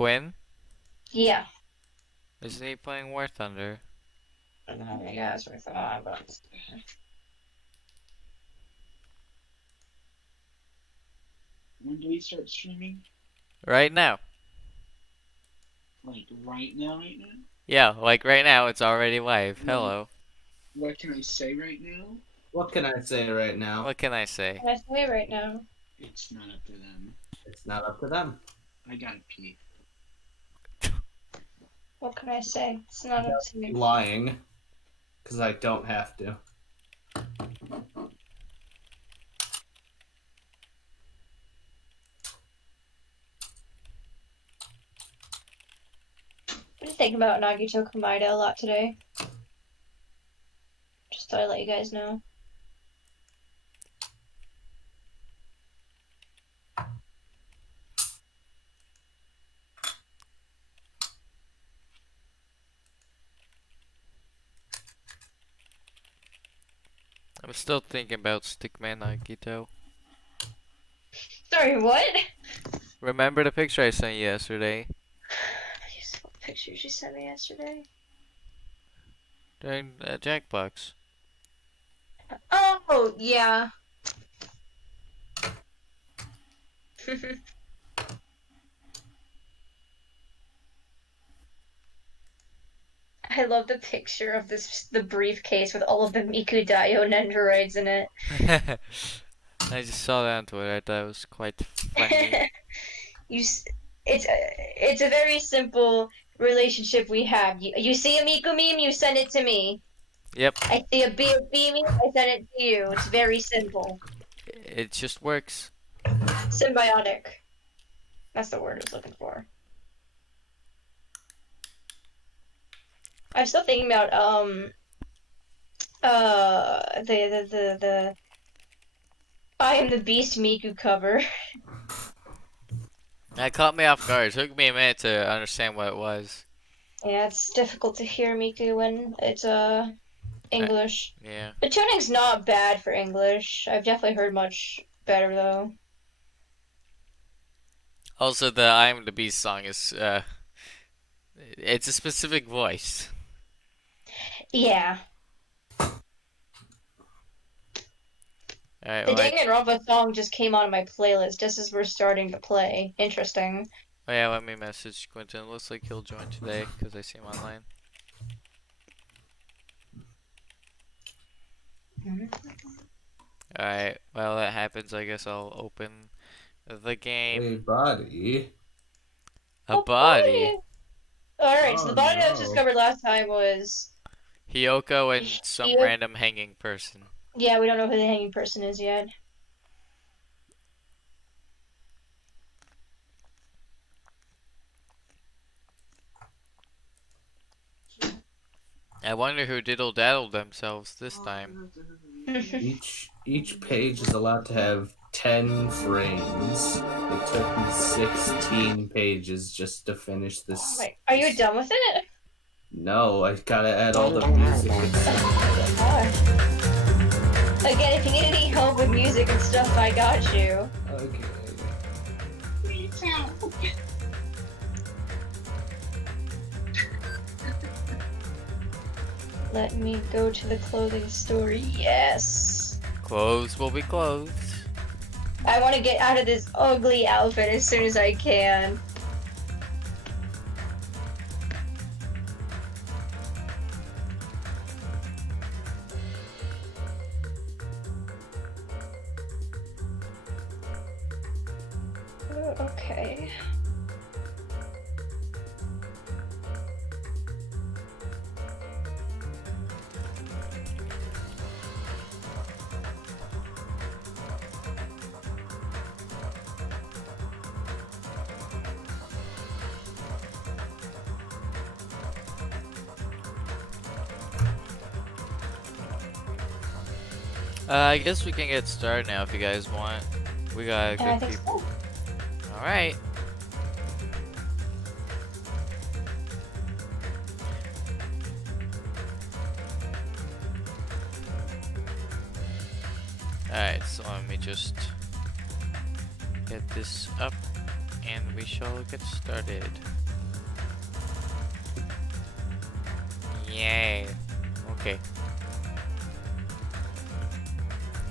Quinn? Yeah. Isn't he playing War Thunder? Yeah, that's what I thought, but... When do we start streaming? Right now. Like right now, right now? Yeah, like right now it's already live. Hello. What can I say right now? What can I say right now? What can I say? Can I say right now? It's not up to them. It's not up to them. I gotta pee. What can I say? It's not up to me. Lying. Because I don't have to. I've been thinking about Nagito Komaeda a lot today. Just thought I'd let you guys know. I'm still thinking about Stickman Nagito. Sorry, what? Remember the picture I sent you yesterday? What pictures you sent me yesterday? During Jackbox. Oh, yeah. I love the picture of the briefcase with all of the Miku Daio Nendoroids in it. I just saw that on Twitter. I thought it was quite funny. It's a very simple relationship we have. You see a Miku meme, you send it to me. Yep. I see a BFB meme, I send it to you. It's very simple. It just works. Symbiotic. That's the word I was looking for. I'm still thinking about the I Am the Beast Miku cover. That caught me off guard. It took me a minute to understand what it was. Yeah, it's difficult to hear Miku when it's English. Yeah. The tuning's not bad for English. I've definitely heard much better though. Also, the I Am the Beast song is it's a specific voice. Yeah. Alright, The well, Danganronpa song just came on my playlist just as we're starting to play. Interesting. oh yeah, let me message Quentin. Looks like he'll join today because I see him online. Alright, while that happens, I guess I'll open the game. A body. A body. Alright, so Oh, the body that was no. discovered last time was... Hiyoko and some random hanging person. Yeah, we don't know who the hanging person is yet. I wonder who diddle-daddled themselves this time. Each page is allowed to have 10 frames. It took me 16 pages just to finish this. Wait, are you done with it? No, I gotta add all the music and stuff. Again, if you need any help with music and stuff, I got you. Okay. Let me go to the clothing store. Yes! Clothes will be clothes. I want to get out of this ugly outfit as soon as I can. Okay. I guess we can get started now if you guys want. We got Yeah, I good think people. so. Alright. Alright, so let me just get this up And we shall get started. Yay. Okay.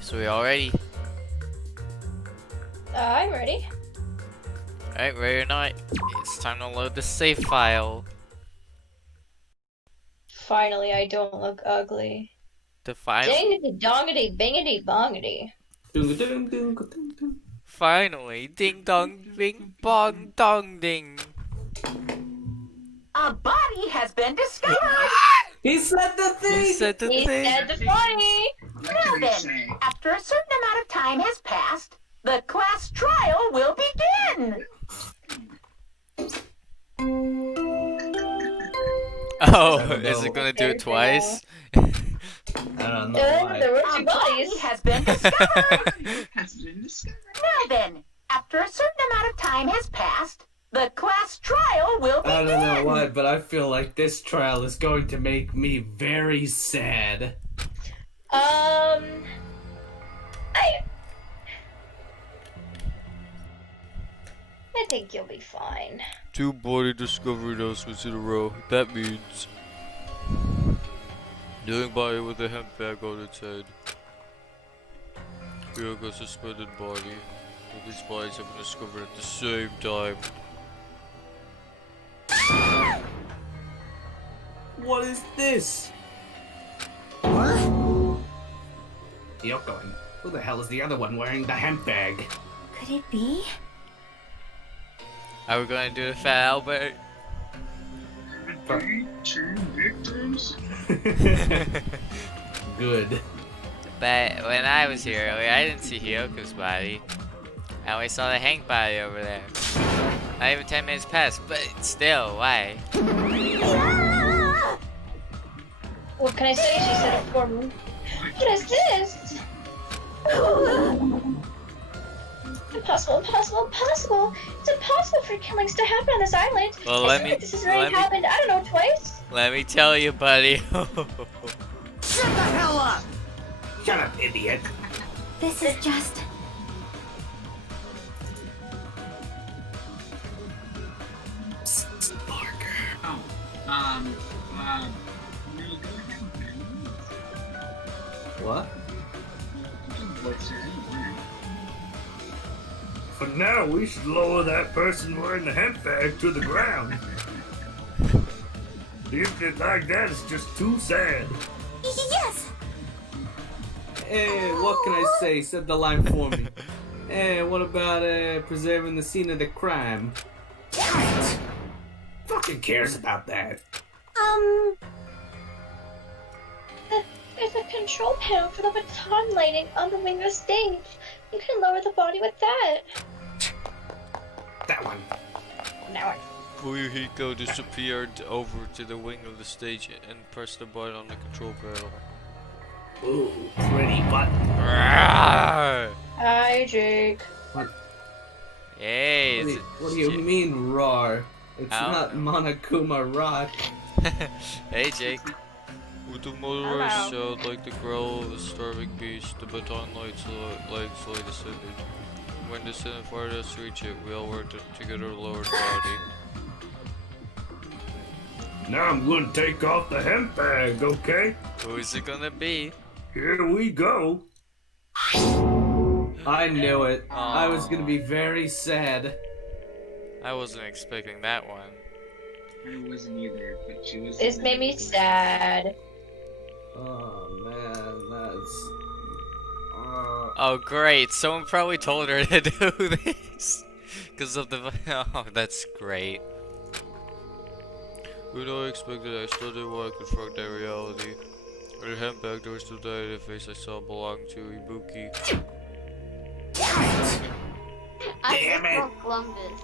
So we all ready? I'm ready. Alright, ready or not, it's time to load the save file. Finally, I don't look ugly. The file. Dingity dongity bingity bongity. Ding-a-ding-ding-a-ding-ding. Finally, ding dong, bing bong dong ding. A body has been discovered. He said the thing! He said the He thing. said the funny. What Now can I then, say? after a certain amount of time has passed, the class trial will begin. Oh, I don't is know. it gonna do it Okay, twice? I don't know why. The A rich body bodies. has been discovered. Has been discovered. Now then, after a certain amount of time has passed, the class trial will I begin. don't know why, but I feel like this trial is going to make me very sad. I think you'll be fine. 2 body discovery announcements in a row. That means doing body with a hemp bag on its head. Hiyoko suspended body. But these bodies have been discovered at the same time. What is this? Hiyoko, and who the hell is the other one wearing the hemp bag? Could it be? Are we gonna do the Fat Albert? Two victims. Good. But when I was here earlier, I didn't see Hiyoko's body. I only saw the hang body over there. Not even 10 minutes passed, but still, why? What can I say? She said it for me. What is this? Impossible, impossible, impossible! It's impossible for killings to happen on this island. Well, I let swear me- this has already let me- happened, I don't know, twice. Let me tell you, buddy. Shut the hell up. Shut up, idiot. This is just... Oh, no, go ahead, man. What? What's your name? For now, we should lower that person wearing the hemp bag to the ground. If it like that, it's just too sad. Yes! Hey, what can I say? Said the line for me. Hey, what about preserving the scene of the crime? Fucking cares about that. There's a control panel for the baton lighting on the wing of the stage. You can lower the body with that. That one. Now Fuyuhiko disappeared over to the wing of the stage and pressed the button on the control panel. Ooh, pretty button. Rawr! Hi, Jake. Hey, What do you mean, roar? It's I not don't Monokuma rock. Hey, Jake. With the motorized sound like the growl of a starving beast, the baton lights legs slowly descended. When descended farther us to reach it, we all worked together to lower the body. Now I'm going to take off the hemp bag, okay? Who is it gonna be? Here we go. I knew it. I was Aw. gonna be very sad. I wasn't expecting that one. I wasn't either, but she was. This made me sad. Oh man, that's. Oh great, someone probably told her to do this. Because of the... Oh, that's great. When I expected, I still didn't want to confront that reality. When I head back, there was still died in the face I saw belonged to Ibuki. Damn it. Columbus.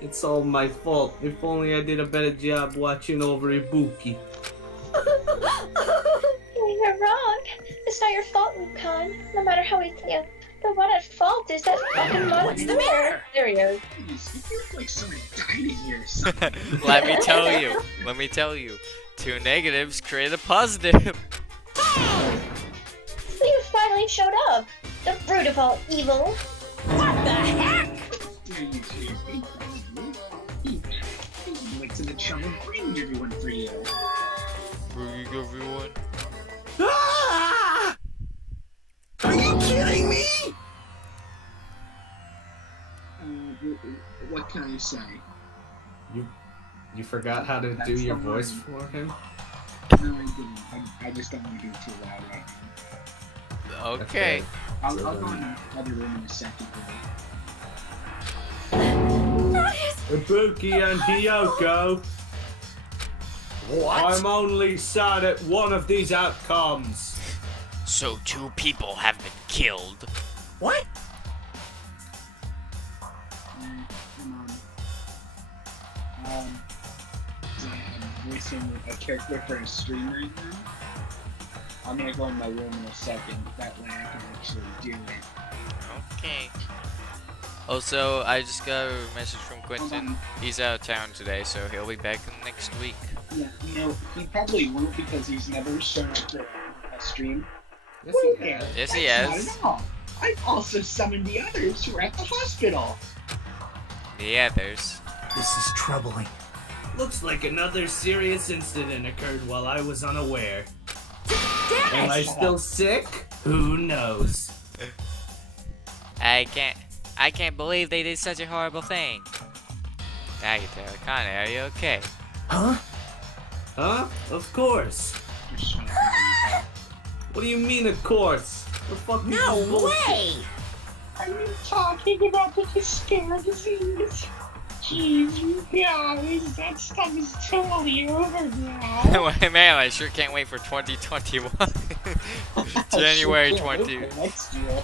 It's all my fault. If only I did a better job watching over Ibuki. You're wrong. It's not your fault, Mikan. No matter how we feel. The one at fault is that fucking What's the matter? There he goes. Jeez, you look like someone died in here or something. Let me tell you. 2 negatives create a positive. You finally showed up. The root of all evil. What the heck? He went to the trouble of bringing everyone for you. Bringing everyone. Ah! Are you kidding me? What can I say? You forgot how to do your voice for him? No, I didn't. I just don't want to do it too loud right now. Okay. I'll go in the other room in a second. Ibuki and Hiyoko. What? I'm only sad at one of these outcomes. So 2 people have been killed. What? I'm voicing a character for a stream right now. I'm gonna go in my room in a second. That way I can actually do it. Okay. Also, I just got a message from Quentin. He's out of town today, so he'll be back next week. Yeah, he probably won't because he's never shown up for a stream. Yes, he has. Yes, he That's has. Not at all. I've also summoned the others who are at the hospital. The others. This is troubling. Looks like another serious incident occurred while I was unaware. Am I still sick? Who knows? I can't believe they did such a horrible thing. Nagito, Akane, are you okay? Huh? Huh? Of course. What do you mean, of course? The fuck is No this bullshit? way! Are you talking about the despair disease? Jeez, you guys, that stuff is totally over now. Wait, man, I sure can't wait for 2021. January 20. Next year.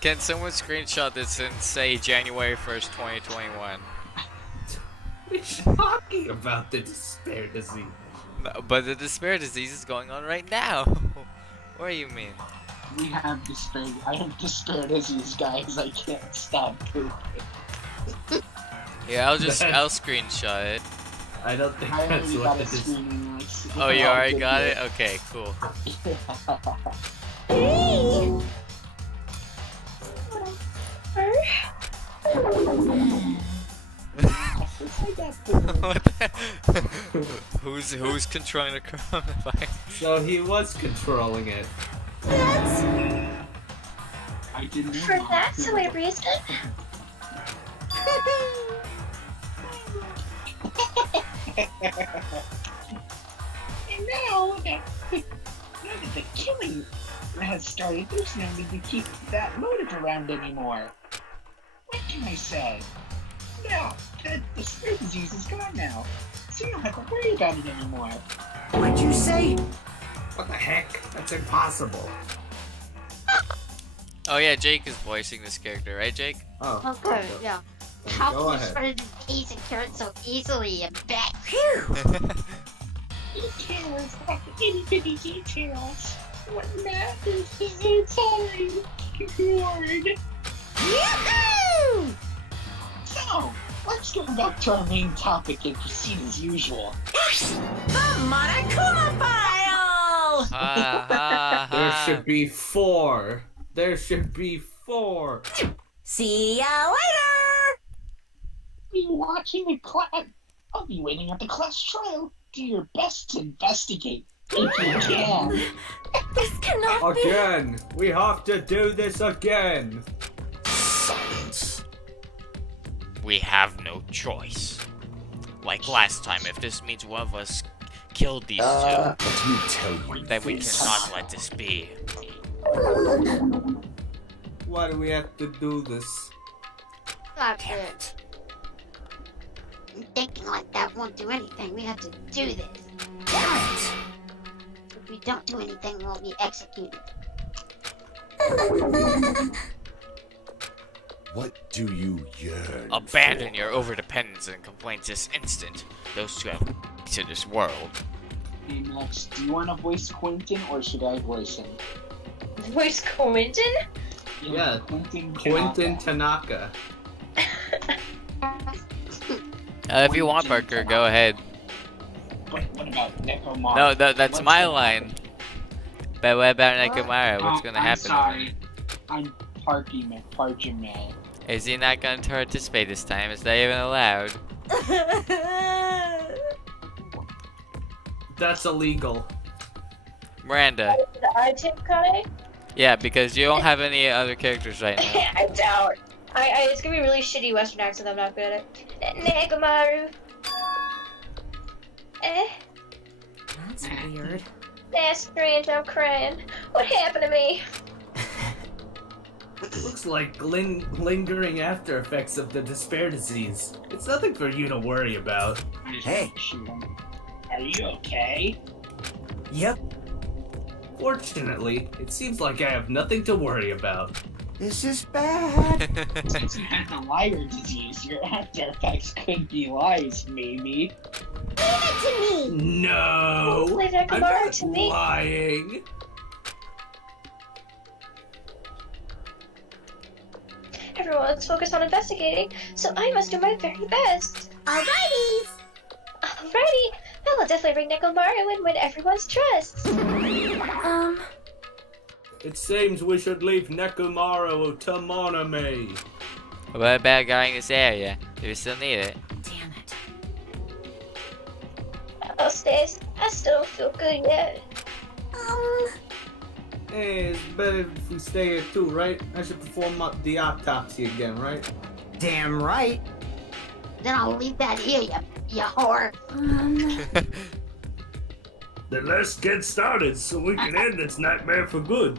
Can someone screenshot this and say January 1st, 2021? We're talking about the despair disease. No, but the despair disease is going on right now. What do you mean? We have despair. I have despair disease, guys. I can't stop pooping. Yeah, I'll screenshot it. I don't think I that's already what got a it is. screening. Oh, you already got it? Okay, cool. What the- who's controlling the coronavirus? So he was controlling it. I didn't know. For that silly reason. And now that the killing has started, there's no need to keep that motive around anymore. What can I say? Now, the spirit disease is gone now, so you don't have to worry about it anymore. What'd you say? What the heck? That's impossible. Oh yeah, Jake is voicing this character, right, Jake? Oh. Okay, yeah. Then How go can you ahead. spread a disease and cure it so easily and back? Who cares about the itty-bitty details? What matters is that it's already cured. Yahoo! So, let's get back to our main topic and proceed as usual. The Monokuma file! There should be 4. There should be 4. See ya later! Be watching the class. I'll be waiting at the class trial. Do your best to investigate if you can. This cannot be. Again! We have to do this again! Silence. We have no choice. Like last time, if this means one of us killed these two, Let me tell you then we this. cannot let this be. Why do we have to do this? Stop it. Thinking like that won't do anything. We have to do this. Damn it! If we don't do anything, we'll be executed. What do you yearn Abandon for? your overdependence and complaints this instant. Those two have to this world. Hey Max, do you want to voice Quentin or should I voice him? Voice Quentin? Yeah, Quentin Tanaka. If you want, Parker, go ahead. But what about Nekomaru? No, that's What's my the- line. But what about Nekomaru? What's gonna I'm happen? sorry. I'm Hajime. Is he not going to participate this time? Is that even allowed? That's illegal. Miranda. I take Akane? Yeah, because you don't have any other characters right now. I doubt. It's gonna be a really shitty Western accent. I'm not good at it. Nekomaru. That's weird. That's strange. I'm crying. What happened to me? Looks like lingering after effects of the despair disease. It's nothing for you to worry about. Hey. Are you okay? Yep. Fortunately, it seems like I have nothing to worry about. This is bad. Since you had the liar disease, your after effects could be lies, maybe. Leave it to me! No! Play I'm Nekomaru not to me. lying! Everyone's focused on investigating, so I must do my very best. Alrighties! Alrighty, I will definitely bring Nekomaru and win everyone's trust. It seems we should leave Nekomaru to Monomi. What about guarding this area? Do we still need it? Damn it. I'll stay. I still don't feel good yet. Hey, it's better if we stay here too, right? I should perform the autopsy again, right? Damn right. Then I'll leave that here, you whore. Then let's get started so we can end this nightmare for good.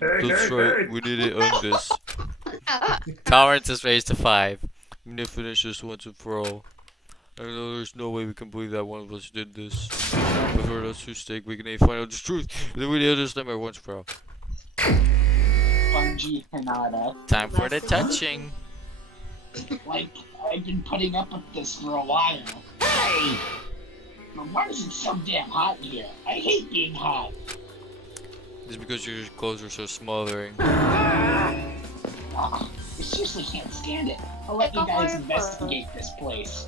That's right, we need to end this. Tolerance is raised to 5. We need to finish this once and for all. I know there's no way we can believe that one of us did this. But for us to stake, we can find out the truth. And then we need this nightmare once for all. Fungi Hinata. Time for the touching. Like, I've been putting up with this for a while. Hey! But why is it so damn hot here? I hate being hot. It's because your clothes are so smothering. I seriously can't stand it. I'll let you guys investigate this place.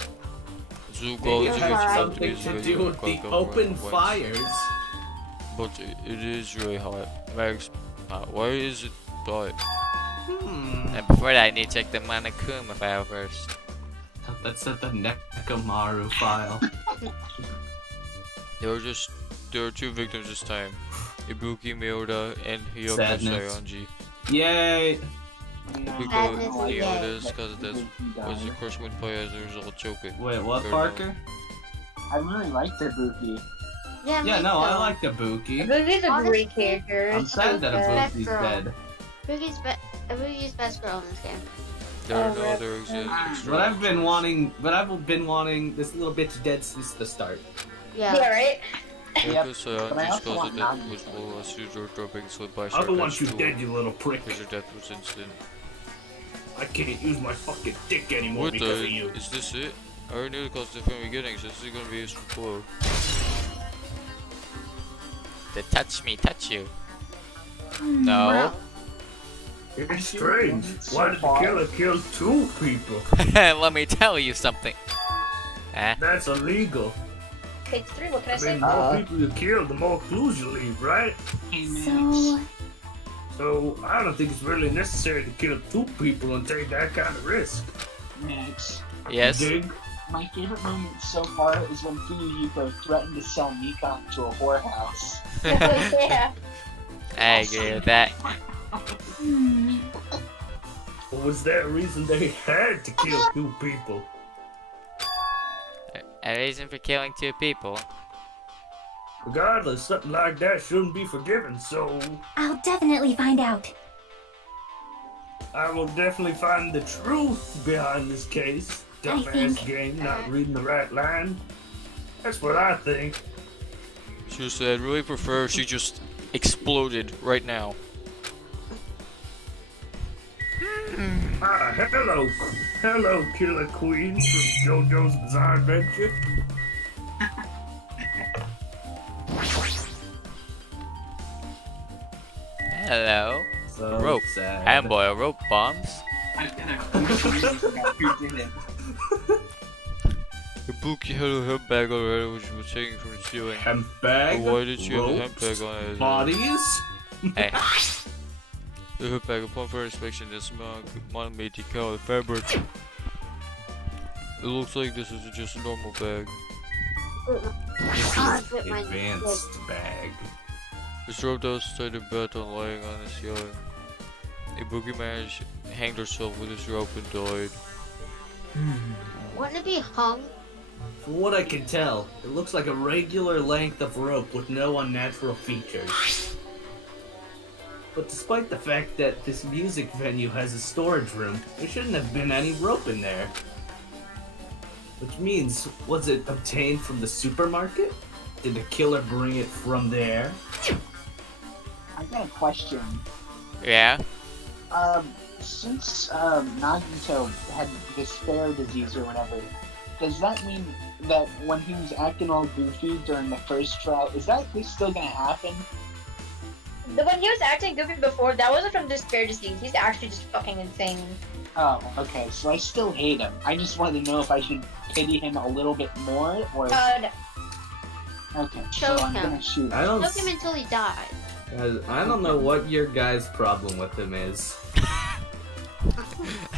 Maybe it has something to do with the open fires. But it is really hot. Max, why is it hot? And before that, I need to check the Monokuma file first. That's at the Nekomaru file. There were 2 victims this time. Ibuki, Mioda, and Hiyoko Saionji. Yay! Ibuki Mioda's because of this was of course went by as a result of choking. Wait, what, Parker? I really liked Ibuki. Yeah, Yeah, no, I like Ibuki. Ibuki's a great character. I'm sad that Ibuki's dead. Ibuki's best girl in this game. There are no other examples. But I've been wanting this little bitch dead since the start. Yeah. Yeah, right? Because Saionji's cause of death was full as usual dropping slid by I don't want you tool. dead, you little prick. Because her death was instant. I can't use my fucking dick anymore What because the? of you. Is this it? I already knew the cause different beginnings. This is gonna be useful below. The touch me, touch you. No. It's strange. Why did the killer kill 2 people? Let me tell you something. That's illegal. Page 3, what can I I say? mean, the more people you kill, the more clues you leave, right? So, I don't think it's really necessary to kill 2 people and take that kind of risk. Max, Yes. Dig? my favorite moment so far is when Fuyuhiko threatened to sell Mikan to a whorehouse. Yeah. I agree with that. Or was there a reason they had to kill 2 people? A reason for killing 2 people. Regardless, something like that shouldn't be forgiven, so I'll definitely find out. I will definitely find the truth behind this case. Dumbass game, not reading the right line. That's what I think. Seriously, I'd really prefer if she just exploded right now. Ah, hello, Killer Queen from JoJo's Bizarre Adventure. Hello. So Rope. sad. Handboil rope bombs. I forgot who did it. Ibuki had a hemp bag on her which was hanging from the ceiling. Hemp bag. But why did she have a hemp ropes, bag on it? Bodies. Hey. The hood bag, upon further inspection, this Monomi decal fabric. It looks like this is just a normal bag. This is advanced bag. His rope does tied a baton lying on his yard. Ibuki managed hanged herself with his rope and died. Wouldn't it be hung? From what I can tell, it looks like a regular length of rope with no unnatural features. But despite the fact that this music venue has a storage room, there shouldn't have been any rope in there. Which means, was it obtained from the supermarket? Did the killer bring it from there? I got a question. Yeah? Since Nagito had this fair disease or whatever, does that mean that when he was acting all goofy during the first trial, is that still gonna happen? When he was acting goofy before, that wasn't from despair disease. He's actually just fucking insane. Oh, okay, so I still hate him. I just wanted to know if I should pity him a little bit more, or... No. Okay, so Choke I'm him. gonna shoot I him. don't, Choke him until he dies. I don't know what your guys' problem with him is.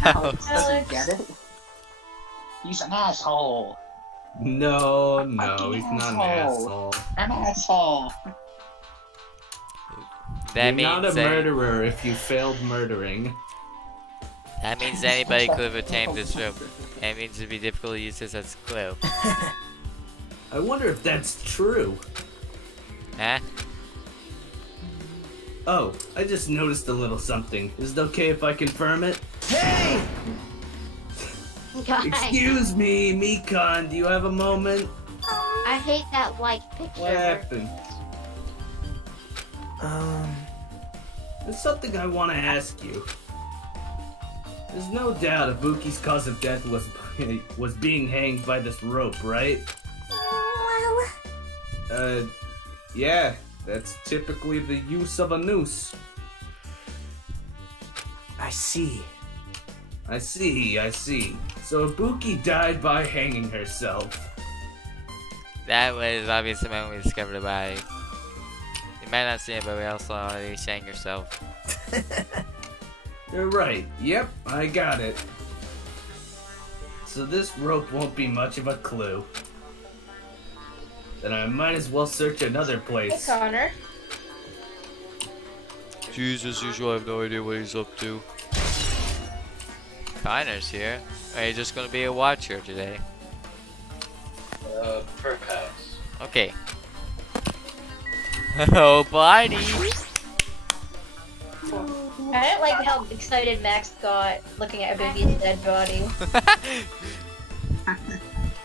Alex doesn't get it? He's an asshole. No, Fucking he's not an asshole. asshole. An asshole. That You're means not a that- murderer if you failed murdering. That means anybody could have attained this rope. That means it'd be difficult to use this as a clue. I wonder if that's true. Huh? Oh, I just noticed a little something. Is it okay if I confirm it? Hey! God, Excuse me, Mikan, do you have a moment? I hate that white picture. What happened? Um, There's something I want to ask you. There's no doubt Ibuki's cause of death was being hanged by this rope, right? Well, Yeah, that's typically the use of a noose. I see. I see. So Ibuki died by hanging herself. That was obviously when we discovered the body. You might not see it, but we also already sang yourself. You're right. Yep, I got it. So this rope won't be much of a clue. Then I might as well search another Hey, place. Connor. Jeez, as usual, I have no idea what he's up to. Connor's here. Are you just gonna be a watcher today? Perhaps. Okay. Oh, buddy! I don't like how excited Max got looking at Ibuki's dead body.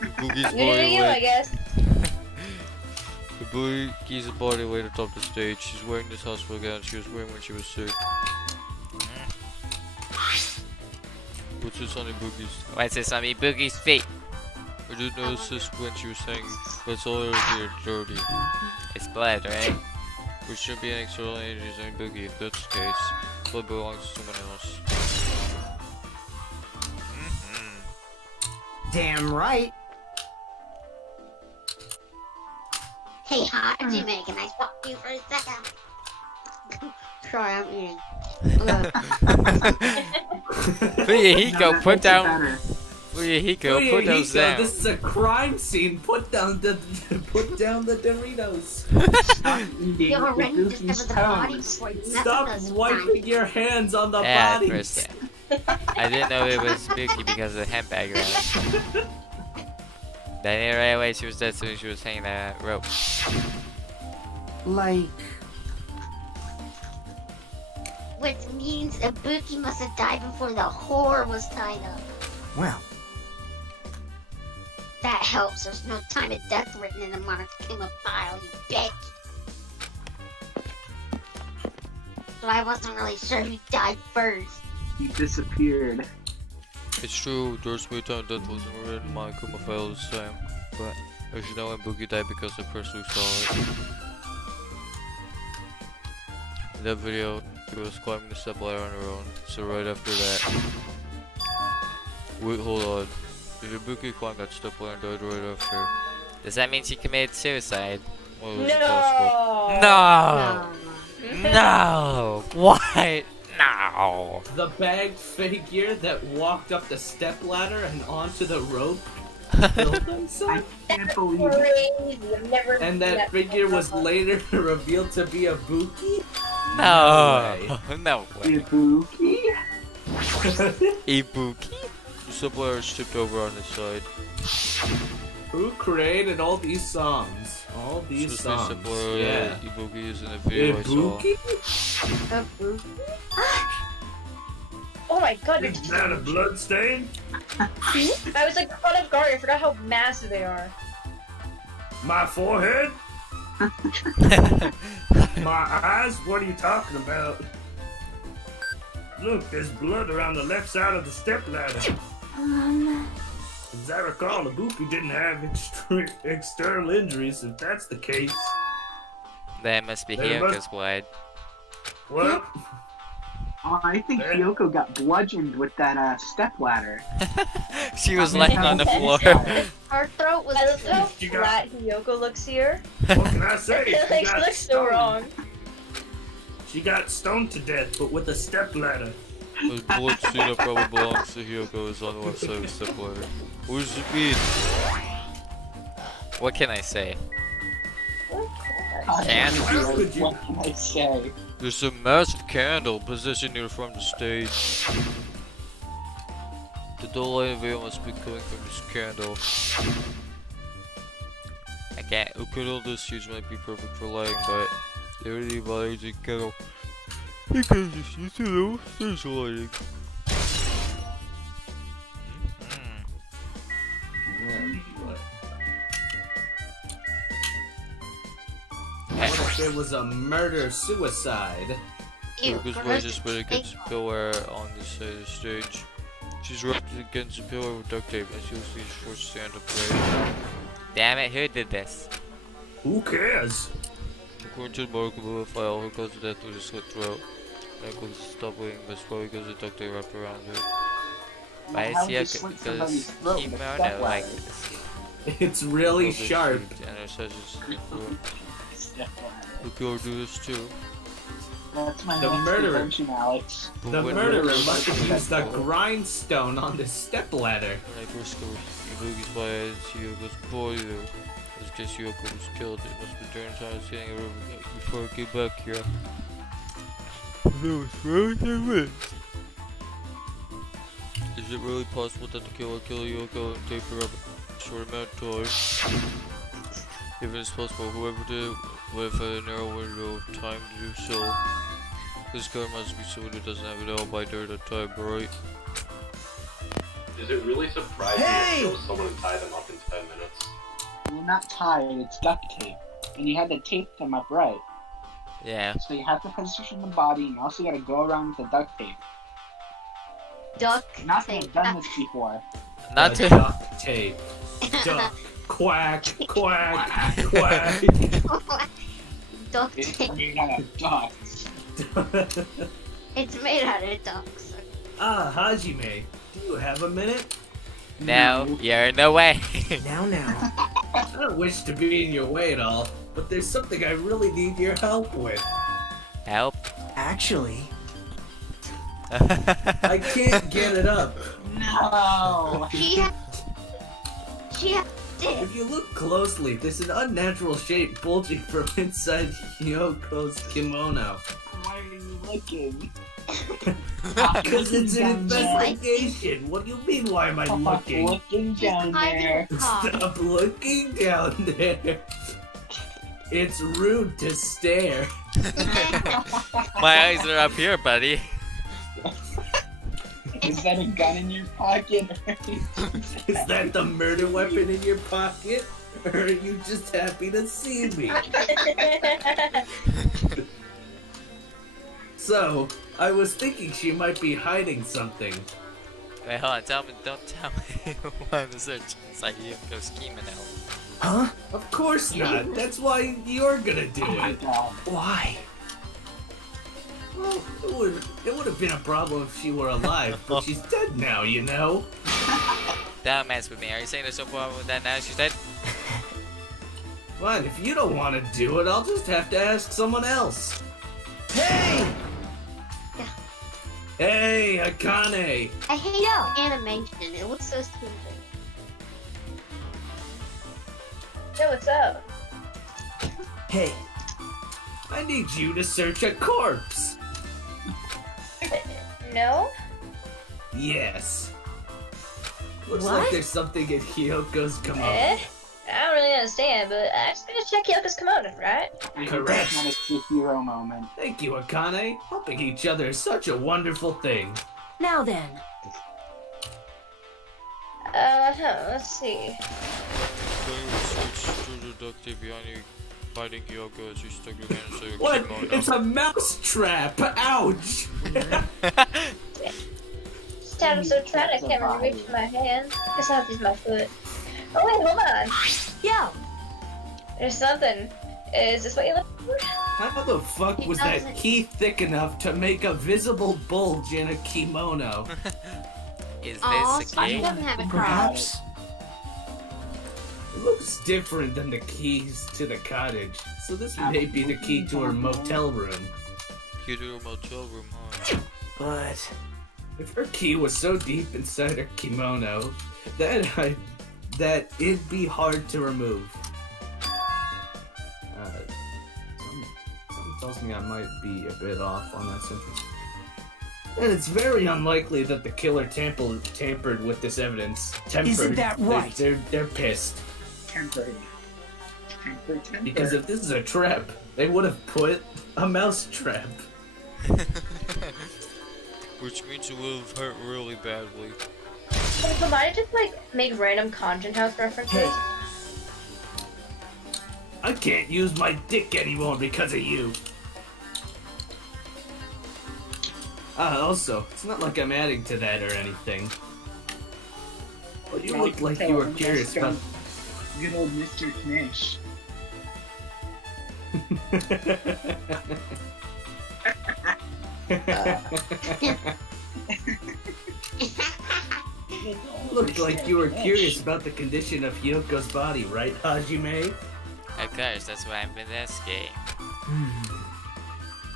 Ibuki's You do you, I guess. Ibuki's body laid atop the stage. She's wearing this hospital gown she was wearing when she was sick. What's this on Ibuki's? What's this on Ibuki's feet? I didn't notice this when she was saying, but it's all over here dirty. It's blood, right? There shouldn't be any external energies on Ibuki. If that's the case, blood belongs to someone else. Damn right. Hey, Hajime, can I talk to you for a second? Sorry, I'm eating. Fuyuhiko, put down. Fuyuhiko, put those down. This is a crime scene. Put down the Doritos. Stop eating You already Ibuki's discovered the body toes. before you Stop messed with us, wiping your hands on the Yeah, bodies. first I didn't know it was Ibuki because of the handbag around. Then right away she was dead as soon as she was hanging that rope. Like, Which means Ibuki must have died before the whore was tied up. well, That helps. There's no time of death written in the Monokuma file, you bitch. So I wasn't really sure who died first. He disappeared. It's true, there's no time death wasn't written in my Kuma file this time, but I should know when Ibuki died because the person who saw it. In that video, he was climbing the step ladder on her own, so right after that... Wait, hold on. If Ibuki climbed that step ladder and died right after, does that mean she committed suicide? Well, it was impossible. No! No! No! What? No! No. The bagged figure that walked up the stepladder and onto the rope killed I himself? can't believe it. Crazy. I've never And seen that figure was before. later revealed to be Ibuki? No. No way. Ibuki? Ibuki? The supplier tipped over on his side. Who created all these songs? All these Just songs. supplier Yeah. Ibuki is in a video I saw. Ibuki? Oh my god, you're Is that a blood stain? I was like caught off guard. I forgot how massive they are. My forehead? My eyes? What are you talking about? Look, there's blood around the left side of the stepladder. As I recall, Ibuki didn't have external injuries. If that's the case, That must be There must- Hiyoko's blood. well, Oh, I think Hiyoko got bludgeoned with that stepladder. She was I mean, laying how on the floor. intense Her throat was I love how You got- flat Hiyoko looks here. what can I say? It like, she looks so wrong. She got stoned to death, but with a stepladder. The blood stain that probably belongs to Hiyoko is on the left side of the stepladder. What does it mean? What can I say? Candle. What can I say? There's a massive candle positioned near from the stage. The dull light veil must be coming from this candle. I can't. A candle this huge might be perfect for lighting, but they really bother using candle because it's used to low stage lighting. What if it was a murder-suicide? Ew, Lucas gross. wedges but against the pillar on the side of the stage. She's rubbed against the pillar with duct tape and she'll see short stand up play. Damn it, who did this? Who cares? According to the Monokuma file, her cause of death was a slit throat. Ankles stop bleeding, but it's probably because of duct tape wrapped around her. Why How is would you Hiyoko? slit Because somebody's throat with a Kimono stepladder? like this. It's really Because sharp. she- And her says it's through. Stepladder. The killer do this too. That's my The next murderer. invention, Alex. But The when murderer Rose must have was used the successful, grindstone on the stepladder. when I first discovered Ibuki's body as Hiyoko's boy, as case Hiyoko was killed, it must be during the time I was getting a river before I came back here. Is it really possible that the killer killed Hiyoko and taped her up a short amount of time? If it is possible, whoever did it would have had a narrow window of time to do so. This guy must be someone who doesn't have an alibi during that time, right? Is it really surprising Hey! to kill someone and tie them up in 10 minutes? Well, not tied, it's duct tape. And you had to tape them up right. Yeah. So you have to position the body, and you also gotta go around with the duct tape. Duck Not to tape. have done this before. Not The to. duct tape. Duck. Quack. Quack. Quack. Duck It's tape. made out of ducks. It's made out of ducks. Ah, Hajime. Do you have a minute? No, you're in the way. Now, now. I don't wish to be in your way at all, but there's something I really need your help with. Help. Actually, I can't get it up. No! She had it. If you look closely, there's an unnatural shape bulging from inside Hiyoko's kimono. Why are you looking? Because it's an Down there. investigation. What do you mean, why am I Stop looking? looking down hiding there. her cock. Stop looking down there. It's rude to stare. My eyes are up here, buddy. Is that a gun in your pocket? Is that the murder weapon in your pocket? Or are you just happy to see me? So, I was thinking she might be hiding something. Wait, hold on. Don't tell me why the search inside Hiyoko's kimono. huh? Of course not. That's why you're gonna do Oh my it. god. Why? Well, it would have been a problem if she were alive, but she's dead now, you know? Don't mess with me. Are you saying there's no problem with that now? She's dead? Fine, if you don't want to do it, I'll just have to ask someone else. Hey! Hey, Akane! I hate the animation. It looks so stupid. Yo, what's up? Hey, I need you to search a corpse! No? Yes. Looks What? like there's something in Hiyoko's kimono. Eh? I don't really understand, but I just gotta check Hyoko's kimono, right? I think Correct. that's not a true hero moment. Thank you, Akane. Helping each other is such a wonderful thing. Now then. Let's see. Going to switch to the duct tape behind you, fighting Hiyoko as you stuck your hands to your What? kimono. It's a mouse trap! Ouch! This time I'm so tired I can't really reach my hand. Guess I'll have to use my foot. Oh wait, hold on. Yo. There's something. Is this what you're looking for? How the fuck was that key thick enough to make a visible bulge in a kimono? Is Aw, this a Spotty game? doesn't have a crotch. perhaps. It looks different than the keys to the cottage, so this may be the key to her motel room. You do a motel room, huh? But If her key was so deep inside her kimono, that it'd be hard to remove. Something tells me I might be a bit off on that sentence. And it's very unlikely that the killer tampered with this evidence. Isn't that right? They're pissed. Tempered. Because if this is a trap, they would have put a mouse trap. Which means it will have hurt really badly. Can Komaeda just make random content house references? Hey. I can't use my dick anymore because of you. Also, it's not like I'm adding to that or anything. Well, you look like you were curious about... Good old Mr. Knish. Looked like you were curious about the condition of Hiyoko's body, right, Hajime? Of course, that's why I'm in this game.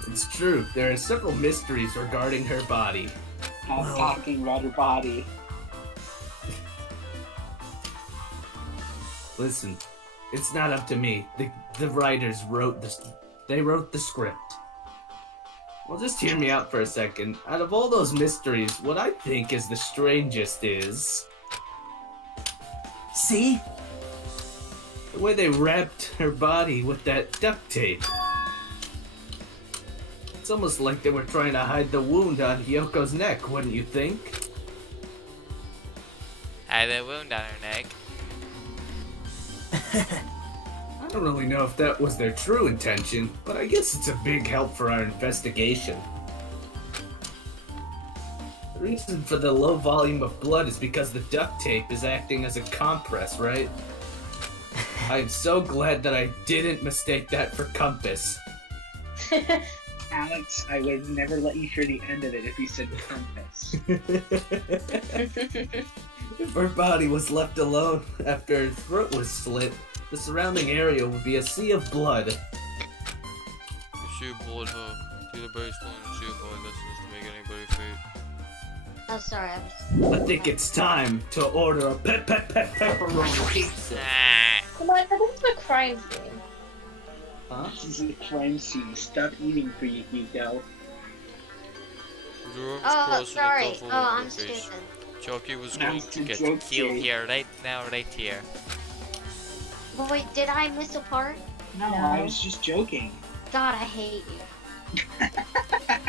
It's true, there are several mysteries regarding her body. I'm talking about her body. Listen, it's not up to me. The writers wrote this. They wrote the script. Well, just hear me out for a second. Out of all those mysteries, what I think is the strangest is... see? the way they wrapped her body with that duct tape. It's almost like they were trying to hide the wound on Hiyoko's neck, wouldn't you think? Had a wound on her neck. I don't really know if that was their true intention, but I guess it's a big help for our investigation. The reason for the low volume of blood is because the duct tape is acting as a compress, right? I'm so glad that I didn't mistake that for compass. Alex, I would never let you hear the end of it if you said compass. If her body was left alone after her throat was slit, the surrounding area would be a sea of blood. You shoot blood, huh? Do the base one and shoot blood. That's just to make anybody faint. Oh, sorry, I was... I think it's time to order a pepperoni pizza. Ah. Come on, this is a crime scene. Huh? This is a crime scene. Stop eating for you, Hiko. Your arms Oh, crossed and sorry. a couple Oh, over I'm your face. stupid. Chucky was Now going it's to a get joke killed day. here, right now, right here. But wait, did I miss a part? No, I was just joking. God, I hate you.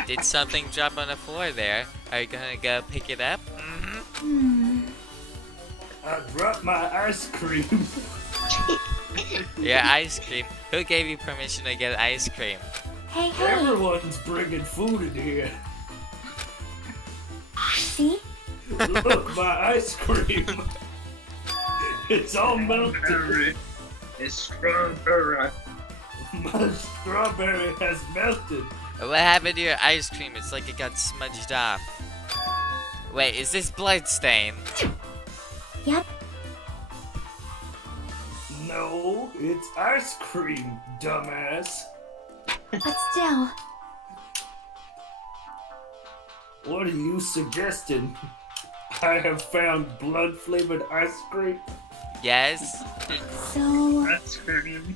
Did something drop on the floor there? Are you gonna go pick it up? I dropped my ice cream. Yeah, ice cream. Who gave you permission to get ice cream? Hey, hey. Everyone's bringing food in here. See? Look, my ice cream. It's all melted. It's strawberry. My strawberry has melted. What happened to your ice cream? It's like it got smudged off. Wait, is this blood stain? Yep. No, it's ice cream, dumbass. But still. What are you suggesting? I have found blood-flavored ice cream? Yes. So, That's him.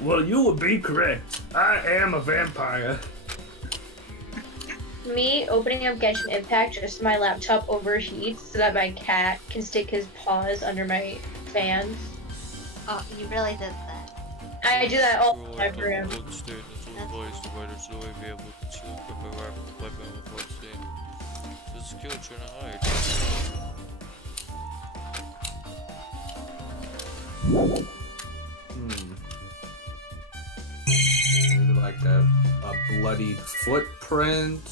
Well, you would be correct. I am a vampire. Me opening up Genshin Impact just so my laptop overheats so that my cat can stick his paws under my fans. Oh, you really did that. I do that all the time for him. Bloodstain is all voice. The writers will be able to conceal a quick weapon with bloodstain. This skill trying to hide. Like a bloody footprint.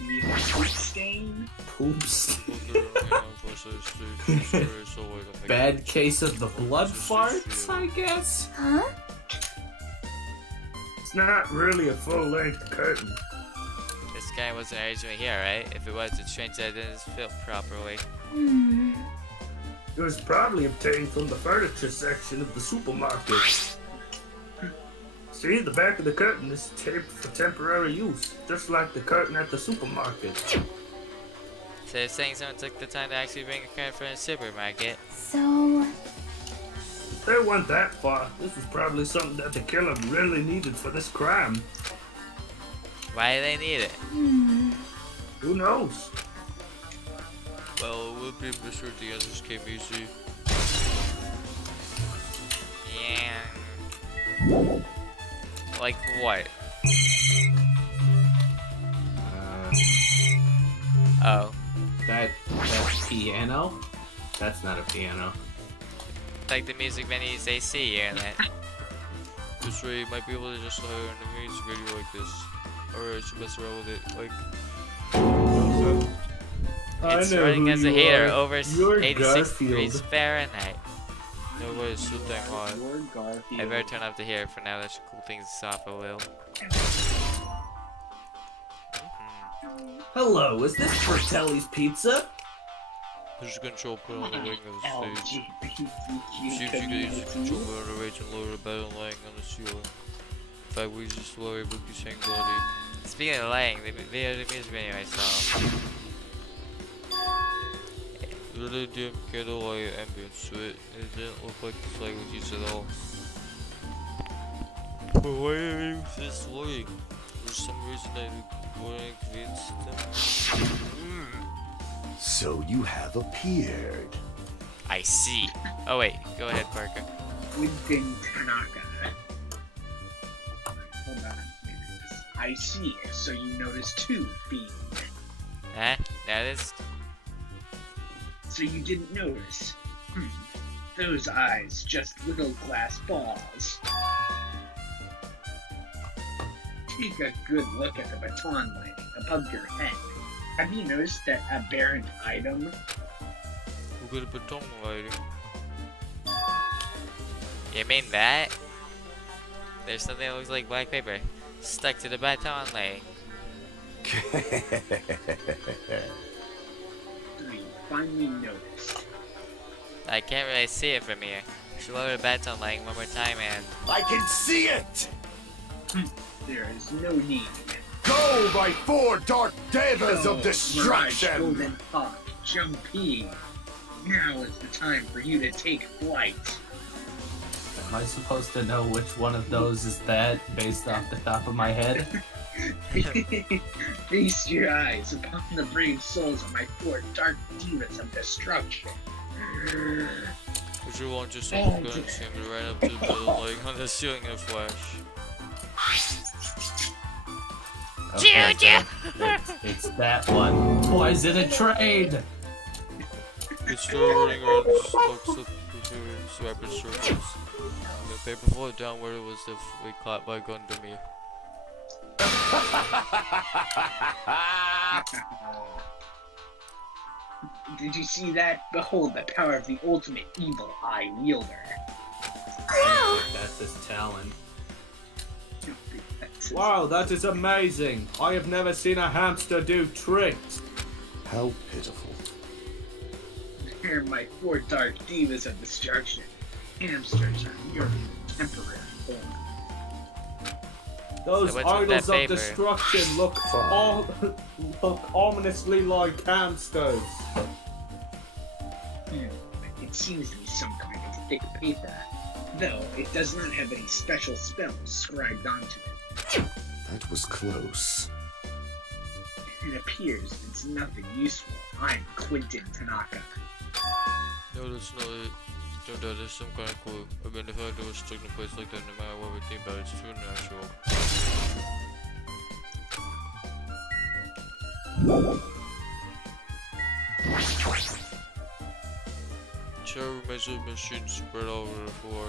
You have a stain. Poop stain. Bad case of the blood farts, I guess? huh? It's not really a full-length curtain. This guy wasn't originally here, right? If it was, it's strange that it didn't fit properly. Hmm. It was probably obtained from the furniture section of the supermarket. See, the back of the curtain is taped for temporary use, just like the curtain at the supermarket. So you're saying someone took the time to actually bring a curtain from the supermarket? So, If they went that far, this was probably something that the killer really needed for this crime. Why do they need it? Who knows? Well, it would be sure the others came easy. Yeah. Like what? Oh. That piano? That's not a piano. Like the music venues they see here and that. This way you might be able to just hire in a music video like this. Or I should mess around with it, like... It's running as a heater over 86 degrees Fahrenheit. Nobody's so damn hot. I better turn off the heater for now, that should cool things off a little. Hello, is this Fratelli's Pizza? There's a control put on the wing of the stage. See LGBTQ if you can use the control put on the rage and lower the bed and laying on the ceiling. In fact, we just lower Ibuki's hang body. Speaking of laying, the music video I saw. It really didn't get a lot of ambience to it. It didn't look like the slide was used at all. But why are you this way? For some reason I wouldn't convince them. So you have appeared. I see. Oh wait, go ahead, Parker. Quentin Tanaka. Hold on. I see. So you noticed two fiends. Huh? Noticed? So you didn't notice. Those eyes, just little glass balls. Take a good look at the baton lighting above your head. Have you noticed that aberrant item? Who got a baton lighting? You mean that? There's something that looks like black paper stuck to the baton lighting. You finally noticed. I can't really see it from here. Should lower the baton lighting one more time and... I can see it! There is no need. Go, my four dark devas of destruction! Golden Hawk, Jumpy. Now is the time for you to take flight. Am I supposed to know which one of those is that based off the top of my head? Feast your eyes upon the brave souls of my four dark demons of destruction. Would you want just some gun shimmer right up to the lighting on the ceiling in a flash? Okay, it's that one. Boy, is it a trade? It's still running around the spokes of the rapid circles. The paper floated down where it was definitely caught by Gundham. Did you see that? Behold the power of the ultimate evil eye wielder. That's his talent. Wow, that is amazing. I have never seen a hamster do tricks. How pitiful. They're my four dark divas of destruction. Hamsters are merely temporary form. Those what's with idols that of paper? destruction look ominously like hamsters. It seems to be some kind of thick paper, though it does not have any special spells scribed onto it. That was close. It appears it's nothing useful. I'm Quentin Tanaka. No, that's not it. No doubt there's some kind of clue. I mean, if I do a stuck in a place like that, no matter what we think about it, it's too natural. Cherry measured machines spread all over the floor.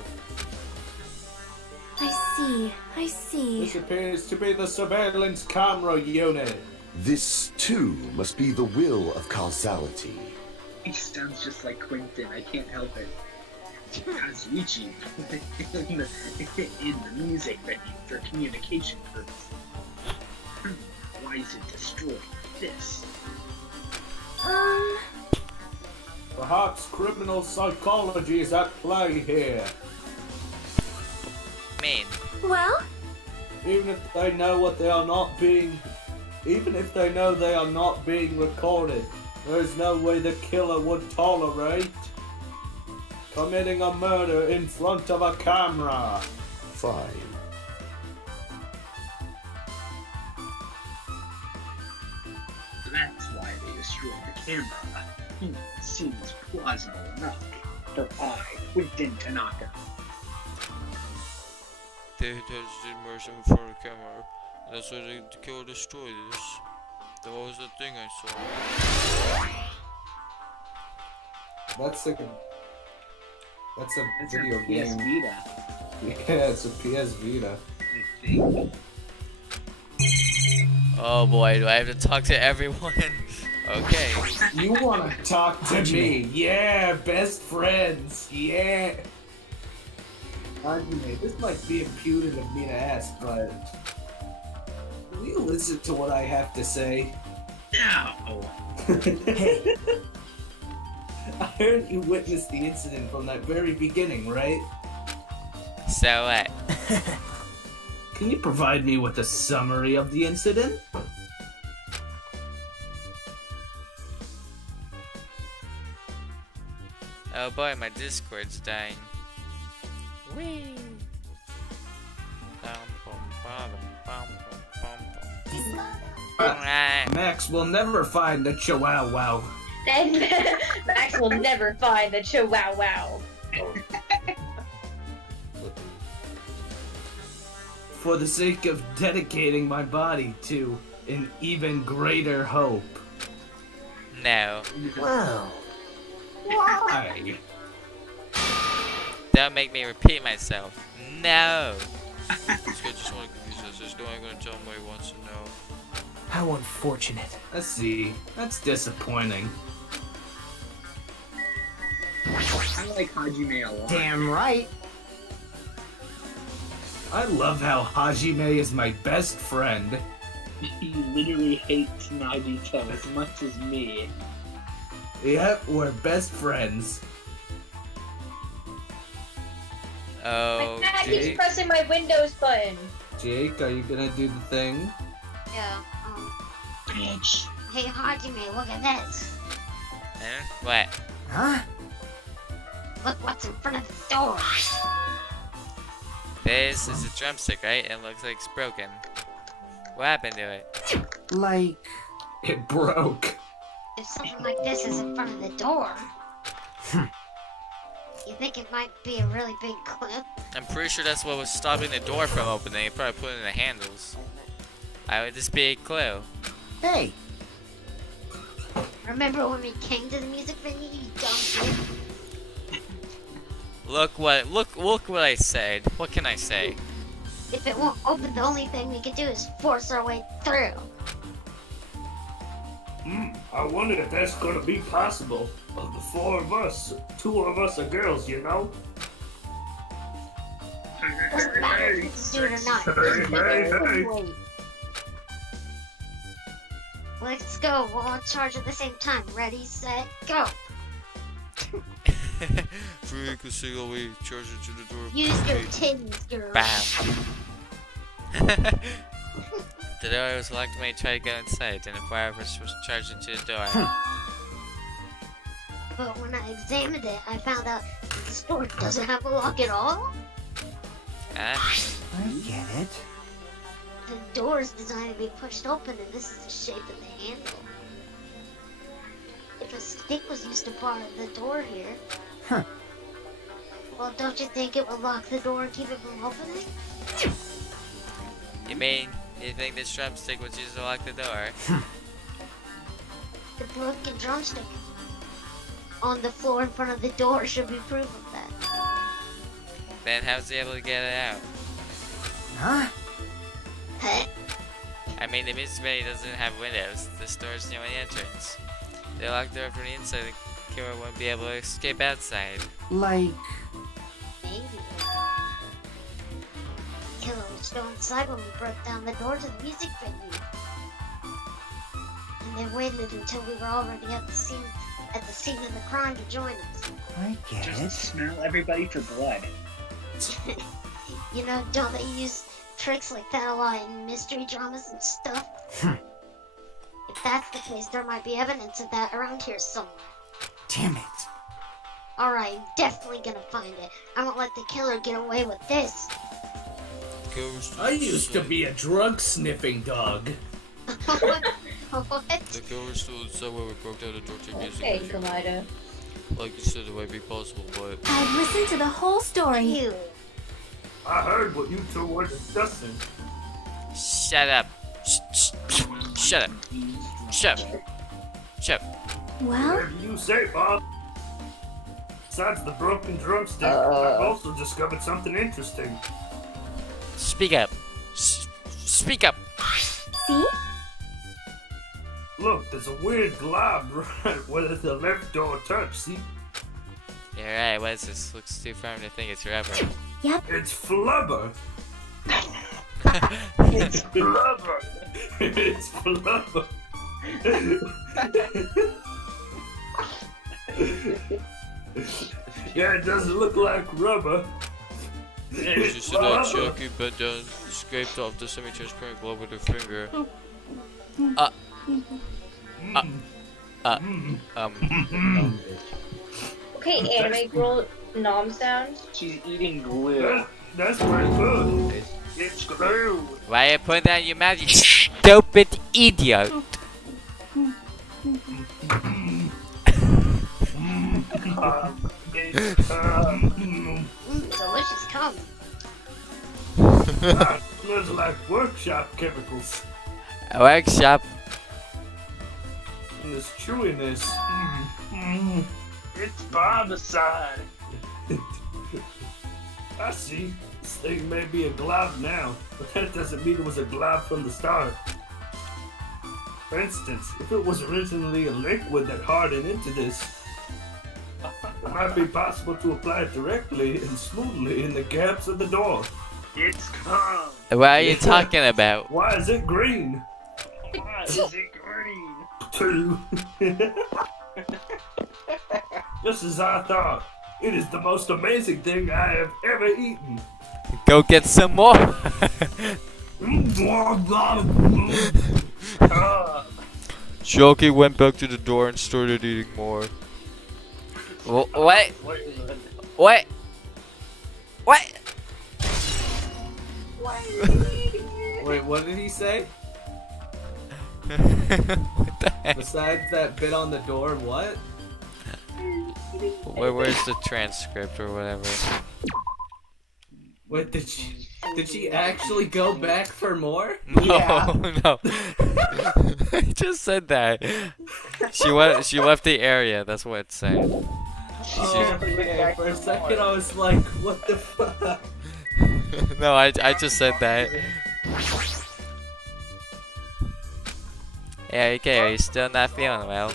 I see. This appears to be the surveillance camera unit. This, too, must be the will of causality. He sounds just like Quentin, I can't help it. Kazuichi in the music venue for communication purposes. Why is it destroyed? This. Perhaps criminal psychology is at play here. Man. Well, Even if they know they are not being recorded, there is no way the killer would tolerate committing a murder in front of a camera. Fine. That's why they destroyed the camera. Seems plausible enough for I, Quentin Tanaka. They touched immersion in front of the camera. That's why the killer destroyed this. That was the thing I saw. That's a That's video a PS game. Vita, Yeah, it's a PS Vita. I think. Oh boy, do I have to talk to everyone? Okay. You wanna talk to me? Yeah, best friends. Yeah. Hajime, this might be impudent of me to ask, but will you listen to what I have to say? No. Hey, I heard you witnessed the incident from that very beginning, right? So what? Can you provide me with a summary of the incident? Oh boy, my Discord's dying. Whee! Max will never find the Chihuahua. Then Max will never find the Chihuahua. For the sake of dedicating my body to an even greater hope. No. wow. Why? Don't make me repeat myself. No. This guy just want to confuse us. There's no way I'm going to tell him what he wants to know. How unfortunate. I see. That's disappointing. I like Hajime a lot. Damn right. I love how Hajime is my best friend. He literally hates Nagito as much as me. Yep, we're best friends. Oh, My cat keeps Jake. pressing my Windows button. Jake, are you gonna do the thing? Yeah, Bitch. hey Hajime, look at this. Huh? What? Huh? Look what's in front of the door. This is a drumstick, right? It looks like it's broken. What happened to it? Like, It broke. If something like this is in front of the door, you think it might be a really big clue? I'm pretty sure that's what was stopping the door from opening. It probably put in the handles. I would just be a clue. hey, Remember when we came to the music venue, you dumb kid? Look what I said. What can I say? If it won't open, the only thing we can do is force our way through. I wonder if that's gonna be possible. Of the four of us, two of us are girls, you know? Doesn't matter if we can do it or not. Hey. Wait. Let's go. We'll all charge at the same time. Ready, set, go. Fuyuhiko single way charge it to the door. Use your titties, girl. Bam. The door was locked when you tried to go inside, and a fire was charged into the door. But when I examined it, I found out that this door doesn't have a lock at all. Huh? I get it. The door is designed to be pushed open, and this is the shape of the handle. If a stick was used to bar the door here, Huh. well, don't you think it would lock the door and keep it from opening? You mean, you think this drumstick was used to lock the door? The broken drumstick on the floor in front of the door should be proof of that. Then how's he able to get it out? Huh? Huh? I mean, the music venue doesn't have windows. This door is the only entrance. They locked the door from the inside. The killer won't be able to escape outside. Like, Maybe. The killer was still inside when we broke down the door to the music venue. And they waited until we were already at the scene of the crime to join us. I get Just it. smell everybody for blood. You know, don't they use tricks like that a lot in mystery dramas and stuff? If that's the case, there might be evidence of that around here somewhere. Damn it. Alright, I'm definitely gonna find it. I won't let the killer get away with this. Ghost I used to be a drug sniffing dog. What? The killer still inside when we broke down the door to the music Okay, venue. Komaeda. Like you said, it might be possible, but I've listened to the whole story. You. I heard what you two were discussing. shut up. Shut up. Shut up. Shut up. Well, Whatever you say, Bob. Besides the broken drumstick, I've also discovered something interesting. Speak up. Speak up. see? Look, there's a weird glob right where the left door touch. See? You're right, what is this? Looks too firm to think it's rubber. Yep. It's flubber. It's Flubber. It's flubber. Yeah, it doesn't look like rubber. She said that Hiyoko bent down, scraped off the semi-transparent globe with her finger. Okay, anime girl nom sounds. She's eating glue. That's pretty good. It's glue. Why you put that in your mouth, you stupid idiot? Delicious cum. Smells like workshop chemicals. A workshop. And this chewiness. It's barbicide. I see. This thing may be a glob now, but that doesn't mean it was a glob from the start. For instance, if it was originally a liquid that hardened into this, it might be possible to apply it directly and smoothly in the gaps of the door. It's calm. What are you talking about? Why is it green? Why is it green? Two. Just as I thought, it is the most amazing thing I have ever eaten. Go get some more. Shoki went back to the door and started eating more. What? What? What? Wait, what did he say? What the heck? Besides that bit on the door, what? Where's the transcript or whatever? Wait, did she actually go back for more? No, no. I just said that. She left the area. That's what it said. Oh, okay. For a second I was like, what the fuck? No, I just said that. Yeah, okay. Are you still not feeling well?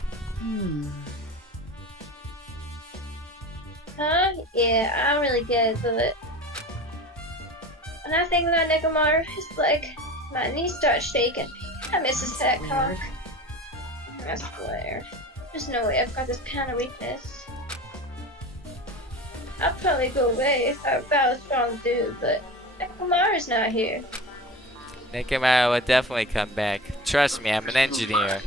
Huh? Yeah, I'm really good, but when I think about Nekomaru, it's like my knees start shaking. I miss his fat cock. I swear. There's no way I've got this kind of weakness. I'd probably go away if I was a strong dude, but Nekomaru's not here. Nekomaru will definitely come back. Trust me, I'm an engineer.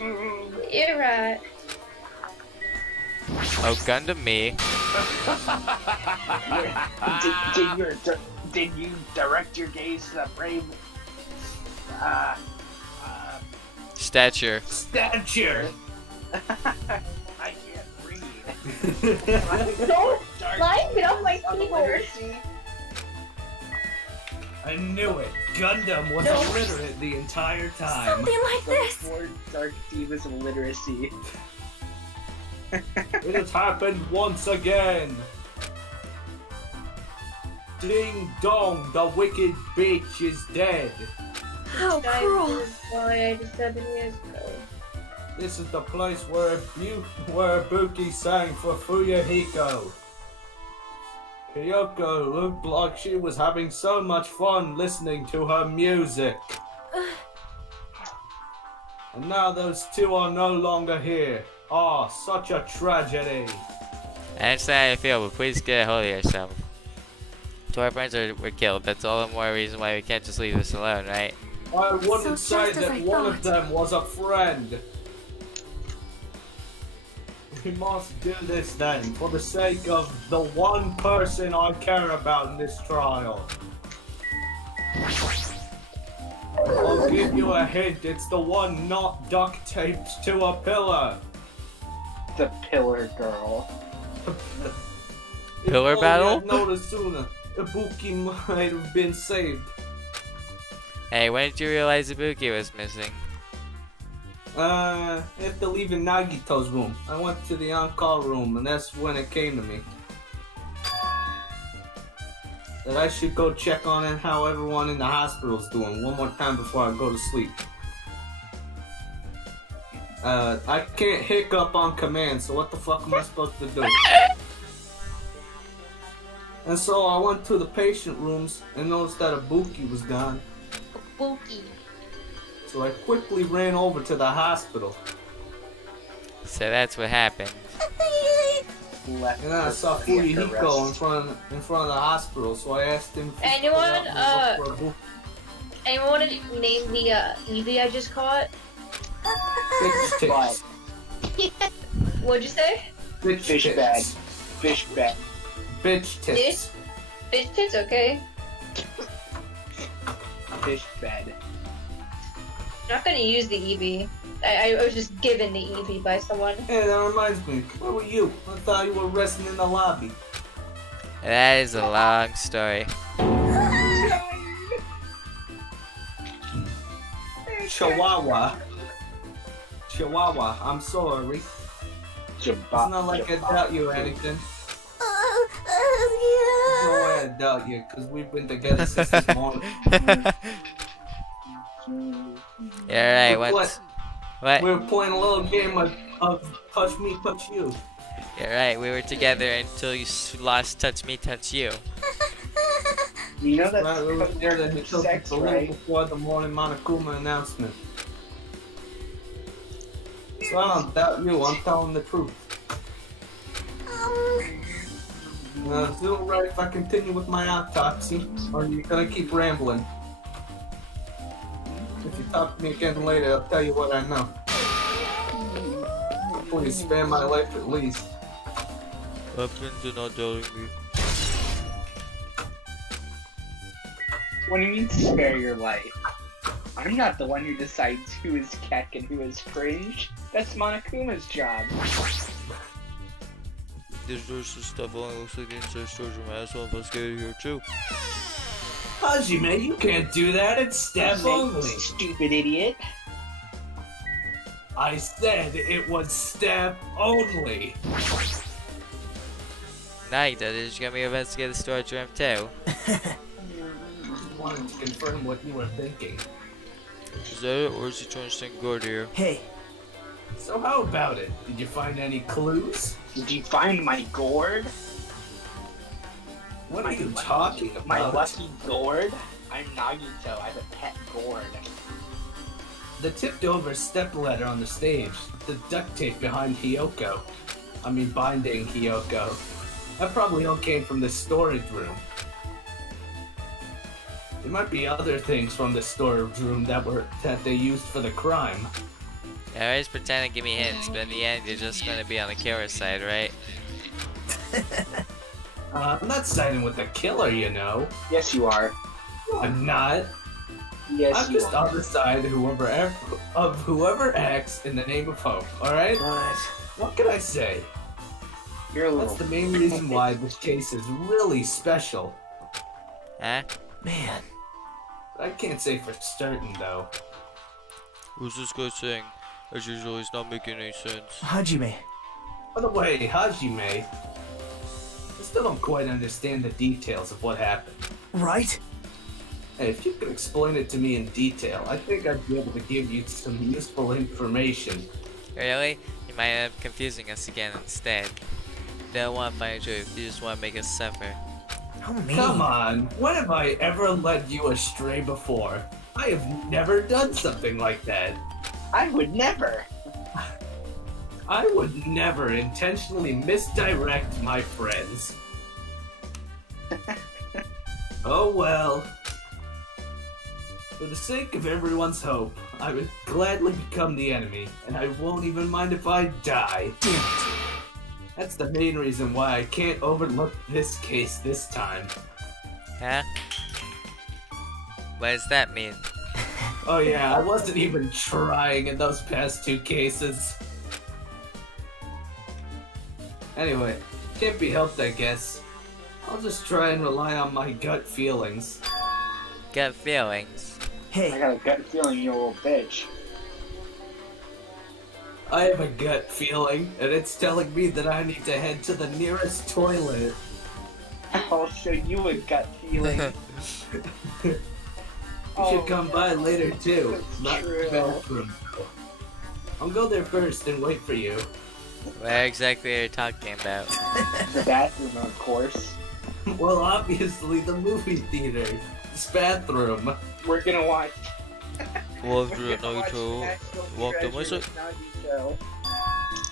You're right. Oh, Gundham me. Did you direct your gaze to the brave? Stature. Stature! I can't read. Don't slide me off my keyboard. I knew it. Gundham was No. illiterate the entire time. Something like this. More Dark Diva's illiteracy. It has happened once again. Ding dong, the wicked bitch is dead. How cruel. Why 87 years ago. This is the place where Ibuki sang for Fuyuhiko. Hiyoko looked like she was having so much fun listening to her music. And now those two are no longer here. Ah, such a tragedy. I understand how you feel, but please get a hold of yourself. Two of our friends were killed. That's all the more reason why we can't just leave this alone, right? I wouldn't So say just as that I one of thought. them was a friend. We must do this then, for the sake of the one person I care about in this trial. I'll give you a hint, it's the one not duct taped to a pillar. The Pillar Girl. Pillar If battle? I had noticed sooner, Ibuki might have been saved. Hey, when did you realize Ibuki was missing? After leaving Nagito's room, I went to the on-call room, and that's when it came to me. That I should go check on it, how everyone in the hospital's doing one more time before I go to sleep. I can't hiccup on command, so what the fuck am I supposed to do? And so I went to the patient rooms and noticed that Ibuki was gone. Spooky. So I quickly ran over to the hospital. So that's what happened. Left And then I for saw cardiac Fuyuhiko arrest. in front of the hospital, so I asked him if he could Anyone, help me look for Ibuki. Anyone want to name the Eevee I just caught? Bitch tits. What'd you say? Bitch Fish tits. bag. Fish bag. Bitch tits. Bitch tits, okay. Fish bed. I'm not gonna use the Eevee. I was just given the Eevee by someone. Hey, that reminds me. Where were you? I thought you were resting in the lobby. That is a long story. Chihuahua. Chihuahua, I'm sorry. It's not like I doubt you or anything. No way I doubt you, because we've been together since this morning. Yeah, right. We're What? What? We were playing a little game of touch me, touch you. Yeah, right. We were together until you lost touch me, touch you. You know that's Right, we were together there's until sex, a little right? before the morning Monokuma announcement. So I don't doubt you, I'm telling the truth. Is it alright if I continue with my autopsy? Or are you gonna keep rambling? If you talk to me again later, I'll tell you what I know. Please spare my life at least. Weapons are not telling me. What do you mean spare your life? I'm not the one who decides who is keck and who is cringe. That's Monokuma's job. This versus stuff only looks like the inside storage room. I also investigated here too. Hajime, you can't do that, it's staff only. Stupid idiot. I said it was staff only. Nida, did you get me to investigate the storage room too? Just wanted to confirm what you were thinking. Is that it, or is he trying to sing good here? Hey, So how about it? Did you find any clues? Did you find my gourd? What are you talking about? My lucky gourd? I'm Nagito. I have a pet gourd. The tipped over stepladder on the stage, the duct tape behind Hiyoko. I mean binding Hiyoko. That probably all came from the storage room. There might be other things from the storage room that they used for the crime. You always pretend to give me hints, but in the end, you're just gonna be on the killer's side, right? I'm not siding with the killer, you know. Yes, you are. I'm not. Yes, I'm you just are. on the side of whoever acts in the name of hope, alright? What can I say? You're a little. That's the main reason why this case is really special. Huh? Man, I can't say for certain, though. Who's this guy saying? As usual, he's not making any sense. Hajime. By the way, Hajime, I still don't quite understand the details of what happened. Right? Hey, if you could explain it to me in detail, I think I'd be able to give you some useful information. Really? You might end up confusing us again instead. They don't want to find a truth, you just want to make us suffer. How mean. Come on, when have I ever led you astray before? I have never done something like that. I would never. I would never intentionally misdirect my friends. Oh well. For the sake of everyone's hope, I would gladly become the enemy, and I won't even mind if I die. Damn it. That's the main reason why I can't overlook this case this time. Huh? What does that mean? Oh yeah, I wasn't even trying in those past two cases. Anyway, can't be helped, I guess. I'll just try and rely on my gut feelings. Gut feelings. I Hey, got a gut feeling you're a little bitch. I have a gut feeling, and it's telling me that I need to head to the nearest toilet. I'll show you a gut feeling. You should come by later too. That's Not true. the bathroom. I'll go there first and wait for you. What exactly are you talking about? The bathroom, of course. Well, obviously the movie theater. This bathroom. We're gonna watch. Love We're you, gonna watch Nagito. National Walk the Treasure wizard. Nagito.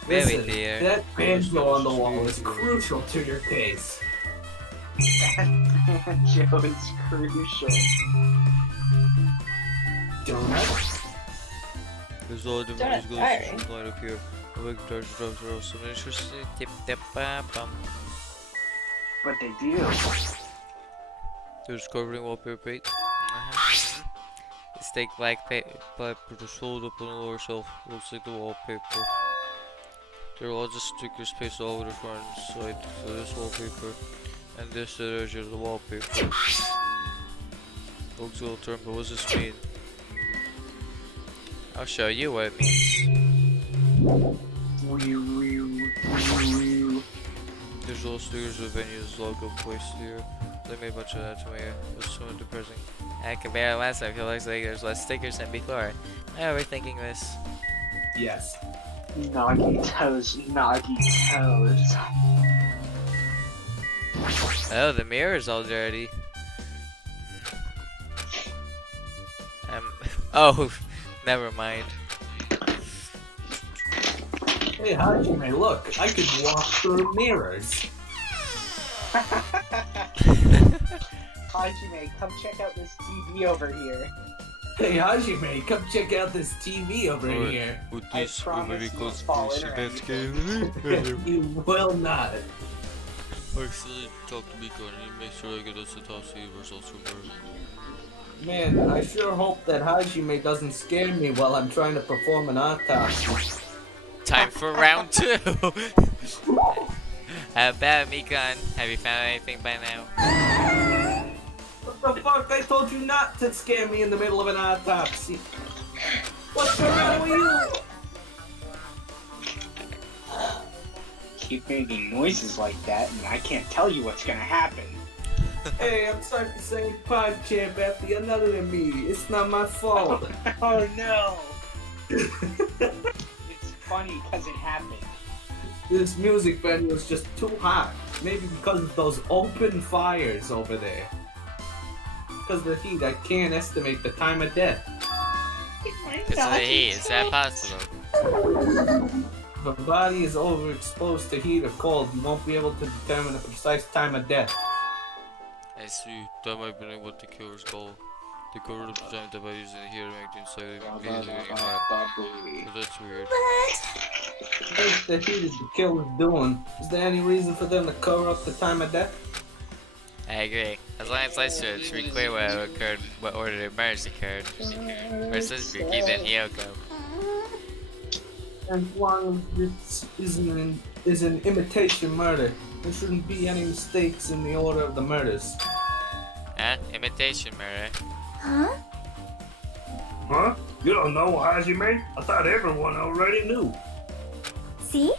Movie Listen, theater. that banjo on the wall is crucial to your case. Joe is crucial. Donut? There's all the Donut musical diary. instruments line up here. The big guitars and drums are also interesting. Tip tip bam bam. But they do. There's covering wallpaper paint. It's thick black paper sold up on the lower shelf. Looks like the wallpaper. There are lots of stickers pasted all over the front side for this wallpaper. And this the edge of the wallpaper. Looks a little term, but what does this mean? I'll show you what it means. There's little stickers of venues logo placed here. They made a bunch of that to me. It was so depressing. I compared to last time, it looks like there's less stickers than before. Am I overthinking this? Yes. Noggy toes, noggy toes. Oh, the mirror's all dirty. Oh, never mind. Hey, Hajime, look, I could walk through mirrors. Hajime, come check out this TV over here. Hey, Hajime, come check out this TV over Alright. here. With I this, we're promise very you close won't to fall finishing in or this game. You will not. Actually, talk to Mikan and make sure I get us the top seed results from her. Man, I sure hope that Hajime doesn't scare me while I'm trying to perform an autopsy. Time for round 2! How about Mikan? Have you found anything by now? What the fuck? I told you not to scare me in the middle of an autopsy. What's the matter with you? Keep making noises like that, and I can't tell you what's gonna happen. Hey, I'm starting to sing PogChamp after you're nutted at me. It's not my fault. Oh no! It's funny because it happened. This music venue is just too hot. Maybe because of those open fires over there. Because of the heat, I can't estimate the time of death. Because of the heat, is that possible? If a body is overexposed to heat or cold, you won't be able to determine the precise time of death. I see. That might be what the killer's goal. They go to the giant by using the here to make the inside getting hot. But that's weird. If the heat is the killer's doing, is there any reason for them to cover up the time of death? I agree. As long as I should be clear what occurred, what order the murders occurred. First Ibuki, then Hiyoko. As long as this is an imitation murder, there shouldn't be any mistakes in the order of the murders. Huh? Imitation murder? Huh? Huh? You don't know Hajime? I thought everyone already knew. See?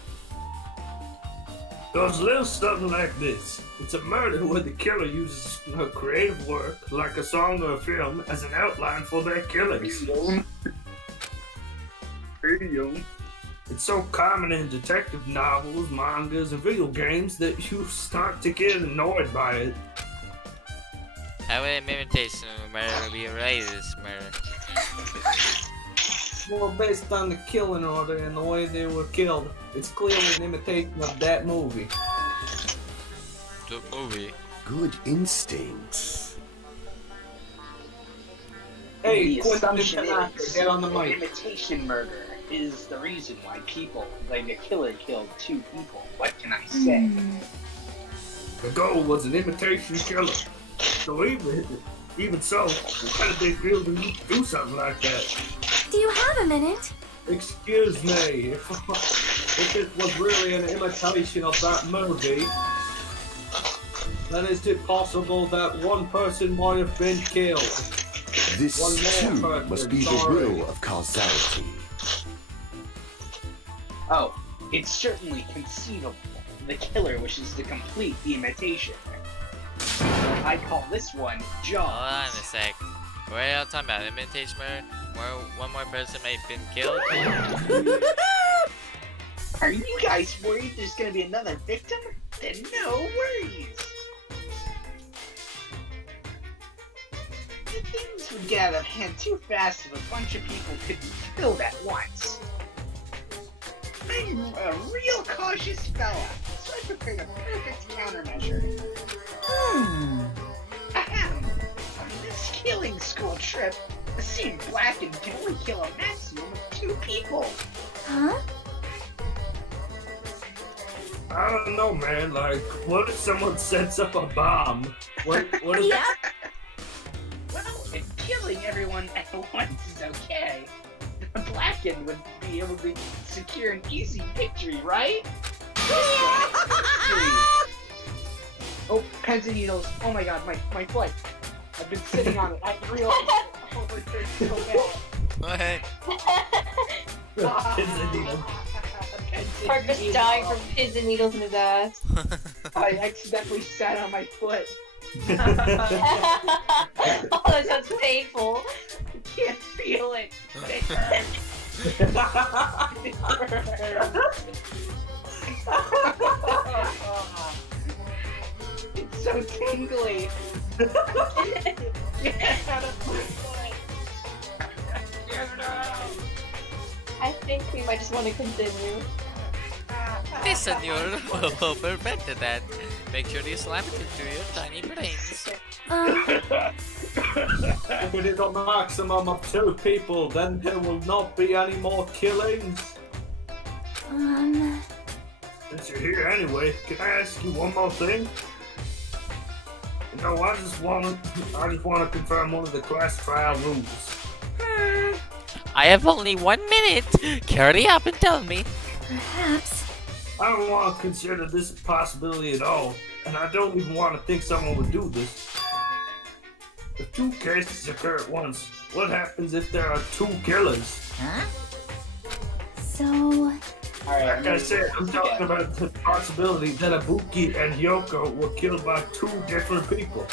Goes a little something like this. It's a murder where the killer uses her creative work, like a song or a film, as an outline for their killings. It's so common in detective novels, mangas, and video games that you start to get annoyed by it. How would an imitation murder be related to this murder? Well, based on the killing order and the way they were killed, it's clearly an imitation of that movie. The movie? Good instincts. Hey, the Quentin assumption and Tanaka, is get on the that mic. imitation murder is the reason why people, like the killer, killed 2 people. What can I say? The goal was an imitation killer. So even so, why did they feel the need to do something like that? Do you have a minute? Excuse me, if it was really an imitation of that movie, then is it possible that one person might have been killed? This One too more person, must be the sorry. will of causality. Oh, it's certainly conceivable. The killer wishes to complete the imitation. I call this one Jaws. Hold on a sec. We're all talking about imitation murder? One more person may have been killed? Are you guys worried there's gonna be another victim? Then no worries. The things would get out of hand too fast if a bunch of people could be killed at once. I'm a real cautious fella, so I prepared a perfect countermeasure. Ahem. On this killing school trip, the scene Blackened can only kill a maximum of 2 people. Huh? I don't know, man. Like, what if someone sets up a bomb? What if Yeah. Well, if killing everyone at once is okay, Blackened would be able to secure an easy victory, right? Oh, pens and needles. Oh my god, my foot. I've been sitting on it. I realized oh, it hurts so bad. What? Pins and needles. Parker's dying from pins and needles in his ass. I accidentally sat on my foot. Oh, that sounds painful. I can't feel it. It hurts. It's so tingly. Get out of my foot. I think we might just want to continue. Listen, you will prevent that. Make sure you slam it into your tiny brains. If it is a maximum of 2 people, then there will not be any more killings. Since you're here anyway, can I ask you one more thing? You know, I just want to confirm one of the class trial rules. I have only 1 minute. Hurry up and tell me. Perhaps. I don't want to consider this a possibility at all, and I don't even want to think someone would do this. If 2 cases occur at once, what happens if there are 2 killers? Huh? So... Like I said, I'm talking about the possibility that Ibuki and Hiyoko were killed by 2 different people.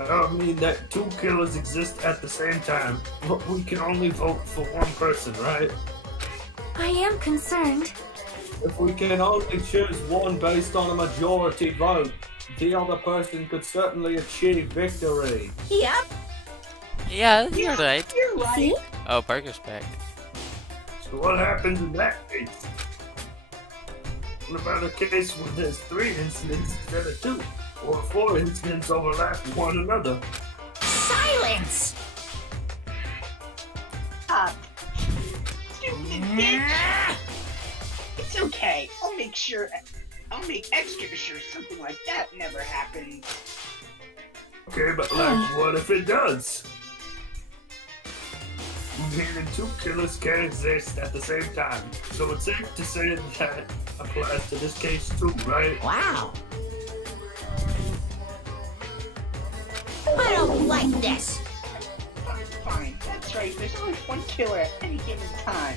I don't mean that 2 killers exist at the same time, but we can only vote for 1 person, right? I am concerned. If we can only choose one based on a majority vote, the other person could certainly achieve victory. Yep. Yeah, you're right. You're right. See? Oh, Parker's back. So what happens in that case? What about a case where there's 3 incidents instead of 2? or 4 incidents overlap one another. Silence! Stop. Stupid bitch. It's okay. I'll make extra sure something like that never happens. Okay, but like, what if it does? Meaning 2 killers can exist at the same time, so it's safe to say that applies to this case too, right? Wow. I don't like this. Fine, that's right. There's only 1 killer at any given time.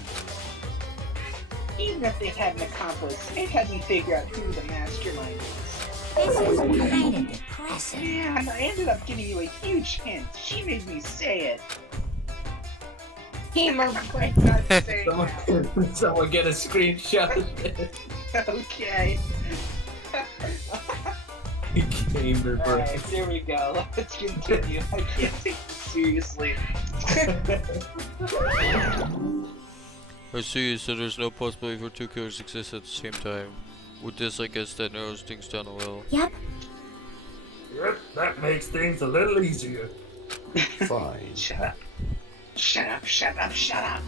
Even if they had an accomplice, they'd have me figure out who the mastermind is. This is kind of depressing. Yeah, and I ended up giving you a huge hint. She made me say it. Gamer break, not saying that. Someone get a screenshot of this. Okay. Gamer break. Alright, there we go. Let's continue. I can't take this seriously. I see, so there's no possibility for 2 killers to exist at the same time. With this, I guess that narrows things down a little. Yep. Yep, that makes things a little easier. Fine. Shut up. Shut up, shut up, shut up.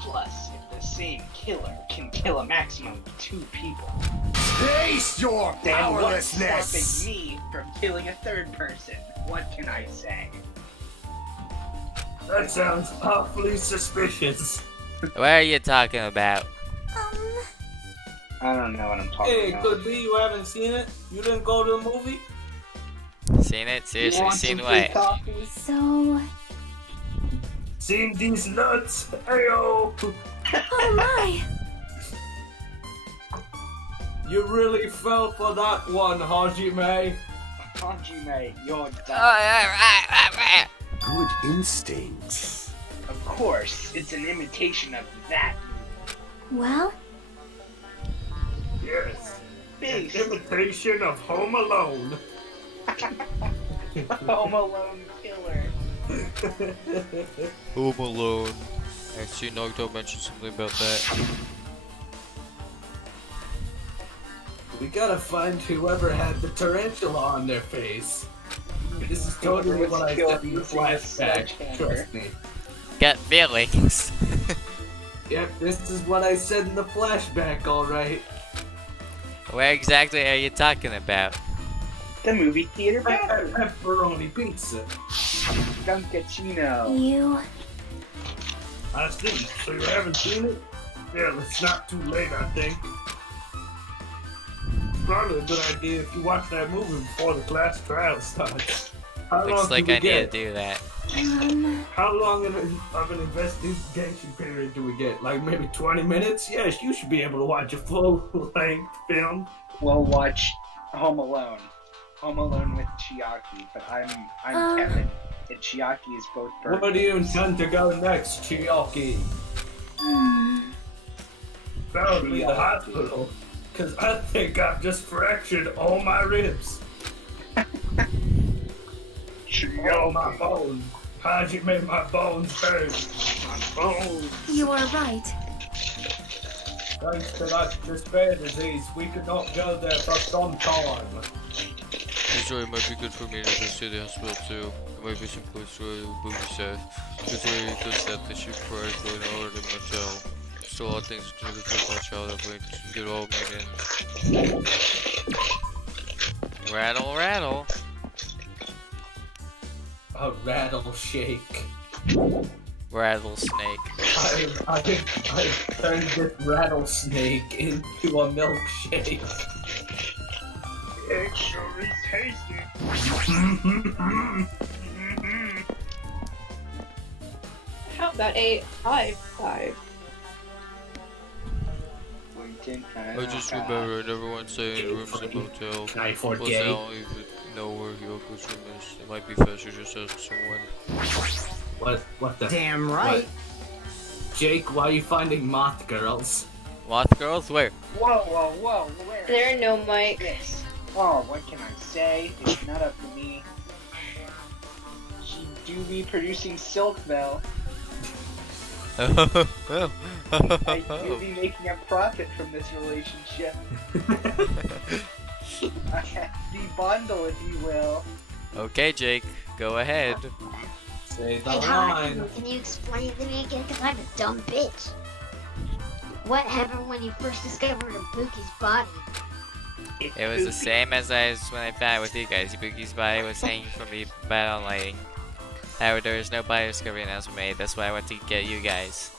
Plus, if the same killer can kill a maximum of 2 people, Taste your then what's powerlessness! stopping me from killing a 3rd person? What can I say? That sounds awfully suspicious. What are you talking about? I don't know what I'm talking Hey, about. could be you haven't seen it? You didn't go to the movie? Seen it? Seriously, Want seen some free what? coffee? So, Seen these nuts? Ayo! oh my. You really fell for that one, Hajime. Hajime, you're done. Good instincts. Of course, it's an imitation of that Well, Yes. An base imitation of Home Alone. Home Alone killer. Home Alone. I see Nagito mentioned something about that. We gotta find whoever had the tarantula on their face. This is totally what I said in the flashback. Trust me. Got feelings. Yep, this is what I said in the flashback, alright. Where exactly are you talking about? The movie theater battle. Pepperoni pizza. Dunkachino. you. I see. So you haven't seen it? Yeah, it's not too late, I think. Probably a good idea if you watch that movie before the class trial starts. How Looks long like do we I need get? to do that. How long of an investigation period do we get? Like maybe 20 minutes? Yes, you should be able to watch a full-length film. We'll watch Home Alone. Home Alone with Chiaki, but I'm Kevin, and Chiaki is both birthdays. Where do you intend to go next, Chiaki? Probably the hospital. Cause I think I've just fractured all my ribs. All my bones. Hajime, my bones hurt. My bones. You are right. Thanks to that despair disease, we could not go there for some time. Usually it might be good for me to go to the hospital too. There might be some place where it will be safe. Kuzuryu does that they should correctly in order to Mattel. Still a lot of things to do with my child that we can get all made in. Rattle, rattle. A rattle shake. Rattlesnake. I turned this rattlesnake into a milkshake. It sure is tasty. How about a high five? I just remembered everyone saying rooms in the motel. Can I afford Plus, I gay? don't even know where Hiyoko's room is. It might be faster just ask someone. What the? Damn right. What? Jake, why are you finding moth girls? Moth girls? Where? Whoa, where? There are no mic. This. Oh, what can I say? It's not up to me. She do be producing silk though. I do be making a profit from this relationship. The bundle, if you will. Okay, Jake, go ahead. Say the Hey, line. Hajime, can you explain it to me again? Because I'm a dumb bitch. What happened when you first discovered Ibuki's body? It was the same as when I found with you guys. Ibuki's body was hanging from the battle lighting. However, there is no body discovery announcement made. That's why I went to get you guys.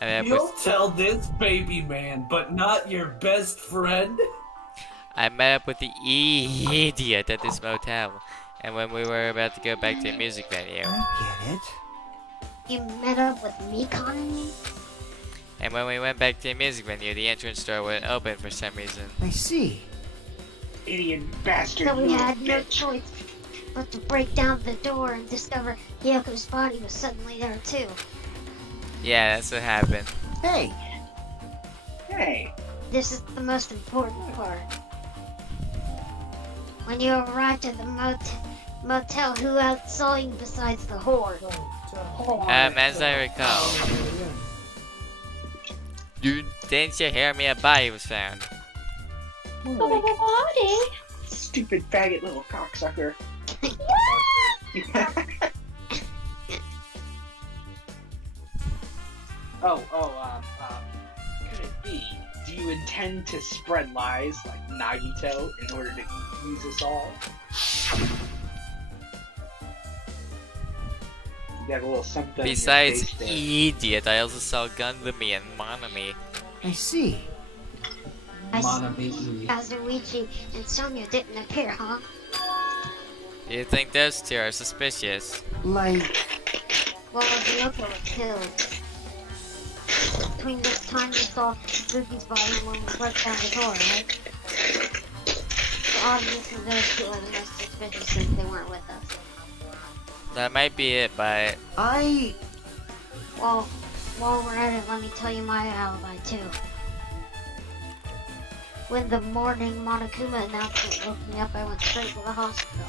I met up You'll with, tell this baby man, but not your best friend? I met up with the idiot at this motel. And when we were about to go back to the music venue. I get it. You met up with Mikan and me? And when we went back to the music venue, the entrance door wouldn't open for some reason. I see. Idiot bastard. So we little had no bitch. choice but to break down the door and discover Hiyoko's body was suddenly there too. Yeah, that's what happened. Hey, Hey. This is the most important part. When you arrived at the motel, who else saw you besides the horde? As I recall, didn't you hear me? A body was found. More like Body. stupid faggot little cocksucker. Could it be? Do you intend to spread lies like Nagito in order to confuse us all? You got a little something. in your Besides face there. idiot, I also saw Gundham and Monomi. I see. I saw Monomi. Kazuichi and Sonya didn't appear, huh? You think those two are suspicious? Like, Well, Hiyoko was killed. Between this time you saw Ibuki's body and when we broke down the door, right? So obviously those two are the most suspicious since they weren't with us. That might be it, but Well, while we're at it, let me tell you my alibi too. When the morning Monokuma announcement woke me up, I went straight to the hospital.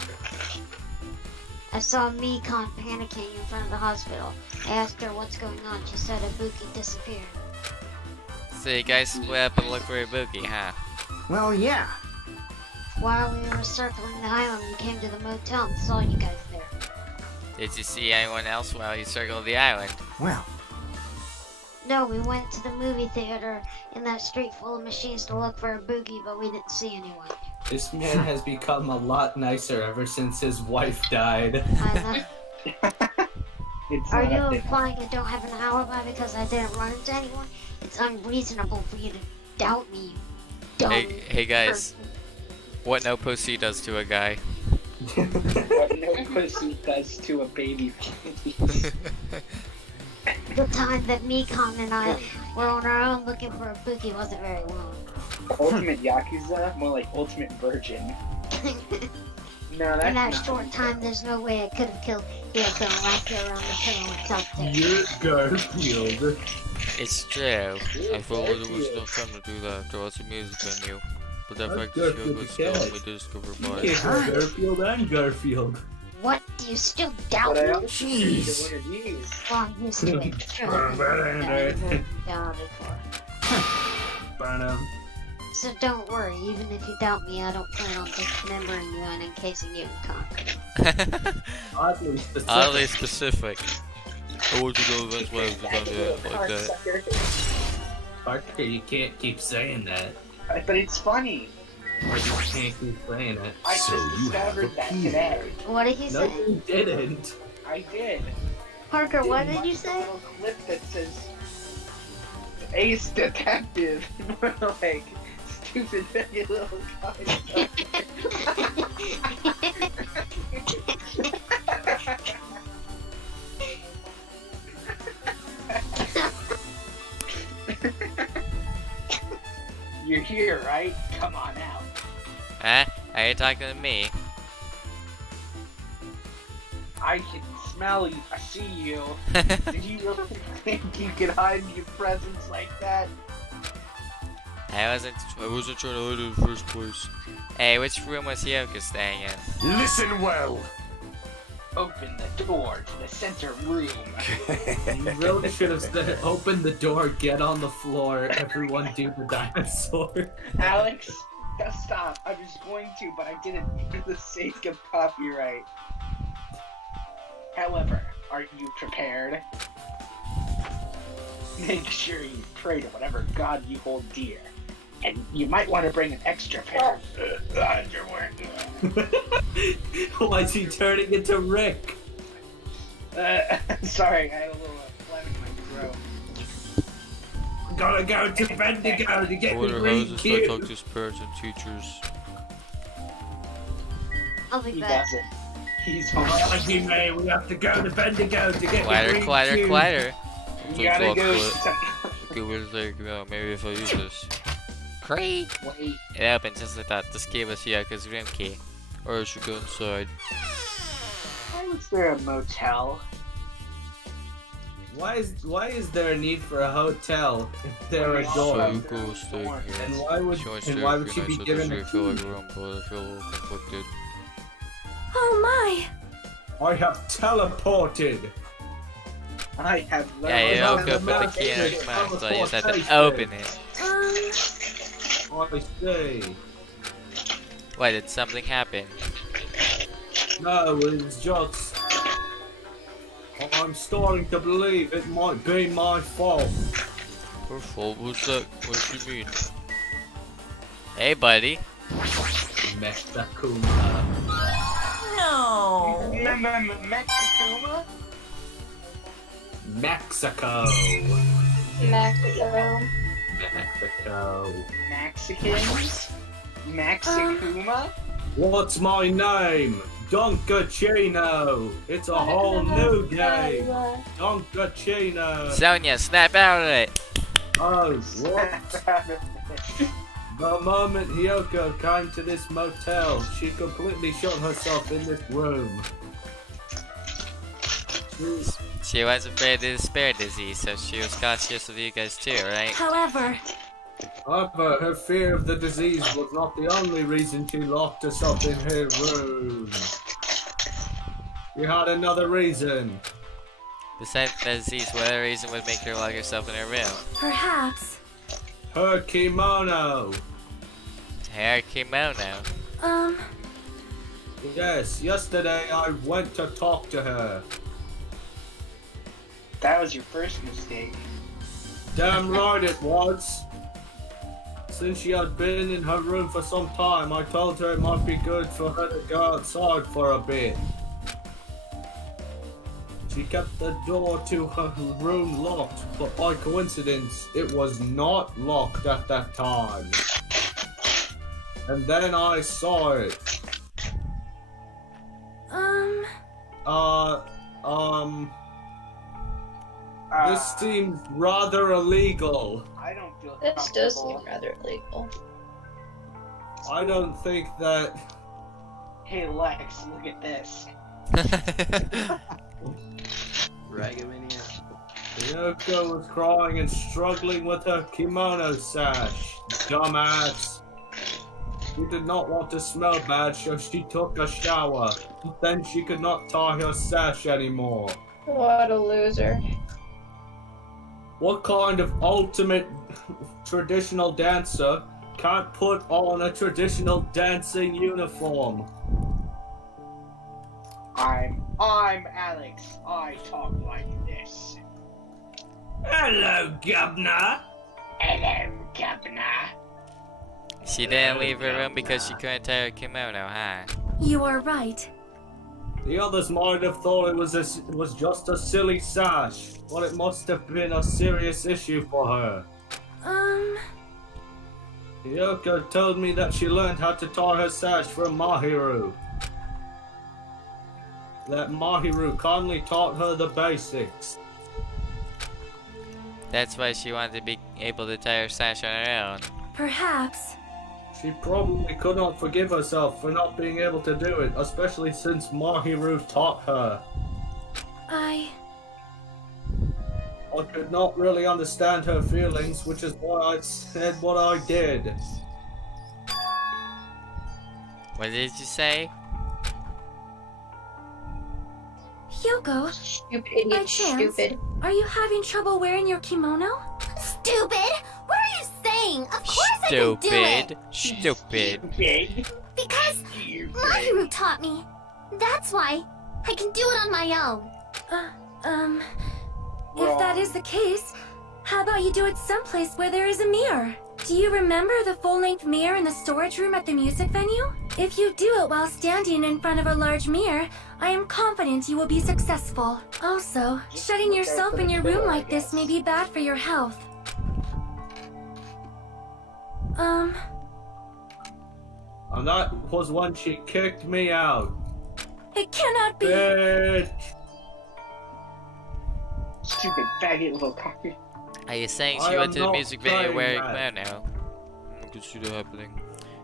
I saw Mikan panicking in front of the hospital. I asked her what's going on. She said Ibuki disappeared. so you guys split up and look for Ibuki, huh? well, yeah. While we were circling the island, we came to the motel and saw you guys there. Did you see anyone else while you circled the island? Well, No, we went to the movie theater in that street full of machines to look for Ibuki, but we didn't see anyone. This man has become a lot nicer ever since his wife died. I know. It's Are not you a thing. implying I don't have an alibi because I didn't run into anyone? It's unreasonable for you to doubt me, you dumb Hey guys, person. what no pussy does to a guy? What no pussy does to a baby. The time that Mikan and I were on our own looking for Ibuki wasn't very long. Ultimate Yakuza? More like Ultimate Virgin. No, that's In that not. short time, there's no way I could have killed Hiyoko and wrapped her around the pillow and tucked her. You're Garfield. It's true. I thought there was no time to do that. There was a music venue. But the I'm fact that Garfield was the still cat. we discovered You by. can't be Garfield and Garfield. What? Do you still doubt But I me? also need one of these. Well, I'm used to it. Sure, I've been down before. So don't worry, even if you doubt me, I don't plan on dismembering you and encasing you in concrete. Oddly specific. Oddly specific. I want to go that's why I was about to act like that. Cocksucker. Parker, you can't keep saying that. But it's funny. You can't keep saying it. I So just you have discovered that appeared. today. What did he No, say? you didn't. I did. Parker, what Did did you say? a little clip that says Ace Detective. Like stupid faggot little You're here, right? Come on out. Huh? Are you talking to me? I can smell you. I see you. Did you really think you could hide your presence like that? I wasn't trying to hide in the first place. Hey, which room was Hiyoko staying in? Listen well. Open the door to the center room. You really should have said, open the door, get on the floor, everyone do the dinosaur. Alex, Stop. I was going to, but I didn't for the sake of copyright. However, are you prepared? Make sure you pray to whatever god you hold dear. And you might want to bring an extra pair of underwear. Why is he turning into Rick? Sorry, I had a little phlegm in my throat. Gotta go to Bendigo to get the Order green houses, I cube. talk to his parents and teachers. I'll be He back. does it. He's home. Hajime, we have to go to Bendigo to get Quieter, the green quieter, cube. quieter. You gotta go. Okay, we'll take, maybe if I use this. Great! Wait. It opens just like that. This key was Hiyoko's room key. Or I should go inside. Why was there a motel? Why is there a need for a hotel if there are So doors? Fuyuhiko is staying here. And why would She wants and to why a would few she be nights, so given doesn't a feel like key? a room, but I feel a little conflicted. Oh my! I have teleported. I have Yeah, you learned don't how go to put the key in navigate. his mouth, so you just have Teleportation. to open it. I see. Why, did something happen? No, it's just... I'm starting to believe it might be my fault. Her fault? What's that? What do you mean? Hey, buddy. Mexakuma. No! Mexicuma? Mexico. Mexico. Mexico. Mexicans? Mexicuma? What's my name? Donkachino. It's a whole new game. Donkachino. Sonia, snap out of it! Oh, what? The moment Hiyoko came to this motel, she completely shut herself in this room. She was afraid of the despair disease, so she was cautious of you guys too, right? However, However, her fear of the disease was not the only reason she locked herself in her room. She had another reason. Besides the disease, what other reason would make her lock herself in her room? perhaps. Her kimono. Her kimono. Yes, yesterday I went to talk to her. That was your first mistake. Damn right it was. Since she had been in her room for some time, I told her it might be good for her to go outside for a bit. She kept the door to her room locked, but by coincidence, it was not locked at that time. And then I saw it. This seems rather illegal. I don't feel This does comfortable. seem rather illegal. I don't think that... Hey Lex, look at this. Ragamania. Hiyoko was crying and struggling with her kimono sash. Dumbass. She did not want to smell bad, so she took a shower. Then she could not tie her sash anymore. What a loser. What kind of ultimate traditional dancer can't put on a traditional dancing uniform? I'm Alex. I talk like this. Hello, Governor. Hello, Governor. She didn't leave her room because she couldn't tie her kimono, huh? You are right. The others might have thought it was just a silly sash, but it must have been a serious issue for her. Hiyoko told me that she learned how to tie her sash from Mahiru. That Mahiru kindly taught her the basics. That's why she wanted to be able to tie her sash on her own. Perhaps. She probably could not forgive herself for not being able to do it, especially since Mahiru taught her. I could not really understand her feelings, which is why I said what I did. What did you say? Hiyoko, Stupid by idiot, chance, stupid. are you having trouble wearing your kimono? Stupid! What are you saying? Of course I can do it. Stupid. Because Mahiru taught me. That's why I can do it on my own. If that is the case, how about you do it someplace where there is a mirror? Do you remember the full-length mirror in the storage room at the music venue? If you do it while standing in front of a large mirror, I am confident you will be successful. Also, shutting yourself in your room like this may be bad for your health. And that was when she kicked me out. It cannot be. Bitch. Stupid faggot little cocker. Are you saying I she went am to the not music video saying wearing that. kimono now? I can see that happening.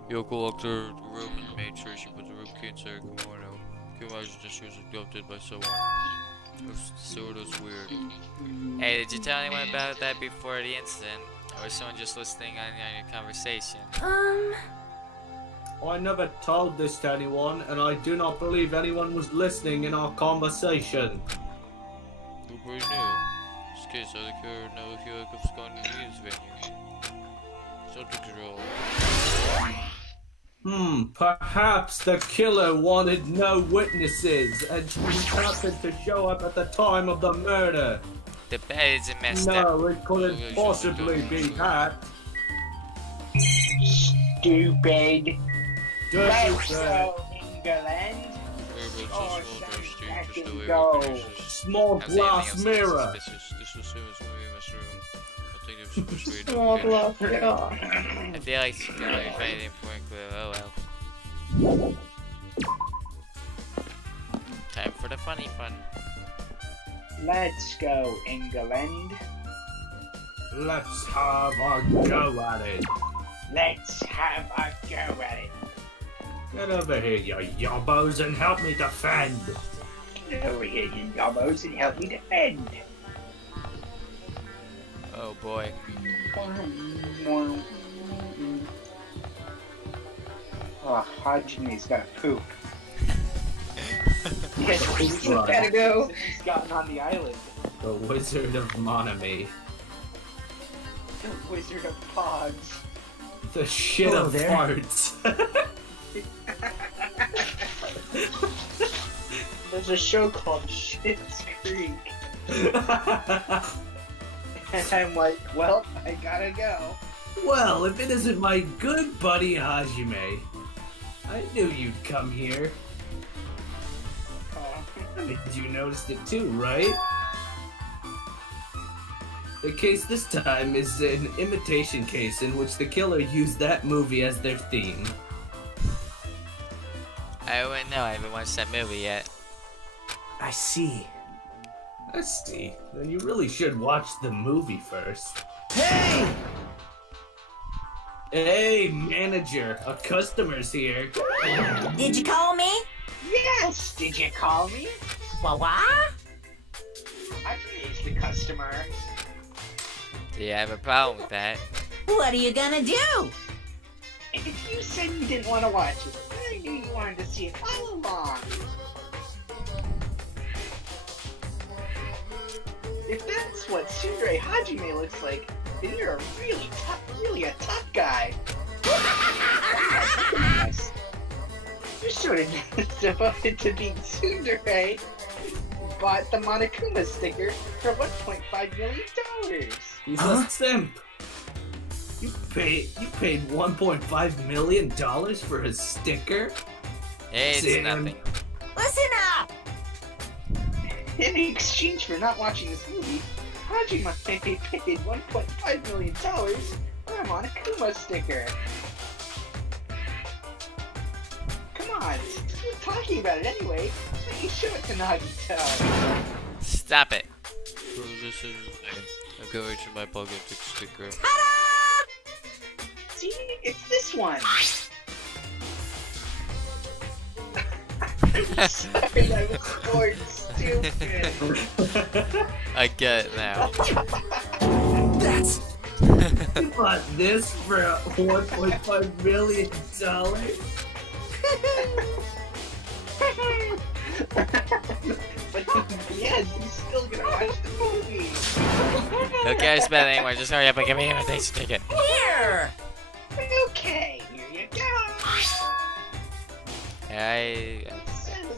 Yoko locked her room and made sure she put the room key inside her kimono. Can you imagine that she was adopted by someone? It was sort of weird. Hey, did you tell anyone about that before the incident? Or was someone just listening on your conversation? I never told this to anyone, and I do not believe anyone was listening in our conversation. Nobody knew. In this case, I think I know if Hiyoko's gone to the music venue. Something's wrong. Perhaps the killer wanted no witnesses, and she happened to show up at the time of the murder. The bed isn't messed up. No, it couldn't possibly be that. Stupid. Let's Dirty go, England. Oh, go. Small glass mirror. Small glass mirror. I feel like she's gonna be finding important clue. Oh well. Time for the funny fun. Let's go, England. Let's have a go at it. Let's have a go at it. Get over here, you yobbos, and help me defend. Get over here, you yobbos, and help me defend. Oh boy. Oh, Hajime's gotta poop. He's Gotta go. He's gotten on the island. The Wizard of Monomi. The Wizard of Pogs. The shit Hello of there. farts. There's a show called Schitt's Creek. And I'm like, well, I gotta go. Well, if it isn't my good buddy Hajime. I knew you'd come here. You noticed it too, right? The case this time is an imitation case in which the killer used that movie as their theme. I wouldn't know. I haven't watched that movie yet. I see. I see. Then you really should watch the movie first. Hey! Hey, manager. A customer's here. Did you call me? Yes! Did you call me? What? I've raised the customer. Do you have a problem with that? What are you gonna do? If you said you didn't want to watch it, I knew you wanted to see it all along. If that's what Tsundere Hajime looks like, then you're a really a tough guy. You're sort of devoted to being Tsundere. Bought the Monokuma sticker for $1.5 million. He's a simp. You paid $1.5 million for his sticker? It's Sam. nothing. Listen up! In exchange for not watching this movie, Hajime paid $1.5 million for a Monokuma sticker. Come on, we're talking about it anyway. Why don't you show it to Nagito? Stop it. So this is. I'm going to my pocket to sticker. See, it's this one. Sorry, that was more stupid. I get it now. That's... You bought this for $1.5 million? But yes, he's still gonna watch the movie. Who cares about it anymore? Just hurry up and give me an invitation ticket. Here!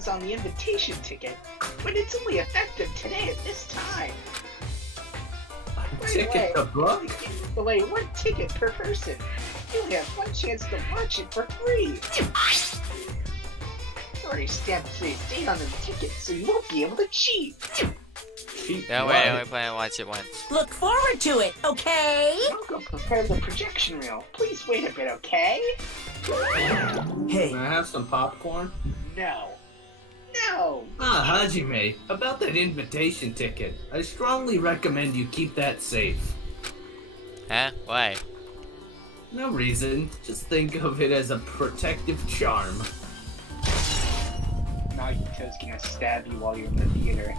on the invitation ticket, but it's only effective today at this time. Ticket to book? Give away 1 ticket per person. You only have 1 chance to watch it for free. I already stamped today's date on the ticket, so you won't be able to cheat. That way I only plan to watch it once. Look forward to it, okay? I'll go prepare the projection reel. Please wait a bit, okay? Hey, Can I have some popcorn? No. No! Ah, Hajime, about that invitation ticket. I strongly recommend you keep that safe. Huh? Why? No reason. Just think of it as a protective charm. Nagito's gonna stab you while you're in the theater.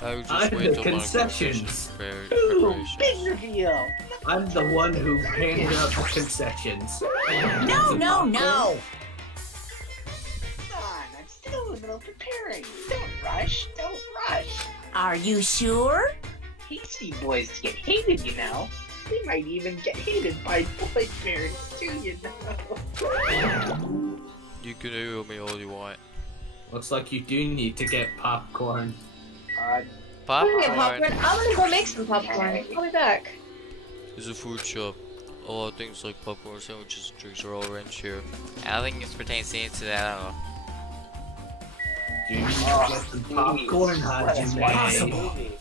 I would just I'm wait the till concessions. Boom! Big reveal! I'm the one who handed out the concessions. No, no, no! Come on, I'm still in the middle of preparing. Don't rush, don't rush. Are you sure? Hasty boys get hated, you know. They might even get hated by boy parents too, you know. You can email me all you want. Looks like you do need to get popcorn. I'm gonna get Popcorn popcorn. I'm gonna go make some popcorn. I'll be back. is a food shop. A lot of things like popcorn, sandwiches, and drinks are all arranged here. I don't think this pertains to that at all. You need to get some popcorn, Hajime.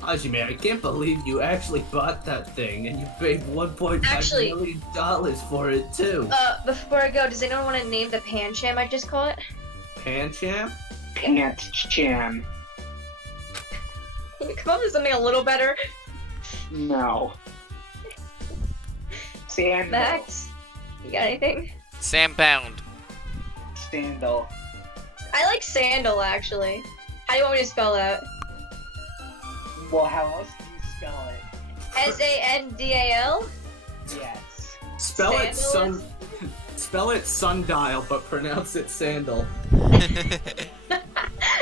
Hajime, I can't believe you actually bought that thing, and you paid $1.5 million for it too. Before I go, does anyone want to name the Pancham I just call it? Pancham? Pancham. Can you come up with something a little better? No. Sandal. Max, you got anything? Sam Pound. Sandal. I like sandal, actually. How do you want me to spell that? Well, how else do you spell it? S-A-N-D-A-L? Yes. Spell it sundial, but pronounce it sandal.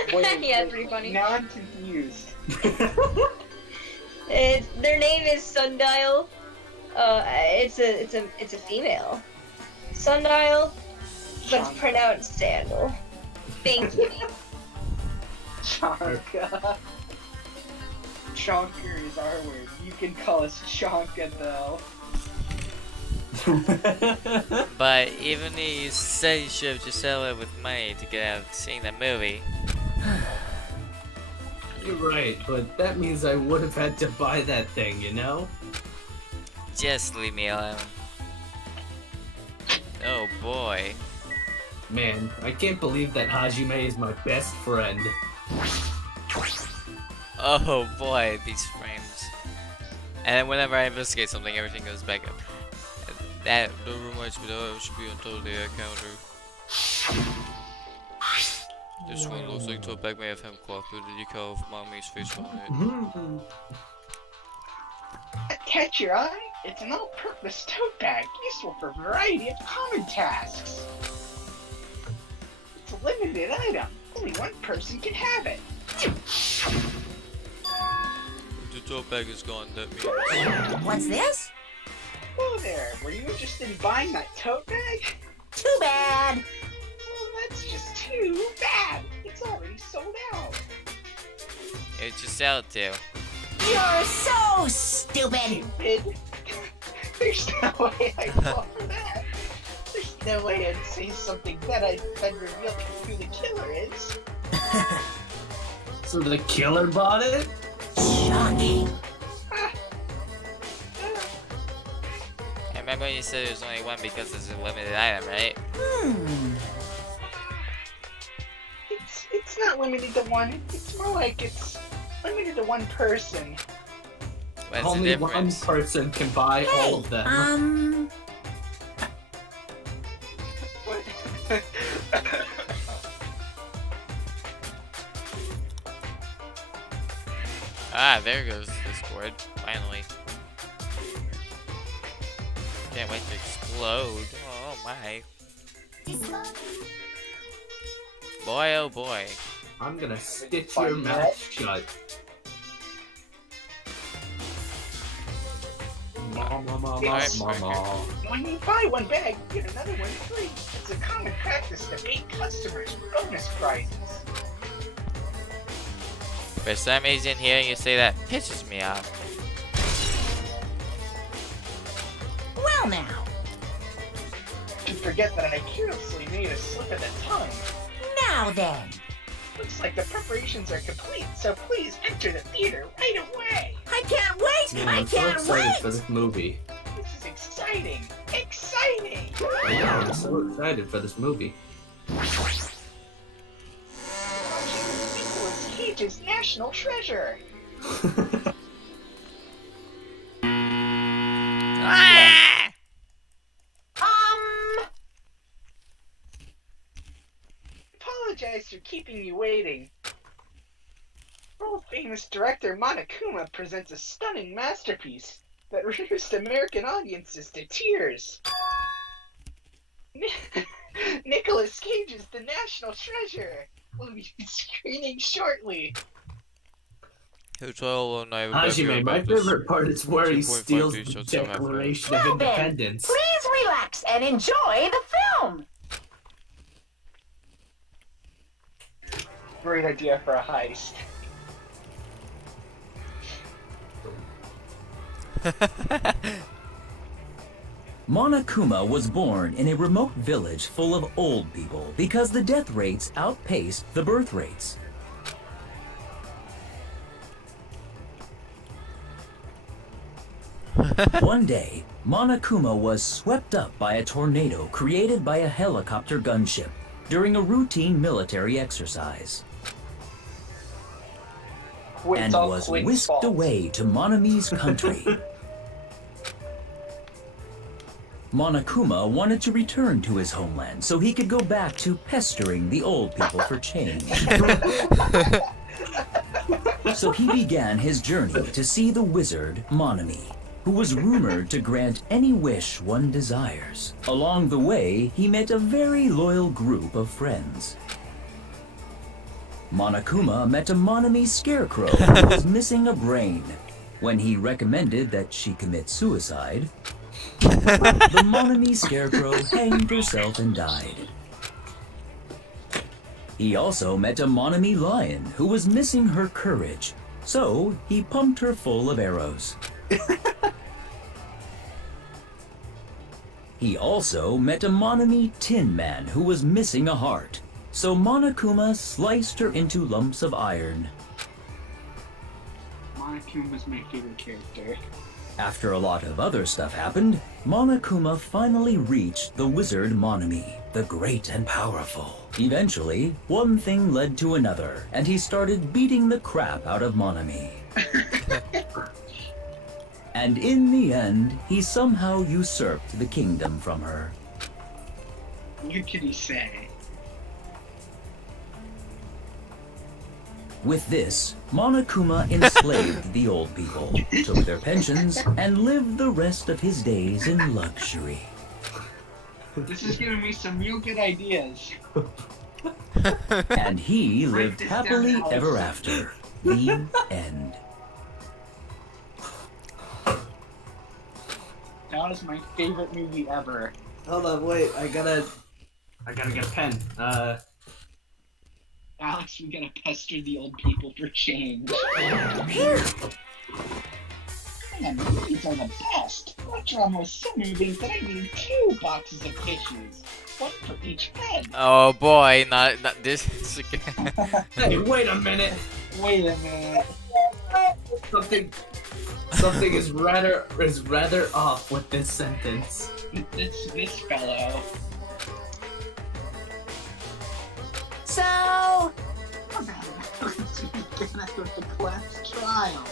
Yeah, pretty funny. Now I'm confused. Their name is Sundial. It's a female. Sundial, but it's pronounced sandal. Thank you. Chonka. Chonker is our word. You can call us Chonka though. But even if you said you should have just settled it with money to get out of seeing that movie. You're right, but that means I would have had to buy that thing, you know? Just leave me alone. Oh boy. Man, I can't believe that Hajime is my best friend. Oh boy, these frames. And then whenever I investigate something, everything goes back up. That reminds me that I should be on top of the counter. This one looks like tote bag may have hemp cloth with a decal of Mommy's face on it. Catch your eye? It's an all-purpose tote bag, useful for a variety of common tasks. It's a limited item. Only one person can have it. The tote bag is gone, that means... What's this? Whoa there, were you interested in buying that tote bag? Too bad. Well, that's just too bad. It's already sold out. It's just sell it to. You're so stupid. Stupid? There's no way I'd fall for that. There's no way I'd say something that I'd then reveal who the killer is. So the killer bought it? Shocking. I remember you said there's only one because it's a limited item, right? It's not limited to one. It's more like it's limited to one person. What's Only the one difference? person can buy all of them. Ah, there goes this board. Finally. Can't wait to explode. Oh my. Boy, oh boy. I'm gonna stitch your mouth shut. When you buy one bag, you get another one free. It's a common practice to bait customers with bonus prizes. For some reason, hearing you say that pisses me off. Well now. You forget that I carelessly made a slip of the tongue. Now then. Looks like the preparations are complete, so please enter the theater right away. I can't wait! Man, I I'm so can't excited wait! for this movie. This is exciting! Exciting! I know, I'm so excited for this movie. Nicolas Cage's national treasure. Apologize for keeping you waiting. World famous director Monokuma presents a stunning masterpiece that reduced American audiences to tears. Nicolas Cage is the national treasure. Will be screening shortly. Hajime, my favorite part is where he steals the Declaration of Independence. Please relax and enjoy the film. Great idea for a heist. Monokuma was born in a remote village full of old people because the death rates outpaced the birth rates. One day, Monokuma was swept up by a tornado created by a helicopter gunship during a routine military exercise. And was whisked away to Monomi's country. Monokuma wanted to return to his homeland so he could go back to pestering the old people for change. So he began his journey to see the wizard Monomi, who was rumored to grant any wish one desires. Along the way, he met a very loyal group of friends. Monokuma met a Monomi scarecrow who was missing a brain. When he recommended that she commit suicide, the Monomi scarecrow hanged herself and died. He also met a Monomi lion who was missing her courage, so he pumped her full of arrows. He also met a Monomi tin man who was missing a heart, so Monokuma sliced her into lumps of iron. Monokuma's my favorite character. After a lot of other stuff happened, Monokuma finally reached the wizard Monomi, the great and powerful. Eventually, one thing led to another, and he started beating the crap out of Monomi. And in the end, he somehow usurped the kingdom from her. What can he say? With this, Monokuma enslaved the old people, took their pensions, and lived the rest of his days in luxury. This is giving me some real good ideas. And he lived happily ever after. The end. That was my favorite movie ever. Hold on, wait, I gotta get a pen. Alex, we gotta pester the old people for change. Man, movies are the best. That drama was so moving that I needed 2 boxes of tissues. One for each head. Oh boy, not this again. Hey, wait a minute. Wait a minute. Something is rather off with this sentence. It's this fellow. So, with the class trial.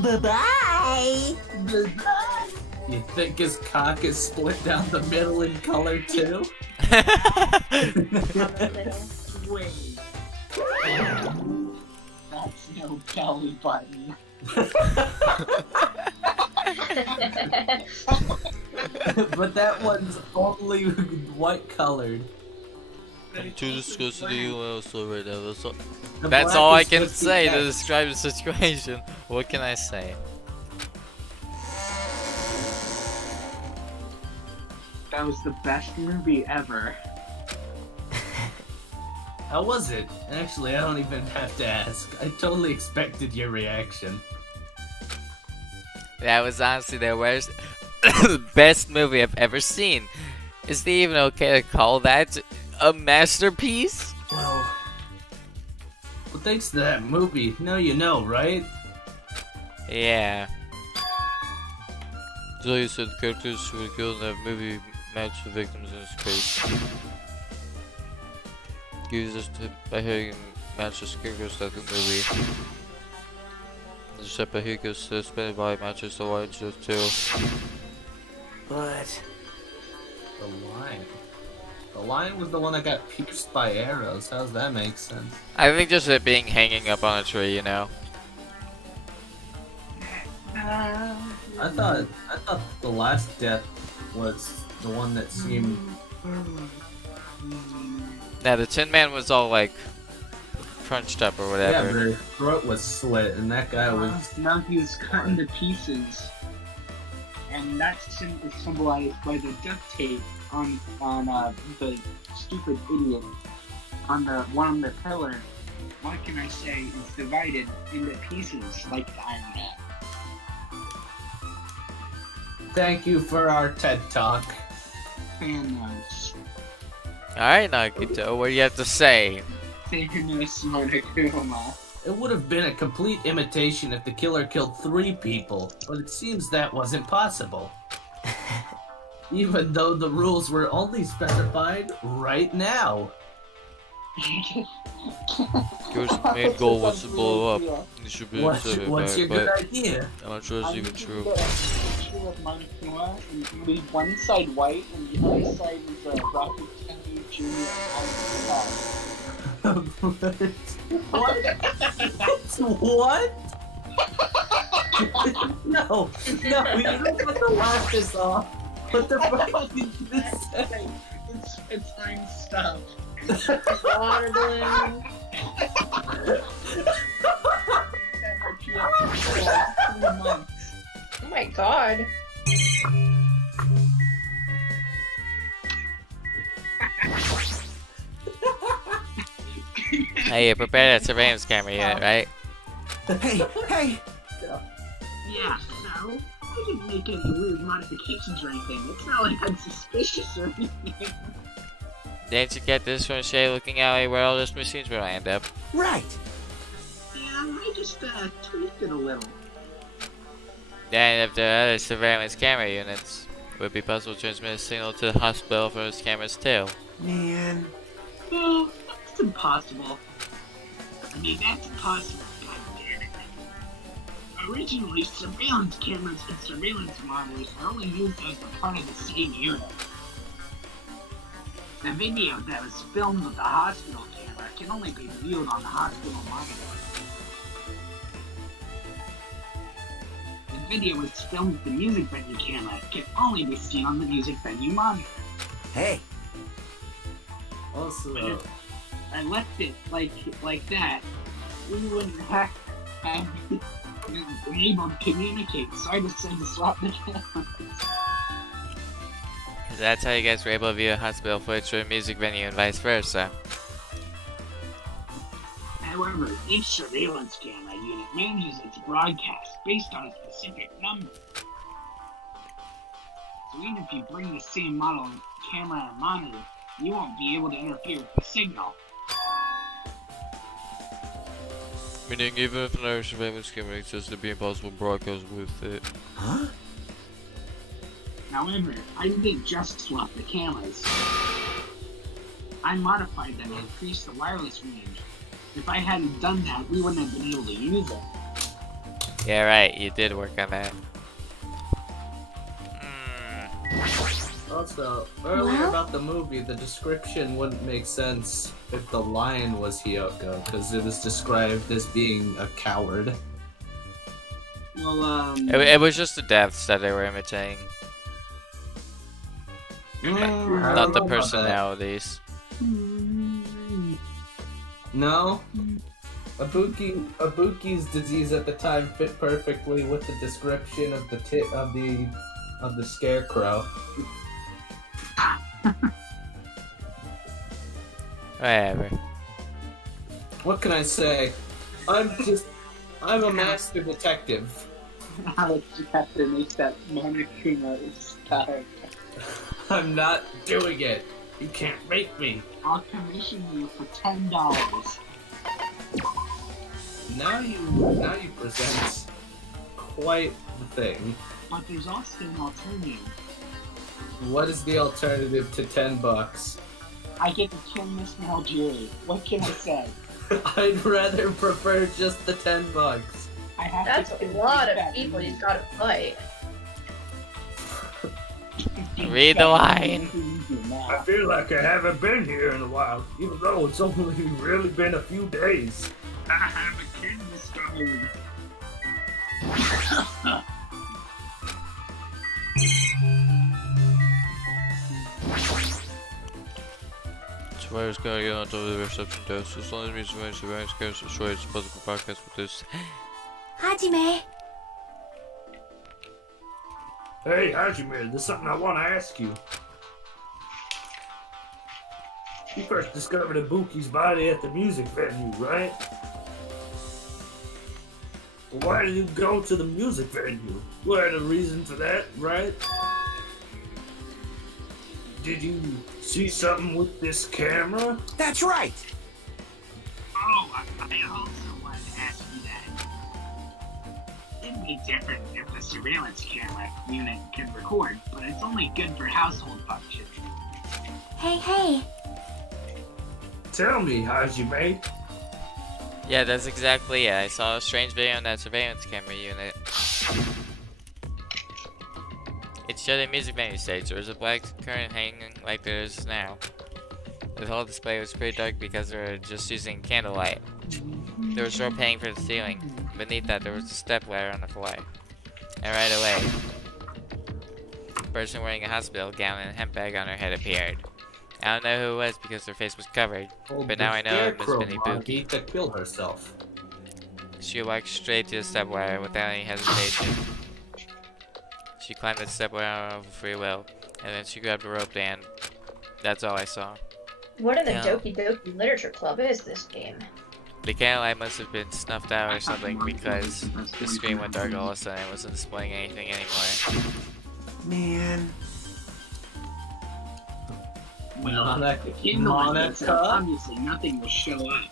bye-bye. Bye-bye. You think his cock is split down the middle in color too? Wait. That's no belly button. But that one's only white colored. I'm too disgusted to you also right now. That's all I can say to describe the situation. What can I say? That was the best movie ever. How was it? Actually, I don't even have to ask. I totally expected your reaction. That was honestly the worst, best movie I've ever seen. Is it even okay to call that a masterpiece? Well, thanks to that movie, now you know, right? Yeah. So you said characters who were killed in that movie match the victims in space. Use this tip by having matches characters that in the movie. The step by Hiyoko suspended by matches the white shirt too. But The lion. The lion was the one that got pierced by arrows. How's that make sense? I think just it being hanging up on a tree, you know. I thought the last death was the one that seemed. Now the Tin Man was all like crunched up or Yeah, whatever. but her throat was slit, and that guy was. Now he was cut into pieces, and that's symbolized by the duct tape on the stupid idiot on the one on the pillar. What can I say? It's divided into pieces like the Iron Man. Thank you for our TED Talk. Thanos. Alright, Nagito, what do you have to say? Thanos Monokuma. It would have been a complete imitation if the killer killed 3 people, but it seems that wasn't possible. Even though the rules were only specified right now. Your main goal was to blow up. You should be upset What's your good but idea? I'm not sure it's even true. Of Monokuma, and leave one side white and the other side is Rocket Kennedy Jr. What? What? No, you don't have to laugh this off. What the fuck did you just say? It's fine stuff. Water balloon. Oh my god. Hey, you prepared that surveillance camera unit, right? hey! Yeah, no. I didn't make any weird modifications or anything. It's not like I'm suspicious or anything. Didn't you get this from Shay looking at where all those machines will end up? Right! Yeah, I just tweaked it a little. Then if the other surveillance camera units would be possible to transmit a signal to the hospital from those cameras too. Man. Well, that's impossible. I mean, that's impossible. God damn it. Originally, surveillance cameras and surveillance monitors are only used as a part of the same unit. The video that was filmed with the hospital camera can only be viewed on the hospital monitor. The video was filmed with the music venue camera can only be seen on the music venue monitor. Hey! Also, But if I left it like that, we wouldn't have been able to communicate, so I decided to swap the cameras. That's how you guys were able to view a hospital footage for a music venue and vice versa. However, each surveillance camera unit manages its broadcast based on a specific number. So even if you bring the same model camera and monitor, you won't be able to interfere with the signal. Meaning even if another surveillance camera exists, it'd be impossible to broadcast with it. Huh? However, I didn't just swap the cameras. I modified them to increase the wireless range. If I hadn't done that, we wouldn't have been able to use it. Yeah, right, you did work on that. Also, earlier about the movie, the description wouldn't make sense if the lion was Hiyoko, because it was described as being a coward. Well, It was just the deaths that they were imitating, I not don't the know about that. personalities. No? Ibuki's disease at the time fit perfectly with the description of the scarecrow. Whatever. What can I say? I'm a master detective. Alex just have to make that Monokuma style. I'm not doing it. You can't make me. I'll commission you for $10. Now you present quite the thing. But there's also an alternative. What is the alternative to $10? I get to kill Miss Maljury. What can I say? I'd rather prefer just the $10. I have That's to a kill lot Big of Bad people Meanie. he's gotta fight. Read the line. I feel like I haven't been here in a while, even though it's only really been a few days. I have a kid this time. Survivor's gonna get on top of the reception desk. As long as me surviving surviving scares destroy it's possible podcast with this. Hajime. Hey, Hajime, there's something I want to ask you. You first discovered Ibuki's body at the music venue, right? Why did you go to the music venue? You had a reason for that, right? Did you see something with this camera? That's right. Oh, I also wanted to ask you that. It'd be different if the surveillance camera unit can record, but it's only good for household functions. Hey. Tell me, Hajime. Yeah, that's exactly it. I saw a strange video on that surveillance camera unit. It showed a music venue stage. There was a black curtain hanging like there is now. The whole display was pretty dark because they were just using candlelight. There was rope hanging from the ceiling. Beneath that, there was a step ladder on the floor. And right away, a person wearing a hospital gown and a hemp bag on her head appeared. I don't know who it was because her face was covered, but now I know it must have been Ibuki. To kill herself. She walked straight to the step ladder without any hesitation. She climbed the step ladder of free will, and then she grabbed a rope and that's all I saw. What in the Yeah. Doki Doki Literature Club is this game? The candlelight must have been snuffed out or something because the screen went dark all of a sudden and wasn't displaying anything anymore. Man. Well, Monica. so obviously nothing will show up.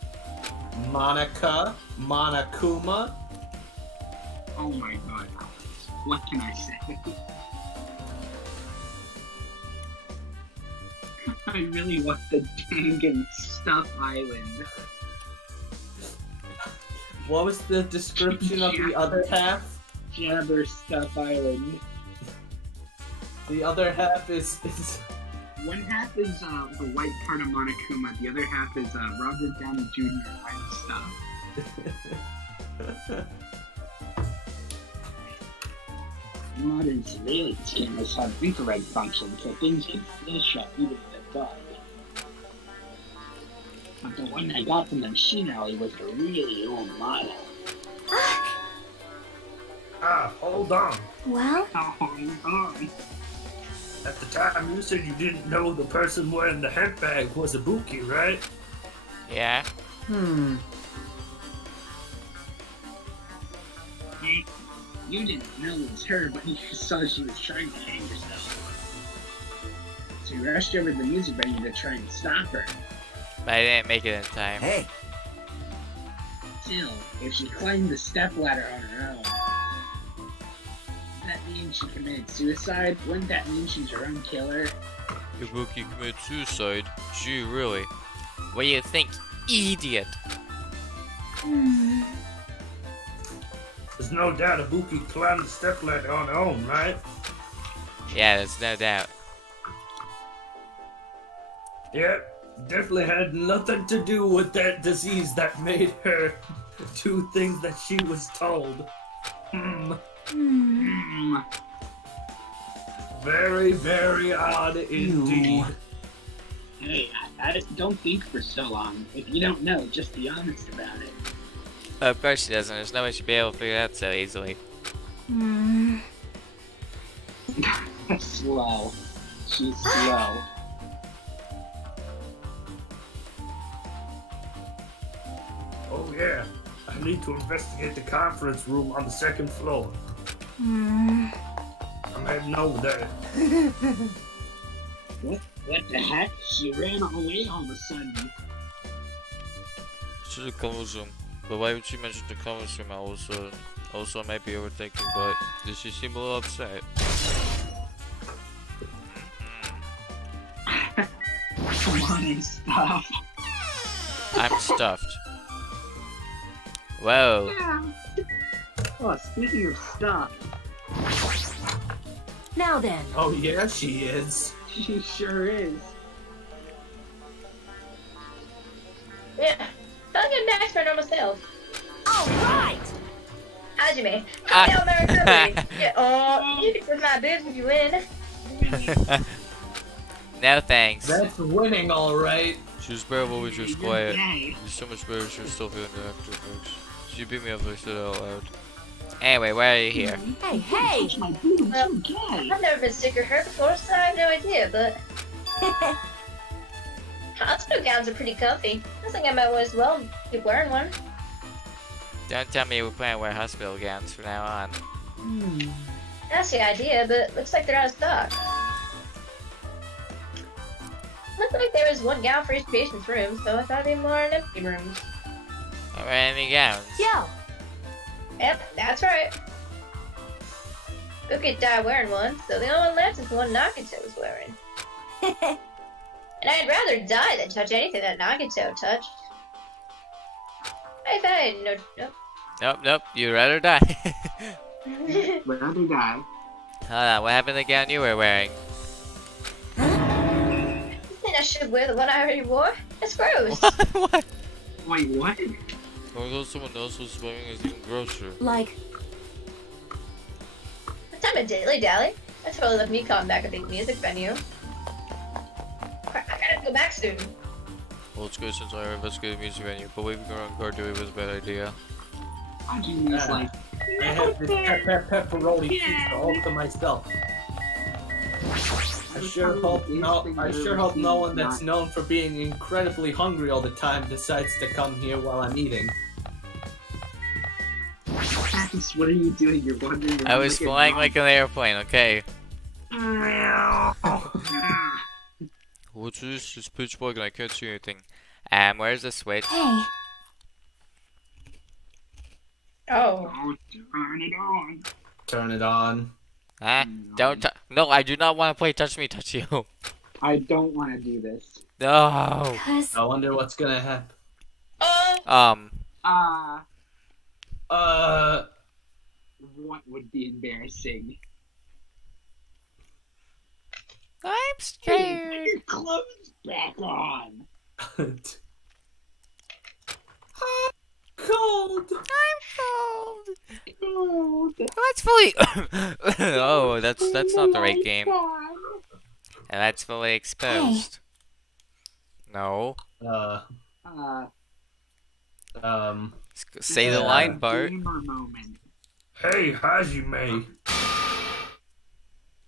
Monica. Monokuma. Oh my god, Alex. What can I say? I really want the Dangan Stuff Island. What was the description of the other half? Jabber Stuff Island. The other half is One half is the white part of Monokuma, the other half is Robert Downey Jr. and stuff. Modern surveillance cameras have infrared function, so things can flash up even in the dark. But the one I got from the machine alley was a really old model. Hold on. Well? Hold on. At the time, you said you didn't know the person wearing the hemp bag was Ibuki, right? Yeah? You didn't know it was her, but you saw she was trying to hang herself. So you rushed over to the music venue to try and stop her. But I didn't make it in time. Hey. Still, if she climbed the stepladder on her own, that means she committed suicide? Wouldn't that mean she's her own killer? Ibuki committed suicide? Gee, really? What do you think, idiot? There's no doubt Ibuki climbed the stepladder on her own, right? Yeah, there's no doubt. Yep, definitely had nothing to do with that disease that made her do things that she was told. Very, very odd indeed. Hey, I don't think for so long. If you don't know, just be honest about it. Of course she doesn't. There's no way she'd be able to figure it out so easily. Slow. She's slow. Yeah, I need to investigate the conference room on the second floor. I'm heading over there. What the heck? She ran away all of a sudden. To the conference room. But why would she mention the conference room all of a sudden? Also, I might be overthinking, but did she seem a little upset? Come on and stuff. I'm stuffed. Whoa. Yeah. Oh, speaking of stuff. Now then. Oh yeah, she is. She sure is. Yeah. I'll get back to my normal self. Alright! Hajime. Hail Mary Kirby. Yeah, oh, you can kiss my boobs if you win. No thanks. That's winning, alright. She was bearable when she was quiet. Yay. She's so much better, she was still feeling the after effects. She beat me up if I said it out loud. Anyway, why are you here? Hey, hey! Touch my boobs, Well, you gay. I've never been sick or hurt before, so I have no idea, but... Hospital gowns are pretty comfy. I think I might as well keep wearing one. Don't tell me we're planning to wear hospital gowns from now on. That's the idea, but looks like they're out of stock. Looked like there was one gown for each patient's room, so I thought it'd be more in empty rooms. Are there any gowns? Yo! Yep, that's right. Ibuki died wearing one, so the only one left is the one Nagito was wearing. And I'd rather die than touch anything that Nagito touched. If I had no... Nope, you'd rather die. Rather die. Hold on, what happened to the gown you were wearing? You think I should wear the one I already wore? That's gross. What? Wait, what? Although someone else was wearing is even grosser. Like, What time of dilly dally? I totally left Mikan back at the music venue. Crap, I gotta go back soon. Well, it's good since I investigated the music venue, but leaving her on guard duty was a bad idea. Hajime's like, I have this pepperoni pizza all to myself. I sure hope no one that's known for being incredibly hungry all the time decides to come here while I'm eating. Practice, what are you doing? You're wondering. I was flying like an airplane, okay? What's this? It's pitch black and I can't see anything. Where's the switch? hey, Oh. Oh, turn it on. Turn it on. Huh? No, I do not want to play Touch Me, Touch You. I don't want to do this. No. cause... I wonder what's gonna happen. What would be embarrassing? I'm Hey, scared. put your clothes back on. Cold. Cold. That's fully. Oh, that's not the right game. And that's fully exposed. No. Say the line, Bart. Gamer moment. Hey, Hajime.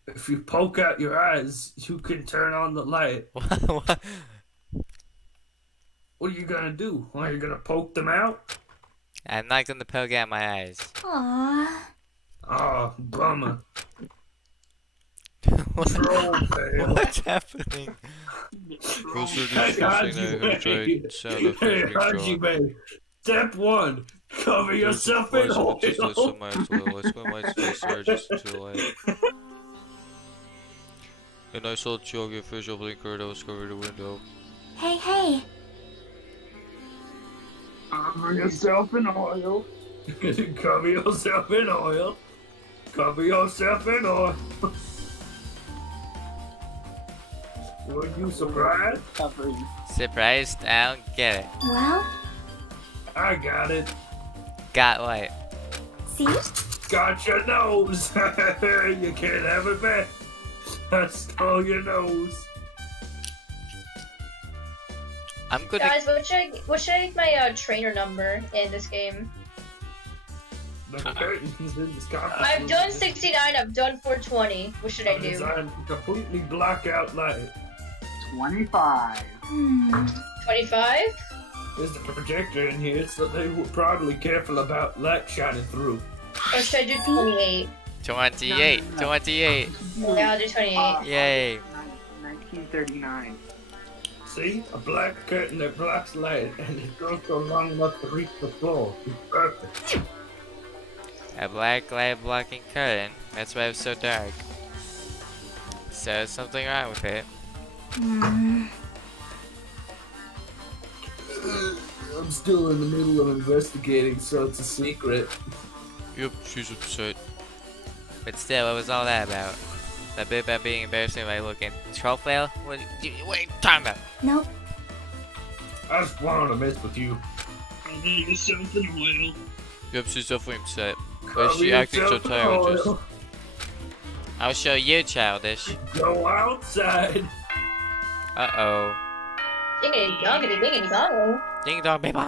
If you poke out your eyes, you can turn on the light. What? What are you gonna do? Are you gonna poke them out? I'm not gonna poke out my eyes. Aww. Oh, bummer. What's happening? Closer to Hey, something I heard giant sound of Hey, being drawn. Hajime. Step 1. Cover yourself in oil. Just let some lights well. I spent my space there just until the light. And I saw Chogi fish of blinker that was covered the window. Hey, hey. Cover yourself in oil. Cover yourself in oil. Cover yourself in oil. Were you surprised? Surprised? I don't get it. Well, I got it. Got what? see? Got your nose. You can't have it back. I stole your nose. I'm good. Guys, what should I make my trainer number in this game? The curtains in this conference I've room done 69, I've done 420. What should I do? designed to completely block out light. 25. 25? There's a projector in here, so they were probably careful about light shining through. Or should I do 28? 28. 28. Yeah, I'll do 28. Yay. 1939. See? A black curtain that blocks light, and it goes so long enough to reach the floor. It's perfect. A black light blocking curtain. That's why it's so dark. So there's something wrong with it. I'm still in the middle of investigating, so it's a secret. Yep, she's upset. But still, what was all that about? That bit about being embarrassing by looking troll fail? What are you talking about? Nope. I just wanted to mess with you. I'll make yourself in oil. Yep, she's definitely upset. Why Cover is she acting so yourself in childish? oil. I'll show you, childish. Go outside. Uh-oh. Dingity dongity dingity dong. Ding dong, baby.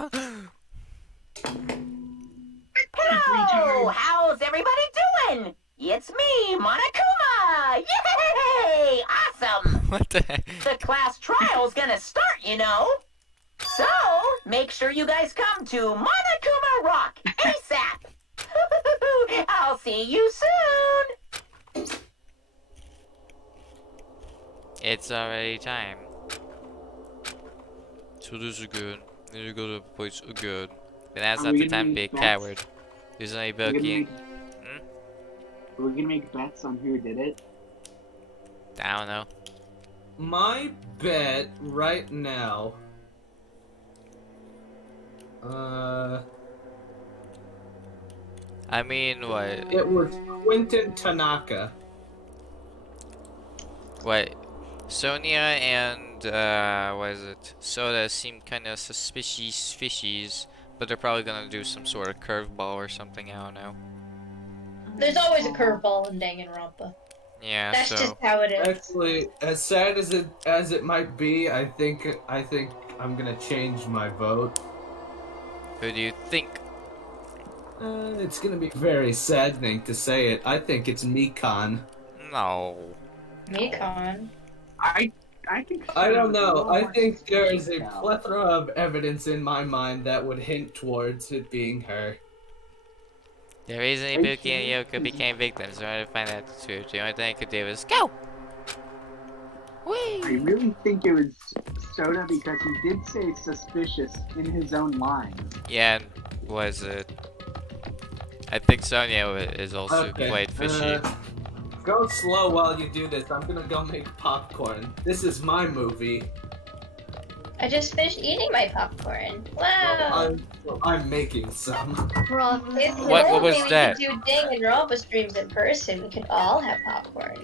Hello! How's everybody doing? It's me, Monokuma! Yay! Awesome! What the heck? The class trial's gonna start, you know. So, make sure you guys come to Monokuma Rock ASAP! I'll see you soon! It's already time. So this is good. Need to go to the place again. But that's Are not we the gonna time to be a make bets? coward. There's only We're gonna Ibuki. make- We're gonna make bets on who did it. I don't know. My bet right now. I mean, what? It was Quentin Tanaka. What? Sonia and, what is it? Soda seem kind of suspicious fishies, but they're probably gonna do some sort of curveball or something, I don't know. There's always a curveball in Danganronpa. Yeah, That's so... just how it is. Actually, as sad as it might be, I think I'm gonna change my vote. Who do you think? It's gonna be very saddening to say it. I think it's Mikan. No. Mikan. I think. I don't know. I more think there is a suspicious now. plethora of evidence in my mind that would hint towards it being her. The reason Ibuki and Hiyoko became victims in order to find out the truth, the only thing I could do was go! I really think it was Soda because he did say suspicious in his own lines. Yeah, was it? I think Sonia is also Okay, quite fishy. Go slow while you do this. I'm gonna go make popcorn. This is my movie. I just finished eating my popcorn. Wow. I'm making some. If What was only that? We could do Danganronpa streams in person. We could all have popcorn.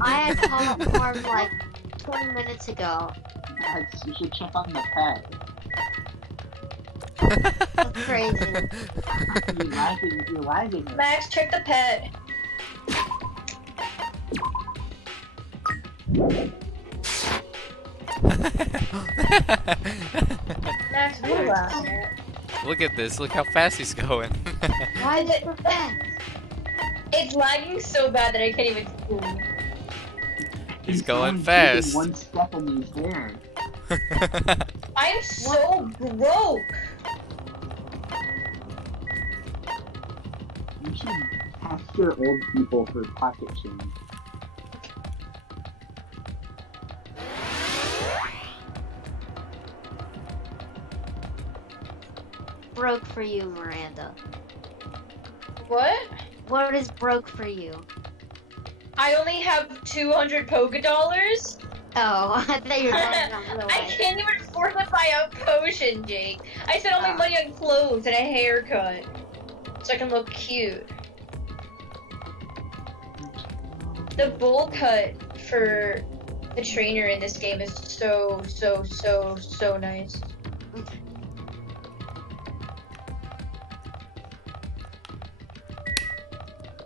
I had popcorn like 20 minutes ago. You should check on the pet. That's crazy. You're lagging. Max, check the pet. Max, you laugh. Look at this, look how fast he's going. Why is it so fast? It's lagging so bad that I can't even see. He's going taking fast. One step and he's there. I'm so broke. You should ask your old people for pocket change. Broke for you, Miranda. What? What is broke for you? I only have 200 polka dollars. Oh, I thought you were talking about I can't even afford to buy a potion, Jake. I spent all my money on clothes and a haircut. So I can look cute. The bowl cut for the trainer in this game is so nice.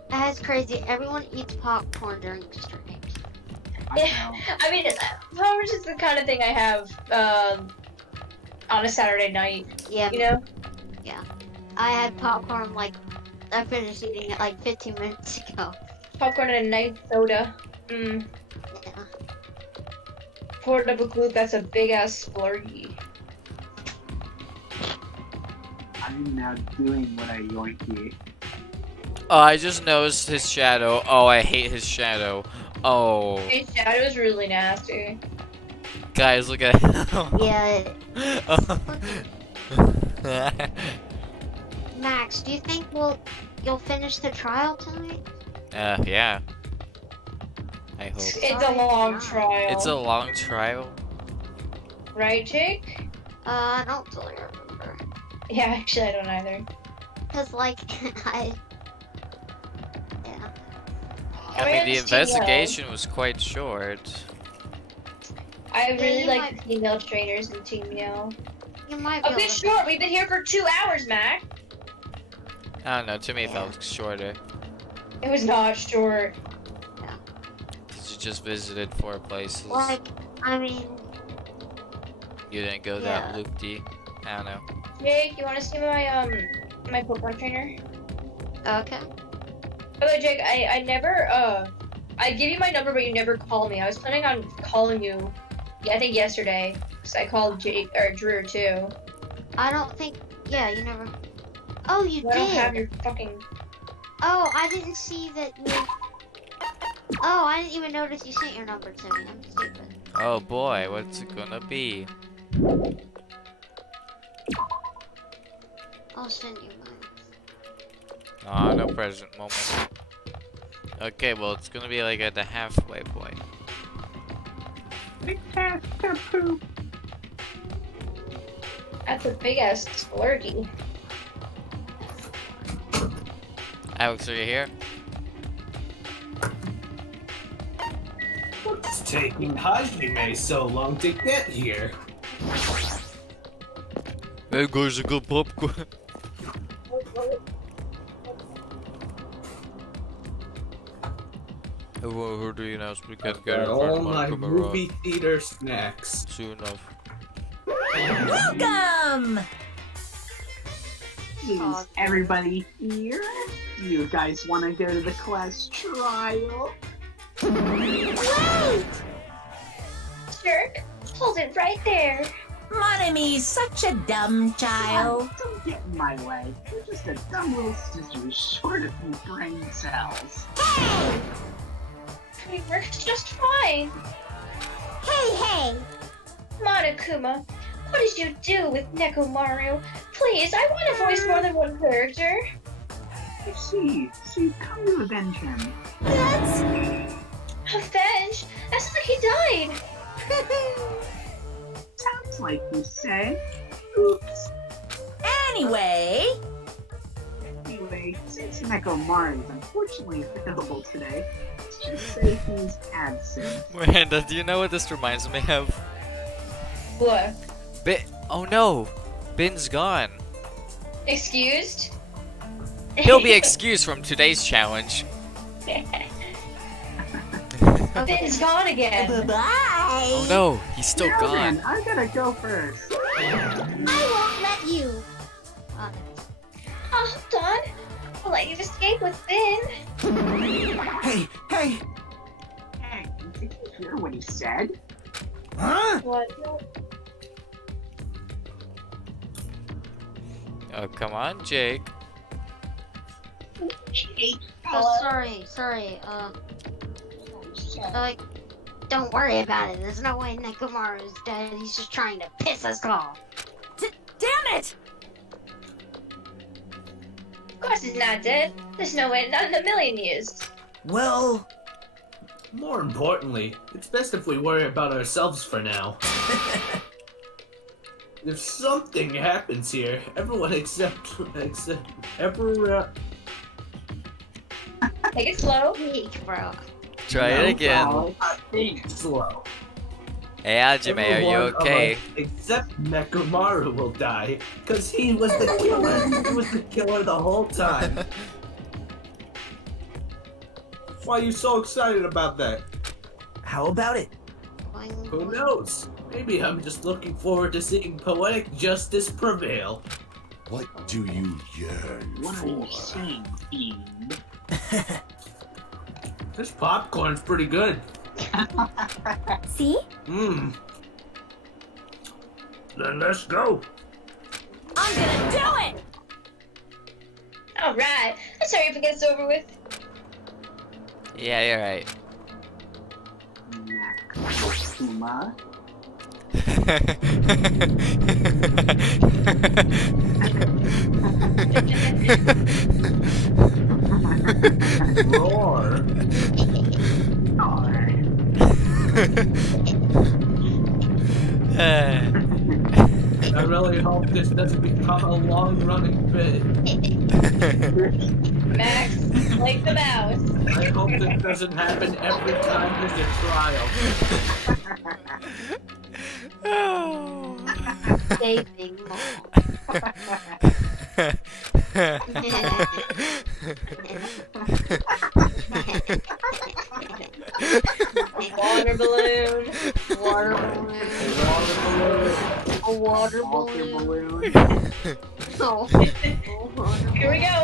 That's crazy. Everyone eats popcorn during streams. Yeah, I mean, popcorn is the kind of thing I have on a Saturday night. Yeah. You know? Yeah. I had popcorn like I finished eating it like 15 minutes ago. Popcorn and a nice soda. Yeah. Pour double glue, that's a big ass splurgy. I'm now doing what I yoinky. Oh, I just noticed his shadow. Oh, I hate his shadow. Oh. His shadow is really nasty. Guys, look at Yeah. Max, do you think you'll finish the trial tonight? Yeah. I hope. It's a long trial. It's a long trial? Right, Jake? I don't fully remember. Yeah, actually, I don't either. Cause like, I mean, the investigation was quite short. I really Yeah, like the female trainers in Team Yell. you might be A able bit to. short. We've been here for 2 hours, Mac. I don't know, to me it felt shorter. It was not short. Cause you just visited 4 places. Like, I mean, You didn't go that loop-de. I don't know. Jake, you want to see my my Pokemon trainer? okay. By the way, Jake, I never I give you my number, but you never call me. I was planning on calling you. Yeah, I think yesterday, cause I called Jake or Drew too. I don't think. Yeah, you never. Oh, you I did. don't have your fucking. Oh, I didn't see that you. Oh, I didn't even notice you sent your number to me. I'm stupid. Oh boy, what's it gonna be? I'll send you mine. Aw, no present moment. Okay, well, it's gonna be like at the halfway point. That's a big ass splurgy. Alex, are you here? What's taking Hajime so long to get here? Hey guys, I got popcorn. Everyone heard the announcement. We can't get in front All of my Monokuma movie theater snacks. soon enough. Welcome! Is everybody here? Do you guys want to go to the class trial? Wait! Jerk, hold it right there. Monomi's such a dumb child. Don't get in my way. You're just a dumb little sister short of few brain cells. Hey! It works just fine. Hey! Monokuma, what did you do with Nekomaru? Please, I want to voice more than one character. I see. So you've come to avenge him. That's... Avenge? That sounds like he died. Sounds like you say. Oops. Anyway... Anyway, since Nekomaru is unfortunately available today, let's just say he's absent. Miranda, do you know what this reminds me of? What? Oh no! Bin's gone. Excused? He'll be excused from today's challenge. It's gone again. Bye-bye! Oh no, he's still Now gone. then, I gotta go first. I won't let you! Oh, hold on. I'll let you escape with Ben. Hey! Hey, did you hear what he said? Huh? What? Oh, come on, Jake. Oh, sorry. Like, don't worry about it. There's no way Nekomaru's dead. He's just trying to piss us off. Damn it! Of course he's not dead. There's no way, not in a million years. Well, more importantly, it's best if we worry about ourselves for now. If something happens here, everyone except Take it slow. Weak, bro. Try it again. think slow. Hey, Hajime, are you Everyone okay? Except Nekomaru will die, because he was the killer. He was the killer the whole time. Why are you so excited about that? How about it? Who knows? Maybe I'm just looking forward to seeing poetic justice prevail. What do you yearn What are for? you saying, fiend? This popcorn's pretty good. See? Then let's go. I'm gonna do it! Alright, let's hurry up and get this over with. Yeah, you're right. Monokuma. Roar. I really hope this doesn't become a long-running bit. Max, like the mouse. I hope this doesn't happen every time there's a trial. Saving mom. Water balloon. Water balloon. A water balloon. Oh. Here we go.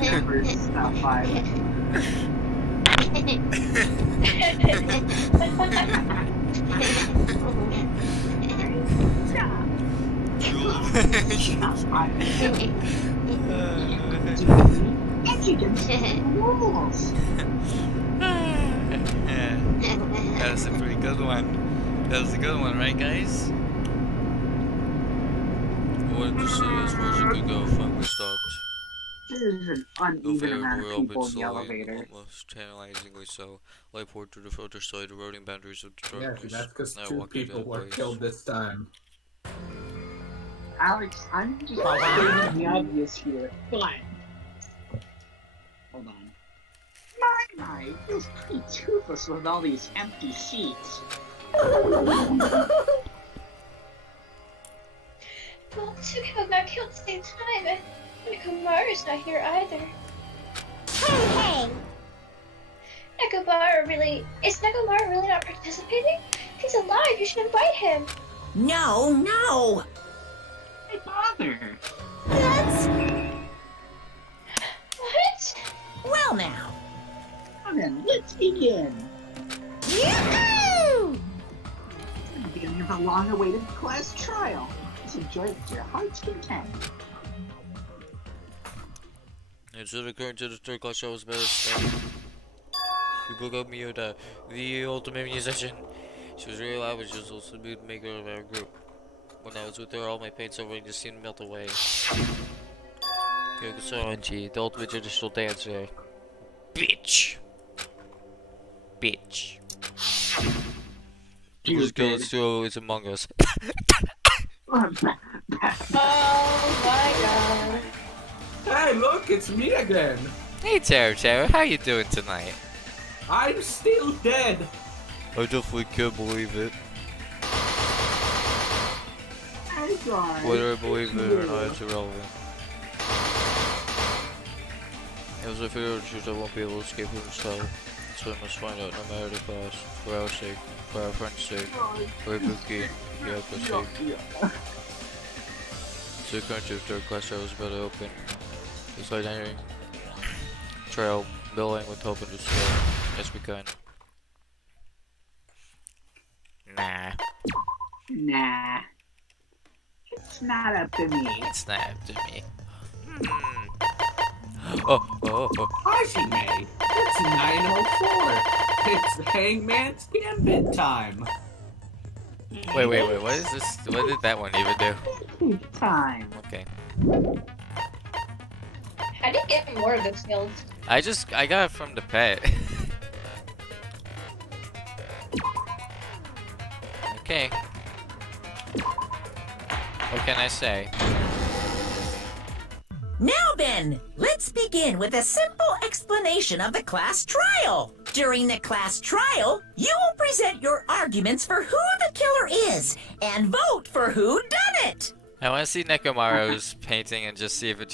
Never stop by. That was a pretty good one. That was a good one, right, guys? I wanted to see as far as it could go, finally stopped. There's an uneven amount of people in the elevator. Almost tantalizingly so. Light poured through the filter side, eroding boundaries of the Yeah, darkness. that's because Now 2 walking people down were place. killed this time. Alex, I'm just stating the obvious here, but hold on. My, it feels pretty toothless with all these empty seats. Well, 2 people got killed at the same time, and Nekomaru's not here either. Hey! Is Nekomaru really not participating? If he's alive, you should invite him. No, no! Hey, bother! That's... What? Well now. Come then, let's begin. Yahoo! The beginning of a long-awaited class trial. Let's enjoy it to your heart's content. Instead of going to the third class, I was better stuff. We broke up Mioda, the ultimate musician. She was really loud, but she was also the mood maker of our group. When I was with her, all my pain suffering just seemed to melt away. Hiyoko Saionji, the ultimate traditional dancer. Bitch! Bitch. Whose guild is still always among us. Oh my god. Hey, look, it's me again. Hey, Taro, how you doing tonight? I'm still dead. I definitely can't believe it. Whether I believe it or not, it's irrelevant. As I figure out the truth, I won't be able to escape from this hell. So I must find out, no matter the cost. For our sake, for our friend's sake, for Ibuki and Hiyoko's sake. So the current to the third class trial was about to open. It's like entering trail, building with hope and despair. Yes, we can. Nah. Nah. It's not up to me. It's not up to me. Oh. Hajime, it's 9:04. It's Hangman's Gambit time. Wait, what is this? What did that one even do? Time. Okay. How do you get more of those skills? I got it from the pet. Okay. What can I say? Now then, let's begin with a simple explanation of the class trial. During the class trial, you will present your arguments for who the killer is and vote for who done it. I want to see Nekomaru's painting and just see if it's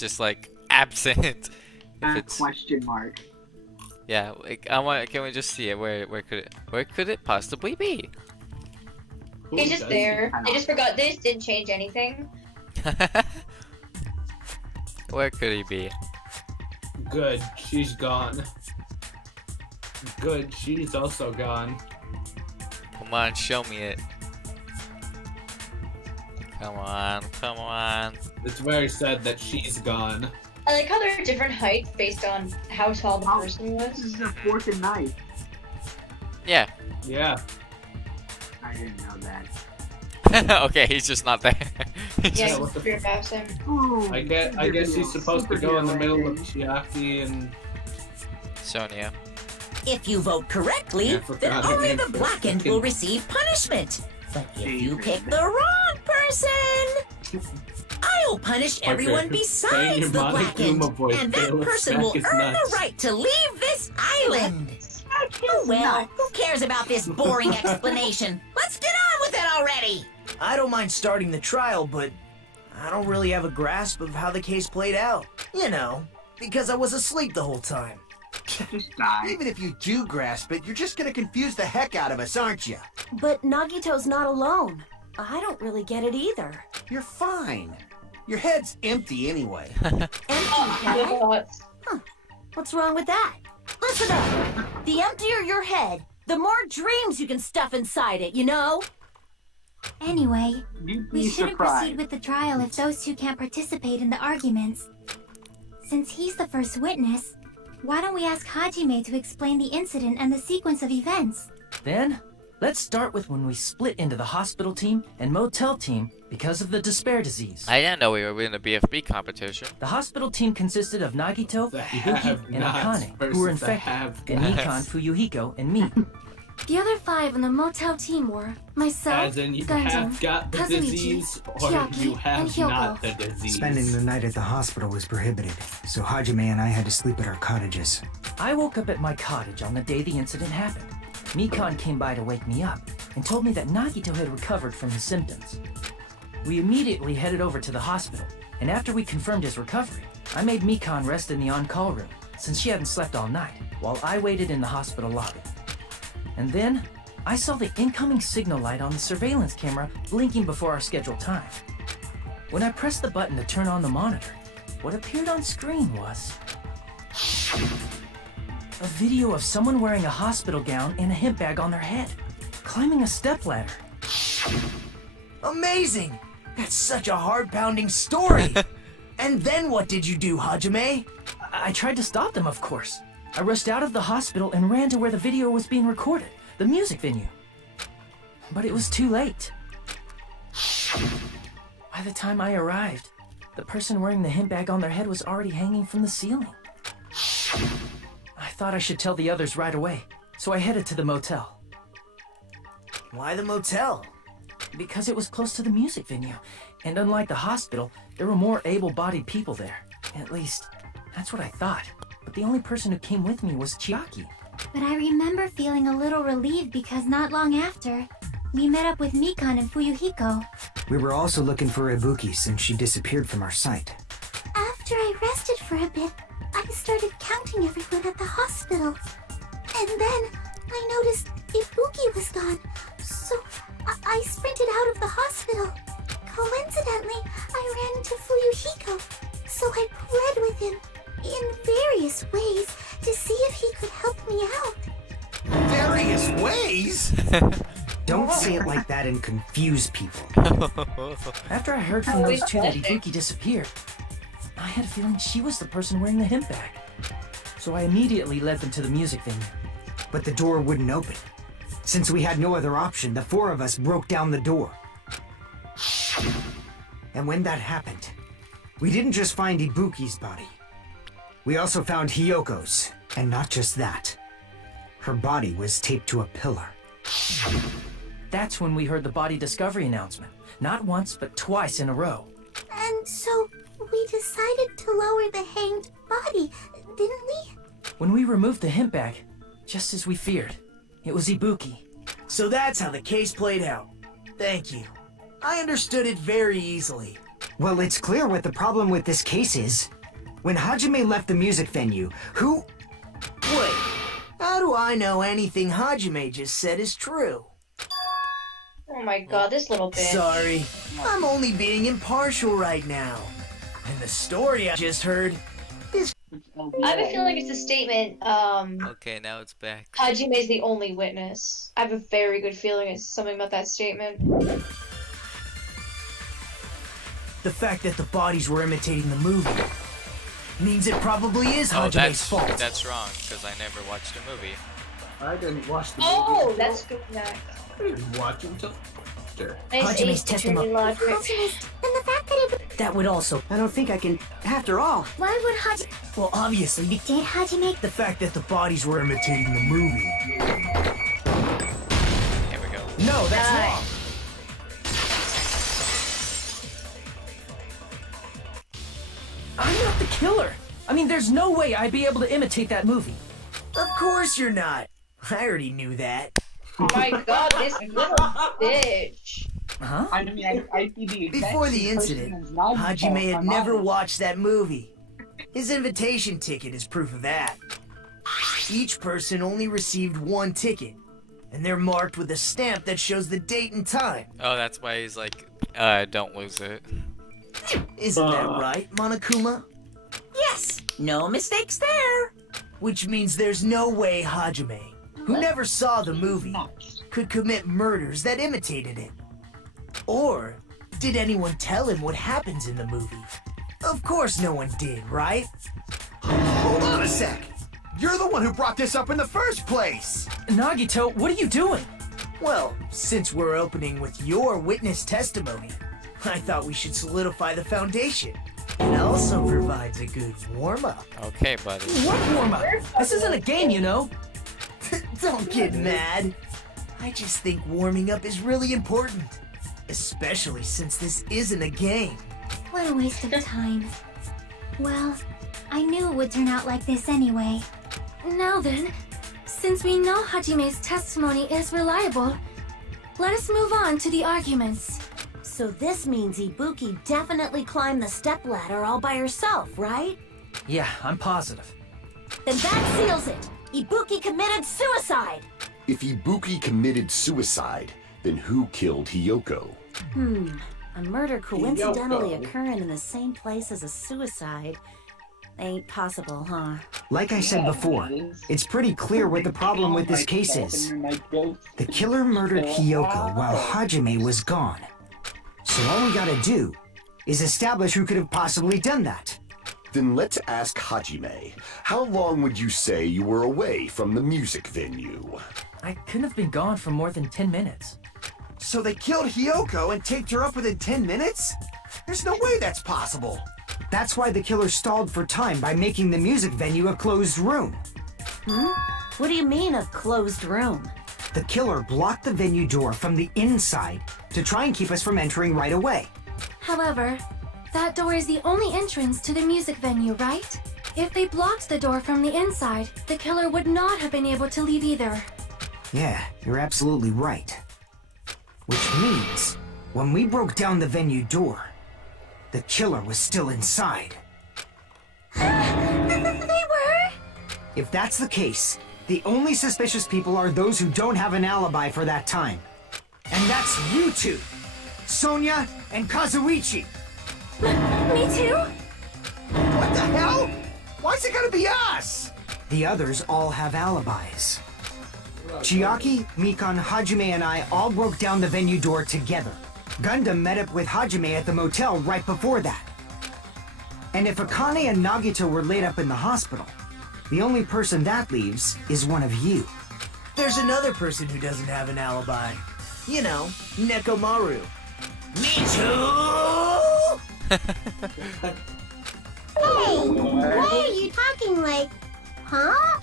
just like absent. If it's question mark. Yeah, like, can we just see it? Where could it possibly be? He's just there. They just forgot. They just didn't change anything. Where could he be? Good, she's gone. Good, she's also gone. Come on, show me it. Come on, come on. It's very sad that she's gone. I like how they're different heights based on how tall the person This was. is the fourth and ninth. Yeah. Yeah. I didn't know that. Okay, he's just not there. Yeah, what the weird about him. Ooh, I guess he's supposed to go in the middle of Chiaki and Sonia. If you vote correctly, Yeah, I forgot then her only name the for a blackened second. will receive punishment. But if you pick the wrong person, I'll punish everyone Saying besides your the blackened, Monokuma voice, and that Caleb, person will Smack earn is nuts. the right to leave this island. Oh well, who cares about this boring explanation? Let's get on with it already! I don't mind starting the trial, but I don't really have a grasp of how the case played out. You know, because I was asleep the whole time. Just die. Even if you do grasp it, you're just gonna confuse the heck out of us, aren't you? But Nagito's not alone. I don't really get it either. You're fine. Your head's empty anyway. Empty Good head? thoughts. What's wrong with that? Listen up. The emptier your head, the more dreams you can stuff inside it, you know? Anyway, You'd we be shouldn't surprised. proceed with the trial if those two can't participate in the arguments. Since he's the first witness, why don't we ask Hajime to explain the incident and the sequence of events? Then, let's start with when we split into the hospital team and motel team because of the despair disease. I didn't know we were in a BFB competition. The hospital team consisted of Nagito, The Ibuki, and have-nots Akane, who were versus the infected, and have-guys. Mikan, Fuyuhiko, and me. The other 5 on the motel team were myself, As in, you Gundham, have got the Kazuichi, disease, or Chiaki, you and have Hiyoko. not the disease. Spending the night at the hospital was prohibited, so Hajime and I had to sleep at our cottages. I woke up at my cottage on the day the incident happened. Mikan came by to wake me up and told me that Nagito had recovered from his symptoms. We immediately headed over to the hospital, and after we confirmed his recovery, I made Mikan rest in the on-call room, since she hadn't slept all night, while I waited in the hospital lobby. And then, I saw the incoming signal light on the surveillance camera blinking before our scheduled time. When I pressed the button to turn on the monitor, what appeared on screen was a video of someone wearing a hospital gown and a hemp bag on their head, climbing a stepladder. Amazing! That's such a heart-pounding story! And then what did you do, Hajime? I tried to stop them, of course. I rushed out of the hospital and ran to where the video was being recorded, the music venue. But it was too late. By the time I arrived, the person wearing the hemp bag on their head was already hanging from the ceiling. I thought I should tell the others right away, so I headed to the motel. Why the motel? Because it was close to the music venue, and unlike the hospital, there were more able-bodied people there. At least, that's what I thought. But the only person who came with me was Chiaki. But I remember feeling a little relieved because not long after, we met up with Mikan and Fuyuhiko. We were also looking for Ibuki since she disappeared from our sight. After I rested for a bit, I started counting everyone at the hospital. And then I noticed Ibuki was gone, so I sprinted out of the hospital. Coincidentally, I ran into Fuyuhiko, so I pled with him in various ways to see if he could help me out. Various ways? Don't say it like that and confuse people. After I heard from those two that Ibuki disappeared, I had a feeling she was the person wearing the hemp bag. So I immediately led them to the music venue. But the door wouldn't open. Since we had no other option, the 4 of us broke down the door. And when that happened, we didn't just find Ibuki's body. We also found Hiyoko's, and not just that. Her body was taped to a pillar. That's when we heard the body discovery announcement. Not once, but twice in a row. And so we decided to lower the hanged body, didn't we? When we removed the hemp bag, just as we feared, it was Ibuki. So that's how the case played out. Thank you. I understood it very easily. Well, it's clear what the problem with this case is. When Hajime left the music venue, who... Wait, how do I know anything Hajime just said is true? Oh my god, this little bitch. Sorry, I'm only being impartial right now. And the story I just heard is... I have a feeling it's a statement, Okay, now it's back. Hajime is the only witness. I have a very good feeling it's something about that statement. The fact that the bodies were imitating the movie means it probably is Hajime's fault. That's wrong, because I never watched the movie. I didn't watch the movie. Oh, that's good. Nice. I didn't watch it until after. Hajime's testimony. And the fact that it... That would also... I don't think I can... After all... Why would Hajime... Well, obviously, Did Hajime... the fact that the bodies were imitating the movie. Here we go. No, that's wrong. I'm not the killer. I mean, there's no way I'd be able to imitate that movie. Of course you're not. I already knew that. Oh my god, this little bitch. Huh? I mean, I'd be the exact Before the same person incident, as Nagito, Hajime if had I'm never honest. watched that movie. His invitation ticket is proof of that. Each person only received one ticket, and they're marked with a stamp that shows the date and time. Oh, that's why he's like, don't lose it. Isn't that right, Monokuma? Yes, no mistakes there. Which means there's no way Hajime, who never saw the movie, could commit murders that imitated it. Or did anyone tell him what happens in the movie? Of course no one did, right? Hold on a sec. You're the one who brought this up in the first place. Nagito, what are you doing? Well, since we're opening with your witness testimony, I thought we should solidify the foundation. It also provides a good warm-up. Okay, buddy. What warm-up? This isn't a game, you know. Don't get mad. I just think warming up is really important. Especially since this isn't a game. What a waste of time. Well, I knew it would turn out like this anyway. Now then, since we know Hajime's testimony is reliable, let us move on to the arguments. So this means Ibuki definitely climbed the stepladder all by herself, right? Yeah, I'm positive. Then that seals it. Ibuki committed suicide. If Ibuki committed suicide, then who killed Hiyoko? A murder coincidentally occurring in the same place as a suicide. Ain't possible, huh? Like I said before, it's pretty clear what the problem with this case is. The killer murdered Hiyoko while Hajime was gone. So all we gotta do is establish who could have possibly done that. Then let's ask Hajime. How long would you say you were away from the music venue? I couldn't have been gone for more than 10 minutes. So they killed Hiyoko and taped her up within 10 minutes? There's no way that's possible. That's why the killer stalled for time by making the music venue a closed room. What do you mean, a closed room? The killer blocked the venue door from the inside to try and keep us from entering right away. However, that door is the only entrance to the music venue, right? If they blocked the door from the inside, the killer would not have been able to leave either. Yeah, you're absolutely right. Which means, when we broke down the venue door, the killer was still inside. They were? If that's the case, the only suspicious people are those who don't have an alibi for that time. And that's you two, Sonia and Kazuichi. Me too? What the hell? Why's it gonna be us? The others all have alibis. Chiaki, Mikan, Hajime, and I all broke down the venue door together. Gundham met up with Hajime at the motel right before that. And if Akane and Nagito were laid up in the hospital, the only person that leaves is one of you. There's another person who doesn't have an alibi. You know, Nekomaru. Me too! Hey, why are you talking like... Huh?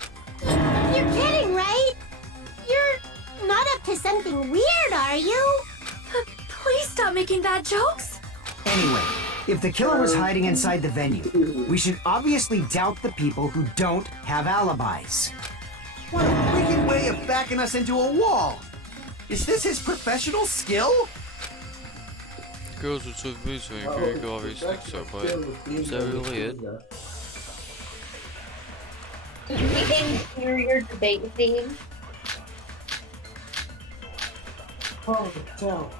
You're kidding, right? You're not up to something weird, are you? Please stop making bad jokes. Anyway, if the killer was hiding inside the venue, we should obviously doubt the people who don't have alibis. What a wicked way of backing us into a wall. Is this his professional skill? Girls with swift boots when you go obviously think so, but is that really it? We can hear your debate theme. Motel,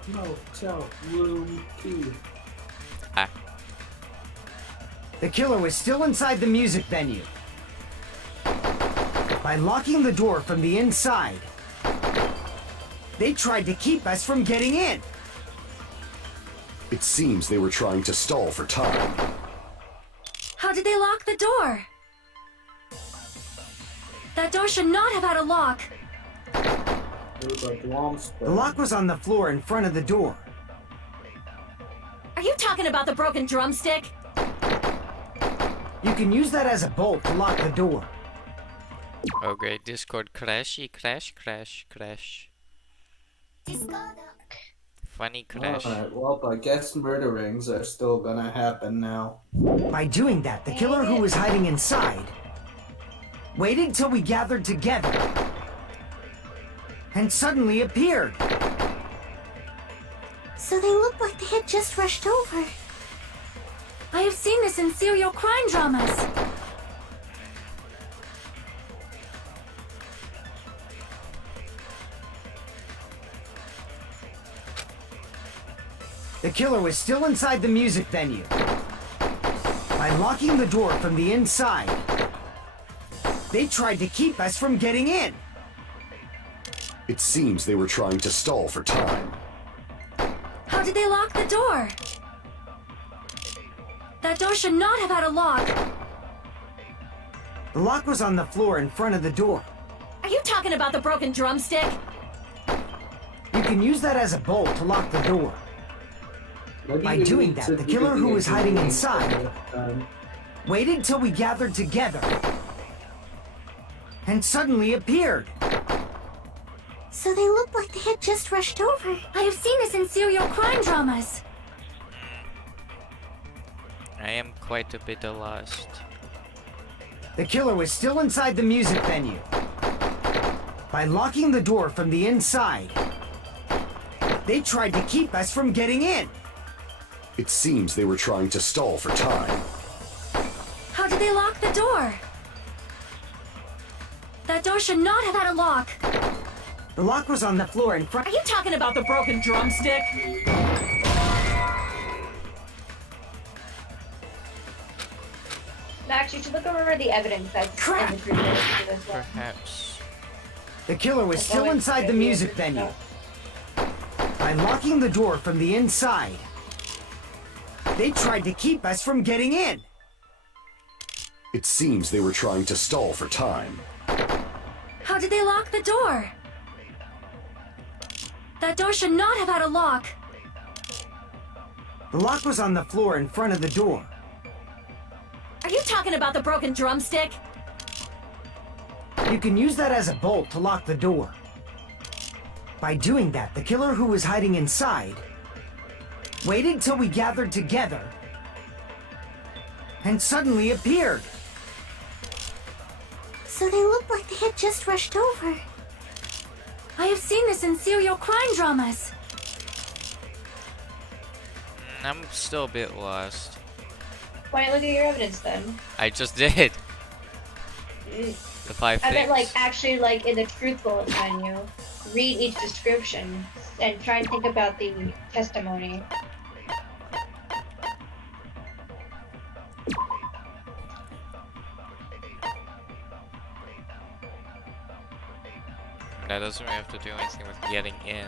room 2. The killer was still inside the music venue. By locking the door from the inside, they tried to keep us from getting in. It seems they were trying to stall for time. How did they lock the door? That door should not have had a lock. The lock was on the floor in front of the door. Are you talking about the broken drumstick? You can use that as a bolt to lock the door. Oh great, Discord crashy, crash. Funny crash. Alright, well, I guess murderings are still gonna happen now. By doing that, the killer who was hiding inside waited till we gathered together and suddenly appeared. So they looked like they had just rushed over. I have seen this in serial crime dramas. The killer was still inside the music venue. By locking the door from the inside, they tried to keep us from getting in. It seems they were trying to stall for time. How did they lock the door? That door should not have had a lock. The lock was on the floor in front of the door. Are you talking about the broken drumstick? You can use that as a bolt to lock the door. By doing that, the killer who was hiding inside waited till we gathered together and suddenly appeared. So they looked like they had just rushed over. I have seen this in serial crime dramas. I am quite a bit lost. The killer was still inside the music venue. By locking the door from the inside, they tried to keep us from getting in. It seems they were trying to stall for time. How did they lock the door? That door should not have had a lock. The lock was on the floor in front. Are you talking about the broken drumstick? Max, you should look over the evidence that's in the truth for this one. Perhaps. The killer was still inside the music venue. By locking the door from the inside, they tried to keep us from getting in. It seems they were trying to stall for time. How did they lock the door? That door should not have had a lock. The lock was on the floor in front of the door. Are you talking about the broken drumstick? You can use that as a bolt to lock the door. By doing that, the killer who was hiding inside waited till we gathered together and suddenly appeared. So they looked like they had just rushed over. I have seen this in serial crime dramas. I'm still a bit lost. Why don't you look at your evidence then? I just did. Mm. The 5 I things. meant like actually like in the truth bullet menu, read each description and try and think about the testimony. That doesn't really have to do anything with getting in.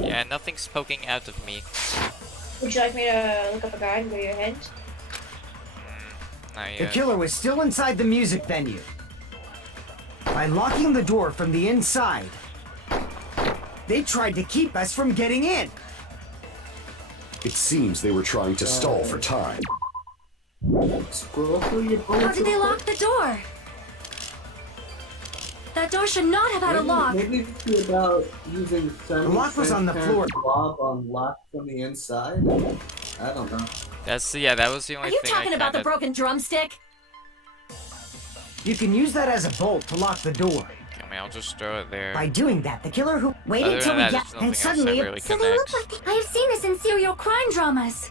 Yeah, nothing's poking out of me. Would you like me to look up a guide and give you a hint? Not The yet. killer was still inside the music venue. By locking the door from the inside, they tried to keep us from getting in. It seems they were trying to stall for time. Scroll through your How did they lock the door? That door should not have had a lock. Maybe it's about using The lock was on the floor. blob unlocked from the inside. I don't know. That was the only Are you thing talking I about the kinda... broken drumstick? You can use that as a bolt to lock the door. I mean, I'll just throw it there. By doing that, the killer who waited Other till than we that, got there's and nothing else that suddenly really So they look connects. like I've seen this in serial crime dramas.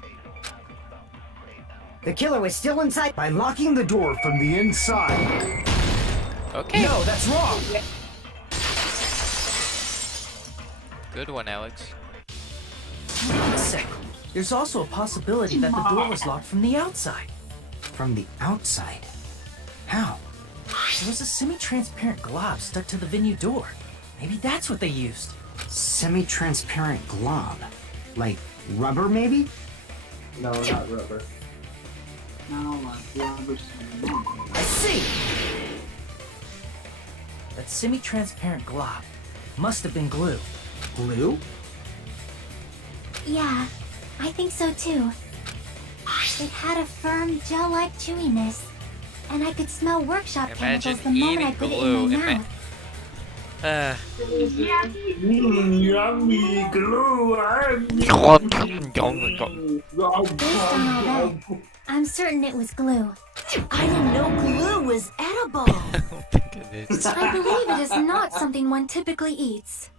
the killer was still inside by locking the door from the inside. Okay. No, that's wrong. Good one, Alex. Wait a sec. There's also a possibility that the door was locked from the outside. From the outside? How? There was a semi-transparent glob stuck to the venue door. Maybe that's what they used. Semi-transparent glob. Like rubber, maybe? No, not rubber. No, rubber. I see! That semi-transparent glob must have been glue. Glue? Yeah, I think so too. It had a firm, gel-like chewiness, and I could smell workshop Imagine chemicals the moment I eating put it glue. in my mouth. Yummy glue. Based on all that, I'm certain it was glue. I didn't know glue was edible. I believe it is not something one typically eats.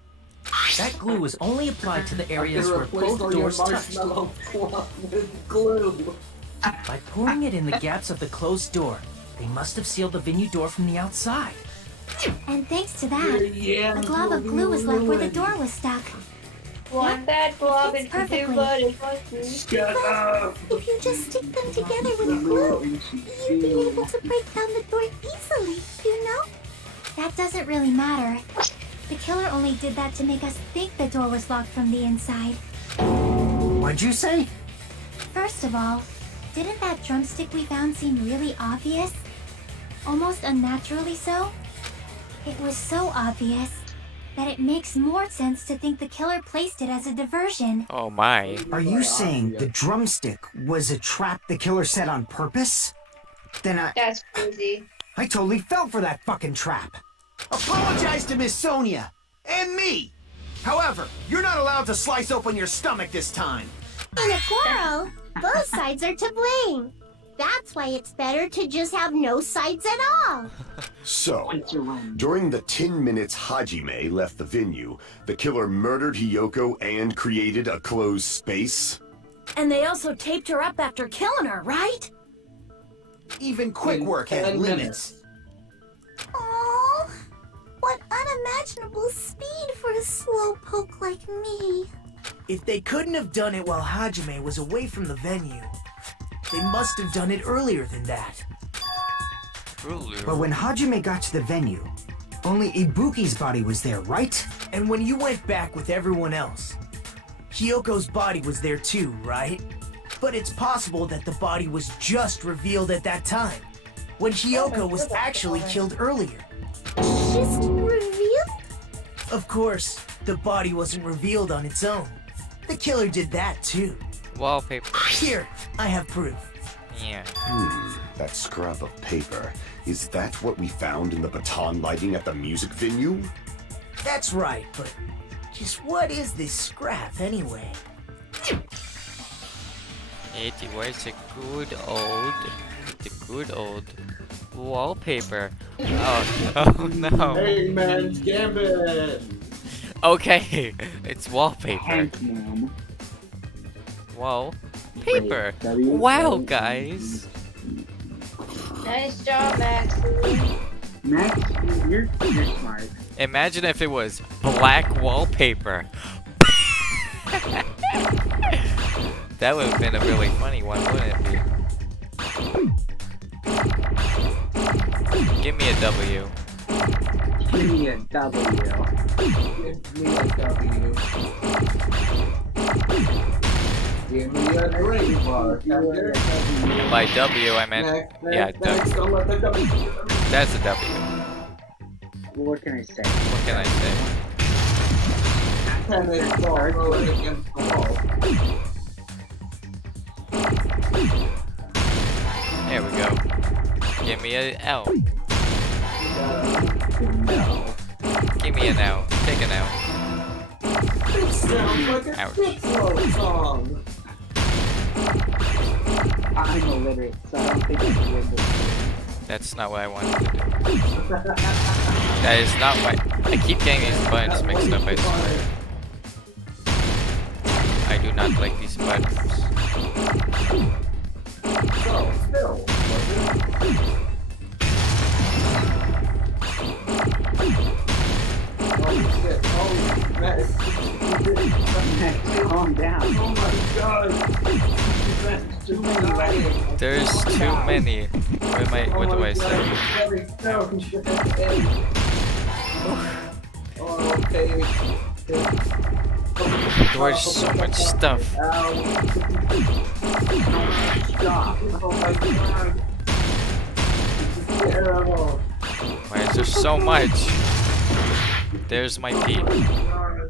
That glue was only applied to the areas where both doors touched. With glue. By pouring it in the gaps of the closed door, they must have sealed the venue door from the outside. And thanks to that, a glob of glue was left where the door was stuck. Want that blob Fits into perfectly. perfectly. Shut up. If you just stick them together with glue, you'd be able to break down the door easily, you know? That doesn't really matter. The killer only did that to make us think the door was locked from the inside. What'd you say? First of all, didn't that drumstick we found seem really obvious? Almost unnaturally so? It was so obvious that it makes more sense to think the killer placed it as a diversion. Oh my. Are you saying the drumstick was a trap the killer set on purpose? Then That's crazy. I totally fell for that fucking trap. Apologize to Miss Sonia and me. However, you're not allowed to slice open your stomach this time. In a quarrel, both sides are to blame. That's why it's better to just have no sides at all. So, during the 10 minutes Hajime left the venue, the killer murdered Hiyoko and created a closed space? And they also taped her up after killing her, right? Even quick work had limits. Oh, what unimaginable speed for a slowpoke like me. If they couldn't have done it while Hajime was away from the venue, they must have done it earlier than that. But when Hajime got to the venue, only Ibuki's body was there, right? And when you went back with everyone else, Hiyoko's body was there too, right? But it's possible that the body was just revealed at that time, when Hiyoko was actually killed earlier. Just revealed? Of course, the body wasn't revealed on its own. The killer did that too. Wallpaper. Here, I have proof. Yeah. That scrap of paper. Is that what we found in the baton lighting at the music venue? That's right, but just what is this scrap anyway? It was a good old wallpaper. Oh no. Hey man, Gambit! Okay, it's wallpaper. Wallpaper. Wow, guys. Nice job, Max. Max, you're smart. Imagine if it was black wallpaper. That would have been a really funny one, wouldn't it be? Give me a W. Give me a W. Give me a W. Give me a green bar. By W, I meant Next, W. don't let the W. That's a W. What can I say? What can I say? And it's all throw it against the wall. There we go. Give me a L. Give me a now. Take a now. It sounds like a Ouch. Diplo song. I'm illiterate, so I don't think I can win this. That's not what I wanted to do. That is not what. I keep getting these buttons mixed up, I swear. I do not like these buttons. So, Phil, oh shit, oh, Max, Calm down. oh my god. Too many writing. There's too many. What do I say? Oh, okay. There's so much stuff. Stop. Oh my god. This is terrible. Why is there so much? There's my P. Oh,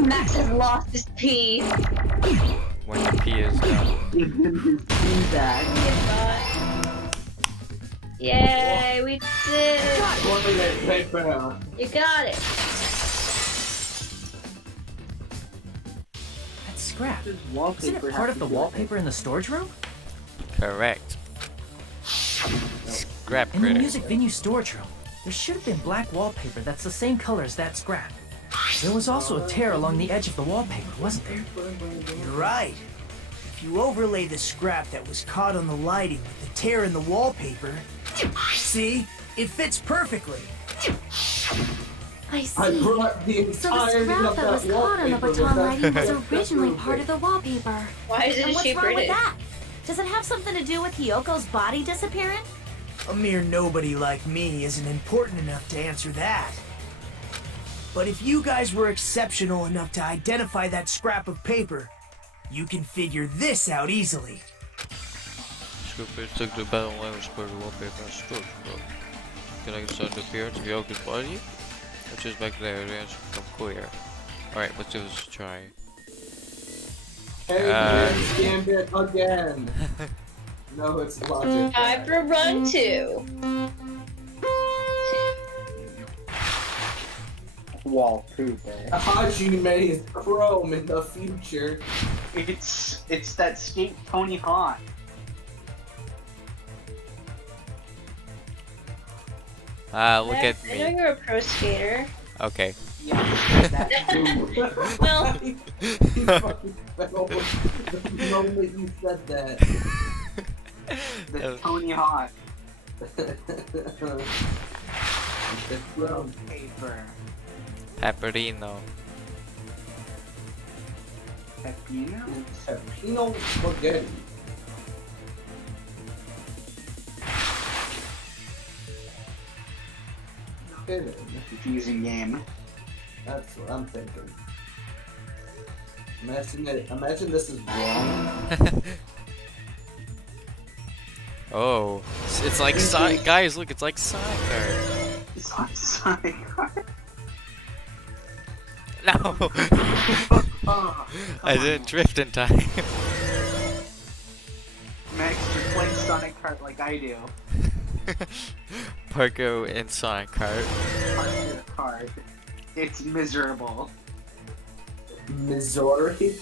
Max has lost his pee. when the P is gone. Give him his pee back. Yay, we did it. Toilet paper. You got it. That's scrap. This Isn't wallpaper it part has of the to do with wallpaper in the storage room? Correct. Scrap In the critter. music venue storage room, there should have been black wallpaper that's the same color as that scrap. There was also a tear along the edge of the wallpaper, wasn't there? You're right. If you overlay the scrap that was caught on the lighting with the tear in the wallpaper, see? It fits perfectly. I see. I brought the So the entirety scrap of that was caught on the wallpaper baton with lighting was that originally part of the wallpaper. Why is it And a what's shape wrong with British? that? Does it have something to do with Hiyoko's body disappearing? A mere nobody like me isn't important enough to answer that. But if you guys were exceptional enough to identify that scrap of paper, you can figure this out easily. Scoopers took the battle line was part of the wallpaper and storage room. Can I send the appearance of Hyoko's body? Which is back there, the answer become clear. Alright, let's give this a try. Hey, Gambit again. No, it's logic. Time for run 2. Wallpaper. Hajime is chrome in the future. It's that skate Tony Hawk. Look at I know me. you're a pro skater. Okay. Yeah, that's Well, You fucking fell the moment you said that. the Tony Hawk. The chrome. Paper. Pepperino. Pepino? Pepino spaghetti. Confusing game. That's what I'm thinking. Imagine this is wrong. Oh, it's like Sonic. Guys, look, it's like Sonic. It's on Sonic. No, Oh, I didn't drift in time. Max, you're playing Sonic Kart like I do. Parko in Sonic Kart. Park your cart. It's miserable. Missouri.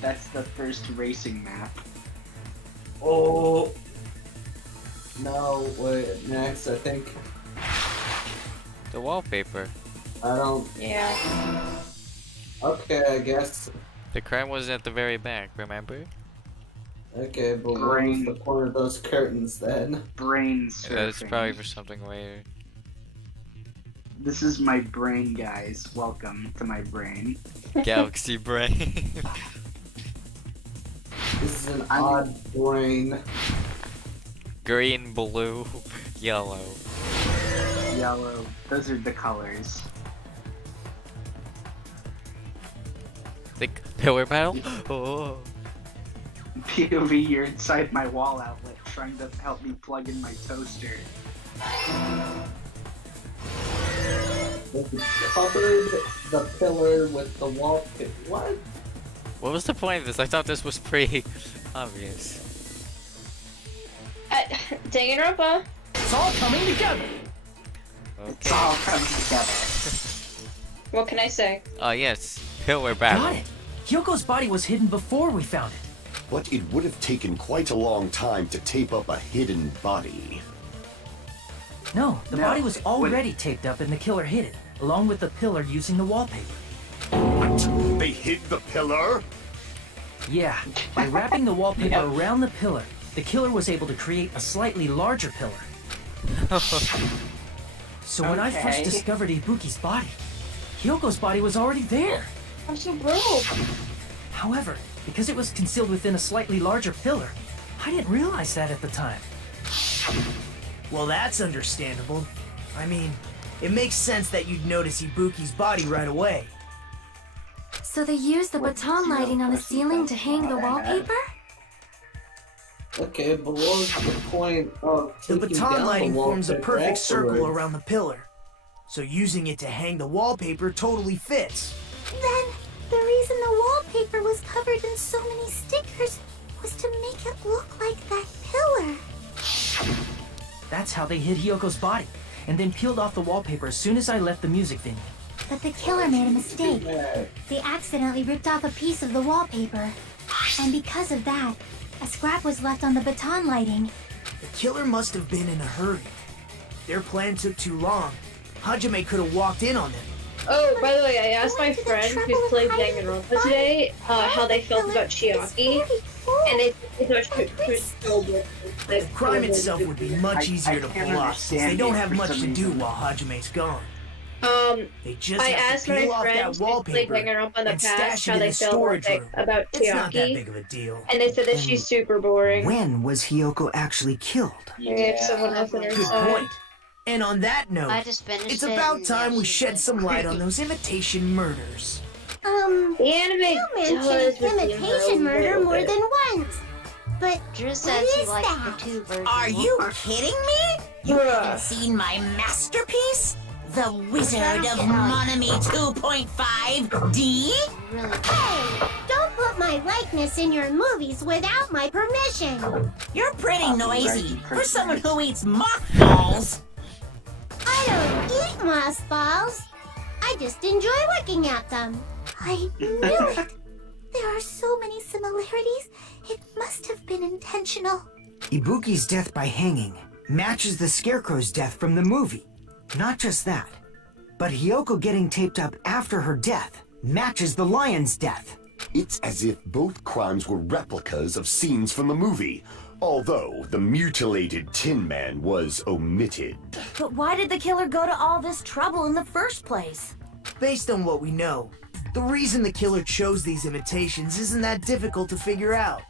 That's the first racing map. Oh. No, wait, Max, I think The wallpaper. I don't. yeah. Okay, I guess. The crime was at the very back, remember? Okay, but where's the point of those curtains then? Brain surfing. That's probably for something later. This is my brain, guys. Welcome to my brain. Galaxy brain. This is an odd brain. Green, blue, yellow. Yellow. Those are the colors. The pillar battle? Oh. POV, you're inside my wall outlet trying to help me plug in my toaster. They covered the pillar with the wall. What? What was the point of this? I thought this was pretty obvious. Danganronpa. It's all coming together. It's all coming together. What can I say? Oh yes, we're back. Got it. Hyoko's body was hidden before we found it. But it would have taken quite a long time to tape up a hidden body. No, the body was already taped up and the killer hid it, along with the pillar using the wallpaper. What? They hid the pillar? Yeah, by wrapping the wallpaper around the pillar, the killer was able to create a slightly larger pillar. So when I first discovered Ibuki's body, Hyoko's body was already there. I'm so broke. However, because it was concealed within a slightly larger pillar, I didn't realize that at the time. Well, that's understandable. I mean, it makes sense that you'd notice Ibuki's body right away. So they used the baton lighting on the ceiling to hang the wallpaper? Okay, but what was the point of The taking baton down lighting the forms a wallpaper perfect circle afterwards? around the pillar. So using it to hang the wallpaper totally fits. Then, the reason the wallpaper was covered in so many stickers was to make it look like that pillar. That's how they hid Hyoko's body, and then peeled off the wallpaper as soon as I left the music venue. But the killer made a mistake. They accidentally ripped off a piece of the wallpaper. And because of that, a scrap was left on the baton lighting. The killer must have been in a hurry. Their plan took too long. Hajime could have walked in on them. Oh, by the way, I asked my friend who's played Danganronpa today how they felt about Chiaki, and they thought she was so good. The crime itself would be much easier to pull off, since they don't have much to do while Hajime's gone. They just I have asked to my peel off friends that who played wallpaper Danganronpa in the and past stash how it in they the felt storage room. about It's not that Chiaki, big of a deal. and they said that she's super boring. When was Hiyoko actually killed? Maybe if someone else in her Good side. point. And on that note, I just finished it's it about and time yeah, we she's shed dead. some light on those imitation murders. The anime You does mentioned redeem her a imitation murder little more bit. than once. But Drew what says he is likes that? the two versions. Are you kidding me? You haven't seen my masterpiece? The Wizard of Monomi 2.5D? Really? Hey, don't put my likeness in your movies without my permission. You're pretty noisy for someone who eats mothballs. I don't eat mothballs. I just enjoy looking at them. I knew it. There are so many similarities. It must have been intentional. Ibuki's death by hanging matches the Scarecrow's death from the movie. Not just that, but Hiyoko getting taped up after her death matches the lion's death. It's as if both crimes were replicas of scenes from the movie, although the mutilated Tin Man was omitted. But why did the killer go to all this trouble in the first place? Based on what we know, the reason the killer chose these imitations isn't that difficult to figure out.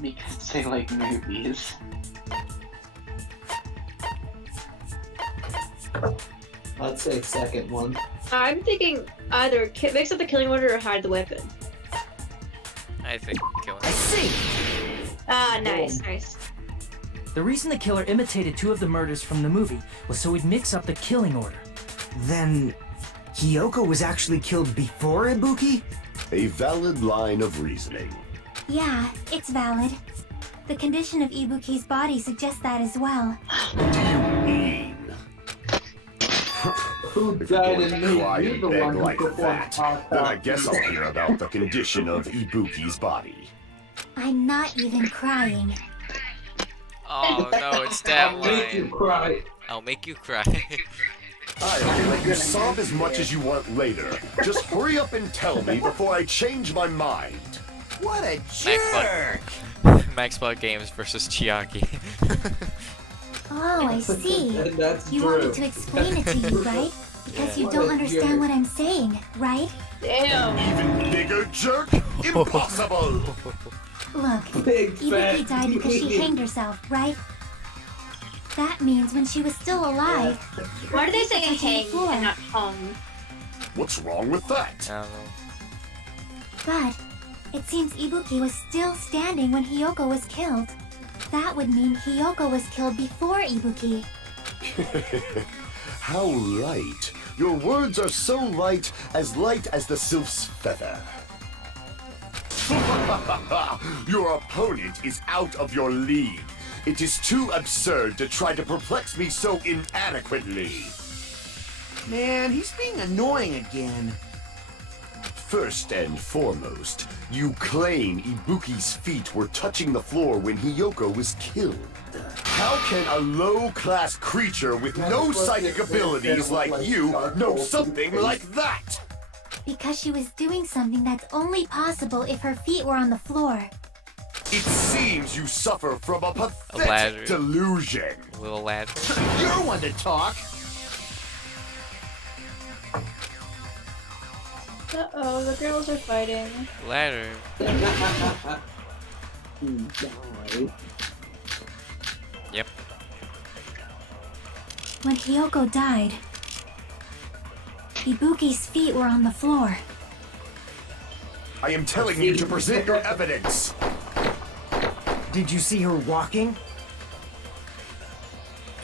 Because they like movies. I'd say second one. I'm thinking either mix up the killing order or hide the weapon. I think killing. I see! Ah, nice. The reason the killer imitated two of the murders from the movie was so he'd mix up the killing order. Then, Hiyoko was actually killed before Ibuki? A valid line of reasoning. Yeah, it's valid. The condition of Ibuki's body suggests that as well. Who If you're died going in to me? cry You're and the beg one who like performed that, Talk then I Talk. guess I'll hear about the condition of Ibuki's body. I'm not even crying. Oh no, it's that I'll make you line. cry. I'll make you cry. I'll let you sob as much as you want later. Just hurry up and tell me before I change my mind. What a Max jerk! Maxbot Games versus Chiaki. Oh, I see. And that's You want me Drew. to explain it to you, right? Because you What don't a understand jerk. what I'm saying, right? Damn. Even bigger jerk? Impossible! Look, Big Ibuki fat died because she idiot. hanged herself, right? That means when she was still alive, Why do they say touching the hang floor. and not hung? What's wrong with that? I don't know. But it seems Ibuki was still standing when Hiyoko was killed. That would mean Hiyoko was killed before Ibuki. How light. Your words are so light as the sylph's feather. Your opponent is out of your league. It is too absurd to try to perplex me so inadequately. Man, he's being annoying again. First and foremost, you claim Ibuki's feet were touching the floor when Hiyoko was killed. How can a low-class creature with no psychic abilities like you know something like that? Because she was doing something that's only possible if her feet were on the floor. It seems you suffer from a pathetic delusion. Little lad. You're one to talk. Uh-oh, the girls are fighting. Ladder. Yep. When Hiyoko died, Ibuki's feet were on the floor. I am telling you to present your evidence. Did you see her walking?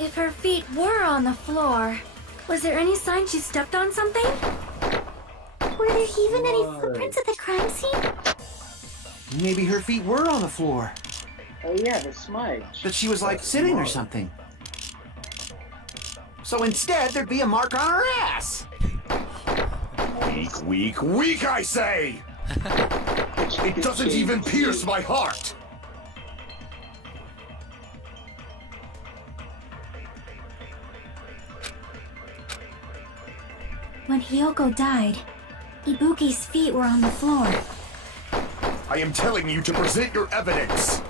If her feet were on the floor, was there any sign she stepped on something? Were there even any footprints at the crime scene? Maybe her feet were on the floor. Oh yeah, the smudge. But she was like sitting or something. So instead, there'd be a mark on her ass. Weak, weak, weak, I say! It doesn't even pierce my heart! When Hiyoko died, Ibuki's feet were on the floor. I am telling you to present your evidence!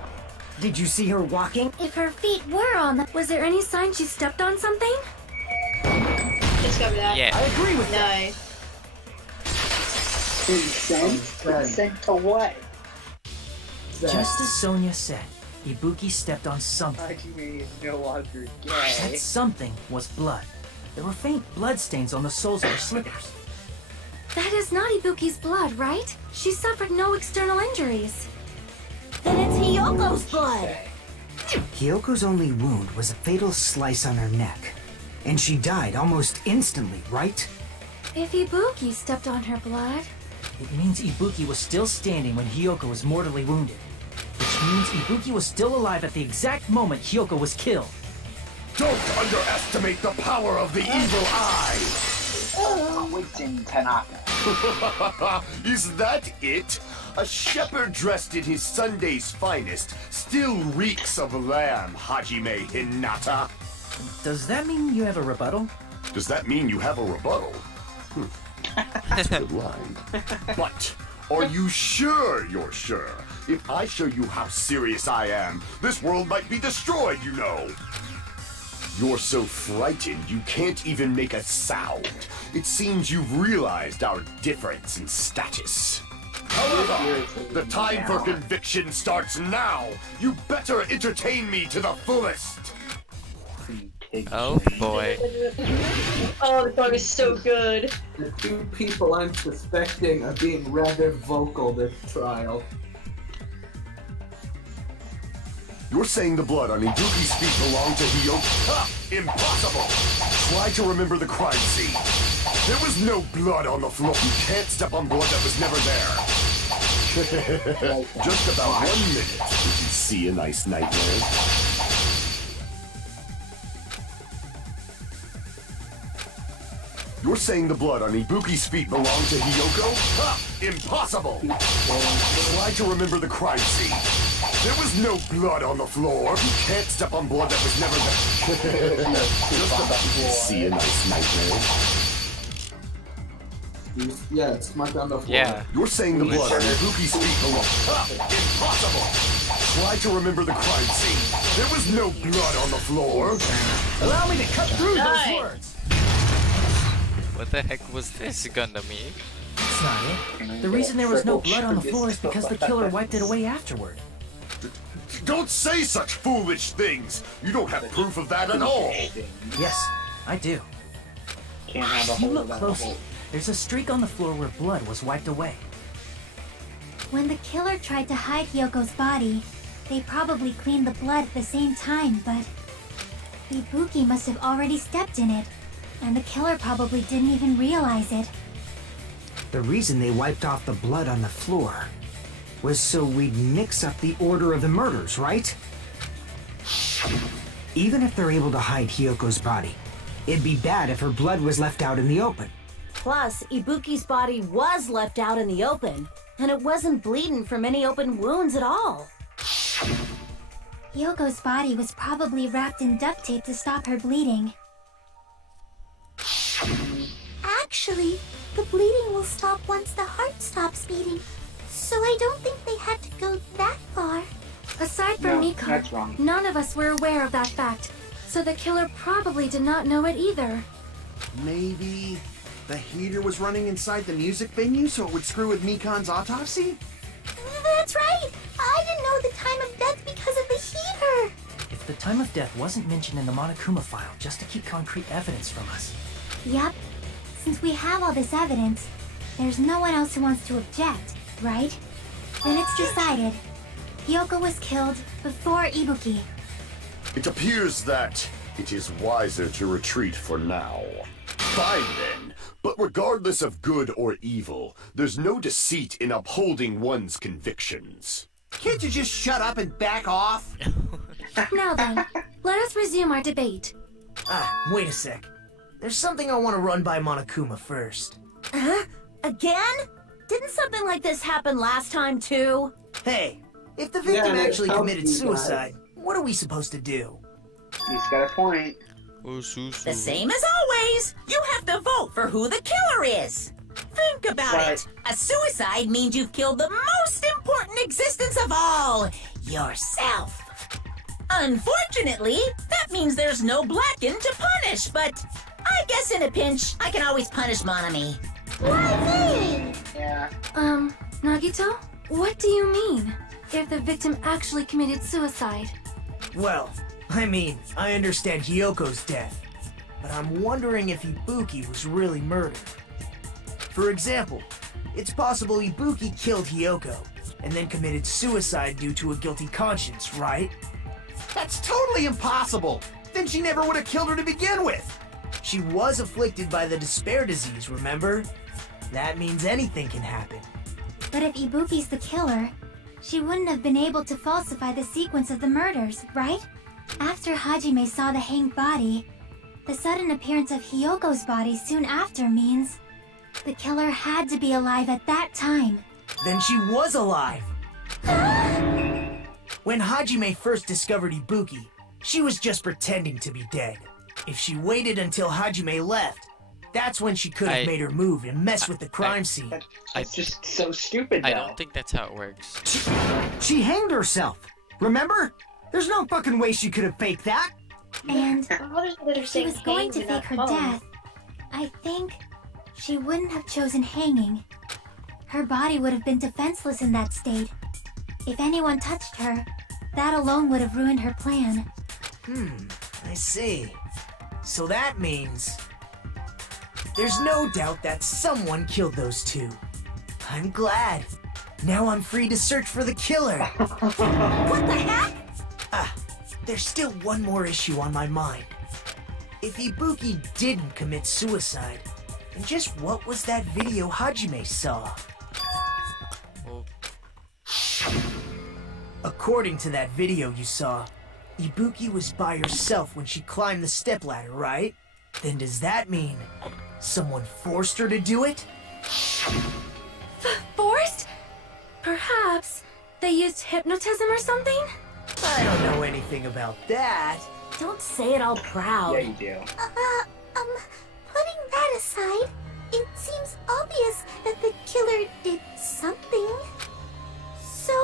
Did you see her walking? If her feet were on the... Was there any sign she stepped on something? Discover that. Yeah. I agree with that. Nice. Consent to what? Just as Sonia said, Ibuki stepped on something. Hajime is no longer That gay. something was blood. There were faint blood stains on the soles of her slippers. That is not Ibuki's blood, right? She suffered no external injuries. Then it's Hiyoko's blood. Hiyoko's only wound was a fatal slice on her neck. And she died almost instantly, right? If Ibuki stepped on her blood... It means Ibuki was still standing when Hiyoko was mortally wounded. Which means Ibuki was still alive at the exact moment Hiyoko was killed. Don't underestimate the power of the evil eye! Quentin Tanaka. Is that it? A shepherd dressed in his Sunday's finest still reeks of lamb, Hajime Hinata. Does that mean you have a rebuttal? Does that mean you have a rebuttal? That's a good line. But are you sure you're sure? If I show you how serious I am, this world might be destroyed, you know. You're so frightened you can't even make a sound. It seems you've realized our difference in status. However, the time for conviction starts now. You better entertain me to the fullest. Oh boy. Oh, the song is so good. The two people I'm suspecting are being rather vocal this trial. You're saying the blood on Ibuki's feet belonged to Hiyoko? Ha! Impossible! Try to remember the crime scene. There was no blood on the floor. You can't step on blood that was never there. Just about 1 minute. Did you see a nice nightmare? You're saying the blood on Ibuki's feet belonged to Hiyoko? Ha! Impossible! Try to remember the crime scene. There was no blood on the floor. You can't step on blood that was never there. Just about to see a nice nightmare. Yeah, it's marked on the floor. Yeah. You're saying the blood on Ibuki's feet belonged. Ha! Impossible! Try to remember the crime scene. There was no blood on the floor. Allow me to cut through Nice. those words! What the heck was this, Gundham? That's not it. The reason there was no blood on the floor is because the killer wiped it away afterward. Don't say such foolish things! You don't have proof of that at all! Yes, I do. Can't have a If you whole look without a closely, whole. there's a streak on the floor where blood was wiped away. When the killer tried to hide Hyoko's body, they probably cleaned the blood at the same time, but... Ibuki must have already stepped in it. And the killer probably didn't even realize it. The reason they wiped off the blood on the floor was so we'd mix up the order of the murders, right? Even if they're able to hide Hiyoko's body, it'd be bad if her blood was left out in the open. Plus, Ibuki's body was left out in the open, and it wasn't bleeding from any open wounds at all. Hiyoko's body was probably wrapped in duct tape to stop her bleeding. Actually, the bleeding will stop once the heart stops beating. So I don't think they had to go that far. Aside from No, Mikan, that's wrong. none of us were aware of that fact. So the killer probably did not know it either. Maybe the heater was running inside the music venue so it would screw with Mikan's autopsy? That's right! I didn't know the time of death because of the heater! If the time of death wasn't mentioned in the Monokuma file just to keep concrete evidence from us. Yep. Since we have all this evidence, there's no one else who wants to object, right? Then it's decided. Hiyoko was killed before Ibuki. It appears that it is wiser to retreat for now. Fine then, but regardless of good or evil, there's no deceit in upholding one's convictions. Can't you just shut up and back off? Now then, let us resume our debate. Wait a sec. There's something I want to run by Monokuma first. Huh? Again? Didn't something like this happen last time too? Hey, if the victim Yeah, actually help committed you suicide, what are we supposed to do? He's got a point. The same as always. You have to vote for who the killer is. Think about it. A suicide means you've killed the most important existence of all, yourself. Unfortunately, that means there's no Blacken to punish, but I guess in a pinch, I can always punish Monomi. Yeah. Nagito? What do you mean? If the victim actually committed suicide? Well, I mean, I understand Hiyoko's death, but I'm wondering if Ibuki was really murdered. For example, it's possible Ibuki killed Hiyoko, and then committed suicide due to a guilty conscience, right? That's totally impossible! Then she never would have killed her to begin with! She was afflicted by the despair disease, remember? That means anything can happen. But if Ibuki's the killer, she wouldn't have been able to falsify the sequence of the murders, right? After Hajime saw the hanged body, the sudden appearance of Hiyoko's body soon after means the killer had to be alive at that time. Then she was alive! When Hajime first discovered Ibuki, she was just pretending to be dead. If she waited until Hajime left, that's when she could have made her move and mess with the crime scene. That's just so stupid, I though. don't think that's how it works. She hanged herself! Remember? There's no fucking way she could have faked that! And if if she was going to fake her death, I think she wouldn't have chosen hanging. Her body would have been defenseless in that state. If anyone touched her, that alone would have ruined her plan. I see. So that means there's no doubt that someone killed those two. I'm glad. Now I'm free to search for the killer. What the heck? There's still one more issue on my mind. If Ibuki didn't commit suicide, then just what was that video Hajime saw? According to that video you saw, Ibuki was by herself when she climbed the stepladder, right? Then does that mean someone forced her to do it? Forced? Perhaps they used hypnotism or something? I don't know anything about that. Don't say it all proud. Yeah, you do. Putting that aside, it seems obvious that the killer did something. So,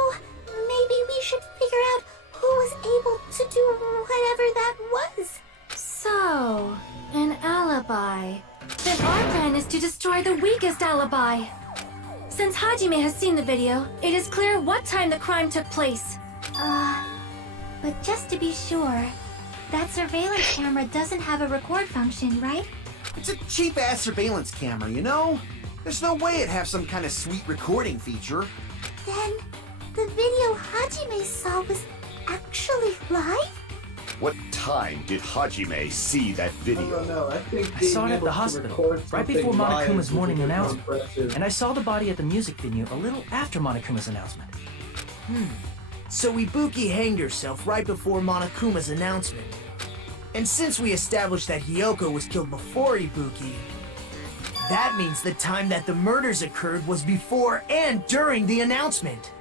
maybe we should figure out who was able to do whatever that was. So, an alibi. Then our plan is to destroy the weakest alibi. Since Hajime has seen the video, it is clear what time the crime took place. But just to be sure, that surveillance camera doesn't have a record function, right? It's a cheap-ass surveillance camera, you know? There's no way it'd have some kind of sweet recording feature. Then, the video Hajime saw was actually live? What time did Hajime see that video? No, I think I saw it at being the able to hospital, record right before something live Monokuma's is morning a bit more announcement. impressive. And I saw the body at the music venue a little after Monokuma's announcement. So Ibuki hanged herself right before Monokuma's announcement. And since we established that Hiyoko was killed before Ibuki, that means the time that the murders occurred was before and during the announcement.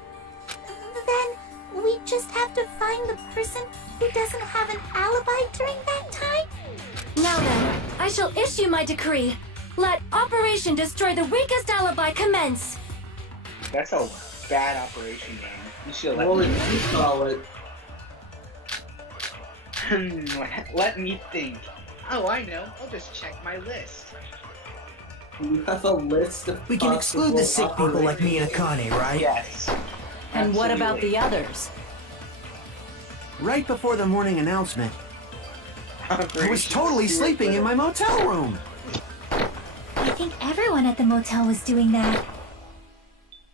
Then we just have to find the person who doesn't have an alibi during that time? Now then, I shall issue my decree. Let Operation Destroy the Weakest Alibi commence. That's a bad operation game. You should let What me would you call it? Let me think. Oh, I know. I'll just check my list. You have a list of We can exclude the sick people like me and Akane, right? Yes. And what about Absolutely. the others? Right before the morning announcement, I was totally sleeping in my motel room. I think everyone at the motel was doing that.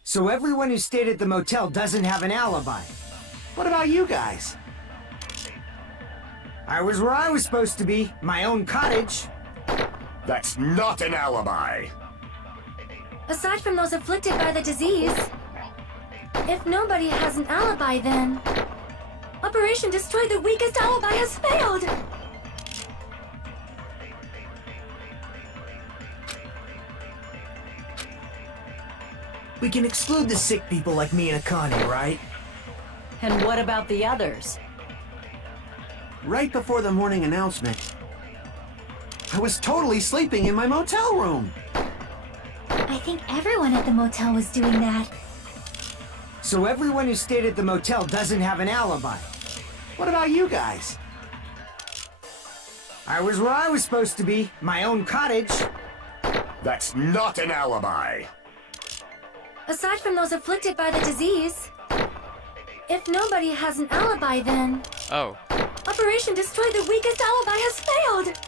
So everyone who stayed at the motel doesn't have an alibi. What about you guys? I was where I was supposed to be, my own cottage. That's not an alibi. Aside from those afflicted by the disease, if nobody has an alibi, then Operation Destroy the Weakest Alibi has failed. We can exclude the sick people like me and Akane, right? And what about the others? Right before the morning announcement, I was totally sleeping in my motel room. I think everyone at the motel was doing that. So everyone who stayed at the motel doesn't have an alibi. What about you guys? I was where I was supposed to be, my own cottage. That's not an alibi. Aside from those afflicted by the disease, if nobody has an alibi, then Oh. Operation Destroy the Weakest Alibi has failed.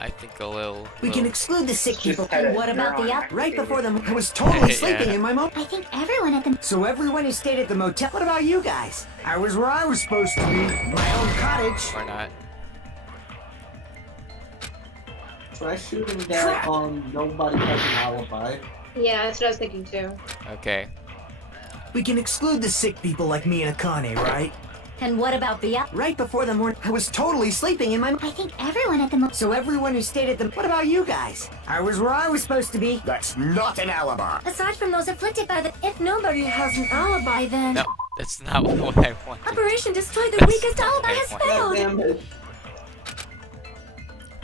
I think a little. We can exclude the sick people. And what about the others? Right before I was totally Yeah. sleeping in my motel. I think everyone at the So everyone who stayed at the motel. What about you guys? I was where I was supposed to be, my own cottage. Or not. Try shooting that on nobody has an alibi. Yeah, that's what I was thinking too. Okay. We can exclude the sick people like me and Akane, right? And what about the others? Right before the morning, I was totally sleeping in my. I think everyone at the motel. So everyone who stayed at the. What about you guys? I was where I was supposed to be. That's not an alibi. Aside from those afflicted by the. If nobody has an alibi, then No, that's not what I wanted. Operation Destroy the That's Weakest not Alibi what I has wanted. failed. Damn it.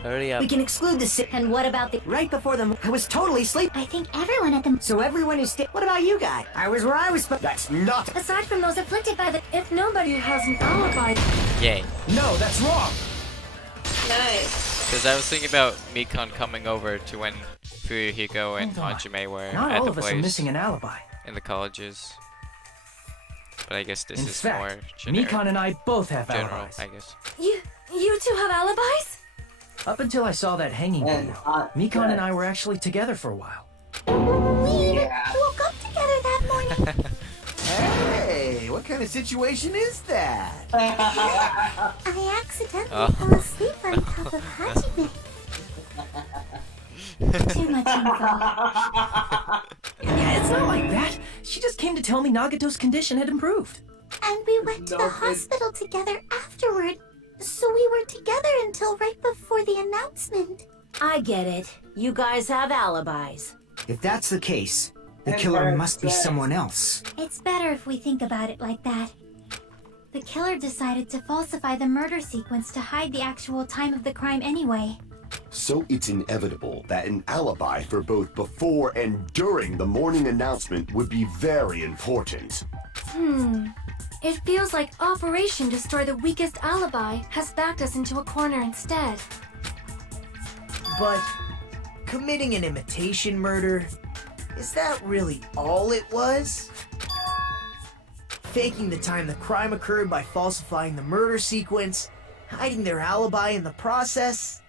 Hurry up. We can exclude the sick. And what about the... Right before I was totally sleeping. I think everyone at the. So everyone who stayed. What about you guys? I was where I was supposed. That's not. Aside from those afflicted by the. If nobody has an alibi. Yay. No, that's wrong. Nice. Because I was thinking about Mikan coming over to when Fuyuhiko and Hold on. Hajime were Not at all the of us are place missing an alibi. in the colleges. But I guess this In is fact, more generic. Mikan and I both have general, alibis. I guess. You two have alibis? Up until I saw that hanging And video, Mikan and I were actually together for a while. We Yeah. woke up together that morning. Hey, what kind of situation is that? I accidentally Oh. fell asleep on top of Hajime. Too much info. Yeah, it's not like that. She just came to tell me Nagito's condition had improved. And we went to the hospital together afterward. So we were together until right before the announcement. I get it. You guys have alibis. If that's the case, the And killer her must be sex. someone else. It's better if we think about it like that. The killer decided to falsify the murder sequence to hide the actual time of the crime anyway. So it's inevitable that an alibi for both before and during the morning announcement would be very important. It feels like Operation Destroy the Weakest Alibi has backed us into a corner instead. But committing an imitation murder, is that really all it was? Faking the time the crime occurred by falsifying the murder sequence, hiding their alibi in the process?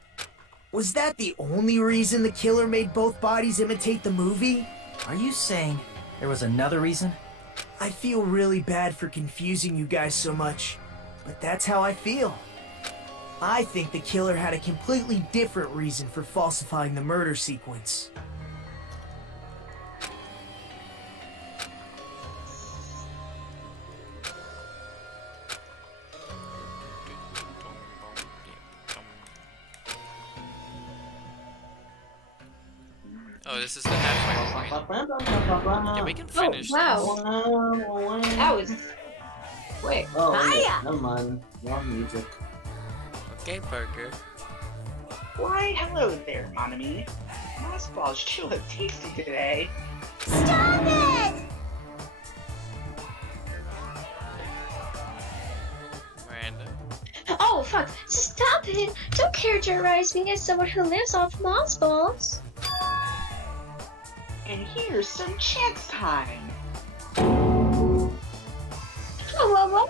Was that the only reason the killer made both bodies imitate the movie? Are you saying there was another reason? I feel really bad for confusing you guys so much, but that's how I feel. I think the killer had a completely different reason for falsifying the murder sequence. Oh, this is the halfway point. Yeah, we can finish wow. That was quick. Oh, Hiya! never mind. Wrong music. Okay, Parker. Why, hello there, Monomi. Moss balls sure look tasty today. Stop it! Miranda. Oh, fuck. Stop it! Don't characterize me as someone who lives off moss balls. And here's some chance time. Oh, what?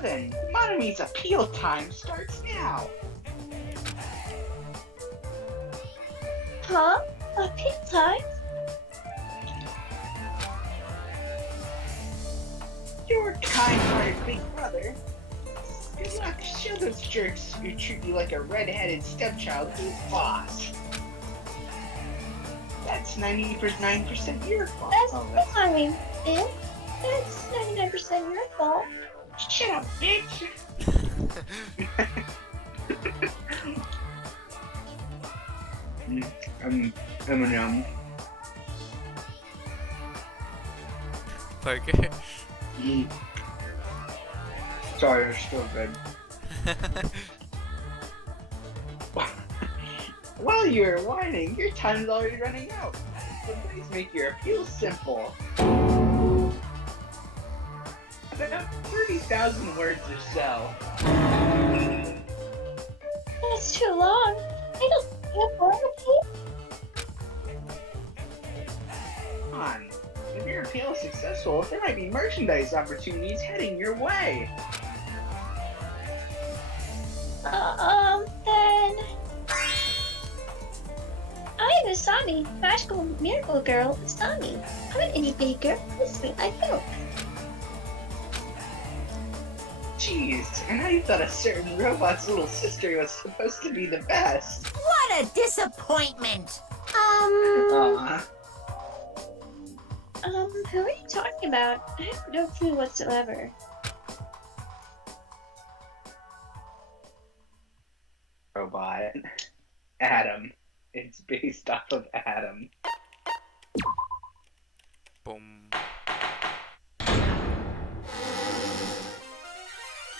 Then, Monomi's appeal time starts now. Huh? Appeal time? Your kind-hearted big brother. Good luck, show those jerks who treat you like a red-headed stepchild who's boss. That's 99% your fault. That's I mean, it. That's 99% your fault. Shut up, bitch! I'm Parker. Sorry, I'm still good. While you're whining, your time's already running out. So please make your appeal simple. About 30,000 words or so. That's too long. I don't have more appeal. Come on. If your appeal is successful, there might be merchandise opportunities heading your way. Then... I'm Usami, magical miracle girl Usami. I'm an indie baker, this way I go. Jeez, and I thought a certain robot's little sister was supposed to be the best. What a disappointment! Who are you talking about? I have no clue whatsoever. Robot. Adam. It's based off of Adam. Boom.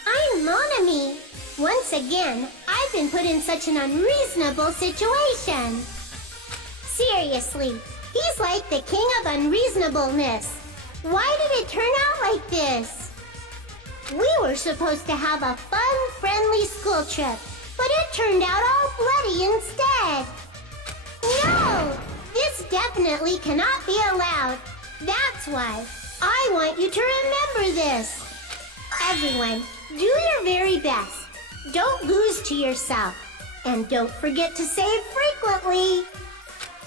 I'm Monomi. Once again, I've been put in such an unreasonable situation. Seriously, he's like the king of unreasonableness. Why did it turn out like this? We were supposed to have a fun, friendly school trip, but it turned out all bloody instead. No! This definitely cannot be allowed. That's why I want you to remember this. Everyone, do your very best. Don't lose to yourself. And don't forget to save frequently.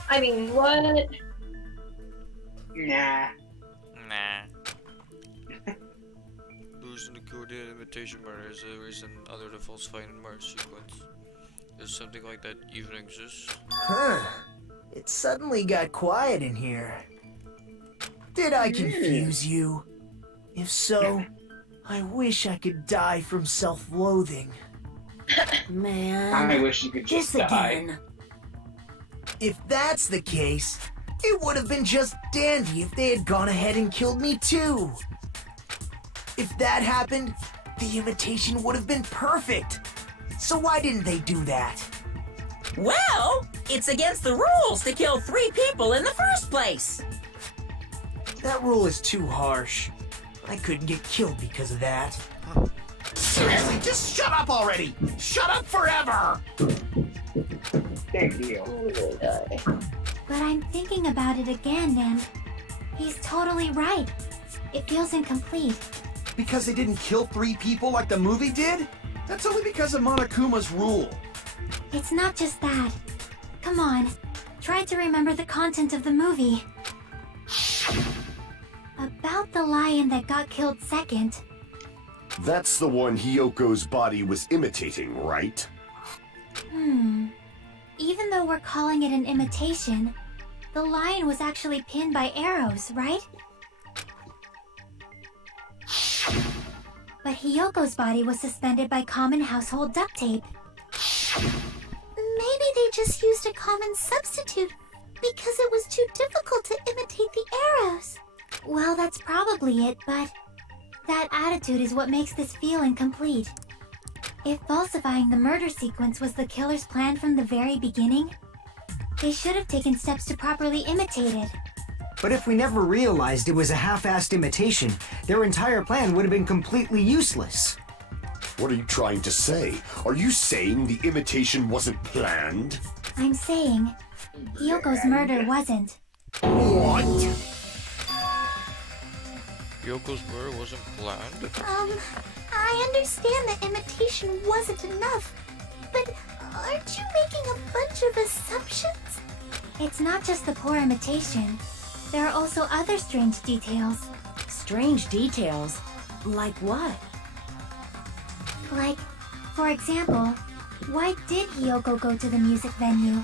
I mean, what? Nah. Losing the coordinated imitation murder is the reason other than falsifying the murder sequence. Does something like that even exist? Huh. It suddenly got quiet in here. Did I confuse you? If so, I wish I could die from self-loathing. Man. I wish you could just die. again. If that's the case, it would have been just dandy if they had gone ahead and killed me too. If that happened, the imitation would have been perfect. So why didn't they do that? Well, it's against the rules to kill 3 people in the first place. That rule is too harsh. I couldn't get killed because of that. Seriously, just shut up already! Shut up forever! Thank you. But I'm thinking about it again, and he's totally right. It feels incomplete. Because they didn't kill 3 people like the movie did? That's only because of Monokuma's rule. It's not just that. Come on. tried to remember the content of the movie. About the lion that got killed second. That's the one Hiyoko's body was imitating, right? Even though we're calling it an imitation, the lion was actually pinned by arrows, right? But Hiyoko's body was suspended by common household duct tape. Maybe they just used a common substitute because it was too difficult to imitate the arrows. Well, that's probably it, but that attitude is what makes this feel incomplete. If falsifying the murder sequence was the killer's plan from the very beginning, they should have taken steps to properly imitate it. But if we never realized it was a half-assed imitation, their entire plan would have been completely useless. What are you trying to say? Are you saying the imitation wasn't planned? I'm saying, Hiyoko's murder wasn't. What? Hiyoko's murder wasn't planned? I understand that imitation wasn't enough, but aren't you making a bunch of assumptions? It's not just the poor imitation. There are also other strange details. Strange details? Like what? Like, for example, why did Hiyoko go to the music venue?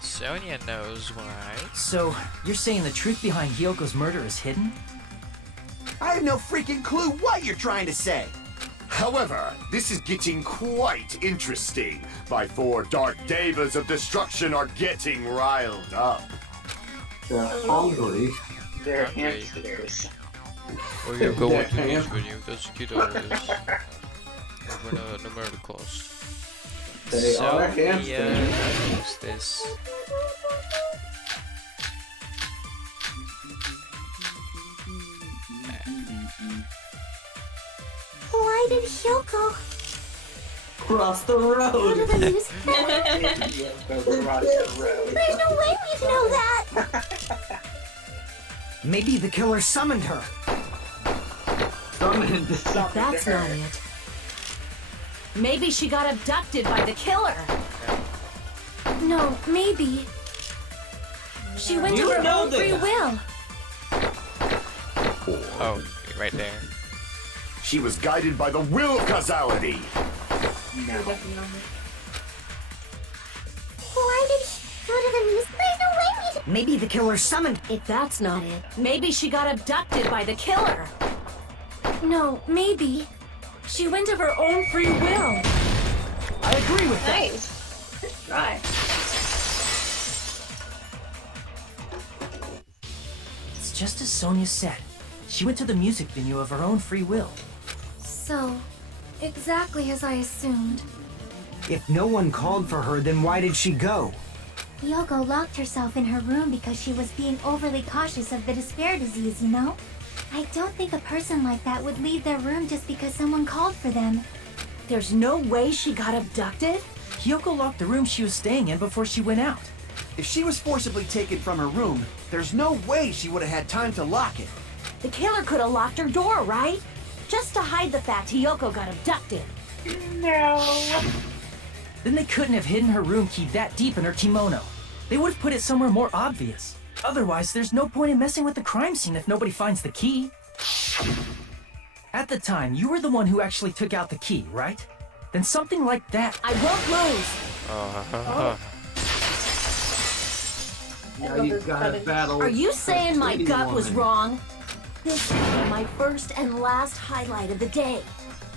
Sonia knows why. So, you're saying the truth behind Hiyoko's murder is hidden? I have no freaking clue what you're trying to say. However, this is getting quite interesting. My 4 dark devas of destruction are getting riled up. They're hungry. They're Hungry. hamsters. Or you go into this video, that's cute always. Over no matter the cost. They are hamsters. What's this? Why did Hiyoko Cross the go to road! the music venue? There's no way we'd know that! Maybe the killer summoned her. That's not it. Maybe she got abducted by the killer. No, maybe. She went to You her know own free that. will. Oh, right there. She was guided by the will of causality. Why did he go to the music? There's no way we'd... Maybe the killer summoned... If that's not it, maybe she got abducted by the killer. No, maybe. She went of her own free will. I agree with that. Nice. Good try. It's just as Sonia said. She went to the music venue of her own free will. So, exactly as I assumed. If no one called for her, then why did she go? Hiyoko locked herself in her room because she was being overly cautious of the despair disease, you know? I don't think a person like that would leave their room just because someone called for them. There's no way she got abducted? Hiyoko locked the room she was staying in before she went out. If she was forcibly taken from her room, there's no way she would have had time to lock it. The killer could have locked her door, right? Just to hide the fact Hiyoko got abducted. No. Then they couldn't have hidden her room key that deep in her kimono. They would have put it somewhere more obvious. Otherwise, there's no point in messing with the crime scene if nobody finds the key. At the time, you were the one who actually took out the key, right? Then something like that... I won't lose! Now you gotta battle. Are you saying my Pretty gut was Woman. wrong? This will be my first and last highlight of the day.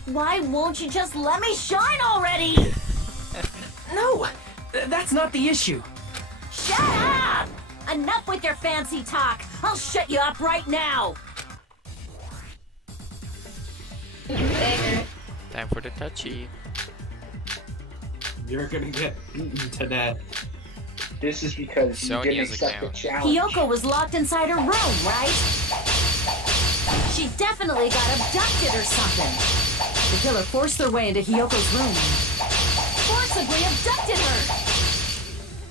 Why won't you just let me shine already? No! That's not the issue. Shut up! Enough with your fancy talk. I'll shut you up right now. Banger. Time for the touchy. You're gonna get beaten to death. This is because you didn't Sonia's accept the account. challenge. Hiyoko was locked inside her room, right? She definitely got abducted or something. The killer forced their way into Hiyoko's room and forcibly abducted her.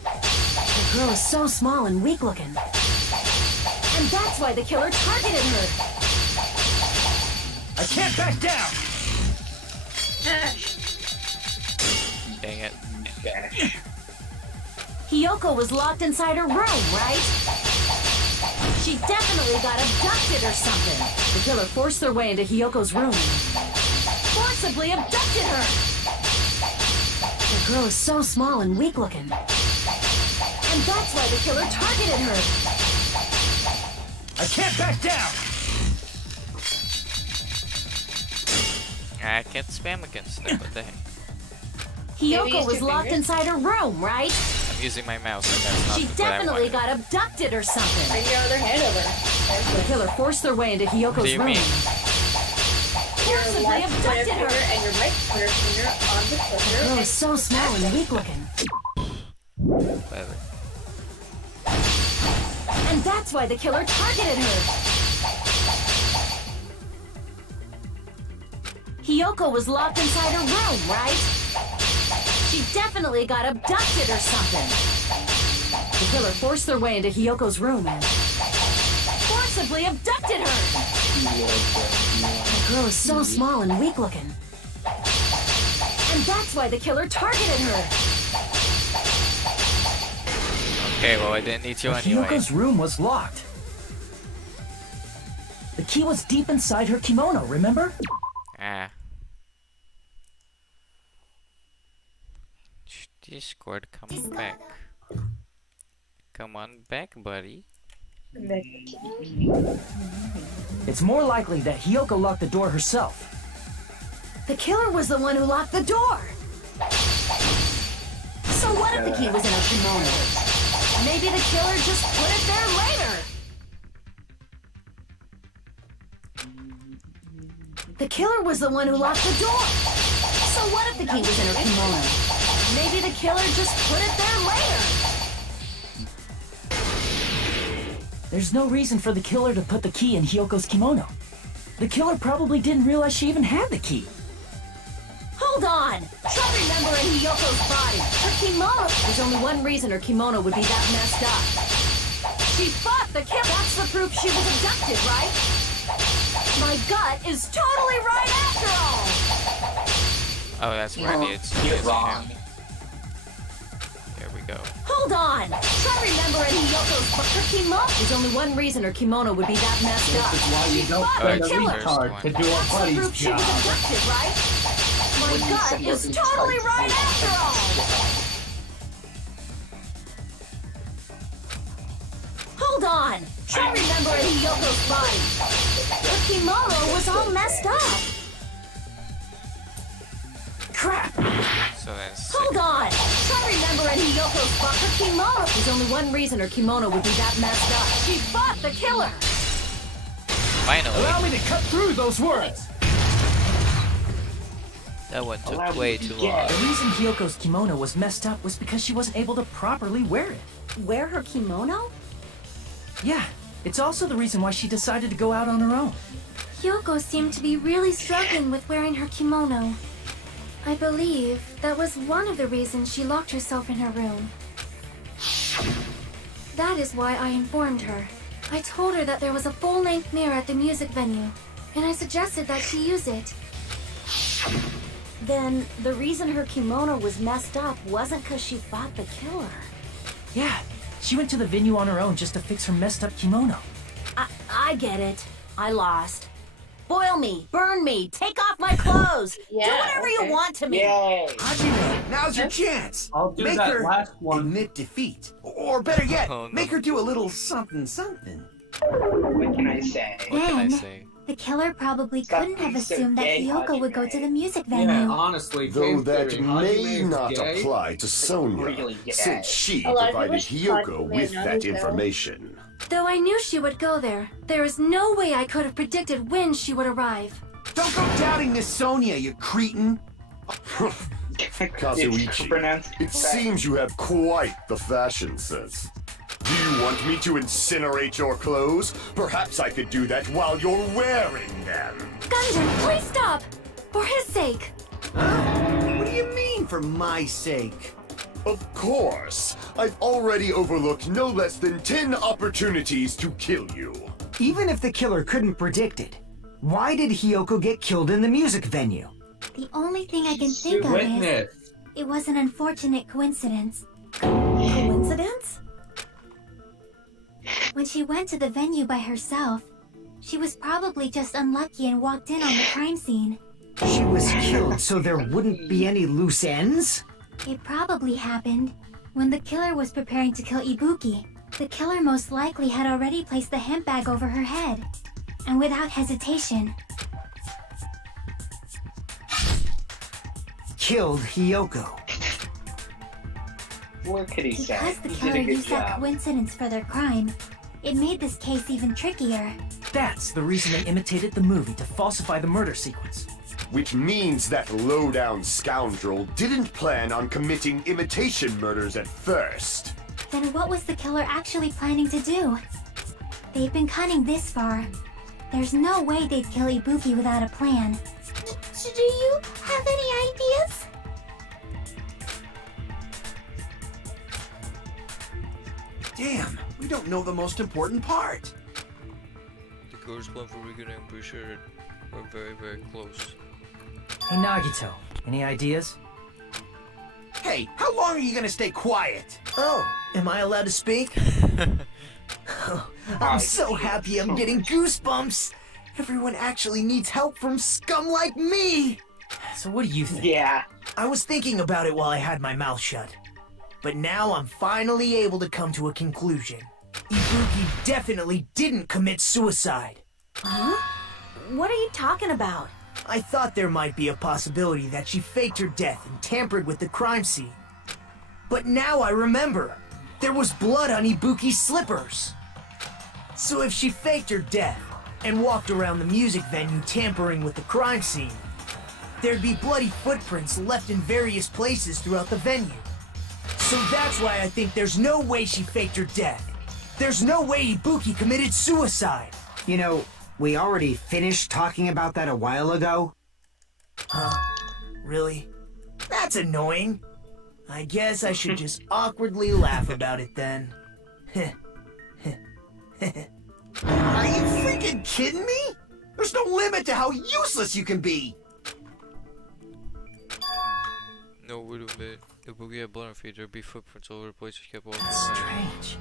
The girl is so small and weak looking. And that's why the killer targeted her. I can't back down! Dang it. Hiyoko was locked inside her room, right? She definitely got abducted or something. The killer forced their way into Hiyoko's room. Forcibly abducted her! The girl is so small and weak-looking. And that's why the killer targeted her. I can't back down! I can't spam against them, what the heck? Hiyoko was locked inside her room, right? I'm using my mouse and that's not She what I definitely wanted. got abducted or something. Bring your other hand over. The killer forced their way into What do Hiyoko's you room. mean? Your Forcibly left pointer abducted her. finger and your right pointer finger on the The clicker. girl is so small and weak-looking. Whatever. And that's why the killer targeted her. Hiyoko was locked inside her room, right? She definitely got abducted or something. The killer forced their way into Hiyoko's room and forcibly abducted her. The girl is so small and weak-looking. And that's why the killer targeted her. Okay, well I didn't need to But anyway. Hiyoko's room was locked. The key was deep inside her kimono, remember? Ah. Discord, come back. Come on back, buddy. It's more likely that Hiyoko locked the door herself. The killer was the one who locked the door. So what if the key was in her kimono? Maybe the killer just put it there later. The killer was the one who locked the door. So what if the key was in her kimono? Maybe the killer just put it there later. There's no reason for the killer to put the key in Hiyoko's kimono. The killer probably didn't realize she even had the key. Hold on! Try remembering Hiyoko's body. Her kimono. There's only one reason her kimono would be that messed up. She fought the killer. That's the proof she was abducted, right? My gut is totally right after all! Oh, that's where I needed to use wrong. him. Here we go. Hold on! Try remembering Hiyoko's her kimono. There's only one reason her kimono would be that messed up. This is why you She don't fought put the a killer. retard to do a That's the buddy's proof she was job. abducted, right? My gut is totally right after all! Hold on! Try remembering Hiyoko's body. Her kimono was all messed up. Crap! So that's Hold on! Try remembering Hiyoko's body. Her kimono. There's only one reason her kimono would be that messed up. She fought the killer. finally. Allow me to cut through those words! That one took way too long. The reason Hiyoko's kimono was messed up was because she wasn't able to properly wear it. Wear her kimono? Yeah, it's also the reason why she decided to go out on her own. Hiyoko seemed to be really struggling with wearing her kimono. I believe that was one of the reasons she locked herself in her room. That is why I informed her. I told her that there was a full-length mirror at the music venue, and I suggested that she use it. Then the reason her kimono was messed up wasn't because she fought the killer. Yeah, she went to the venue on her own just to fix her messed up kimono. I get it. I lost. Boil me, burn me, take off my clothes. Do whatever you want to me. Hajime, now's your chance. I'll do Make that her last one. admit defeat. Or better yet, Oh, no. make her do a little something something. What can I say? What can I Then, say? the killer probably Stop couldn't have being so assumed that gay, Hiyoko would go Hajime. to the music Yeah, venue. honestly, Though game that theory, may Hajime is not gay. apply to Sonia, Really gay. since she A lot of provided people Hiyoko thought with Nagito. that information. Though I knew she would go there, there is no way I could have predicted when she would arrive. Don't go doubting Miss Sonia, you cretin. Kazuichi, it seems you have quite the fashion sense. Do you want me to incinerate your clothes? Perhaps I could do that while you're wearing them. Gundham, please stop! For his sake! What do you mean, for my sake? Of course. I've already overlooked no less than 10 opportunities to kill you. Even if the killer couldn't predict it, why did Hiyoko get killed in the music venue? The only thing I can think of is... Witness. It was an unfortunate coincidence. Coincidence? When she went to the venue by herself, she was probably just unlucky and walked in on the crime scene. She was killed so there wouldn't be any loose ends? It probably happened when the killer was preparing to kill Ibuki. The killer most likely had already placed the hemp bag over her head, and without hesitation, Killed Hiyoko. What could he say? because the He did killer a good used that job. coincidence for their crime, it made this case even trickier. That's the reason they imitated the movie to falsify the murder sequence. Which means that low-down scoundrel didn't plan on committing imitation murders at first. Then what was the killer actually planning to do? They've been cunning this far. There's no way they'd kill Ibuki without a plan. Do you have any ideas? Damn, we don't know the most important part. The girl's plan for Rigen and Bouchard are very, very close. Hey Nagito, any ideas? Hey, how long are you gonna stay quiet? Oh, am I allowed to speak? I'm so happy I'm getting goosebumps. Everyone actually needs help from scum like me. So what do you think? Yeah. I was thinking about it while I had my mouth shut. But now I'm finally able to come to a conclusion. Ibuki definitely didn't commit suicide. Huh? What are you talking about? I thought there might be a possibility that she faked her death and tampered with the crime scene. But now I remember. There was blood on Ibuki's slippers. So if she faked her death and walked around the music venue tampering with the crime scene, there'd be bloody footprints left in various places throughout the venue. So that's why I think there's no way she faked her death. There's no way Ibuki committed suicide. You know, we already finished talking about that a while ago. Huh? Really? That's annoying. I guess I should just awkwardly laugh about it then. Are you freaking kidding me? There's no limit to how useless you can be. No, wait a minute. If we get blood on feet, there'd be footprints all over the place if you kept walking That's around. strange.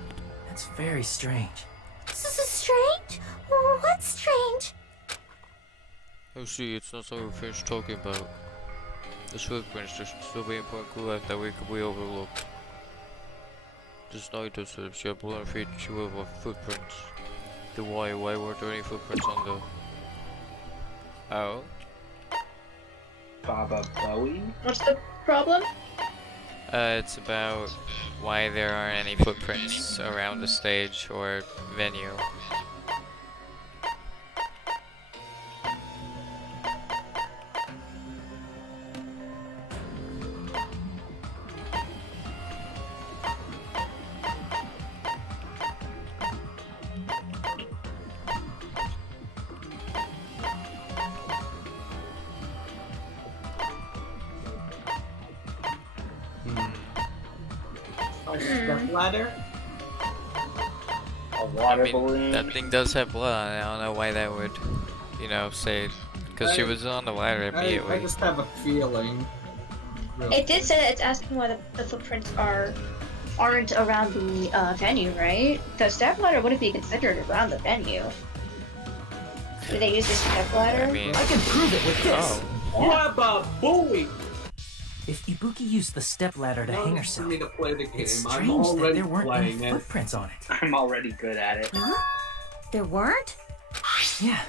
That's very strange. This is strange? What's strange? Oh, see, it's not something we finished talking about. The footprints, there's still be important clue left that we overlooked. This Nagito said if she had blood on her feet, she would have left footprints. The why weren't there any footprints on the... Oh? Baba Bowie? What's the problem? It's about why there aren't any footprints around the stage or venue. Step ladder? A water I mean, balloon? that thing does have blood on it. I don't know why that would, you know, say... Because she was on the ladder immediately. I just have a feeling. It did say that it's asking why the footprints aren't around the venue, right? The step ladder wouldn't be considered around the venue. Did they use the step ladder? I mean... I can prove it with this. Baba Bowie! If Ibuki used the stepladder to hang herself, Me to play the game. it's I'm strange that already there weren't any playing it. footprints on it. I'm already good at it. Huh? There weren't? Yeah,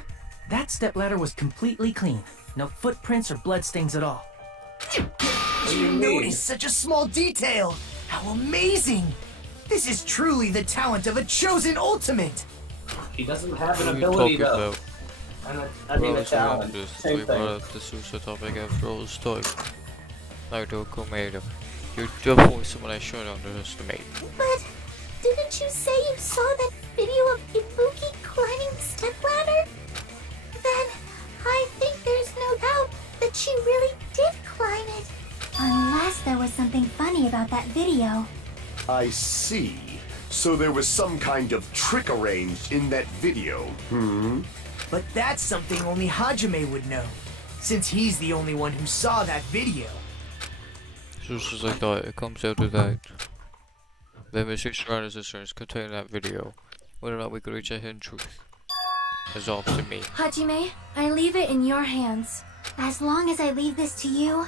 that stepladder was completely clean. No footprints or bloodstains at all. You noticed such a small detail. How amazing! This is truly the talent of a chosen ultimate. He doesn't have What an are we ability talking though. about? And I mean a talent. We Same brought thing. up the suicide topic after all this time. Naruto Komaeda. You're definitely someone I shouldn't underestimate. But didn't you say you saw that video of Ibuki climbing the stepladder? Then I think there's no doubt that she really did climb it. Unless there was something funny about that video. I see. So there was some kind of trick arranged in that video, hmm? But that's something only Hajime would know, since he's the only one who saw that video. Just as I thought, it comes out to that. The missing surrounding systems contain that video. Whether or not we could reach a hidden truth is all up to me. Hajime, I leave it in your hands. As long as I leave this to you,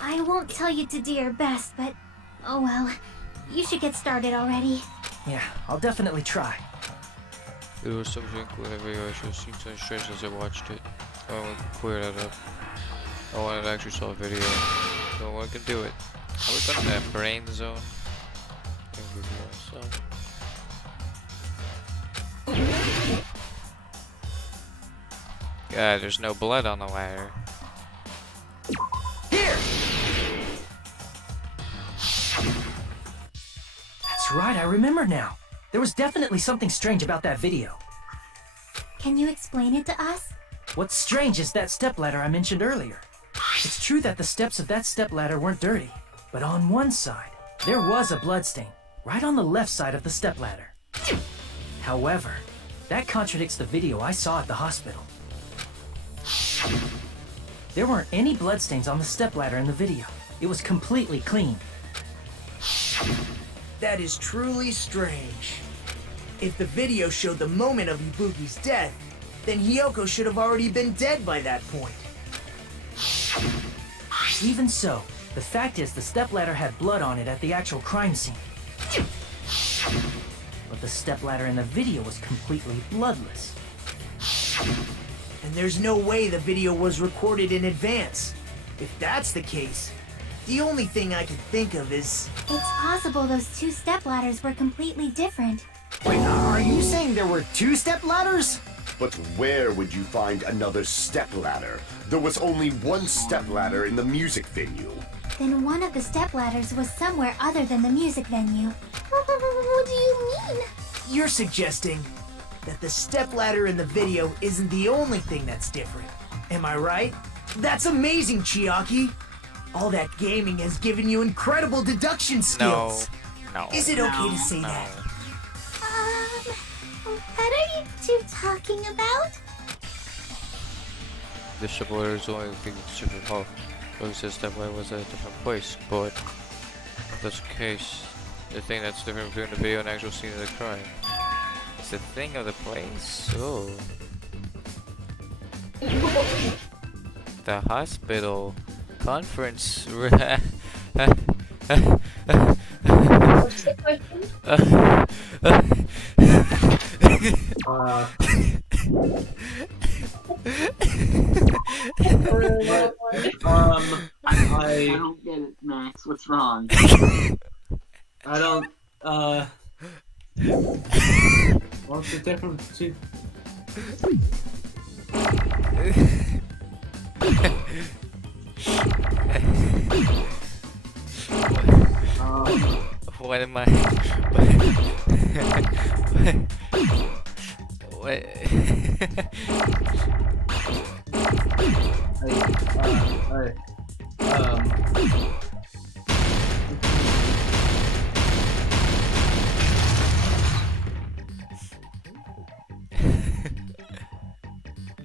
I won't tell you to do your best, but oh well. You should get started already. Yeah, I'll definitely try. It was something whenever I should have seen something strange as I watched it. I want to clear that up. I wanted to actually saw a video. No one can do it. Are we going to that brain zone? God, there's no blood on the ladder. Here! That's right, I remember now. There was definitely something strange about that video. Can you explain it to us? What's strange is that stepladder I mentioned earlier. It's true that the steps of that stepladder weren't dirty, but on one side, there was a bloodstain, right on the left side of the stepladder. However, that contradicts the video I saw at the hospital. There weren't any bloodstains on the stepladder in the video. It was completely clean. That is truly strange. If the video showed the moment of Ibuki's death, then Hiyoko should have already been dead by that point. Even so, the fact is the stepladder had blood on it at the actual crime scene. But the stepladder in the video was completely bloodless. And there's no way the video was recorded in advance. If that's the case, the only thing I can think of is... It's possible those two stepladders were completely different. Wait, are you saying there were two stepladders? But where would you find another stepladder? There was only one stepladder in the music venue. Then one of the stepladders was somewhere other than the music venue. What do you mean? You're suggesting that the stepladder in the video isn't the only thing that's different. Am I right? That's amazing, Chiaki! All that gaming has given you incredible deduction skills. No. Is it okay to say that? What are you two talking about? The stepladder is the only thing that's different. Oh, because the stepladder was at a different place, but if that's the case, the thing that's different between the video and the actual scene of the crime is the thing of the place. Oh. The hospital conference. What's the question? I don't get it, Max. What's wrong? I don't, what's the difference between... What am I? What?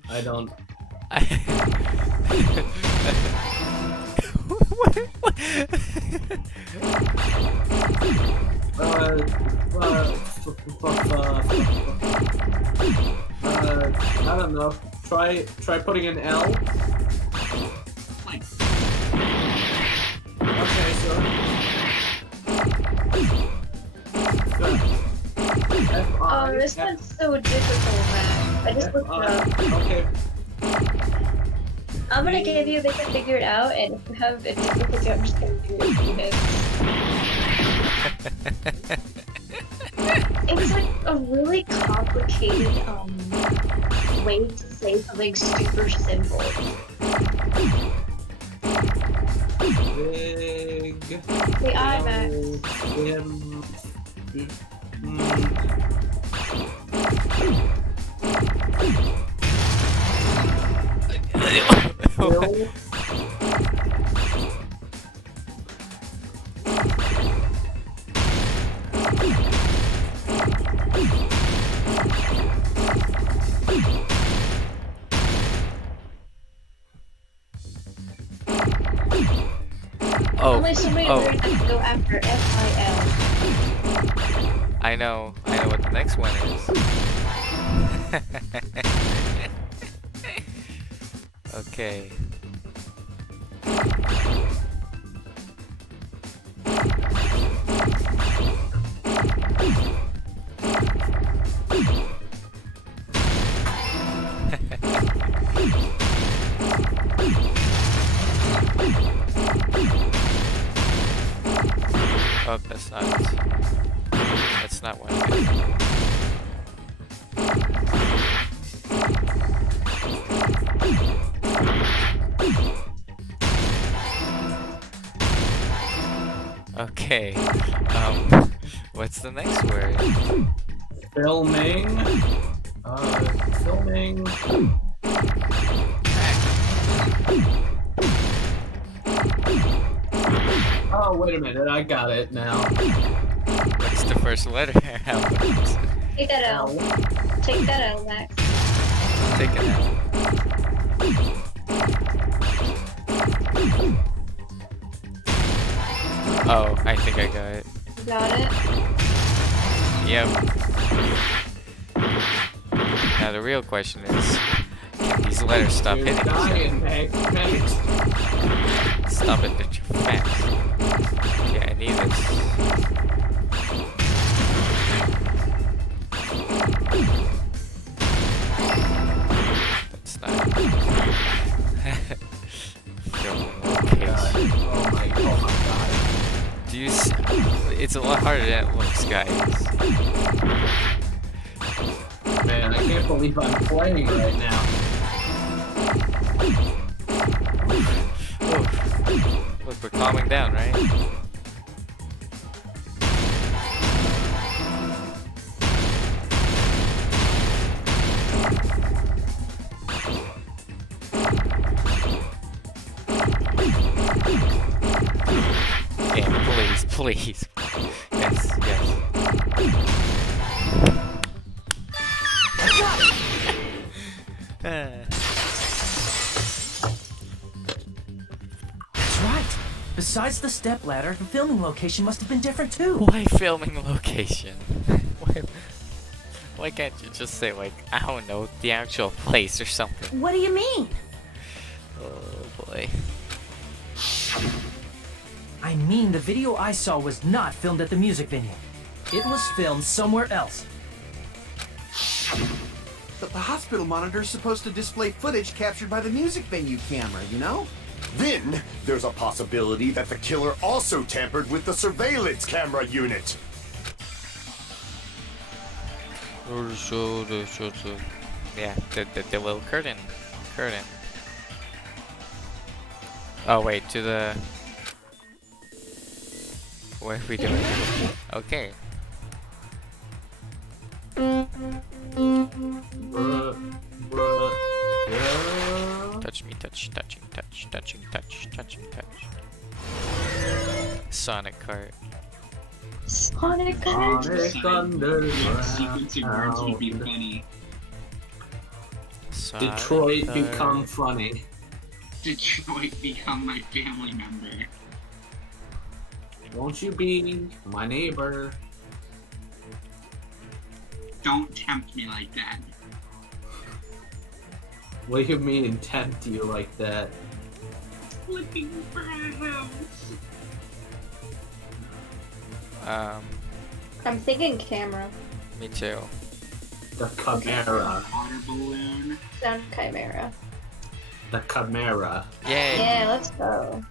I don't. I don't know. Try putting an L. Okay, so. Oh, this one's so difficult, man. I just looked it up. Okay. I'm gonna give you a bit to figure it out, and if you have a difficulty, I'm just gonna do it. It's like a really complicated way to say something super simple. Big. The IMAX. Only so many words that can go after FIL. I know what the next one is. Okay. Oh, that's not. That's not one. Okay. What's the next word? Filming. Filming. Oh, wait a minute, I got it now. What's the first letter? Take that L. Take that L, Max. Take it out. Oh, I think I got it. You got it? Yep. Now the real question is, can these letters stop hitting each other? Stop it, that you fast. Yeah, I need this. That's not. Filming location. Oh my god. Do you see? It's a lot harder than it looks, guys. Man, I can't believe I'm playing right now. Look, we're calming down, right? Yeah, please, please. Yes, yes. That's right. Besides the stepladder, the filming location must have been different too. Why filming location? Why can't you just say, like, I don't know, the actual place or something? What do you mean? Oh boy. I mean, the video I saw was not filmed at the music venue. It was filmed somewhere else. But the hospital monitor's supposed to display footage captured by the music venue camera, you know? Then, there's a possibility that the killer also tampered with the surveillance camera unit. Yeah, the little curtain. Oh wait, to the... What are we doing? Okay. Touch me, touching, touch. Sonic cart. Sonic cart. Sequence of words would be funny. Detroit become funny. Detroit become my family member. Won't you be my neighbor? Don't tempt me like that. What do you mean tempt you like that? Looking for a house. I'm thinking camera. Me too. The Chimera. Water balloon. Sound chimera. The Chimera. Yay! Yeah, let's go.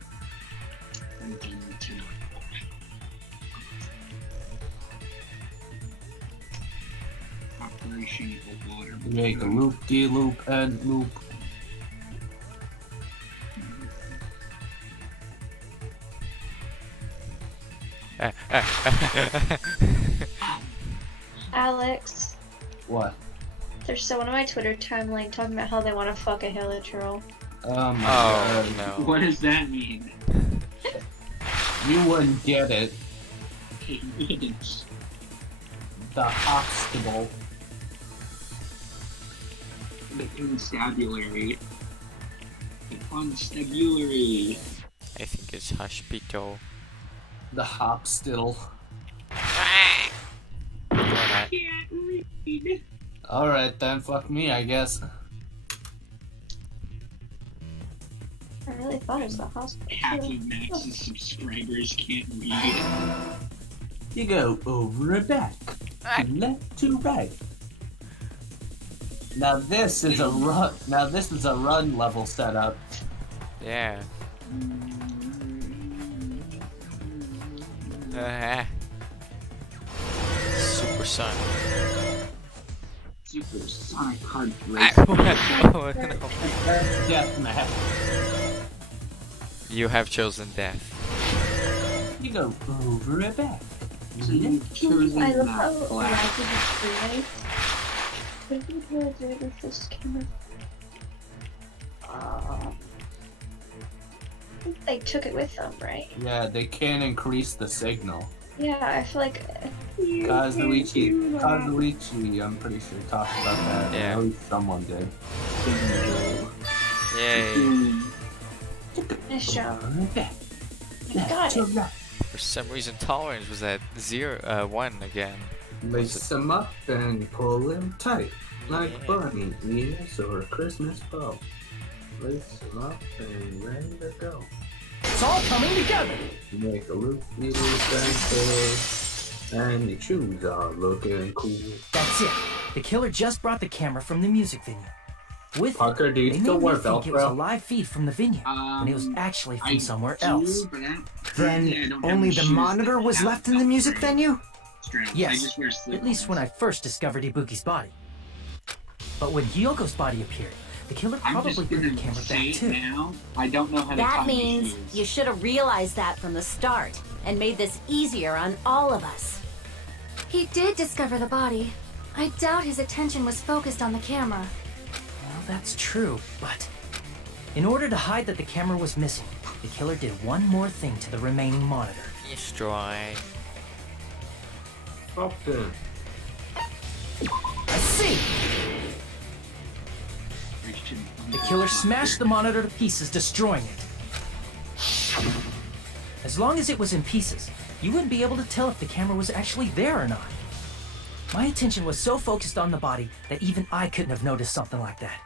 Operation Water balloon. Make a loop-de-loop and loop. Alex, What? there's someone on my Twitter timeline talking about how they want to fuck a hilichurl. Oh my Oh god. no. What does that mean? You wouldn't get it. It's The obstacle. the constabulary. The constabulary. I think it's hospital. The hop still. Or not. Can't read. Alright then, fuck me, I guess. I really thought it was the hospital. Half of Max's subscribers can't read. You go over and back, to left to right. Now this is a run. Now this is a run level setup. Yeah. Super Sun. Super Sonic Hard Oh, no. Death match. You have chosen death. You go over and back. So you've chosen I love not how black. rapid the freeway. What did you really do with this camera? I think they took it with them, right? Yeah, they can increase the signal. Yeah, I feel like. Kazuichi, I'm pretty sure talked about that. Yeah. At least someone did. Yay. Nice job. Yeah, Got it. For some reason, tolerance was at 1 again. Lace him up and pull him tight, like bunny ears or a Christmas bow. Lace him up and ready to go. It's all coming together. Make a loop, you and your shoes are looking cool. That's it. The killer just brought the camera from the music venue. With Parker, do you they still made wear me think it was a Velcro? live feed from the venue, when it was actually from somewhere do, else. but I Then don't have only the the shoes monitor that was have left in the music venue? Strap. I Yes, just wear slip at least when I first discovered Ibuki's body. But when Hiyoko's body appeared, the killer I'm probably just put the gonna camera say back it too. now. I don't know how to That tie my means shoes. you should have realized that from the start and made this easier on all of us. He did discover the body. I doubt his attention was focused on the camera. Well, that's true, but in order to hide that the camera was missing, the killer did one more thing to the remaining monitor. Destroy. Okay. I see! The killer smashed the monitor to pieces, destroying it. As long as it was in pieces, you wouldn't be able to tell if the camera was actually there or not. My attention was so focused on the body that even I couldn't have noticed something like that.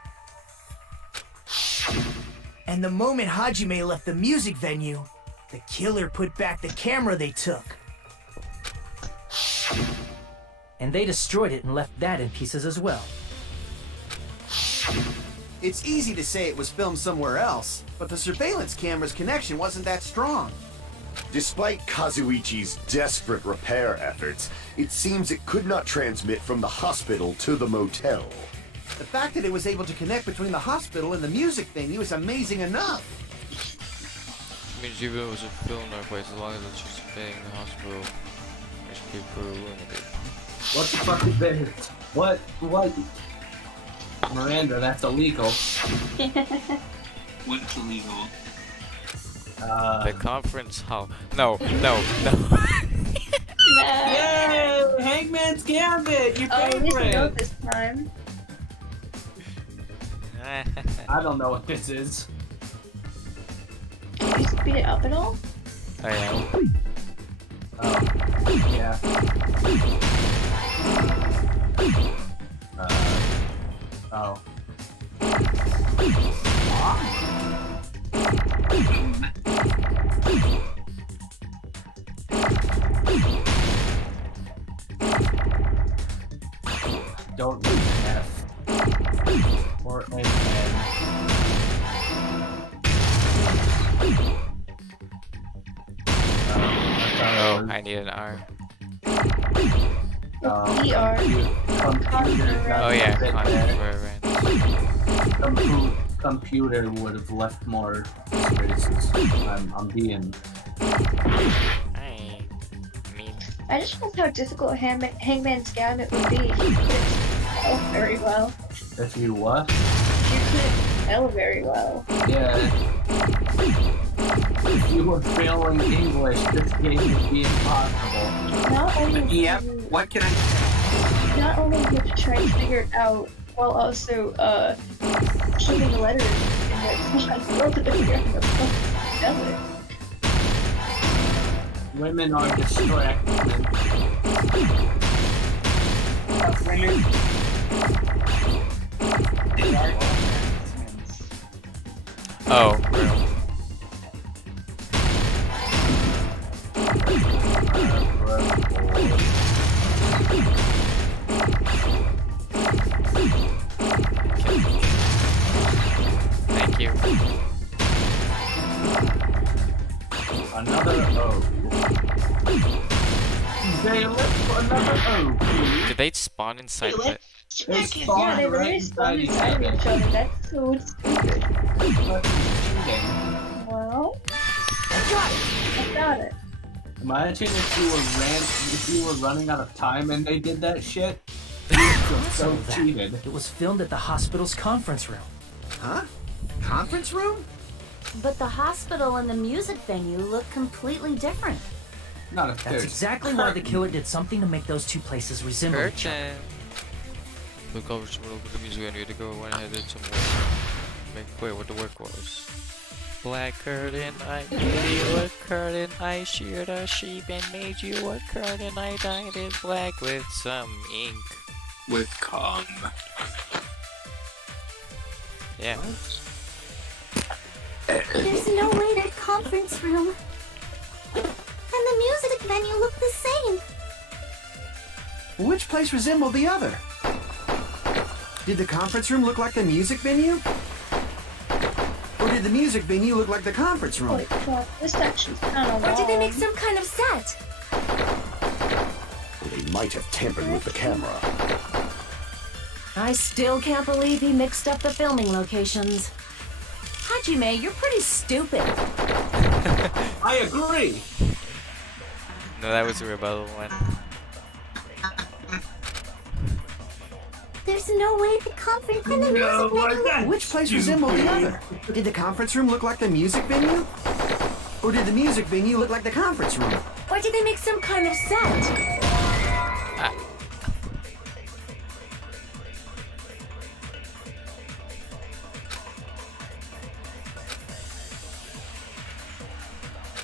And the moment Hajime left the music venue, the killer put back the camera they took. And they destroyed it and left that in pieces as well. It's easy to say it was filmed somewhere else, but the surveillance camera's connection wasn't that strong. Despite Kazuichi's desperate repair efforts, it seems it could not transmit from the hospital to the motel. The fact that it was able to connect between the hospital and the music venue is amazing enough. Means even if it was a film in our place, as long as it's just staying in the hospital, I should be pretty limited. What the fuck is this? What? Miranda, that's illegal. What's illegal? The conference hall. No. Yay! Hangman's Gambit, your Oh, at least we know favorite. this time. I don't know what this is. Can you speed it up at all? I am. Yeah. Oh. Don't need an F. Or an N. Oh, I need an R. ER. Oh yeah, Computer would have left more spaces. I'm being. I just wonder how difficult Hangman's Gambit would be if you couldn't spell very well. If you what? If you couldn't spell very well. Yeah. If you were failing English, this game would be impossible. Not only Yep. What can I say? not only do you have to try and figure it out while also keeping the letters in there, it's not still to figure out how to spell it. Women are distracted. Oh, real. Thank you. Another O. They live for another O. Did they spawn inside of it? They Yeah, spawned they right literally spawned inside inside of each other. That's so stupid. cheating. Well, I got it. Imagine if you were running out of time and they did that shit. You'd feel so That. cheated. It was filmed at the hospital's conference room. Huh? Conference room? But the hospital and the music venue look completely different. Not if That's there's exactly why the killer did something to make those two places resemble each other. Curtain. The coverage will open the music venue to go went ahead and did some work. Make clear what the work was. Black curtain, I made you a curtain, I sheared a sheep and made you a curtain, I dyed it black with some ink. With cum. Yeah. There's no way that conference room and the music venue look the same. Which place resembled the other? Did the conference room look like the music venue? Or did the music venue look like the conference room? Holy crap, this section's kind of Or did they make long. some kind of set? They might have tampered with the camera. I still can't believe he mixed up the filming locations. Hajime, you're pretty stupid. I agree. No, that was a rebuttal one. There's no way the conference and the music venue. Which place resembled the other? Did the conference room look like the music venue? Or did the music venue look like the conference room? Or did they make some kind of set?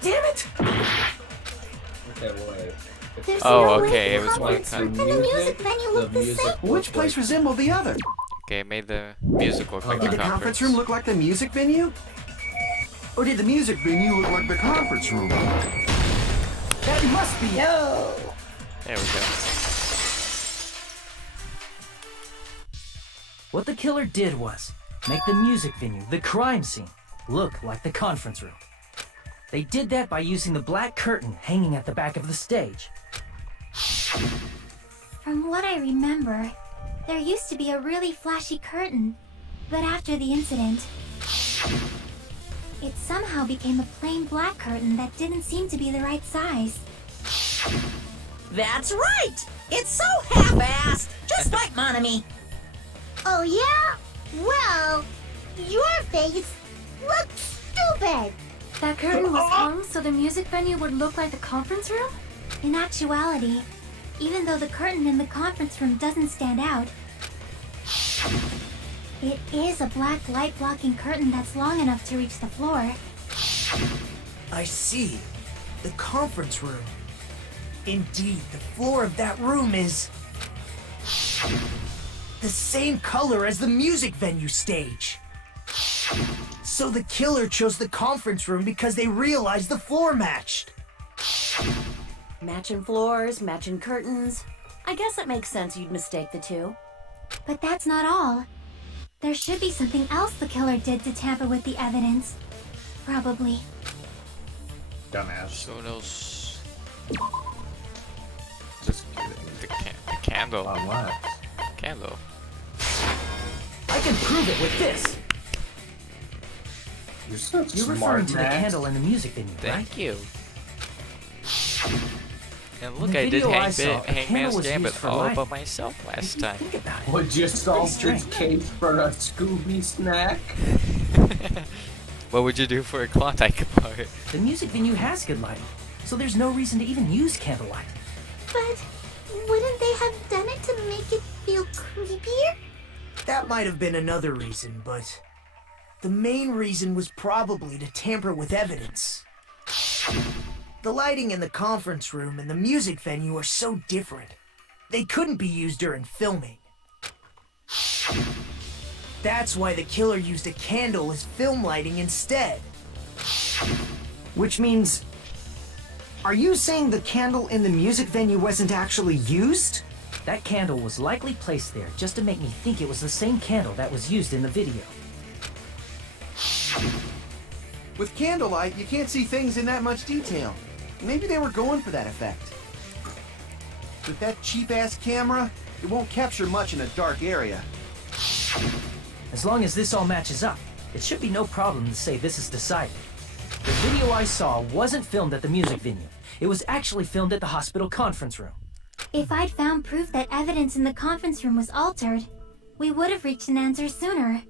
Damn it! Okay, wait. There's Oh, no okay, way it the was one conference kind. and the music venue look the same. Which place resembled the other? Okay, made the music look like Did the the conference conference. room look like the music venue? Or did the music venue look like the conference room? That must be Yo! There we go. What the killer did was make the music venue, the crime scene, look like the conference room. They did that by using the black curtain hanging at the back of the stage. From what I remember, there used to be a really flashy curtain, but after the incident, it somehow became a plain black curtain that didn't seem to be the right size. That's right! It's so half-assed, just like Monomi. Oh yeah? Well, your face looks stupid! That curtain was hung so the music venue would look like the conference room? In actuality, even though the curtain in the conference room doesn't stand out, it is a black light-blocking curtain that's long enough to reach the floor. I see. The conference room. Indeed, the floor of that room is the same color as the music venue stage. So the killer chose the conference room because they realized the floor matched. Matching floors, matching curtains. I guess it makes sense you'd mistake the two. But that's not all. There should be something else the killer did to tamper with the evidence. Probably. Dumbass. Someone else. Just the candle. On what? Candle. I can prove it with this. You're such You're smart, referring to the Max. candle in the music venue, right? Thank you. And In look, the I did video I saw, a Hangman's candle was Gambit used for all lighting. by myself last time. Think about it. Would you solve Pretty this strange. case for a Scooby snack? What would you do for a Klondike bar? The music venue has good lighting, so there's no reason to even use candlelight. But wouldn't they have done it to make it feel creepier? That might have been another reason, but the main reason was probably to tamper with evidence. The lighting in the conference room and the music venue are so different. they couldn't be used during filming. That's why the killer used a candle as film lighting instead. Which means... Are you saying the candle in the music venue wasn't actually used? That candle was likely placed there just to make me think it was the same candle that was used in the video. With candlelight, you can't see things in that much detail. Maybe they were going for that effect. With that cheap-ass camera, it won't capture much in a dark area. As long as this all matches up, it should be no problem to say this is decided. The video I saw wasn't filmed at the music venue. It was actually filmed at the hospital conference room. If I'd found proof that evidence in the conference room was altered, we would have reached an answer sooner.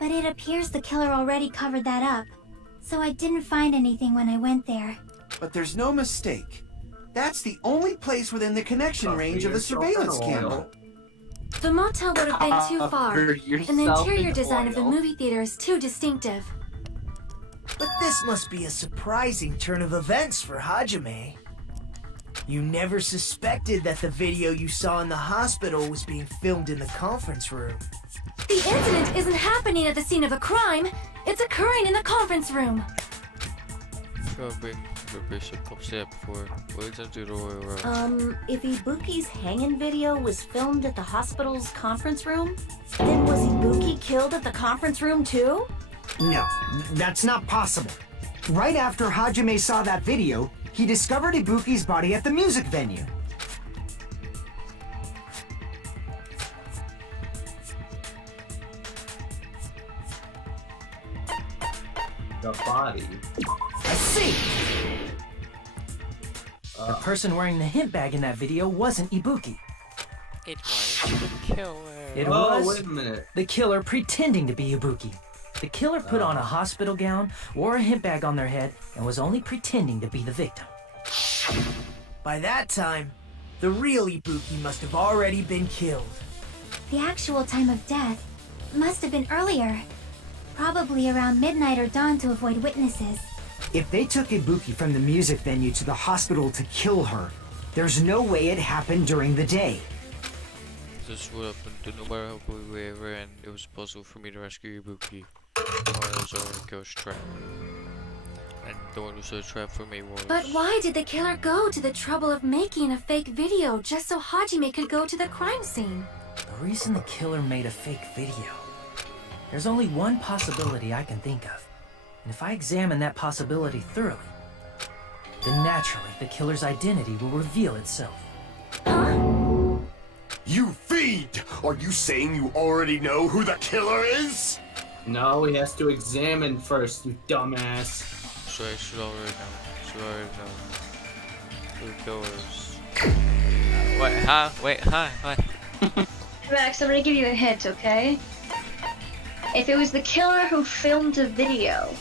But it appears the killer already covered that up, so I didn't find anything when I went there. But there's no mistake. That's the only place within the connection range of the surveillance camera. The motel would have been too far, and the interior design of the movie theater is too distinctive. But this must be a surprising turn of events for Hajime. You never suspected that the video you saw in the hospital was being filmed in the conference room. The incident isn't happening at the scene of a crime, it's occurring in the conference room. If Ibuki's hanging video was filmed at the hospital's conference room, then was Ibuki killed at the conference room too? No, that's not possible. Right after Hajime saw that video, he discovered Ibuki's body at the music venue. The body. I see! The person wearing the hint bag in that video wasn't Ibuki. It was the killer. It Oh, was wait a minute. the killer pretending to be Ibuki. The killer put on a hospital gown, wore a hint bag on their head, and was only pretending to be the victim. By that time, the real Ibuki must have already been killed. The actual time of death must have been earlier. Probably around midnight or dawn to avoid witnesses. If they took Ibuki from the music venue to the hospital to kill her, there's no way it happened during the day. This would happen to no matter how quickly we ever end. It was possible for me to rescue Ibuki. Or I was already ghost trap. And the one who set a trap for me was... But why did the killer go to the trouble of making a fake video just so Hajime could go to the crime scene? The reason the killer made a fake video. There's only one possibility I can think of. And if I examine that possibility thoroughly, then naturally the killer's identity will reveal itself. You fiend! Are you saying you already know who the killer is? No, he has to examine first, you dumbass. So I should already know. Should already know. Who the killer is. Wait, huh? Wait, huh? What? Max, I'm gonna give you a hint, okay? If it was the killer who filmed a video,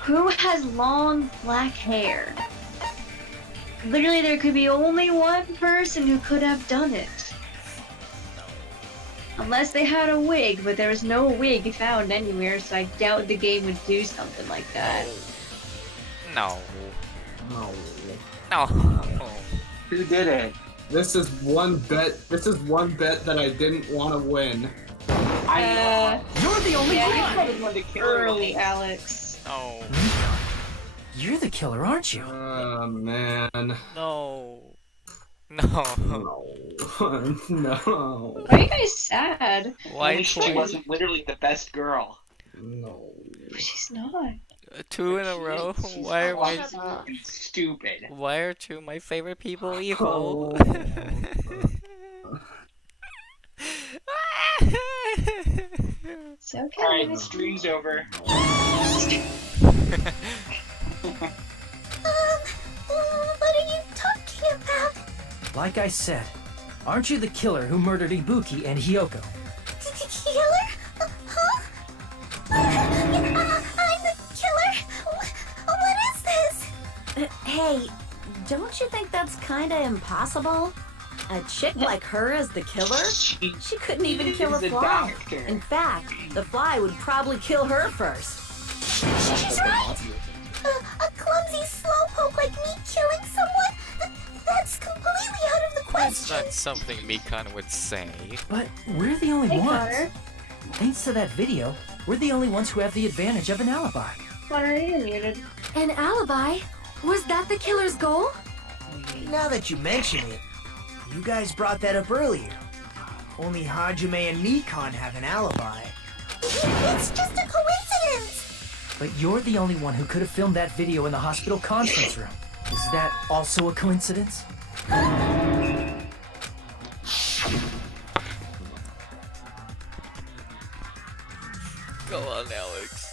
who has long black hair? Literally, there could be only one person who could have done it. Unless they had a wig, but there was no wig found anywhere, so I doubt the game would do something like that. No. No. No. Who did it? This is one bet that I didn't want to win. You're the only one! You probably wanted to kill her Early, Alex. No. You're the killer, aren't you? Oh, man. No. No. No. No. Why are you guys sad? Why she wasn't literally the best girl. No. She's not. 2 in a row? Why are my... Stupid. Why are 2 of my favorite people evil? It's okay. Alright, the stream's over. What are you talking about? Like I said, aren't you the killer who murdered Ibuki and Hiyoko? Killer? Huh? I'm the killer? What is this? Hey, don't you think that's kinda impossible? A chick like her as the killer? She couldn't even kill a fly. In fact, the fly would probably kill her first. She's right! A clumsy slowpoke like me killing someone? That's completely out of the That's not something Mikan would say. But we're the only Hey, ones. Connor. Thanks to that video, we're the only ones who have the advantage of an alibi. Connor, you're muted. An alibi? Was that the killer's goal? Now that you mention it, you guys brought that up earlier. Only Hajime and Mikan have an alibi. It's just a coincidence! But you're the only one who could have filmed that video in the hospital conference room. Is that also a coincidence? Go on, Alex.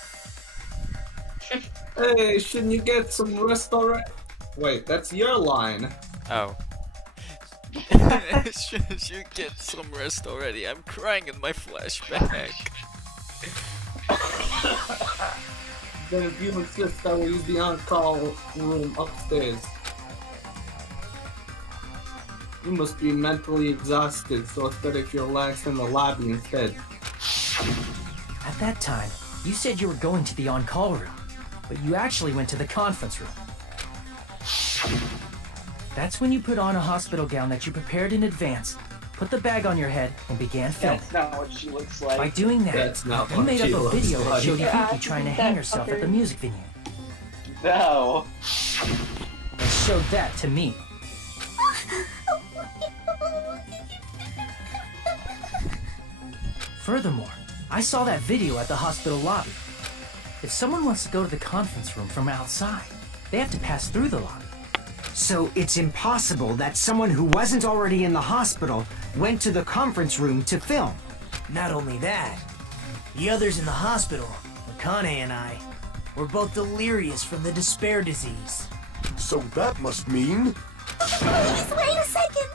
Hey, shouldn't you get some rest already? Wait, that's your line. Oh. Should you get some rest already? I'm crying in my flashback. Then if you insist, I will use the on-call room upstairs. You must be mentally exhausted, so it's better if you relax in the lobby instead. At that time, you said you were going to the on-call room, but you actually went to the conference room. That's when you put on a hospital gown that you prepared in advance, put the bag on your head, and began filming. That's not what she looks like. By doing that, That's not you what made up she a looks video that like. showed Yeah, Ibuki trying to that hang herself at the fucker. music venue. No. And showed that to me. Furthermore, I saw that video at the hospital lobby. If someone wants to go to the conference room from outside, they have to pass through the lobby. So it's impossible that someone who wasn't already in the hospital went to the conference room to film. Not only that, the others in the hospital, Akane and I, were both delirious from the despair disease. So that must mean... Please wait a second!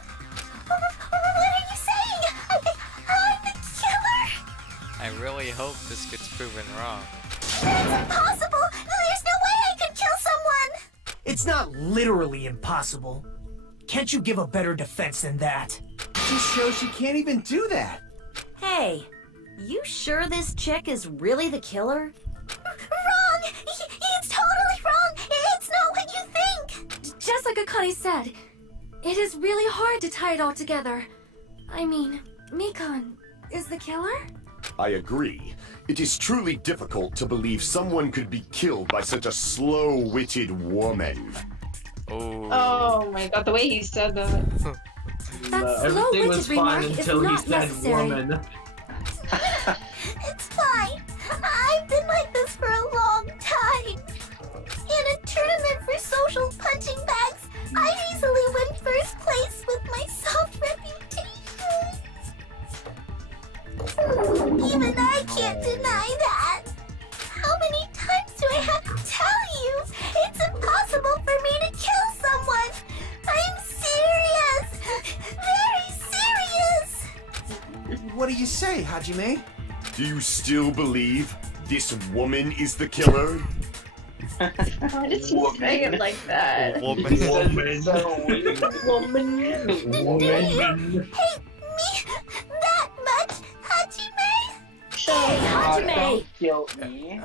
What are you saying? I'm the killer? I really hope this gets proven wrong. That's impossible! There's no way I could kill someone! It's not literally impossible. Can't you give a better defense than that? Just shows she can't even do that. Hey, you sure this chick is really the killer? Wrong! It's totally wrong! It's not what you think! Just like Akane said, it is really hard to tie it all together. I mean, Mikan is the killer? I agree. It is truly difficult to believe someone could be killed by such a slow-witted woman. Oh my god, the way he said that. That Everything was slow-witted fine remark is until he not said necessary. woman. It's fine. I've been like this for a long time. In a tournament for social punching bags, I easily win first place with my soft reputation. Even I can't deny that. How many times do I have to tell you? It's impossible for me to kill someone. I'm serious. Very serious. What do you say, Hajime? Do you still believe this woman is the killer? Why does he say it like that? Woman. Woman. Hate me that much, Hajime? Hey, Hajime! Don't kill me.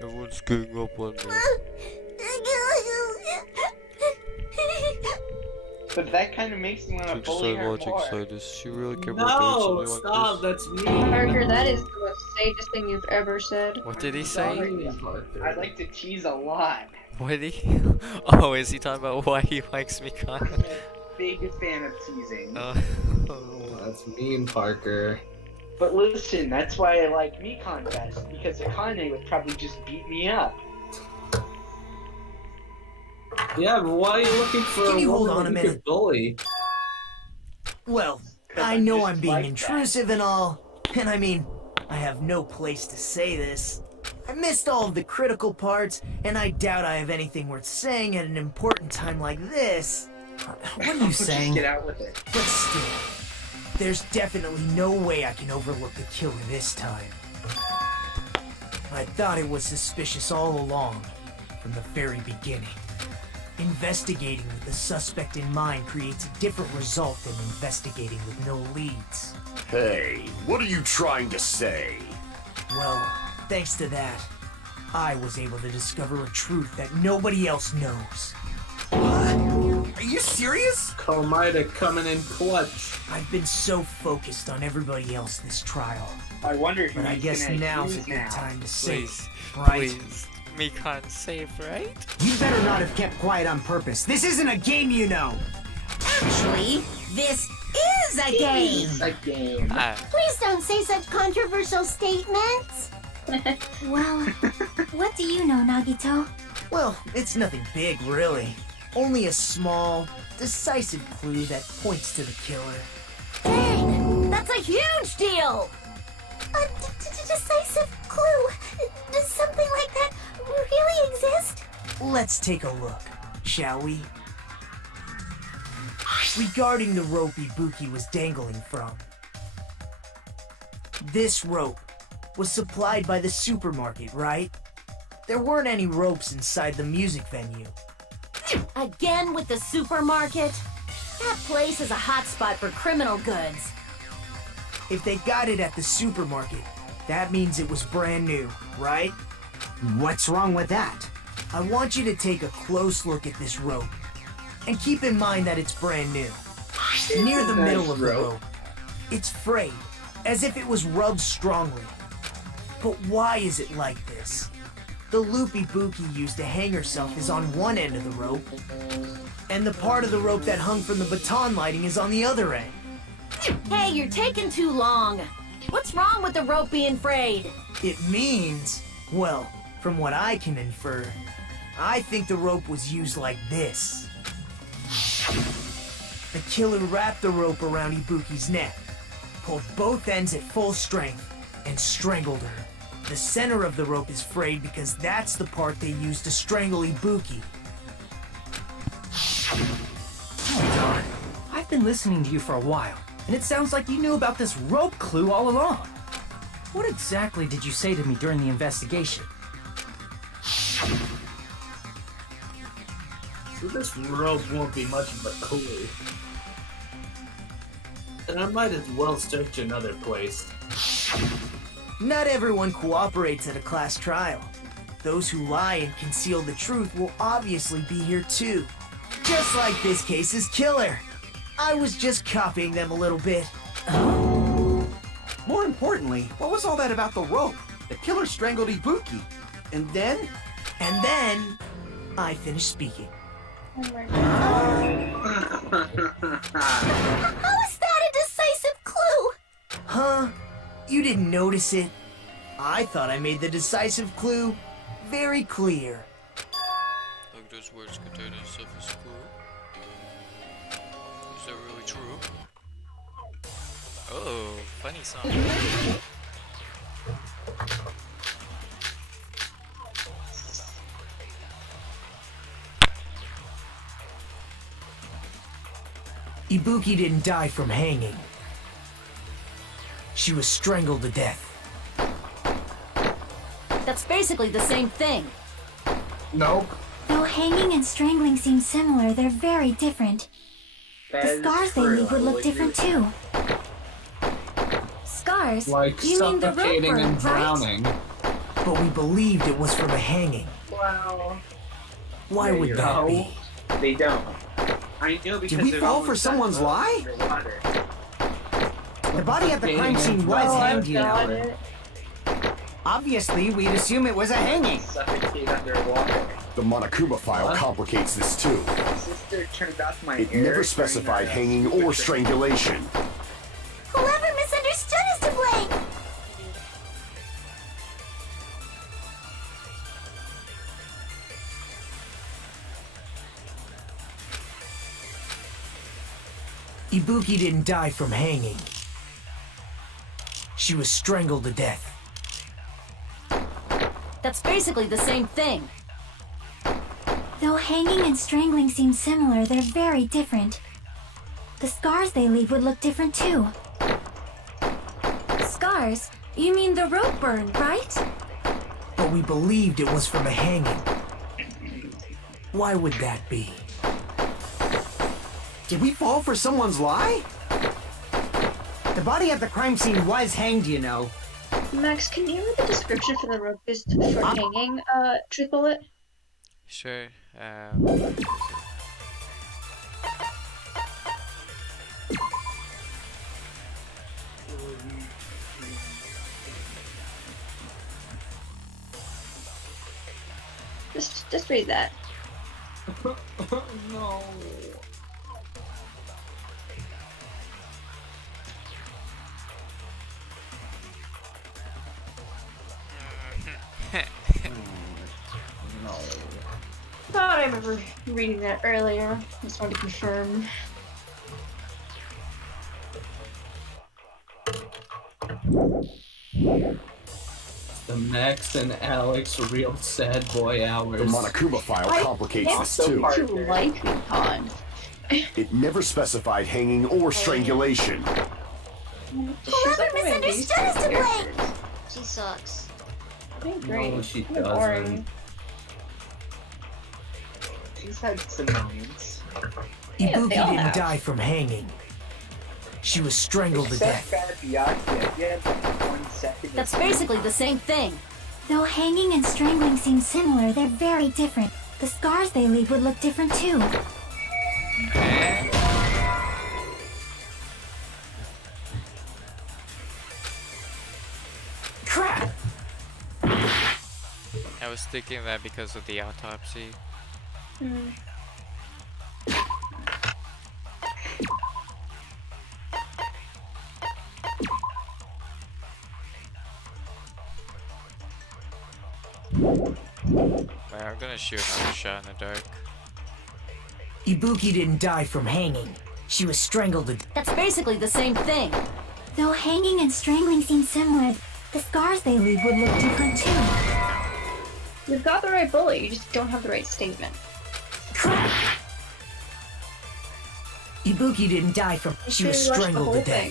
Everyone's getting up on me. But that kind of makes me want to bully her Logic more. side. Does she really care No, about doing something stop, like that's me. Parker, that is the most sadist thing you've ever said. this? What did he say? I like to tease a lot. What did he? Oh, is he talking about why he likes Mikan? I'm a big fan of teasing. Oh, That's mean, Parker. But listen, that's why I like Mikan best, because Akane would probably just beat me up. Yeah, but why are you looking for Can a you hold woman on a that you minute? could bully? Well, I know I'm being intrusive and all, and I mean, I have no place to say this. I missed all of the critical parts, and I doubt I have anything worth saying at an important time like this. What are you saying? Just get out with it. But still, there's definitely no way I can overlook the killer this time. I thought it was suspicious all along, from the very beginning. Investigating with the suspect in mind creates a different result than investigating with no leads. Hey, what are you trying to say? Well, thanks to that, I was able to discover a truth that nobody else knows. What? Are you you serious? Komaeda coming in clutch. I've been so focused on everybody else this trial. I wonder if But I he's guess gonna now's a use good now. time to Please, save, right? please. Mikan safe, right? You better not have kept quiet on purpose. This isn't a game, you know. Actually, this is a game. A game. Please don't say such controversial statements. Well, what do you know, Nagito? Well, it's nothing big, really. Only a small, decisive clue that points to the killer. Dang, that's a huge deal. A decisive clue. Does something like that really exist? Let's take a look, shall we? Regarding the rope Ibuki was dangling from. This rope was supplied by the supermarket, right? There weren't any ropes inside the music venue. Again with the supermarket? That place is a hotspot for criminal goods. If they got it at the supermarket, that means it was brand new, right? What's wrong with that? I want you to take a close look at this rope. And keep in mind that it's brand new. Near the middle of the rope, it's frayed, as if it was rubbed strongly. But why is it like this? The loop Ibuki used to hang herself is on one end of the rope, and the part of the rope that hung from the baton lighting is on the other end. Hey, you're taking too long. What's wrong with the rope being frayed? It means, well, from what I can infer, I think the rope was used like this. The killer wrapped the rope around Ibuki's neck, pulled both ends at full strength, and strangled her. The center of the rope is frayed because that's the part they used to strangle Ibuki. Darn. I've been listening to you for a while, and it sounds like you knew about this rope clue all along. What exactly did you say to me during the investigation? So this rope won't be much of a clue. And I might as well search another place. Not everyone cooperates at a class trial. Those who lie and conceal the truth will obviously be here too. Just like this case's killer. I was just copying them a little bit. More importantly, what was all that about the rope? The killer strangled Ibuki. And then? And then, I finished speaking. How is that a decisive clue? Huh? You didn't notice it? I thought I made the decisive clue very clear. Like those words contain a surface clue. Is that really true? Oh, funny song. Ibuki didn't die from hanging. She was strangled to death. That's basically the same thing. Nope. Though hanging and strangling seem similar, they're very different. The scars they leave would look different too. Scars? Like You mean the rope suffocating burn, and right? drowning. But we believed it was from a hanging. Well, Why would that no, be? they don't. I know because Did we they're fall always for someone's done lie? underwater. The body at the crime scene was hanged, you got know. it. Obviously, we'd assume it was a hanging. Suffocate underwater. The Monokuma file complicates this too. My sister turned off my It air never during specified a- hanging or strangulation. Whoever misunderstood is to blame. Ibuki didn't die from hanging. She was strangled to death. That's basically the same thing. Though hanging and strangling seem similar, they're very different. The scars they leave would look different too. Scars? You mean the rope burn, right? But we believed it was from a hanging. Why would that be? Did we fall for someone's lie? The body at the crime scene was hanged, you know. Max, can you read the description for the rope used for hanging, Truth Bullet? Sure. Just read that. No. No. Thought I remember reading that earlier. Just wanted to confirm. The Max and Alex real sad boy hours. The Monokuma file complicates this too. You like Mikan. It never specified hanging or strangulation. Whoever misunderstood is to blame. She sucks. Great. No, she Kinda doesn't. boring. She's had some moments. Yeah, Ibuki they all didn't have. die from hanging. She was strangled to death. Byakuya, you had like 1 second. That's basically the same thing. Though hanging and strangling seem similar, they're very different. The scars they leave would look different too. Crap! I was thinking that because of the autopsy. Right, I'm gonna shoot another shot in the dark. Ibuki didn't die from hanging. She was strangled to death. That's basically the same thing. Though hanging and strangling seem similar, the scars they leave would look different too. You've got the right bullet, you just don't have the right statement. Ibuki didn't die from. She was strangled to death.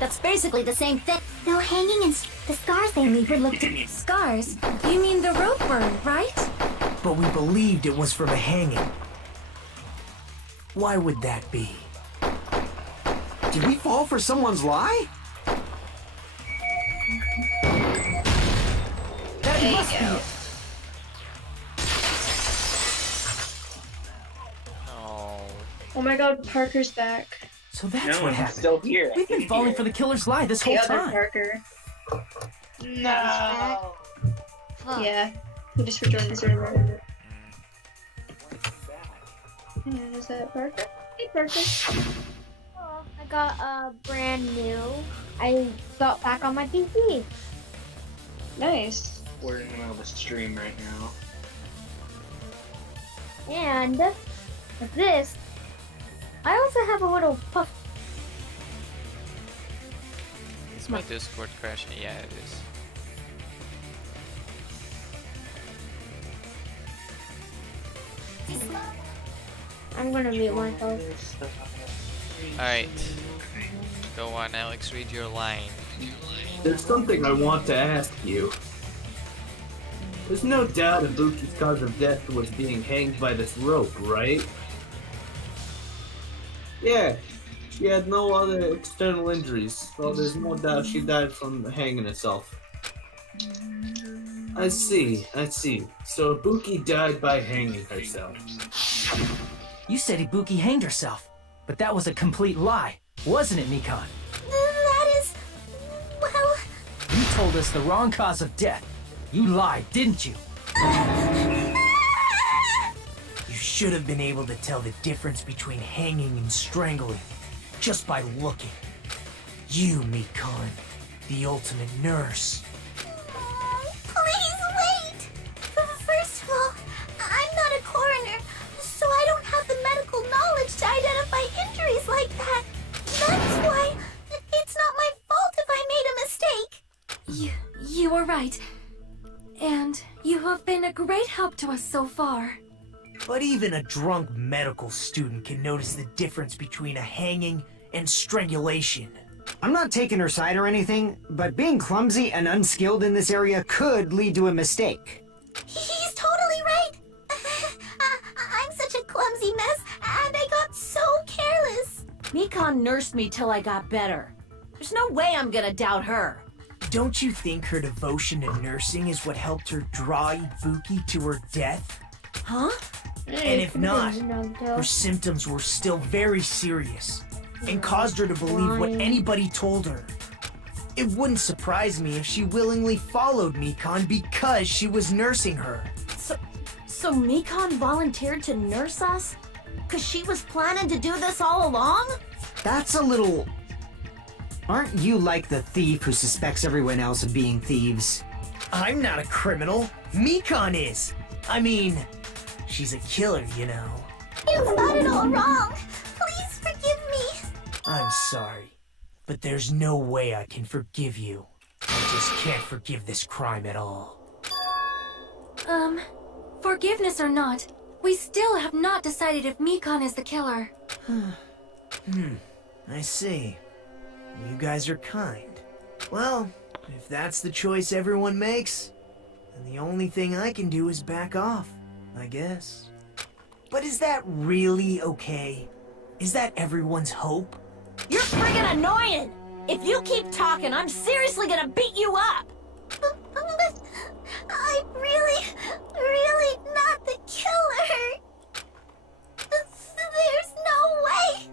That's basically the same thing. Though hanging and the scars they leave would look different. Scars? You mean the rope burn, right? But we believed it was from a hanging. Why would that be? Did we fall for someone's lie? That There must you be go. it. Oh my god, Parker's back. So that's No, what I'm happened. still here. We've been falling for the killer's lie this whole The other time. Parker. No. Fuck. Yeah, he just rejoined the server. Yeah, is that Parker? Hey, Parker. Oh, I got brand new. I got back on my PC. Nice. We're in the middle of a stream right now. And with this, I also have a little puff. Is my Discord crashing? Yeah, it is. I'm gonna mute myself. Alright. Go on, Alex, read your line. There's something I want to ask you. There's no doubt Ibuki's cause of death was being hanged by this rope, right? Yeah, she had no other external injuries, so there's no doubt she died from hanging herself. I see. So Ibuki died by hanging herself. You said Ibuki hanged herself, but that was a complete lie, wasn't it, Mikan? That is... well... You told us the wrong cause of death. You lied, didn't you? You should have been able to tell the difference between hanging and strangling just by looking. You, Mikan, the ultimate nurse. Please wait! First of all, I'm not a coroner, so I don't have the medical knowledge to identify injuries like that. That's why it's not my fault if I made a mistake. You were right. And you have been a great help to us so far. But even a drunk medical student can notice the difference between a hanging and strangulation. I'm not taking her side or anything, but being clumsy and unskilled in this area could lead to a mistake. He's totally right. I'm such a clumsy mess, and I got so careless. Mikan nursed me till I got better. There's no way I'm gonna doubt her. Don't you think her devotion to nursing is what helped her draw Ibuki to her death? Huh? And if not, her symptoms were still very serious and caused her to believe what anybody told her. It wouldn't surprise me if she willingly followed Mikan because she was nursing her. So Mikan volunteered to nurse us? Cause she was planning to do this all along? That's a little... Aren't you like the thief who suspects everyone else of being thieves? I'm not a criminal. Mikan is. I mean, she's a killer, you know. You've got it all wrong. Please forgive me. I'm sorry, but there's no way I can forgive you. I just can't forgive this crime at all. Forgiveness or not, we still have not decided if Mikan is the killer. I see. You guys are kind. Well, if that's the choice everyone makes, then the only thing I can do is back off, I guess. But is that really okay? Is that everyone's hope? You're friggin' annoying! If you keep talking, I'm seriously gonna beat you up! But I'm really not the killer. There's no way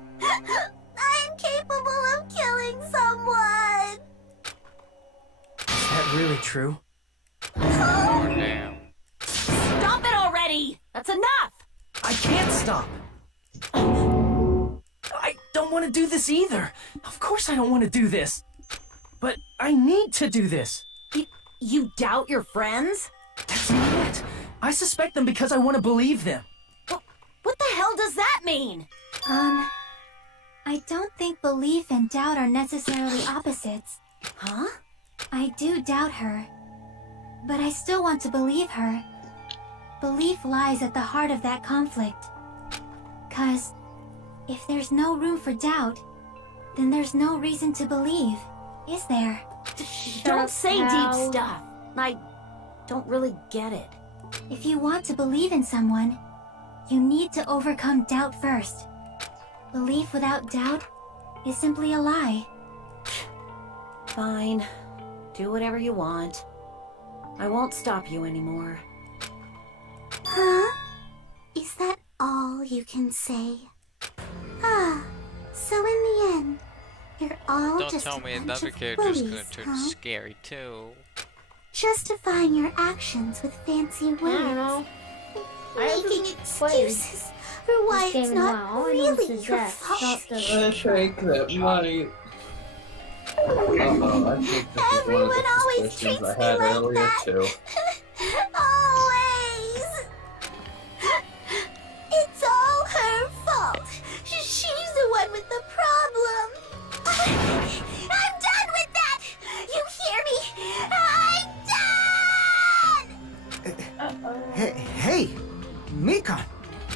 I'm capable of killing someone. Is that really true? Oh, damn. Stop it already! That's enough! I can't stop. I don't want to do this either. Of course I don't want to do this. But I need to do this. You doubt your friends? That's not it. I suspect them because I want to believe them. What the hell does that mean? I don't think belief and doubt are necessarily opposites. Huh? I do doubt her, but I still want to believe her. Belief lies at the heart of that conflict. 'Cause if there's no room for doubt, then there's no reason to believe, is there? Don't say deep stuff. I don't really get it. If you want to believe in someone, you need to overcome doubt first. Belief without doubt is simply a lie. Fine. Do whatever you want. I won't stop you anymore. Huh? Is that all you can say? Ah, so in the end, you're all Don't just tell a me bunch another of character's bullies, gonna turn huh? scary too. Justifying your actions with fancy words. I don't know. Making excuses for why it's not really your fault. I think that might. I think this is one of the always suspicions treats I had me like earlier that. too. Always! It's all her fault. She's the one with the problem. I'm done with that! You hear me? I'm done! Hey, Mikan!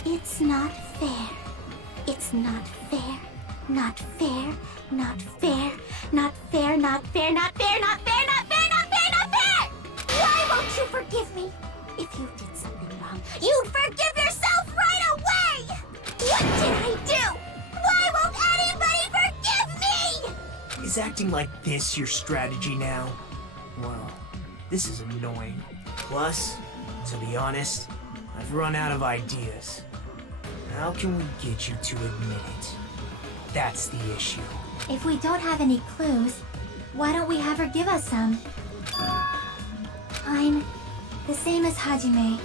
It's not fair. It's not fair. Not fair. Not fair. Not fair. Not fair. Not fair. Not fair. Not fair. Not fair. Not fair! Why won't you forgive me? If you did something wrong, you'd forgive yourself right away! What did I do? Why won't anybody forgive me? Is acting like this your strategy now? Well, this is annoying. Plus, to be honest, I've run out of ideas. How can we get you to admit it? That's the issue. If we don't have any clues, why don't we have her give us some? I'm the same as Hajime.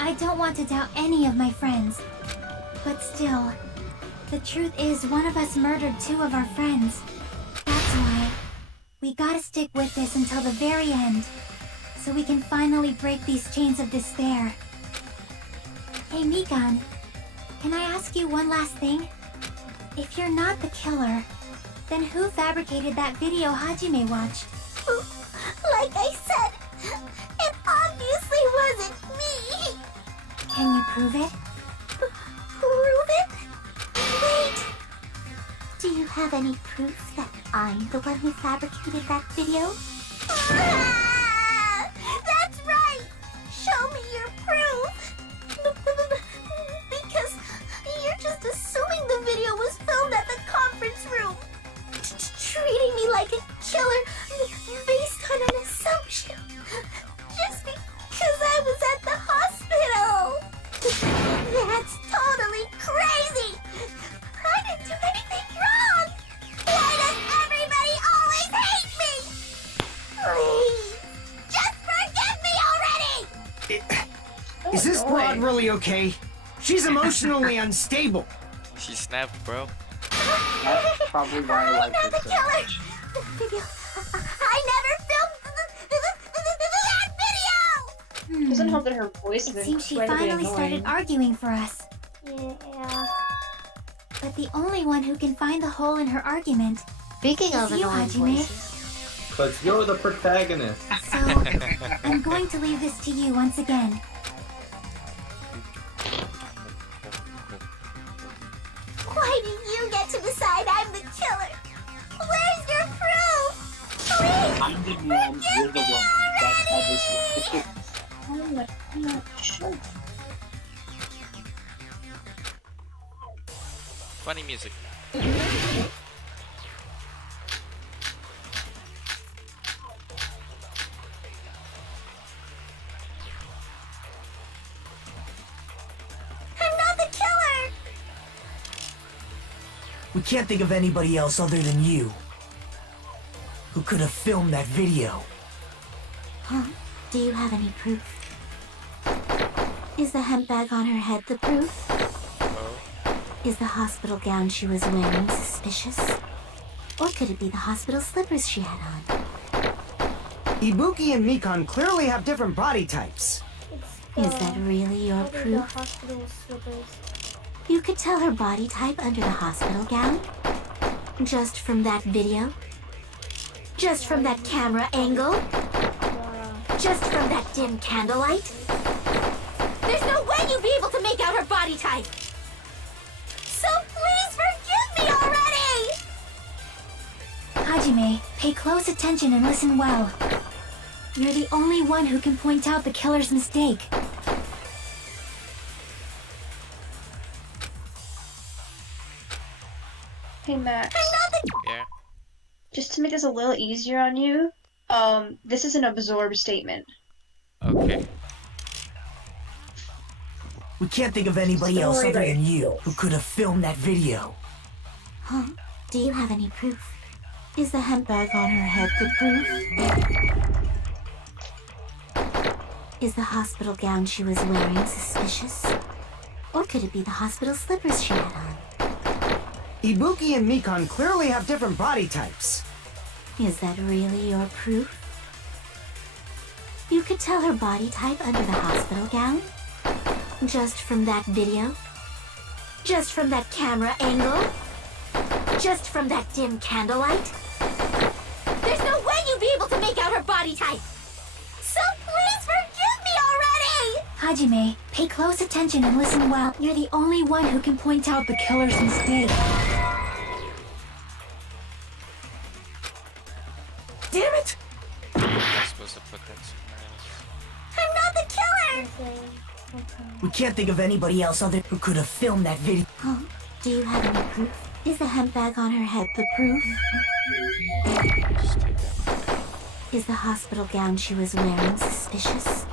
I don't want to doubt any of my friends. But still, the truth is one of us murdered two of our friends. That's why we gotta stick with this until the very end, so we can finally break these chains of despair. Hey Mikan, can I ask you one last thing? If you're not the killer, then who fabricated that video Hajime watched? Like I said, it obviously wasn't me. Can you prove it? Prove it? Wait. Do you have any proof that I'm the one who fabricated that video? Ah, that's right! Show me your proof! Because you're just assuming the video was filmed at the conference room. Treating me like a killer based on an assumption. Just because I was at the hospital. That's totally crazy! I didn't do anything wrong! Why does everybody always hate me? Please! Is this broad really okay? She's emotionally unstable. She snapped, bro. That's probably why I like Not the it so killer! much. The video. I never filmed that video! Doesn't help that her voice is It seems she incredibly finally started annoying. arguing for us. Yeah. But the only one who can find the hole in her argument Speaking of is you, annoying Hajime. voices. Because you're the protagonist. So, I'm going to leave this to you once again. Why do you get to decide I'm the killer? Where's your proof? Please! I'm the man, you're the woman. That's how this works. I'm not sure. Funny music. I'm not the killer! We can't think of anybody else other than you who could have filmed that video. Huh? Do you have any proof? Is the hemp bag on her head the proof? Is the hospital gown she was wearing suspicious? Or could it be the hospital slippers she had on? Ibuki and Mikan clearly have different body types. Is that really your proof? You could tell her body type under the hospital gown? Just from that video? Just from that camera angle? Just from that dim candlelight? There's no way you'd be able to make out her body type! So please forgive me already! Hajime, pay close attention and listen well. You're the only one who can point out the killer's mistake. Hey Max. Yeah. Just to make this a little easier on you, this is an absorb statement. Okay. We can't think of anybody else other than you who could have filmed that video. Huh? Do you have any proof? Is the hemp bag on her head the proof? Is the hospital gown she was wearing suspicious? Or could it be the hospital slippers she had on? Ibuki and Mikan clearly have different body types. Is that really your proof? You could tell her body type under the hospital gown? Just from that video? Just from that camera angle? Just from that dim candlelight? There's no way you'd be able to make out her body type! So please forgive me already! Hajime, pay close attention and listen well. You're the only one who can point out the killer's mistake. Damn it! I'm supposed to put that somewhere else. I'm not the killer! We can't think of anybody else other who could have filmed that video. Huh? Do you have any proof? Is the hemp bag on her head the proof? Is the hospital gown she was wearing suspicious?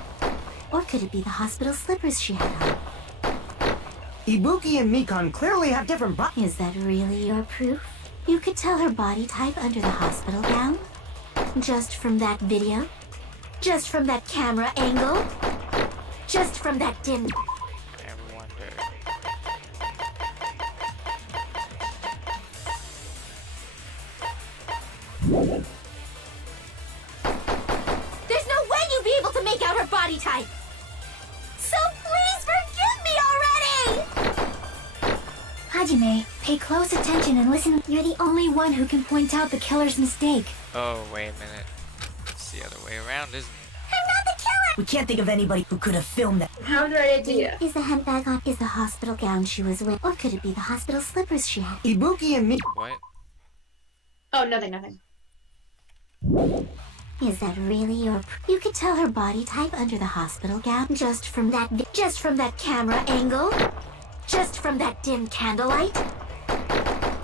Or could it be the hospital slippers she had on? Ibuki and Mikan clearly have different bodies. Is that really your proof? You could tell her body type under the hospital gown? Just from that video? Just from that camera angle? Just from that dim... I wonder. There's no way you'd be able to make out her body type! So please forgive me already! Hajime, pay close attention and listen. You're the only one who can point out the killer's mistake. Oh, wait a minute. It's the other way around, isn't it? I'm not the killer! We can't think of anybody who could have filmed that. How's the right idea? Is the hemp bag on? Is the hospital gown she was wearing? Or could it be the hospital slippers she had? Ibuki and Mikan. What? Oh, nothing. Is that really your... You could tell her body type under the hospital gown? Just from that camera angle? Just from that dim candlelight?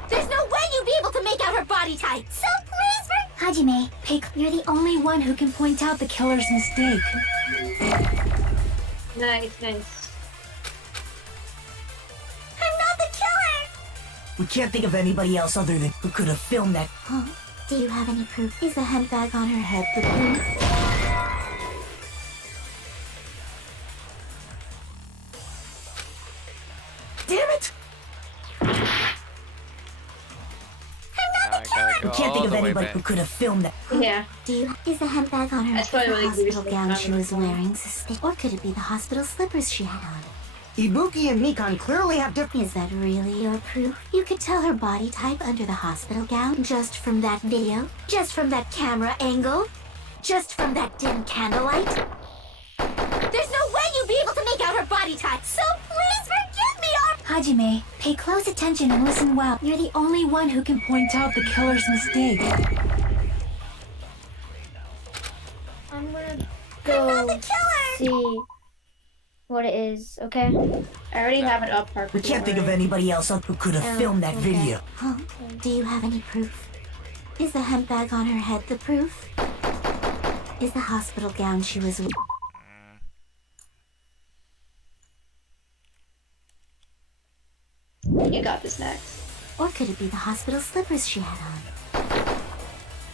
There's no way you'd be able to make out her body type! So please Hajime, you're the only one who can point out the killer's mistake. Nice. I'm not the killer! We can't think of anybody else other than who could have filmed that. Huh? Do you have any proof? Is the hemp bag on her head the proof? anybody who could have filmed that. Yeah. Is the handbag on her That's the probably really hospital weird gown to she was wearing suspicious? Or could it be the hospital slippers she had on? Ibuki and Mikan clearly have different. Is that really your proof? You could tell her body type under the hospital gown just from that video? Just from that camera angle? Just from that dim candlelight? There's no way you'd be able to make out her body type, so please forgive me, Hajime, pay close attention and listen well. You're the only one who can point out the killer's mistake. I'm gonna go see what it is, okay? I already have it up, Parker. We can't think of anybody else who could have filmed that video. Huh? Do you have any proof? Is the handbag on her head the proof? Is the hospital gown she was wearing? You got this next. Or could it be the hospital slippers she had on?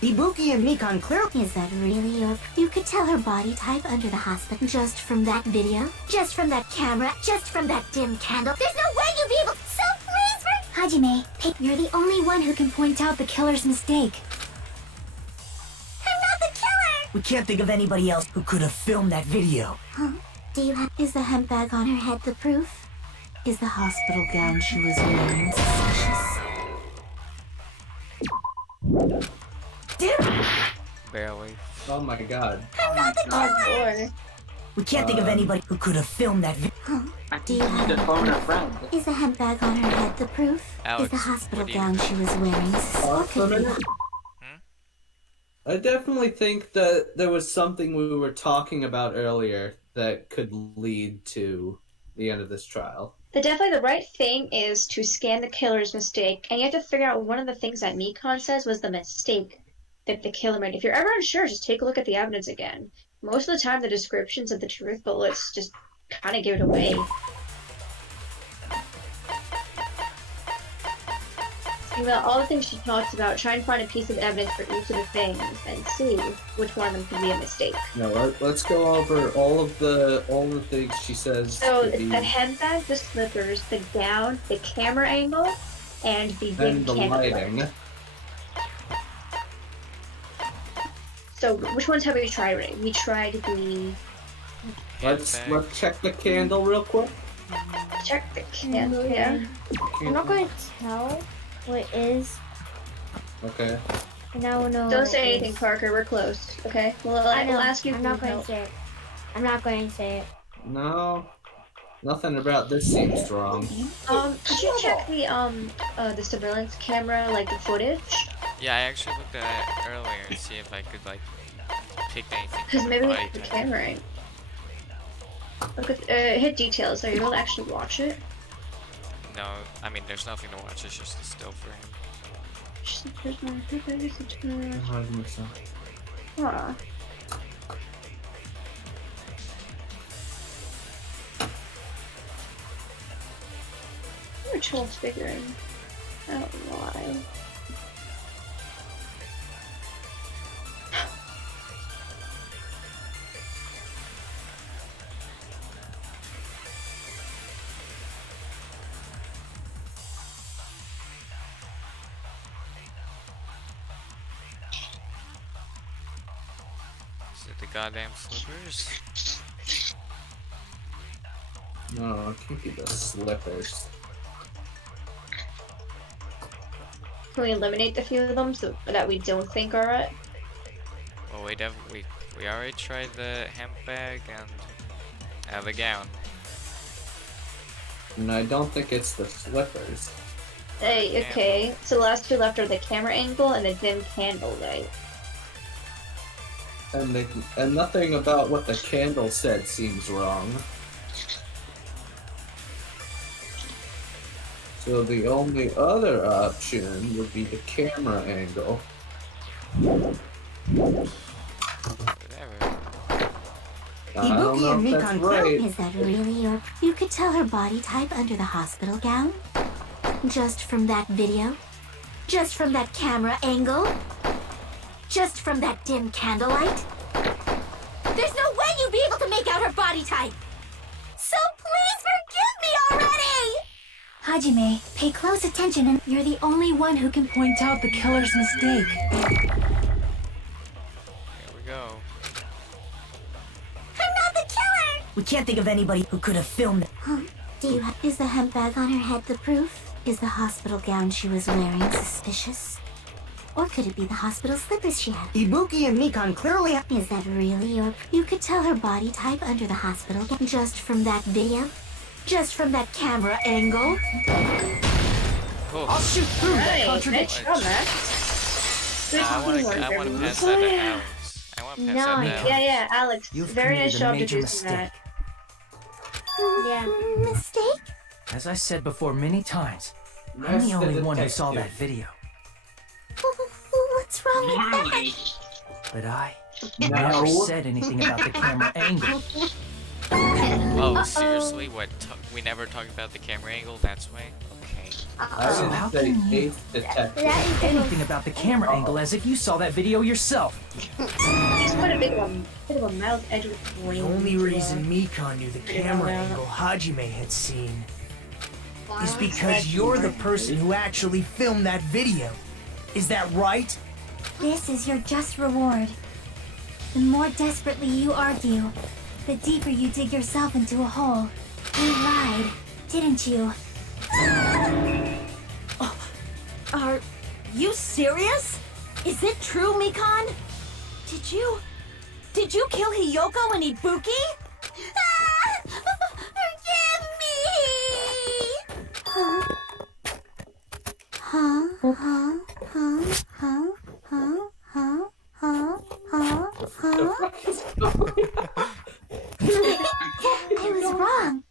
Ibuki and Mikan clearly. Is that really your... You could tell her body type under the hospital just from that video? Just from that camera? Just from that dim candle? There's no way you'd be able... So please Hajime, you're the only one who can point out the killer's mistake. I'm not the killer! We can't think of anybody else who could have filmed that video. Huh? Do you have... Is the handbag on her head the proof? Is the hospital gown she was wearing suspicious? Barely. Oh my god. I'm not the killer! We can't think of anybody who could have filmed that video. Huh? Do you have... To phone a friend. Is the handbag on her head the proof? Alex, Is the hospital what do you- gown she was wearing suspicious? I definitely think that there was something we were talking about earlier that could lead to the end of this trial. Definitely the right thing is to scan the killer's mistake, and you have to figure out one of the things that Mikan says was the mistake that the killer made. If you're ever unsure, just take a look at the evidence again. Most of the time, the descriptions of the truth bullets just kind of give it away. Think about all the things she talks about, try and find a piece of evidence for each of the things, and see which one of them could be a mistake. No, let's go over all the things she says. So to it's be- the handbag, the slippers, the gown, the camera angle, and the dim and the candlelight. lighting. So which ones have we tried already? We tried the... Let's check the candle real quick. Check the candle, yeah. I'm not going to tell what it is. Okay. And I will know. Don't what say it anything, is. Parker. We're close. Okay. We'll I know. ask you. I'm for not going help. to say it. I'm not going to say it. No, nothing about this seems wrong. Could you check the surveillance camera, like the footage? Yeah, I actually looked at it earlier and see if I could like pick anything. Because from maybe the it's body the type. camera. Right? Look at hit details. Are you able to actually watch it? No, I mean there's nothing to watch. It's just a still frame. Huh. I'm trouble figuring out why. Is it the goddamn slippers? No, it can't be the slippers. Can we eliminate the few of them so that we don't think are it? Well, we already tried the handbag and the gown. And I don't think it's the slippers. Hey, okay. So the last two left are the camera angle and the dim candle light. And nothing about what the candle said seems wrong. So the only other option would be the camera angle. I don't know if that's right. Is that really your... You could tell her body type under the hospital gown? Just from that video? Just from that camera angle? Just from that dim candlelight? There's no way you'd be able to make out her body type! So please forgive me already! Hajime, pay close attention and you're the only one who can Point out the killer's mistake. Here we go. I'm not the killer! We can't think of anybody who could have filmed it. Huh? Is the hemp bag on her head the proof? Is the hospital gown she was wearing suspicious? Or could it be the hospital slippers she had? Ibuki and Mikan clearly have... Is that really your... You could tell her body type under the hospital gown just from that video? Just from that camera angle? Oh. I'll shoot through that contradiction. I want to pass that to Alex. I want to pass that to Alex. Yeah, Alex. You've Very nice committed a job major deducing that. Yeah. Mistake? As I said before many times, I'm the only one who saw that video. What's wrong with that? But I never said anything about the camera angle. Oh, seriously? What? We never talked about the camera angle? That's why? Okay. So how can you anything about the camera angle as if you saw that video yourself? He's got a bit of a mouth edge with The brain. only reason Mikan knew the camera angle Hajime had seen is because you're the person who actually filmed that video. Is that right? This is your just reward. The more desperately you argue, the deeper you dig yourself into a hole. You lied, didn't you? Are you serious? Is it true, Mikan? Did you kill Hiyoko and Ibuki? Forgive me! I was wrong.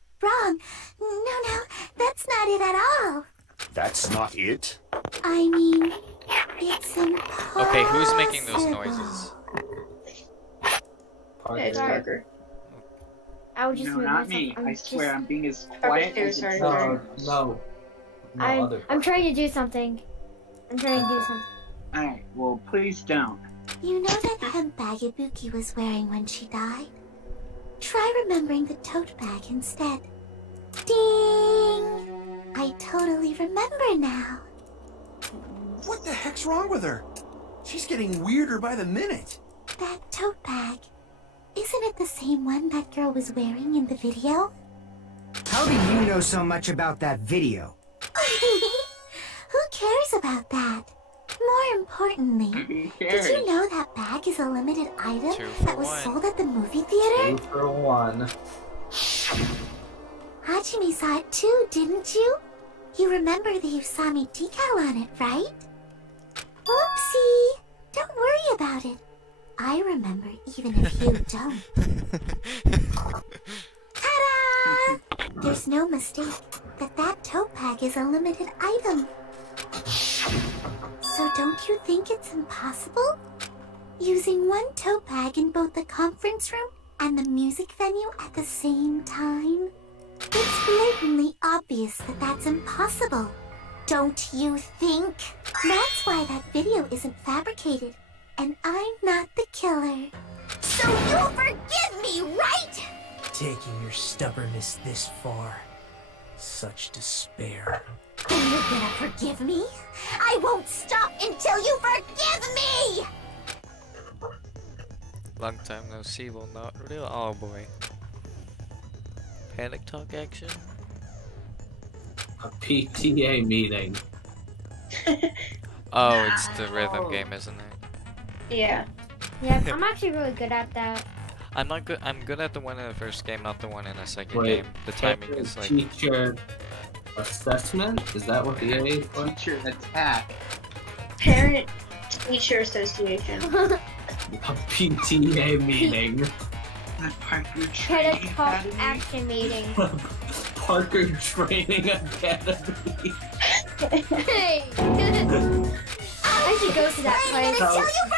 No, that's not it at all. That's not it? I mean, it's impossible. Okay, who's making those noises? It's Parker. I would just No, move not myself. me. I swear, I'm being as Parker's quiet too, as a sorry. child. No. I'm trying to do something. Alright, well, please don't. You know that hemp bag Ibuki was wearing when she died? Try remembering the tote bag instead. Ding! I totally remember now. What the heck's wrong with her? She's getting weirder by the minute. That tote bag. Isn't it the same one that girl was wearing in the video? How do you know so much about that video? Who cares about that? More importantly, Who did cares? you know that bag is a limited item 2 for that was 1. sold at the movie theater? 2 for 1. Hajime saw it too, didn't you? You remember the Usami decal on it, right? Whoopsie! Don't worry about it. I remember even if you don't. Ta-da! There's no mistake that tote bag is a limited item. So don't you think it's impossible? Using one tote bag in both the conference room and the music venue at the same time? It's blatantly obvious that that's impossible. Don't you think? That's why that video isn't fabricated, and I'm not the killer. So you'll forgive me, right? Taking your stubbornness this far. Such despair. Then you're gonna forgive me? I won't stop until you forgive me! Long time no see, well not real. Oh boy. Panic talk action? A PTA meeting. Oh, it's the rhythm game, isn't it? Yeah. Yeah, I'm actually really good at that. I'm not good. I'm good at the one in the first game, not the one in the second Wait, game. The timing is like. Teacher assessment? Is that what the A is for? Teacher attack. Parent Teacher Association. A PTA meeting. Parker Credit Training talk Academy? action meeting. Parker Training Academy. Hey! I should go to that place.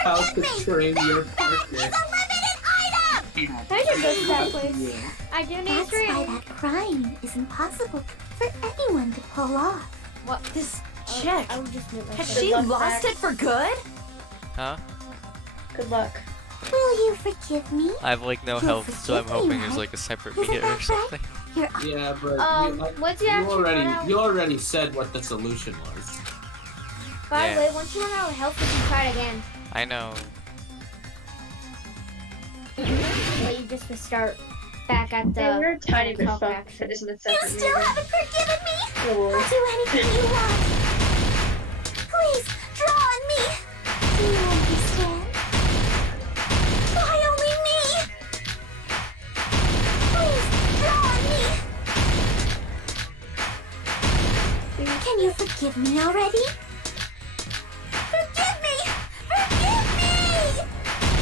How to train your Parker. I should go to that place. I do need That's why training. that crime is impossible for anyone to pull off. What? This chick? I would just move Has myself. she Good luck, lost Max. it for good? Huh? Good luck. Will you forgive me? I have like no You'll health, so I'm forgive me, hoping there's right? like a separate Isn't meter or that right? something. Yeah, but once you you actually run out, you already said what the solution was. by Yeah. the way, once you run out of health, you can try it again. I know. But you just restart back at the. Yeah, we're a tiny bit health fucked action. for this in the You second still movie. haven't forgiven me? Oh, Lord. I'll do anything you want. Please, draw on me. Do you understand? Why only me? Please, draw on me. Can you forgive me already? Forgive me! Forgive me!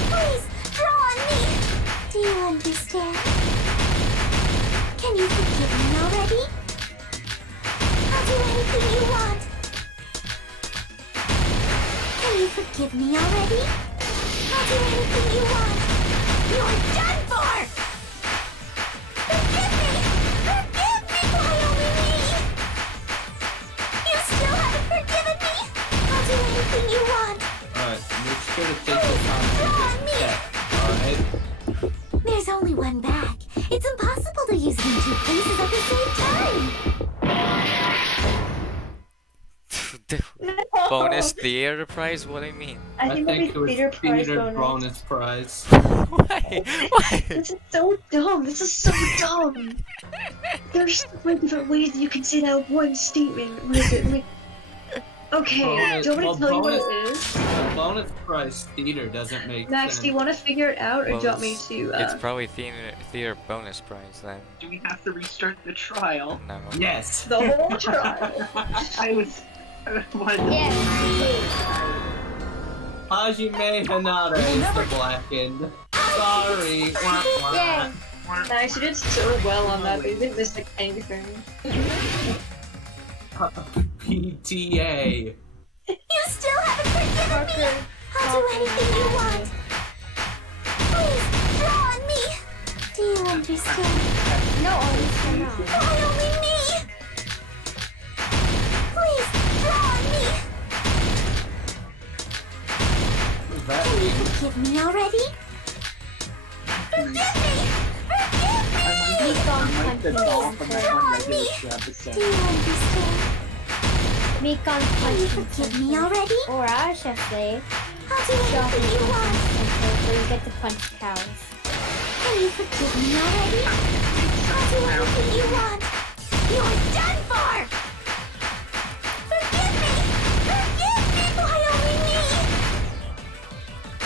Please, draw on me. Do you understand? Can you forgive me already? I'll do anything you want. Can you forgive me already? I'll do anything you want. You're done for! Forgive me! Forgive me! Why only me? You still haven't forgiven me? I'll do anything you want. Alright, make sure to take the time to check. Alright? There's only one bag. It's impossible to use it in two places at the same time. Bonus theater prize? What do you mean? I think it it'll was be theater prize theater bonus. prize. Why? This is so dumb. This is so dumb. There's so many different ways you can say that one statement. What is it? Okay, Bonus- do you want me well, to tell you what bonus- it is? The bonus prize theater doesn't make Max, sense. do you want to figure it out, or Well, do you want me to? It's probably theater bonus prize then. Do we have to restart the trial? No. Yes. The whole trial. I wanted to Hajime Hinata is the blackened. Sorry. Wah, wah. Yeah. Max, you did so well on that, but you didn't miss like anything. PTA. You still haven't forgiven me. I'll do anything you want. Please, draw on me. Do you understand? No, obviously not. Why only me? Please, draw on me. That Can you forgive me already? Forgive me! Forgive me! like the doll from that one regular show Do episode. you understand? Mikan Can you forgive me already? Or I should say, I'll do anything you want. where you get to punch cows. Can you forgive me already? I'll do anything you want. You're done for! Forgive me! Forgive me! Why only me?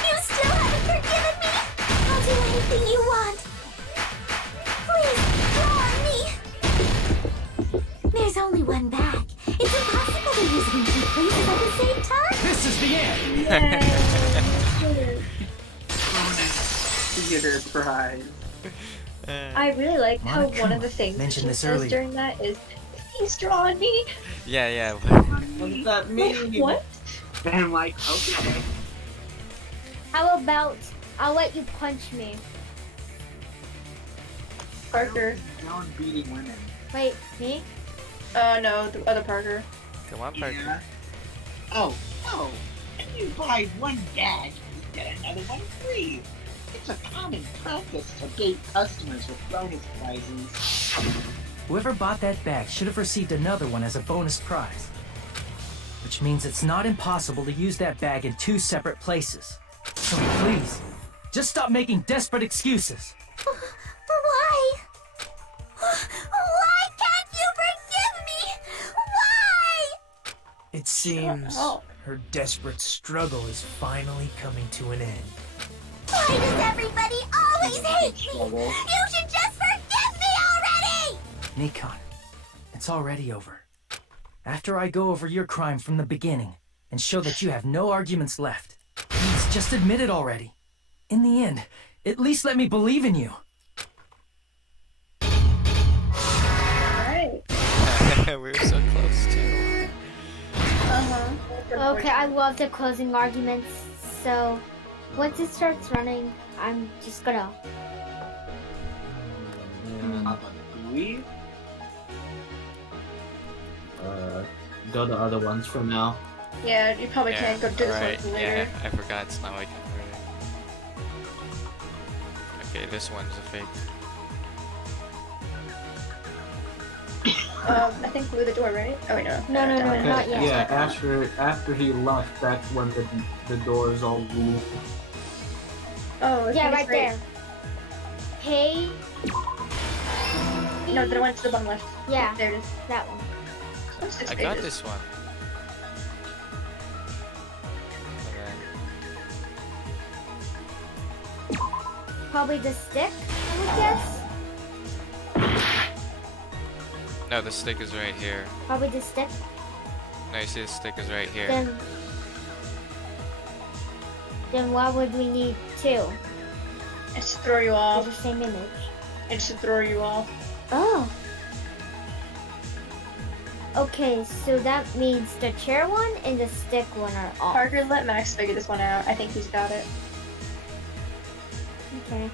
You still haven't forgiven me? I'll do anything you want. Please, draw on me. There's only one bag. It's impossible to use it in two places at the same time. This is the end! Theater prize. I really like how one of the Monokuma things mentioned she this says earlier. during that is, "Please draw on me." Yeah. What does that mean? What? And I'm like, okay. How about I'll let you punch me? Parker. Now I'm beating women. Wait, me? No, the other Parker. Come on, Parker. Yeah. Oh, if you buy one bag, you get another one free. It's a common practice to bait customers with bonus prizes. Whoever bought that bag should have received another one as a bonus prize. Which means it's not impossible to use that bag in two separate places. So please, just stop making desperate excuses. Why? Why can't you forgive me? Why? It seems up. her desperate struggle is finally coming to an end. Why does everybody always hate me? You should just forgive me already! Mikan, it's already over. After I go over your crime from the beginning and show that you have no arguments left, please just admit it already. In the end, at least let me believe in you. Alright. We were so close too. Okay, I love the closing arguments. So, once it starts running, I'm just gonna. How about Louis? Go to other ones for now. Yeah, you probably can't go do this alright, one yeah, later. I forgot it's not like Okay, this one's a fake. I think through the door, right? Oh wait, no. No, not yet. Yeah, after he left, that's when the doors all moved. Oh, Yeah, right there. Hey. No, the one to the bottom left. Yeah. There it is. That one. I got this one. Probably the stick, I would guess. No, the stick is right here. Probably the stick. No, you see the stick is right here. Then why would we need two? It's to throw you off. They're the same image. It's to throw you off. Oh. Okay, so that means the chair one and the stick one are off. Parker, let Max figure this one out. I think he's got it. Okay.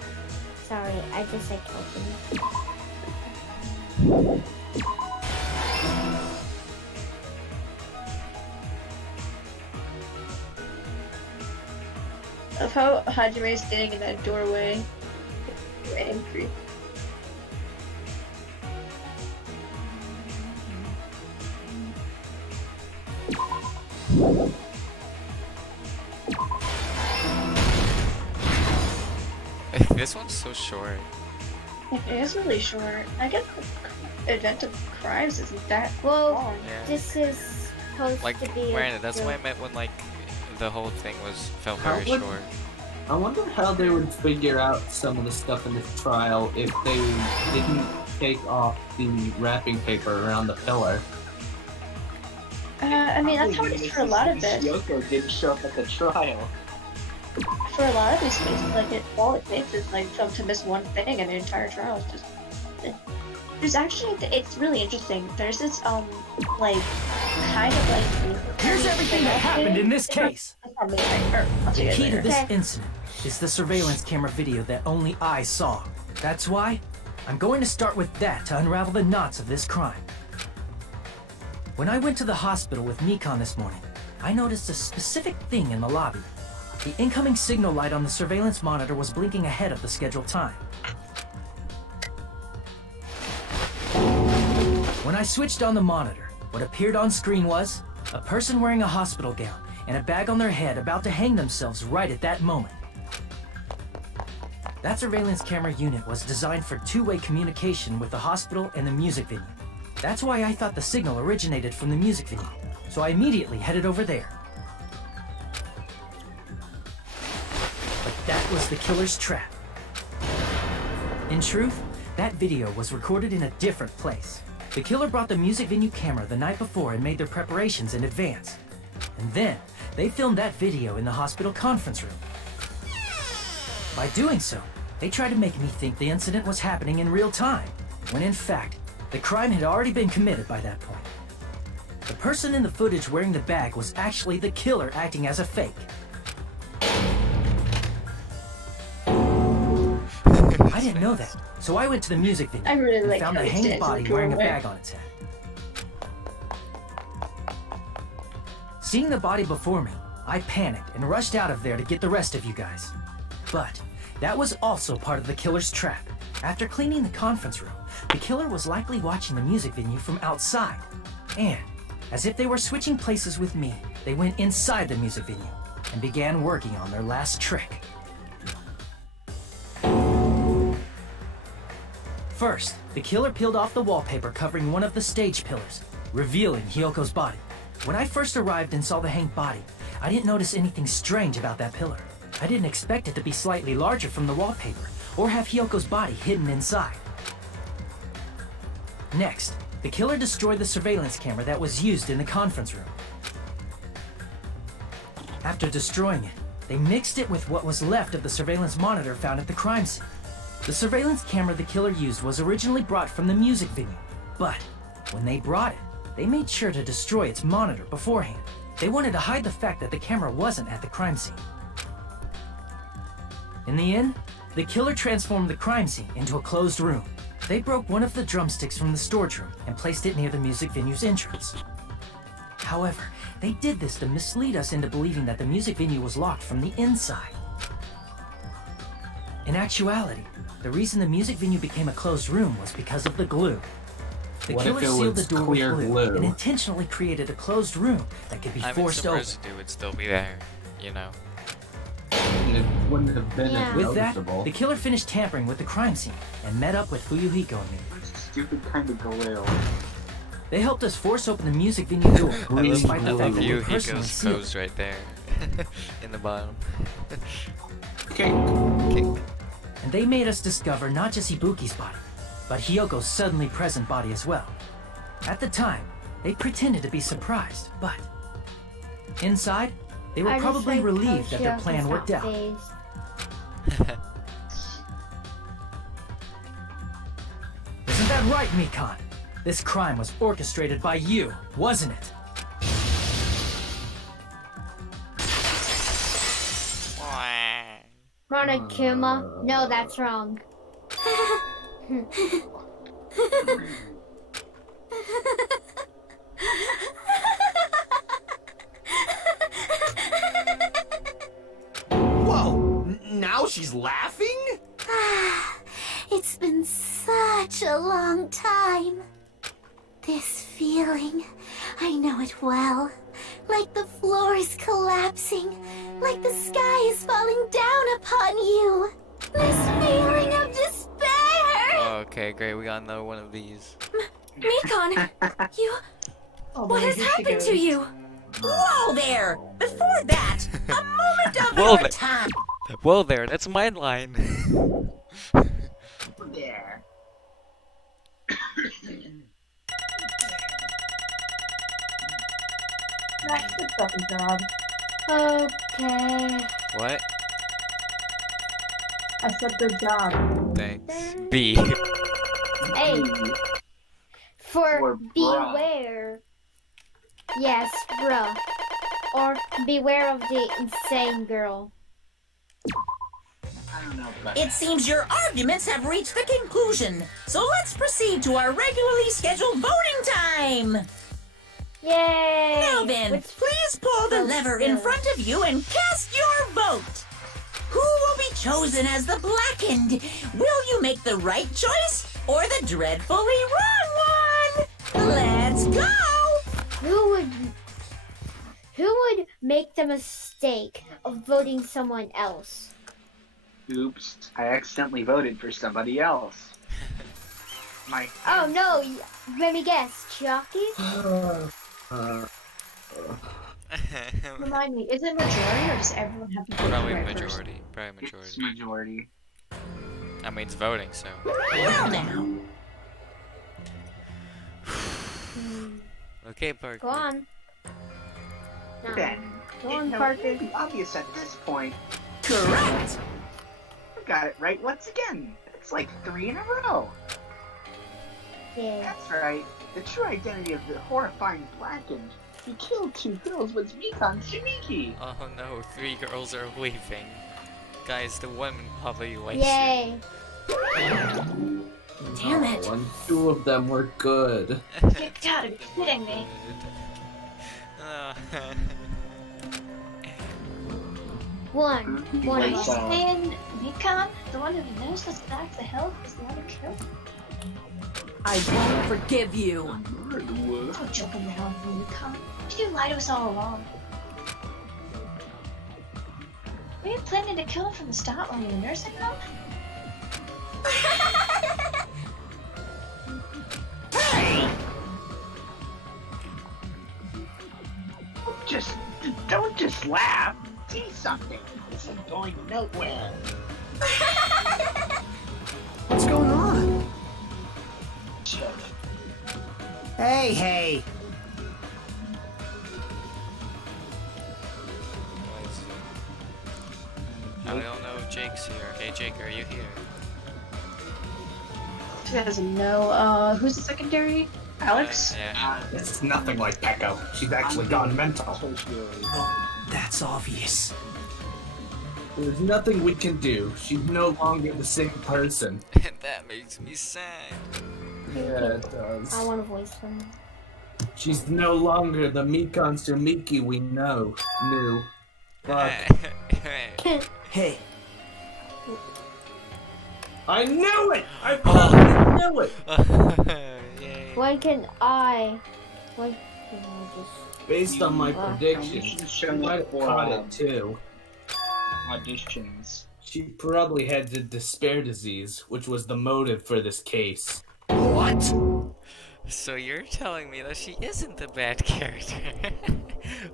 Sorry, I just like helping. Of how Hajime is standing in that doorway. Angry. This one's so short. It is really short. I guess the event of crimes isn't that long. Yeah. This is supposed Like, to be Miranda, that's what I meant when, like, the whole thing felt very short. I wonder how they would figure out some of the stuff in this trial if they didn't take off the wrapping paper around the pillar. I mean, that's how it is for a lot of this. Hiyoko didn't show up at the trial. For a lot of these cases, like, all it takes is, like, them to miss one thing and the entire trial is just... There's actually, it's really interesting. There's this, like, kind of, like... Here's everything that happened in this case. I'll The see key you to later. this incident is the surveillance camera video that only I saw. That's why I'm going to start with that to unravel the knots of this crime. When I went to the hospital with Mikan this morning, I noticed a specific thing in the lobby. The incoming signal light on the surveillance monitor was blinking ahead of the scheduled time. When I switched on the monitor, what appeared on screen was a person wearing a hospital gown and a bag on their head about to hang themselves right at that moment. That surveillance camera unit was designed for two-way communication with the hospital and the music venue. That's why I thought the signal originated from the music venue, so I immediately headed over there. But that was the killer's trap. In truth, that video was recorded in a different place. The killer brought the music venue camera the night before and made their preparations in advance. And then, they filmed that video in the hospital conference room. By doing so, they tried to make me think the incident was happening in real time, when in fact, the crime had already been committed by that point. The person in the footage wearing the bag was actually the killer acting as a fake. I didn't know that, so I went to the music venue I really and like found how the he hanged stands in body the wearing a doorway. bag on its head. Seeing the body before me, I panicked and rushed out of there to get the rest of you guys. But that was also part of the killer's trap. After cleaning the conference room, the killer was likely watching the music venue from outside. And, as if they were switching places with me, they went inside the music venue and began working on their last trick. First, the killer peeled off the wallpaper covering one of the stage pillars, revealing Hiyoko's body. When I first arrived and saw the hanged body, I didn't notice anything strange about that pillar. I didn't expect it to be slightly larger from the wallpaper, or have Hiyoko's body hidden inside. Next, the killer destroyed the surveillance camera that was used in the conference room. After destroying it, they mixed it with what was left of the surveillance monitor found at the crime scene. The surveillance camera the killer used was originally brought from the music venue, but when they brought it, they made sure to destroy its monitor beforehand. They wanted to hide the fact that the camera wasn't at the crime scene. In the end, the killer transformed the crime scene into a closed room. They broke one of the drumsticks from the storage room and placed it near the music venue's entrance. However, they did this to mislead us into believing that the music venue was locked from the inside. In actuality, the reason the music venue became a closed room was because of the glue. The What killer if it sealed the was door clear with glue and glue? intentionally created a closed room that could be I mean, forced some open. residue would still be there, you know. It wouldn't have been as With that, noticeable. the killer finished tampering with the crime scene and met up with Fuyuhiko and me. Stupid kind of glue. They helped us force open the music venue door, I despite the love fact that we personally Fuyuhiko's sealed pose right there. In the bottom. And they made us discover not just Ibuki's body, but Hiyoko's suddenly present body as well. At the time, they pretended to be surprised, but inside, they were I just probably like relieved how that their Hiyoko plan worked out. phased. Isn't that right, Mikan? This crime was orchestrated by you, wasn't it? Monokuma? No, that's wrong. Whoa! Now she's laughing? It's been such a long time. This feeling, I know it well. Like the floor is collapsing, like the sky is falling down upon you. This feeling of despair! Okay, great, we got another one of these. Mikan, you... what has happened to you? Whoa there! Before that, a moment of Well, your there. time. Well there, that's my line. There. Max, good fucking job. Okay. What? I said good job. Thanks. B. A. For Or bruh. beware. Yes, bruh. Or beware of the insane girl. I don't know about It seems your arguments have reached a conclusion, so let's proceed to our regularly scheduled voting time. Yay! Now then, please pull the lever in front of you and cast your vote. Who will be chosen as the blackened? Will you make the right choice or the dreadfully wrong one? Let's go! Who would make the mistake of voting someone else? Oops, I accidentally voted for somebody else. My Oh no, let me guess, Chucky? Remind me, is it majority or does everyone have to vote Probably for it majority. Probably majority. It's majority. I mean, it's voting, so. Well now. Okay, Parker. Go on. No. Then, Go on, it Parker. may be obvious at this point. Correct. I got it right once again. It's like 3 in a row. Yeah. That's right. The true identity of the horrifying blackened who killed 2 girls was Mikan Tsumiki. Oh no, 3 girls are leaving. Guys, the women population. Yay. Damn it! 2 of them were good. You gotta be kidding me. One Are of you us. saying Mikan, the one who knows the facts of hell, is the one who killed? I won't forgive you. Don't joke around, Mikan. You lied to us all along. Were you planning to kill him from the start while you were in the nursing home? Don't just laugh. See something. This is going nowhere. What's going on? Hey, hey. I don't know if Jake's here. Hey, Jake, are you here? She doesn't know. Who's the secondary? Alex? Yeah. It's nothing like Pecco. She's actually gone mental. That's obvious. There's nothing we can do. She's no longer the same person. That makes me sad. Yeah, it does. I want to voice them. She's no longer the Mikan Tsumiki we know. Knew. Fuck. Hey. I knew it! I fucking knew it! Yay. When can I just... Based on my Well, predictions, she might have caught it too. Auditions. She probably had the despair disease, which was the motive for this case. What? So you're telling me that she isn't the bad character?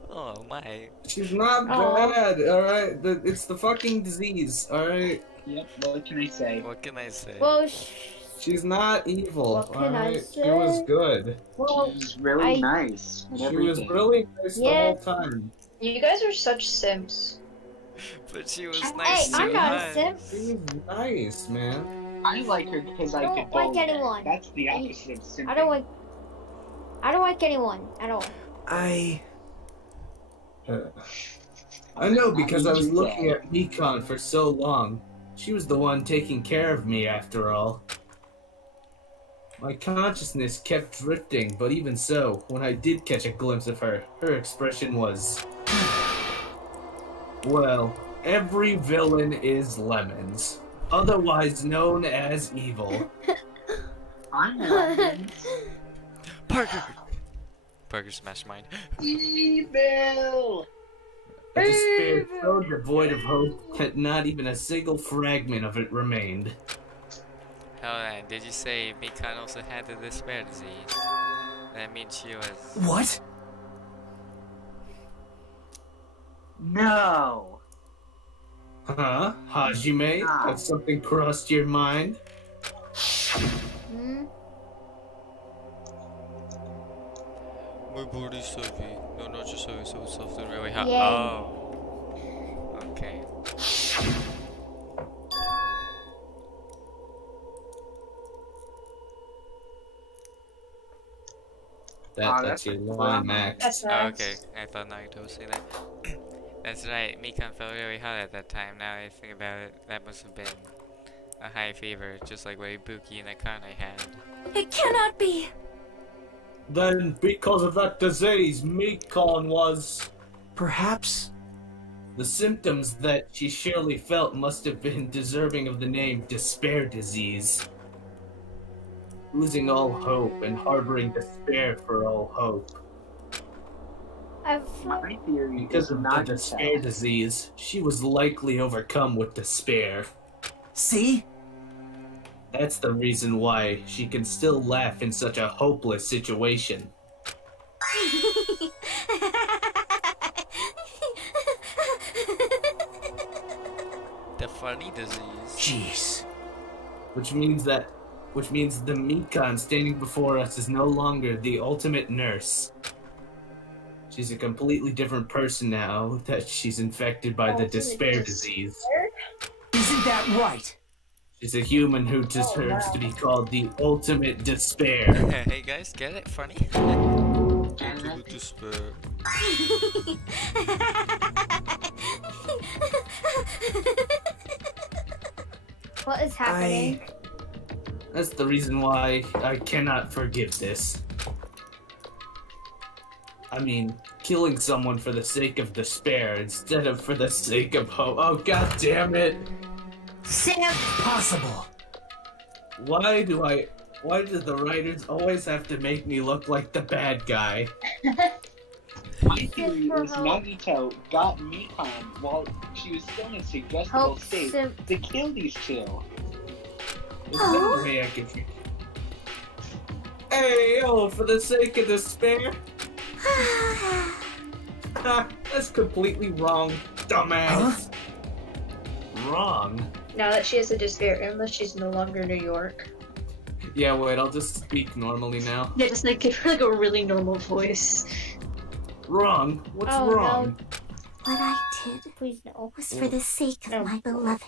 Oh my. She's not bad, alright? It's the fucking disease, alright? Yep, what can I say? What can I say? Well, She's not evil, What can I alright? She was say? good. well, She's really nice. and She was everything. really nice the whole time. You guys are such simps. But she was hey, nice I'm to not a us. simp. She's nice, man. I like her because I don't could like bully her. anyone. That's the opposite of simping. I don't like anyone at all. I know because I was looking at Mikan for so long. She was the one taking care of me after all. My consciousness kept drifting, but even so, when I did catch a glimpse of her, her expression was... Well, every villain is Lemons, otherwise known as evil. I'm Lemons. Parker! Parker's mastermind. Evil! A despair so devoid of hope that not even a single fragment of it remained. Hold on, did you say Mikan also had the despair disease? That means she was... What? No! Huh? Hajime? No. Has something crossed your mind? Hmm? My body's heavy. No, not just heavy, so it's something really hot. Yay. Oh. Okay. That's your line, Max. That's Oh, nice. okay. I thought Nagito would say that. That's right, Mikan felt really hot at that time. Now I think about it, that must have been a high fever, just like what Ibuki and Akane had. It cannot be. Then, because of that disease, Mikan was... Perhaps. The symptoms that she surely felt must have been deserving of the name despair disease. Losing all hope and harboring despair for all hope. My theory Because is of the not despair disease, she was likely overcome with despair. See? That's the reason why she can still laugh in such a hopeless situation. The funny disease. Jeez. Which means the Mikan standing before us is no longer the ultimate nurse. She's a completely different person now that she's infected by the despair disease. Isn't that right? She's a human who deserves to be called the ultimate despair. Hey guys, get it? Funny? Ultimate despair. What is happening? That's the reason why I cannot forgive this. I mean, killing someone for the sake of despair instead of for the sake of hope. Oh, god damn it! Sam, possible. Why do the writers always have to make me look like the bad guy? My theory is Nagito got Mikan while she was still in a suggestible state to kill these two. There's no way I can... Hey, yo, for the sake of despair? That's completely wrong, dumbass. Wrong? Now that she has a despair illness, she's no longer New York. Yeah, wait, I'll just speak normally now. Yeah, just like give her like a really normal voice. Wrong? What's Oh, wrong? What I did Please no. was for the sake of my beloved.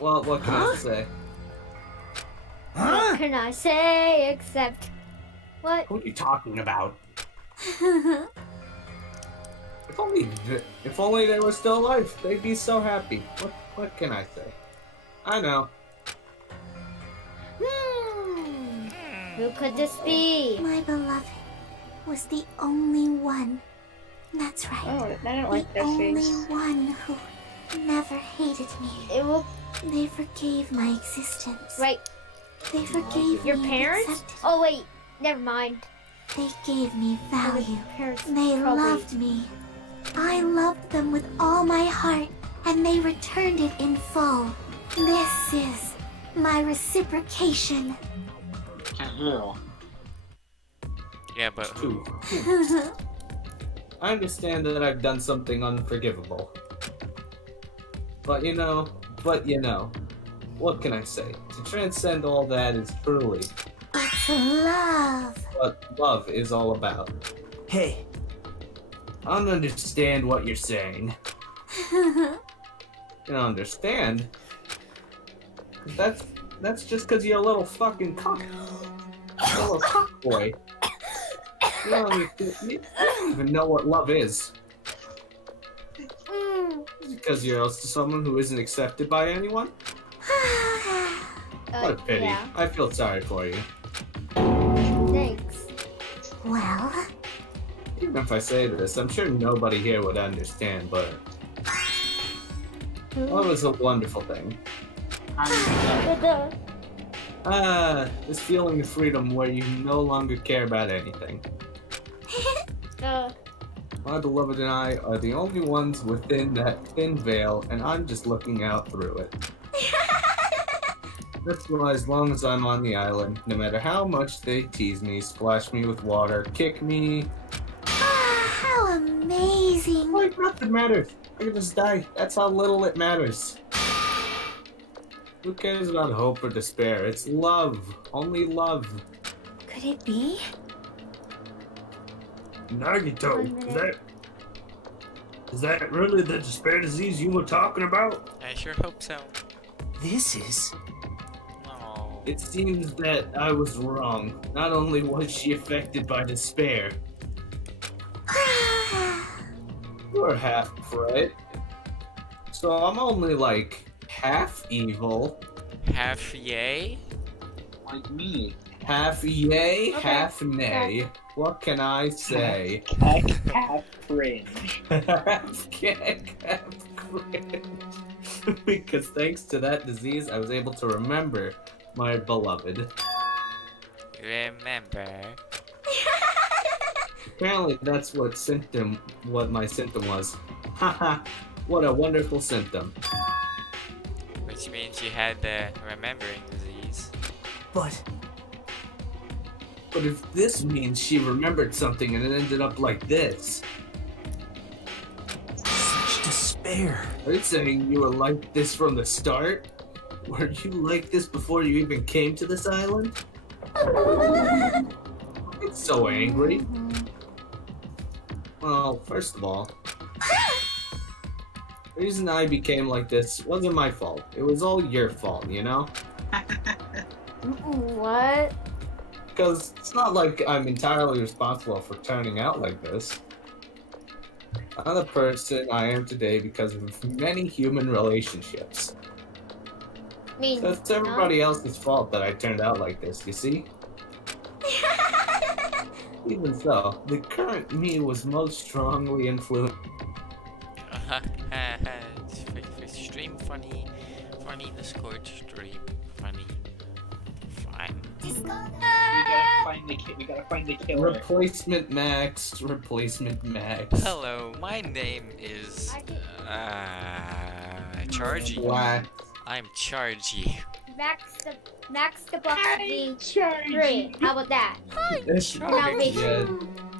Well, what can I say? What can I say except what? What are you talking about? If only they were still alive, they'd be so happy. What can I say? I know. Who could this be? My beloved was the only one. That's right. Oh, I don't like the that only face. one who never hated me. It will They forgave my existence. Wait, They forgave your me and parents? accepted Oh wait, never mind. They gave me value. Parents They probably- loved me. I loved them with all my heart, and they returned it in full. This is my reciprocation. Yeah, but who? I understand that I've done something unforgivable. But you know, what can I say? To transcend all that is truly It's love. what love is all about. Hey. I don't understand what you're saying. You don't understand? That's just because you're a little fucking cock. A little cock boy. You don't even know what love is. Because you're also someone who isn't accepted by anyone? What a pity. Yeah. I feel sorry for you. Thanks. Well, Even if I say this, I'm sure nobody here would understand, but love is a wonderful thing. This feeling of freedom where you no longer care about anything. My beloved and I are the only ones within that thin veil, and I'm just looking out through it. That's why as long as I'm on the island, no matter how much they tease me, splash me with water, kick me, how amazing. like nothing matters. I can just die. That's how little it matters. Who cares about hope or despair? It's love. Only love. Could it be? Nagito, is that really the despair disease you were talking about? I sure hope so. This is... Oh. It seems that I was wrong. Not only was she affected by despair, you're half right. So I'm only like half evil. Half yay? Like me. Half yay, Okay. half nay. What can I say? Half cringe. Half kick, half cringe. Because thanks to that disease, I was able to remember my beloved. Remember? Apparently that's what my symptom was. Haha, what a wonderful symptom. Which means you had the remembering disease. But if this means she remembered something and it ended up like this. such despair. Are you saying you were like this from the start? Were you like this before you even came to this island? It's so angry. Well, first of all, the reason I became like this wasn't my fault. It was all your fault, you know? What? Because it's not like I'm entirely responsible for turning out like this. I'm the person I am today because of many human relationships. So it's everybody else's fault that I turned out like this, you see? Even so, the current me was most strongly influenced. Stream funny. Funny Discord stream. Funny. Fine. We gotta find the killer. Replacement Max. Hello, my name is Chargy. What? I'm Chargy. Max the box be 3. How about that? Now be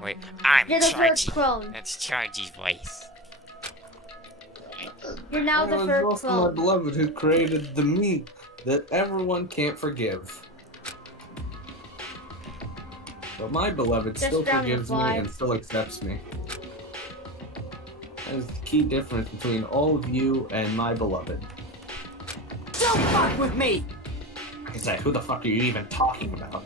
Wait, I'm You're the first Chargy. clone. That's Chargy's voice. You're now the It was first also my clone. beloved who created the me that everyone can't forgive. But my beloved Just still down the forgives me fly. and still accepts me. That is the key difference between all of you and my beloved. Don't fuck with me! I say, who the fuck are you even talking about?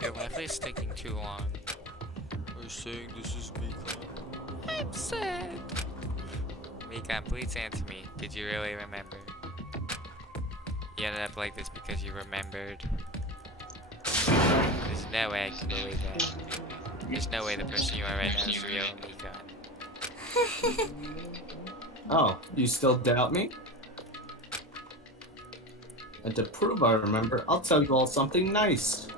Your Wi-Fi is taking too long. Are you saying this is Mikan? I'm sad. Mikan, please answer me. Did you really remember? You ended up like this because you remembered. There's no way I can believe that. There's no way the person you are right now is real, Mikan. Oh, you still doubt me? And to prove I remember, I'll tell you all something nice.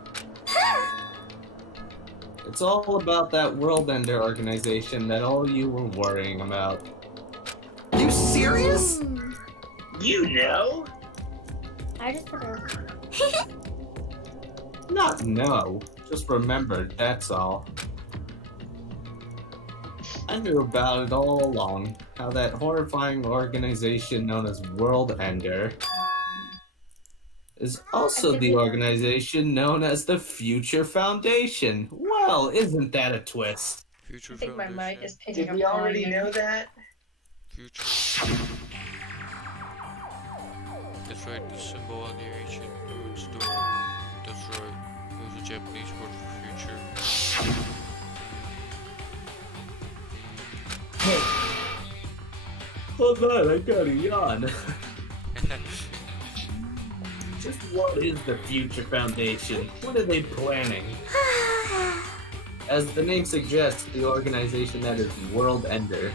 It's all about that World Ender organization that all you were worrying about. You serious? You know? I just put her. Not no, just remembered, that's all. I knew about it all along, how that horrifying organization known as World Ender is also the organization known as the Future Foundation. Well, isn't that a twist? Future I think my mic is picking Did up we already volume. know that? Future. That's right, the symbol on the ancient ruins door. That's right, it was a Japanese word for future. Hold on, I got a yawn. Just what is the Future Foundation? What are they planning? As the name suggests, the organization that is World Ender.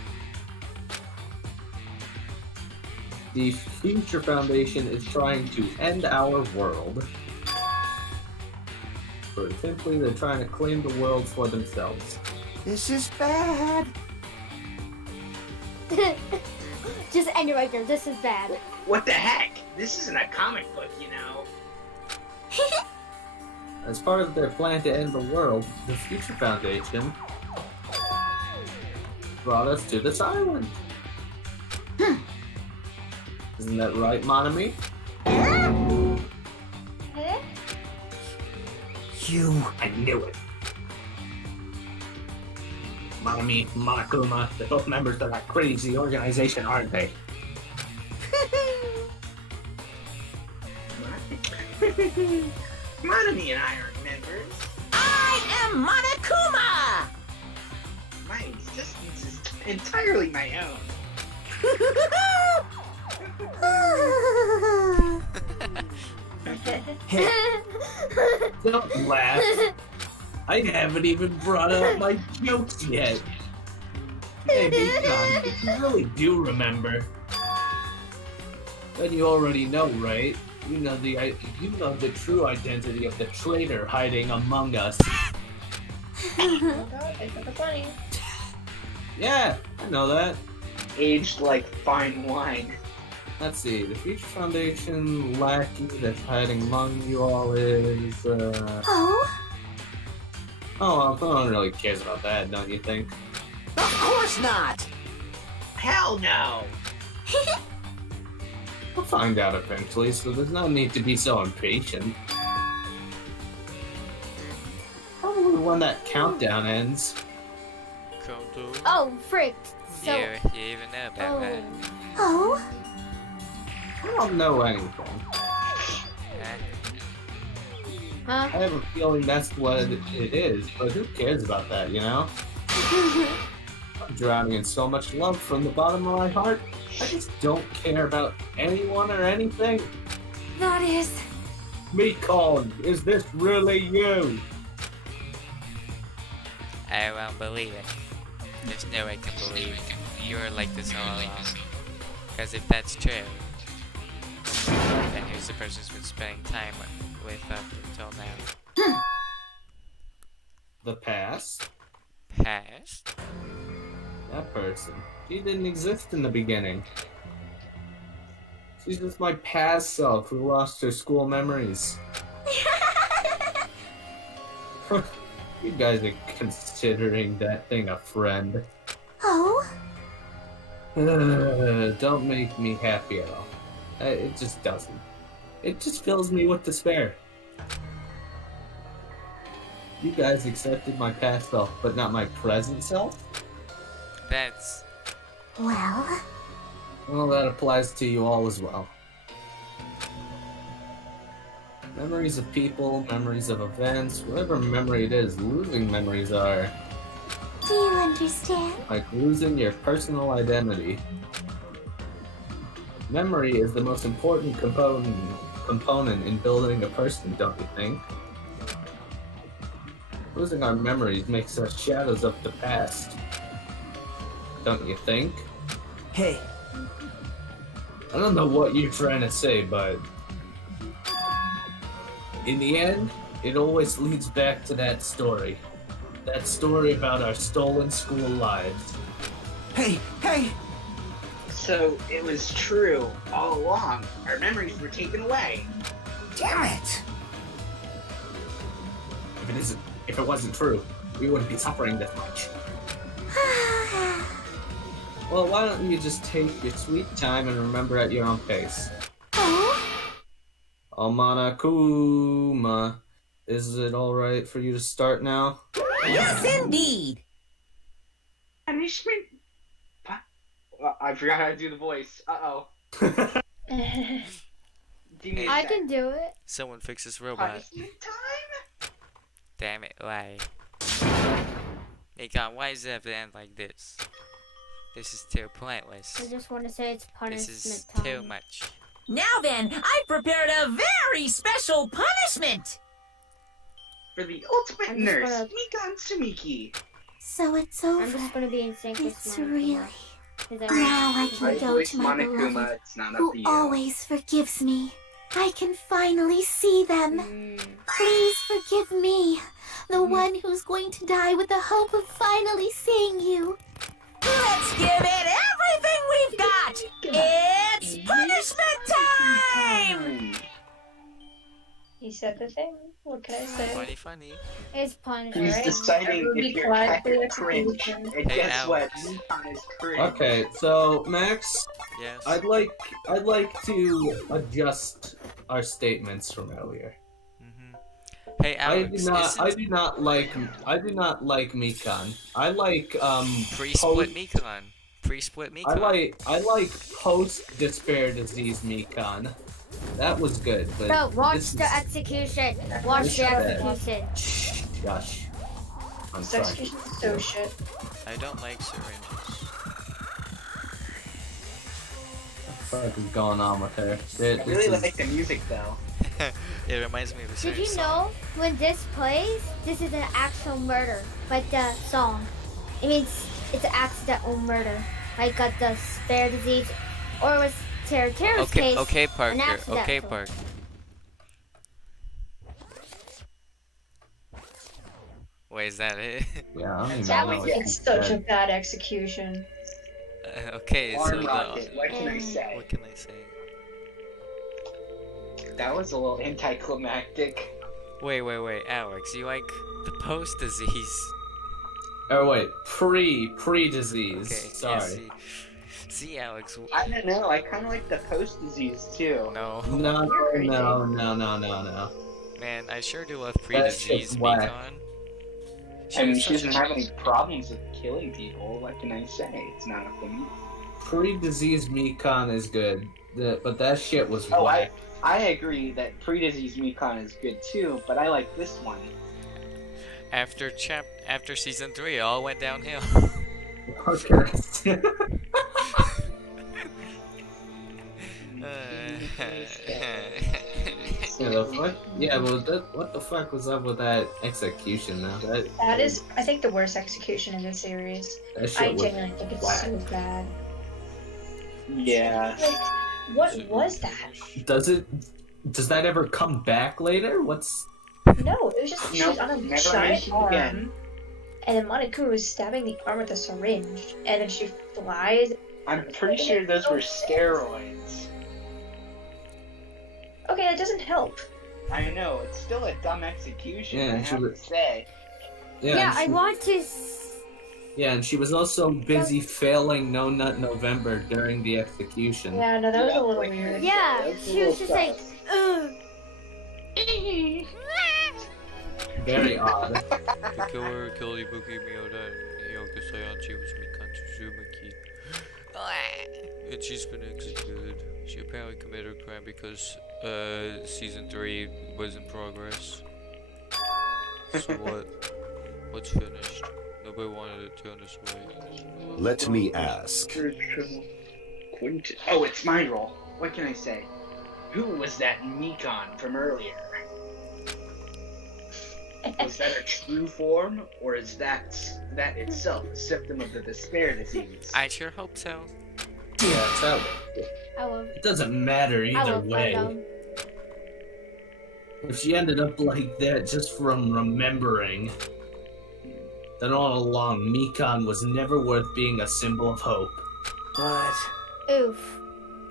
The Future Foundation is trying to end our world. Or simply, they're trying to claim the world for themselves. This is bad. Just end it right there. This is bad. What the heck? This isn't a comic book, you know. As part of their plan to end the world, the Future Foundation brought us to this island. Isn't that right, Monomi? I knew it. Monomi, Monokuma, they're both members of that crazy organization, aren't they? Monomi and I are members. I am Monokuma! My existence is entirely my own. Don't laugh. I haven't even brought up my jokes yet. Hey, Mikan, if you really do remember, then you already know, right? You know the true identity of the traitor hiding among us. Oh god, I thought it funny. Yeah, I know that. Aged like fine wine. Let's see, the Future Foundation lackey that's hiding among you all is, Oh? Oh, well, no one really cares about that, don't you think? Of course not. Hell no. We'll find out eventually, so there's no need to be so impatient. Probably when that countdown ends. Countdown? Oh, frick. So. Yeah, you even know about that. Oh? I don't know anything. Huh? I have a feeling that's what it is, but who cares about that, you know? I'm drowning in so much love from the bottom of my heart. I just don't care about anyone or anything. That is... Mikan, is this really you? I won't believe it. There's no way I can believe you were like this all along. Because if that's true, then who's the person who's been spending time with up until now? The past? Past? That person. She didn't exist in the beginning. She's just my past self who lost her school memories. You guys are considering that thing a friend. Oh? Don't make me happy at all. It just doesn't. It just fills me with despair. You guys accepted my past self, but not my present self? That's... Well? Well, that applies to you all as well. Memories of people, memories of events, whatever memory it is, losing memories are Do you understand? like losing your personal identity. Memory is the most important component in building a person, don't you think? Losing our memories makes us shadows of the past. don't you think? Hey. I don't know what you're trying to say, but in the end, it always leads back to that story. That story about our stolen school lives. Hey! So it was true all along. Our memories were taken away. Damn it! If it wasn't true, we wouldn't be suffering this much. Well, why don't you just take your sweet time and remember at your own pace? Oh, Monokuma, is it alright for you to start now? Yes, indeed. Punishment? I forgot how to do the voice. Uh-oh. I can do it. Someone fix this robot. Punishment time? Damn it, why? Mikan, why does it have to end like this? This is too pointless. I just want to say it's punishment This is time. too much. Now then, I prepared a very special punishment. For the ultimate I'm just nurse, gonna- Mikan Tsumiki. So it's over. I'm just gonna be in sync with It's Monokuma. really. Now I can go to my beloved, It's not up who to you. always forgives me. I can finally see them. Please forgive me, the one who's going to die with the hope of finally seeing you. Let's give it everything we've got. It's punishment time. He said the thing. What can I say? Funny. It's punishment. He's deciding Everybody if you're quiet heck for the cringe. execution. And Hey, guess what? Alex. Mikan is cringe. Okay, so Max, Yes. I'd like to adjust our statements from earlier. Hey, Alex, I do not like Mikan. I like pre-split Mikan. Pre-split Mikan. I like post despair disease Mikan. That was good, but Bro, watch this the is- execution. Watch this the is bad. execution. Gosh. I'm This sorry. execution is so shit. I don't like syringes. What the fuck is going on with her? I really like the music though. It reminds me of a Did certain you song. know when this plays, this is an actual murder, like the song. It means it's an accidental murder, like got the spare disease, or it was Tara's case. Okay, an Parker. accidental. Okay, Parker. Wait, is that it? Yeah, I don't even That know was what it's she such a said. bad execution. Okay, so Arm rocket. What can I say? what can I say? That was a little anticlimactic. Wait, Alex, you like the post disease? Oh wait, pre-disease. Okay, Sorry. yeah, see, Alex. I don't know. I kind of like the post disease too. No. No. Man, I sure do love That pre-disease, shit's whack. Mikan. I mean, was she such doesn't have any problems with killing people. What can I say? It's not up to me. Pre-disease Mikan is good, but that shit was Oh, whack. I agree that pre-disease Mikan is good too, but I like this one. After season 3, it all went downhill. Okay. Yeah, the fuck? Yeah, well, what the fuck was up with that execution now? That is, I think, the worst execution in the series. That shit I was genuinely think it's whack. so bad. Yeah. Like, what was that? Does that ever come back later? What's... No, it was just she was on a never giant mentioned arm, again. and then Monokuma was stabbing the arm with a syringe, and then she flies. I'm pretty sure those were steroids. Okay, that doesn't help. I know, it's still a dumb execution, Yeah, I and she have was- to say. Yeah, and I she- want to. Yeah, and she was also busy failing No Nut November during the execution. Yeah, no, that was a little weird. Yeah, That's a she was little just like, ugh. Very odd. The killer killed Ibuki, Mioda, and Hiyoko Saionji was Mikan Tsumiki. And she's been executed. She apparently committed a crime because season 3 was in progress. So what's finished? Nobody wanted it to turn this way. Let me ask. Quentin. Oh, it's my role. What can I say? Who was that Mikan from earlier? Was that a true form, or is that itself a symptom of the despair disease? I sure hope so. Yeah, so I will. it doesn't matter I either will way. find out. If she ended up like that just from remembering, then all along Mikan was never worth being a symbol of hope. But Oof.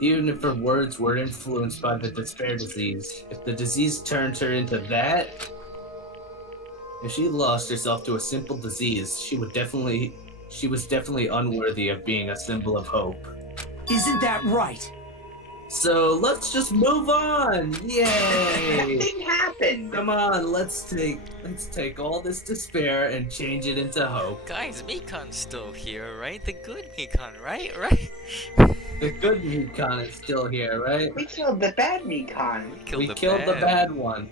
Even if her words were influenced by the despair disease, if the disease turned her into that, if she lost herself to a simple disease, she was definitely unworthy of being a symbol of hope. isn't that right? So let's just move on! Yay! Nothing happened! Come on, let's take all this despair and change it into hope. Guys, Mikan's still here, right? The good Mikan, right? Right? The good Mikan is still here, right? We killed the bad Mikan. We killed the bad one.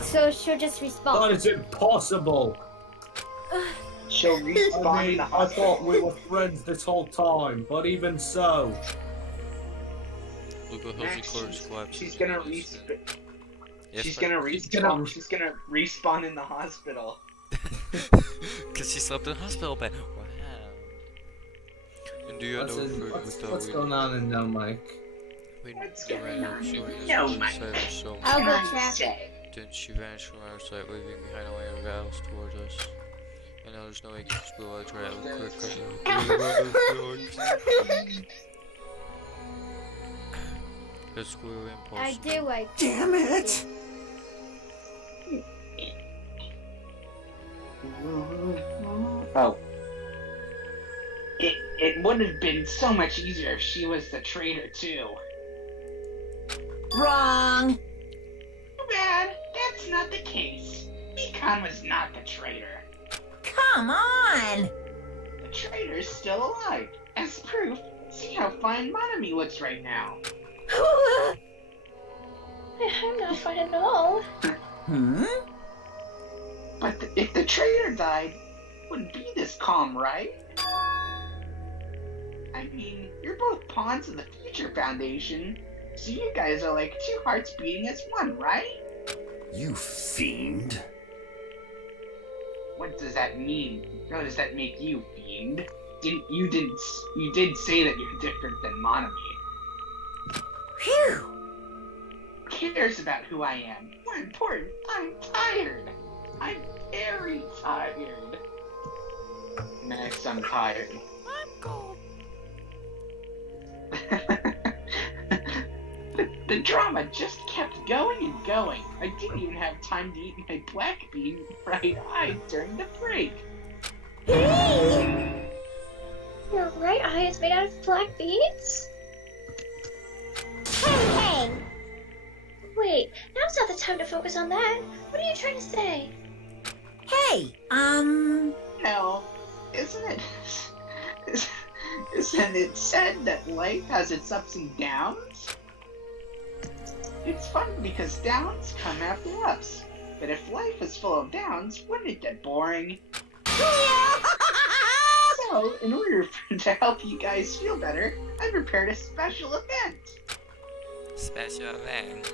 So she'll just respawn. That is impossible! She'll respawn in the I hospital. thought we were friends this whole time, but even so. Look at Max, Hosiko's collapse. she's gonna respawn. Yes, She's but- gonna respawn. She's gonna respawn in the hospital. Because she slept in the hospital bed. Wow. And do you know What's going on in No Mike? What's going on? No, No, Mike. I'll go check. Then she vanished from our sight, leaving behind a line of vows towards us. And now there's no way to spill. I try to quick That's clearly impossible. I do like. Damn it! Oh. It would have been so much easier if she was the traitor too. Wrong. Too bad. That's not the case. Mikan was not the traitor. Come on. The traitor's still alive. As proof, see how fine Monomi looks right now. I'm not fine at all. But if the traitor died, it wouldn't be this calm, right? I mean, you're both pawns of the Future Foundation, so you guys are like two hearts beating as one, right? You fiend. What does that mean? How does that make you, fiend? You did say that you're different than Monomi. Phew. Who cares about who I am? More important, I'm tired. I'm very tired. Max, I'm tired. I'm cold. The drama just kept going and going. I didn't even have time to eat my black bean fried-eyed during the break. Your right eye is made out of black beads? Hey! Wait, now's not the time to focus on that. What are you trying to say? Hey, No, isn't it? Isn't it said that life has its ups and downs? It's fun because downs come after ups. But if life is full of downs, wouldn't it get boring? So, in order to help you guys feel better, I prepared a special event. Special event.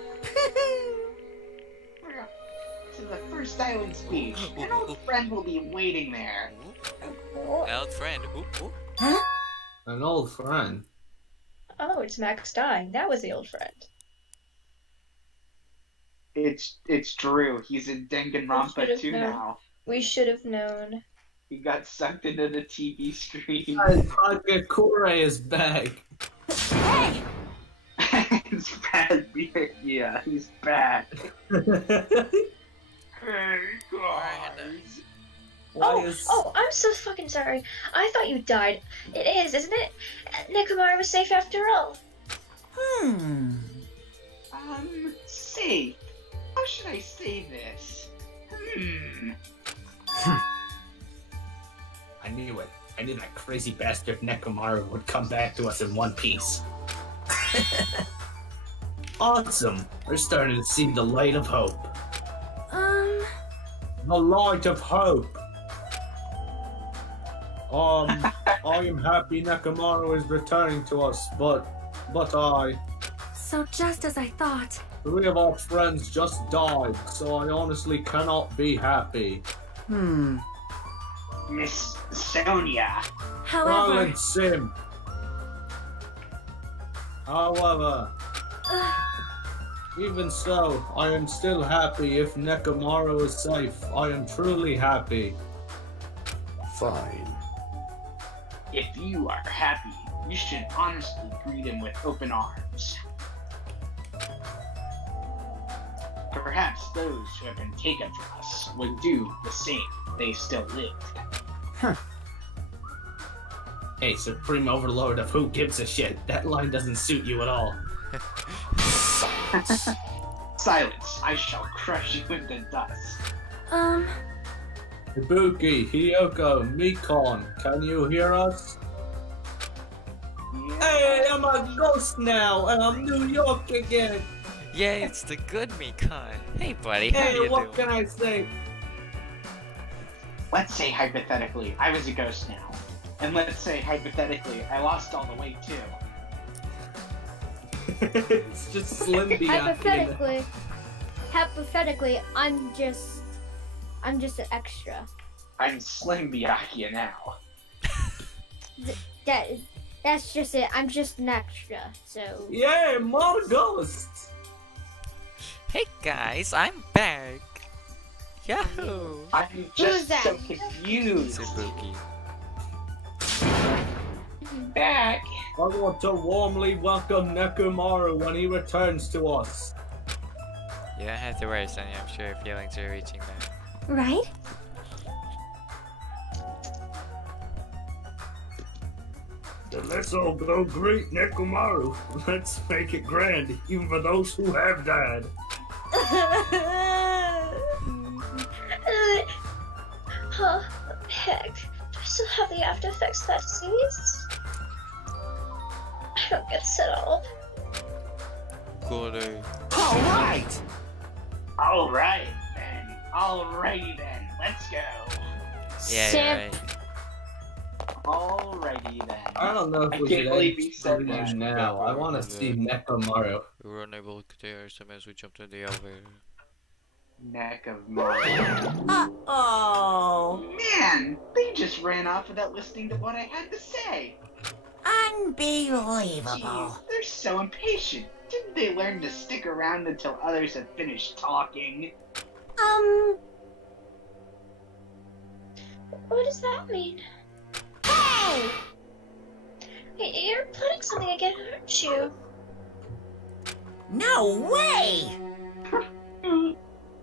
To the first silent speech, an old friend will be waiting there. An old friend. Ooh. An old friend. Oh, it's Max dying. That was the old friend. It's Drew. He's in Danganronpa 2 known. now. We should have known. He got sucked into the TV screen. Kure is back. Hey! It's bad. Yeah, he's bad. Hey, guys. Oh, I'm so fucking sorry. I thought you died. It is, isn't it? Nekomaru was safe after all. Safe. How should I say this? I knew it. I knew that crazy bastard Nekomaru would come back to us in one piece. Awesome. We're starting to see the light of hope. The light of hope. I am happy Nekomaru is returning to us, but I... So just as I thought, 3 of our friends just died, so I honestly cannot be happy. Miss Sonia. Silent Sim. However, even so, I am still happy if Nekomaru is safe. I am truly happy. Fine. If you are happy, you should honestly greet him with open arms. Perhaps those who have been taken from us would do the same if they still lived. Hey, Supreme Overlord of who gives a shit. That line doesn't suit you at all. Silence! I shall crush you into dust. Ibuki, Hiyoko, Mikan, can you hear us? Yeah. Hey, I'm a ghost now, and I'm New York again. Yeah, it's the good Mikan. Hey, buddy, how you what doing? can I say? Let's say hypothetically, I was a ghost now. And let's say hypothetically, I lost all the weight too. It's just Slim Byakuya. Hypothetically, I'm just an extra. I'm Slim Byakuya now. That's just it. I'm just an extra. So Yeah, more ghosts. Hey guys, I'm back. Yahoo! I'm just that? so confused. It's Ibuki. Back. I want to warmly welcome Nekomaru when he returns to us. You don't have to worry, Sonia. I'm sure your feelings are reaching there. Right? Then let's all go greet Nekomaru. Let's make it grand, even for those who have died. Huh, what the heck? Do I still have the after effects of that disease? I don't get this at all. Cool day. Alright! Alright then. Alrighty then. Let's go. Yeah, you're right. Alrighty then. I don't know if I we can't should believe end he said streaming that. now. I want to see Nekomaru. We were unable to continue our sim as we jumped in the elevator. Neck of mine. Uh-oh. Man, they just ran off without listening to what I had to say. Unbelievable. Jeez, they're so impatient. Didn't they learn to stick around until others had finished talking? What does that mean? Hey! Hey, you're plotting something again, aren't you? No way!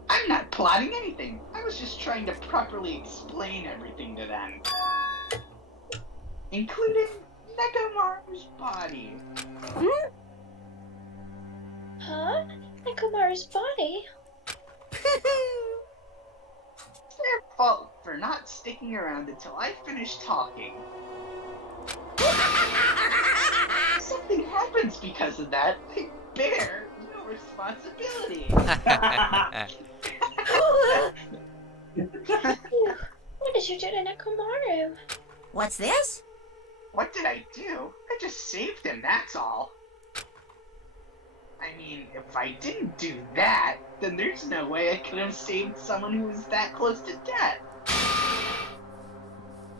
I'm not plotting anything. I was just trying to properly explain everything to them. Including Nekomaru's body. Huh? Nekomaru's body? It's their fault for not sticking around until I finished talking. Something happens because of that. I bear no responsibility. What did you do to Nekomaru? What's this? What did I do? I just saved him, that's all. I mean, if I didn't do that, then there's no way I could have saved someone who was that close to death.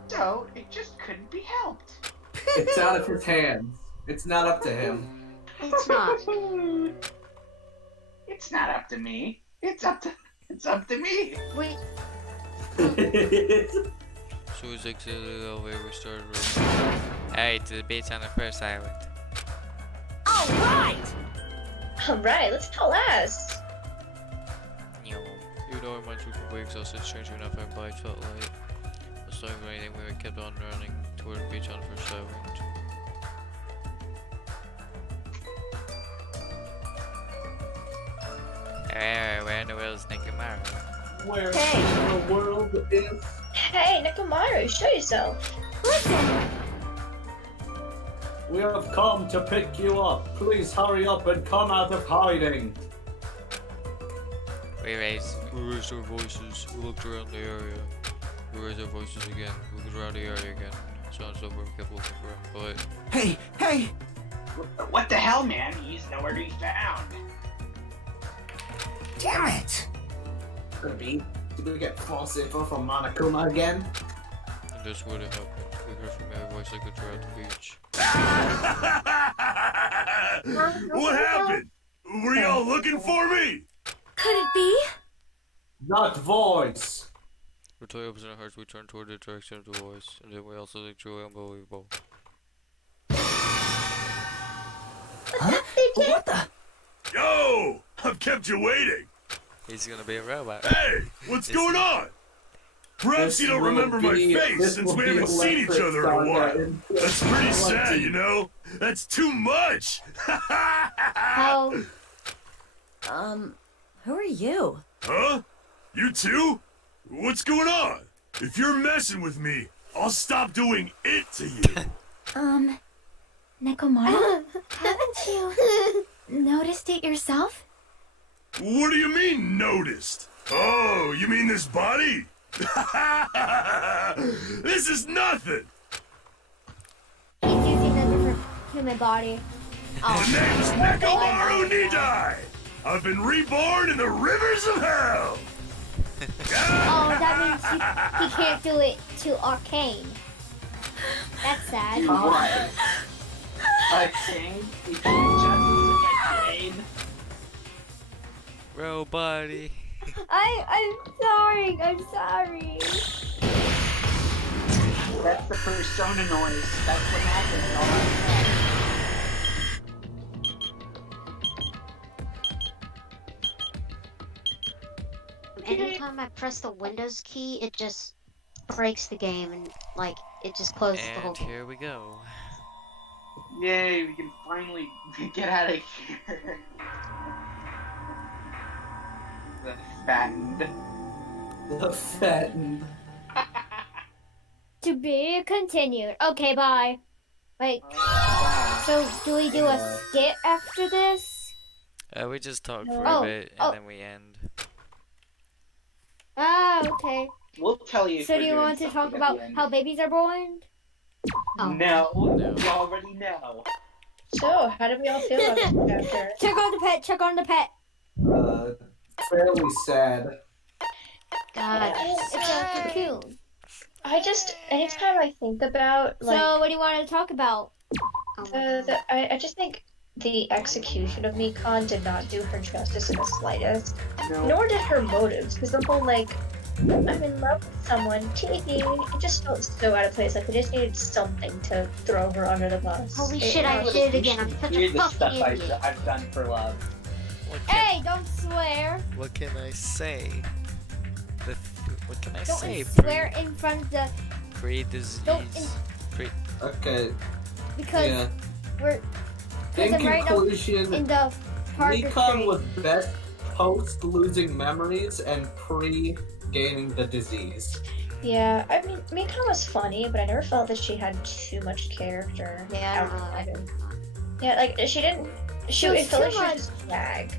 So, it just couldn't be helped. It's out of his hands. It's not up to him. It's not. It's not up to me. It's up to me. Wait. So we exited the elevator, we started running. Alright, to the beach on the first island. Alright! Alright, let's haul ass. Even though our minds were completely exhausted, strangely enough, our bodies felt light. Not knowing anything, we kept on running toward the beach on the first island. Where in the world is Nekomaru? Where Hey. in the world is... Hey, Nekomaru, show yourself. We have come to pick you up. Please hurry up and come out of hiding. We raised. We raised our voices, we looked around the area. We raised our voices again, we looked around the area again. So on and so forth, we kept looking for him, but... Hey! What the hell, man? He's nowhere to be found. Damn it! Could be. Did we get false info from Monokuma again? And this would have happened. We heard from every voice I could throw at the beach. What happened? Were y'all looking for me? Could it be? Not voice. With totally opposite hearts, we turned toward the direction of the voice, and then we also think truly unbelievable. Huh? What the? Yo! I've kept you waiting. He's gonna be a robot. Hey! What's going on? Perhaps you don't remember my face since we haven't seen each other in a while. That's pretty sad, you know? That's too much! How? Who are you? Huh? You too? What's going on? If you're messing with me, I'll stop doing it to you. Nekomaru? Haven't you noticed it yourself? What do you mean, noticed? Oh, you mean this body? This is nothing! He's using a different human body. The name's Nekomaru Nida! I've been reborn in the rivers of hell! Oh, that means he can't do it to Arcane. That's sad. What? Arcane? He can just Arcane? Robody. I'm sorry. That's the persona noise. That's what happens all the time. Anytime I press the Windows key, it just breaks the game and, like, it just closes the whole And game. here we go. Yay, we can finally get out of here. The fattened. The fattened. To be continued. Okay, bye. Wait. So, do we do a skit after this? We just talk for Oh, a bit, and then we end. Ah, okay. We'll tell you. if So we're do you doing want to talk something at about the end. how babies are born? Oh. No, you already know. So, how did we all feel about this chapter? Check on the pet. Fairly sad. God, it's a cocoon. Anytime I think about, like... So, what do you want to talk about? I just think the execution of Mikan did not do her justice in the slightest. No. Nor did her motives, because the whole, like, I'm in love with someone, it just felt so out of place. Like, they just needed something to throw her under the bus. Holy shit, I did it again. I'm such a the stuff fucking idiot. I've done for love. Hey, don't swear. What can I say? What can I Don't say? swear in front of the... Pre-disease. Okay. Because yeah. we're... In I'm right now conclusion, in the Parker Mikan tree. was best post losing memories and pre gaining the disease. Yeah, I mean, Mikan was funny, but I never felt that she had too much character. Yeah, outside of- Yeah, like, she didn't... She it was felt too like she much. was just jag.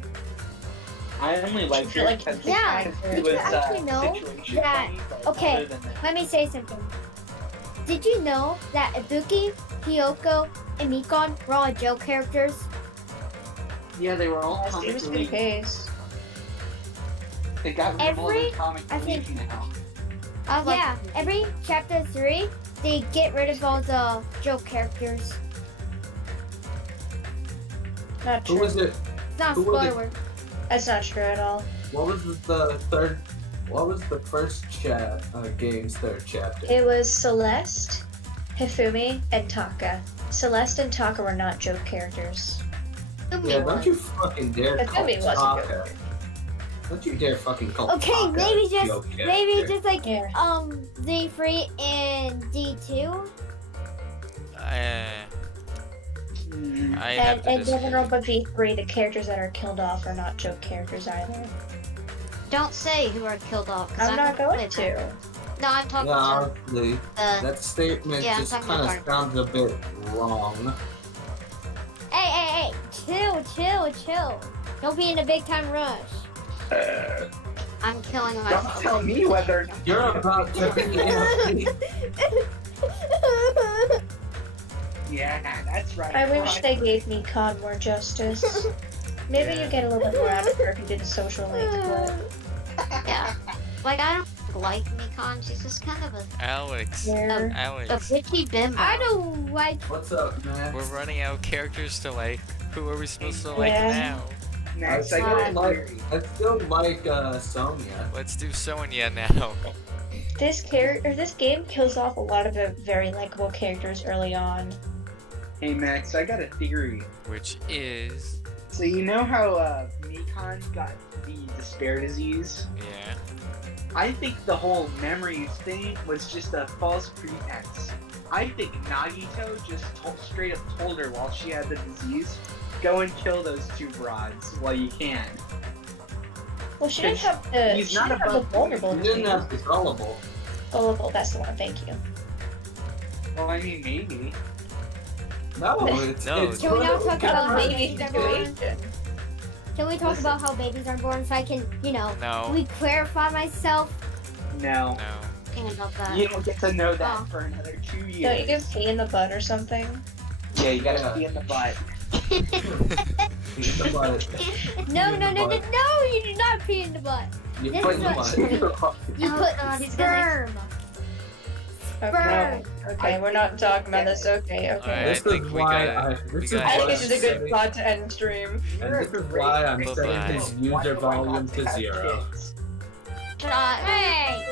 I only liked her like- because Yeah, it did was you actually know situation that... funny, but Okay, other than that- let me say something. Did you know that Ibuki, Hiyoko, and Mikan were all joke characters? Yeah, they were all Seems comic to be the relief. case. They got rid of all Every- the comic I relief think- now. Yeah, every chapter 3, they get rid of all the joke characters. Not Who true. was it? It's not a Who were they? spoiler. That's not true at all. What was the third? What was the first game's third chapter? It was Celeste, Hifumi, and Taka. Celeste and Taka were not joke characters. Yeah, don't you fucking dare call Hifumi was a joke Taka. character. Don't you dare fucking call Okay, Taka maybe a joke character. like D3 and D2. I have to And disagree. Danganronpa V3, the characters that are killed off are not joke characters either. Don't say who are killed off. I'm not going to. No, I'm talking No, to honestly, that statement yeah, I'm just talking kind of about sounds a bit wrong. Hey, chill. Don't be in a big time rush. I'm killing myself. Don't tell me whether or not You're about to be in Yeah, that's right. I wish they gave Mikan more justice. Maybe Yeah. you get a little bit more out of her if you did a social link, but Yeah. Like, I don't like Mikan. She's just kind of a Alex. Yeah. Alex. bitchy bimbo. I don't like. What's up, man? We're running out of characters to like. Who are we supposed to like Yeah. now? Next, I got a theory. I still like Sonya. Let's do Sonya now. this game kills off a lot of the very likable characters early on. Hey Max, I got a theory. Which is. So you know how Mikan got the despair disease? Yeah. I think the whole memories thing was just a false pretense. I think Nagito just straight up told her while she had the disease, go and kill those two broads while you can. Well, she didn't have the. He's she not didn't have above the vulnerable. You didn't disease. have to be gullible. Gullible, that's the one. Thank you. Well, I mean, maybe. No, it's No. it's Can we now talk about how Maybe babies are born? situation. Can we talk about how babies are born so I can, No. re-clarify myself? No. No. Thinking about that. You don't get to know that Oh. for another 2 years. Don't you give pee in the butt or something? Yeah, you gotta Yeah. pee in the butt. the butt. No, you do not pee in the butt. You This put is the what- butt. You Oh, put God, he's gonna- sperm. Okay. Sperm. Okay, we're not talking about this. Okay, okay. Alright, This I think is we why gotta. this is gotta I think why this is a good I'm spot to end stream. And this is why I'm Bye-bye. setting his user volume to 0. Hey!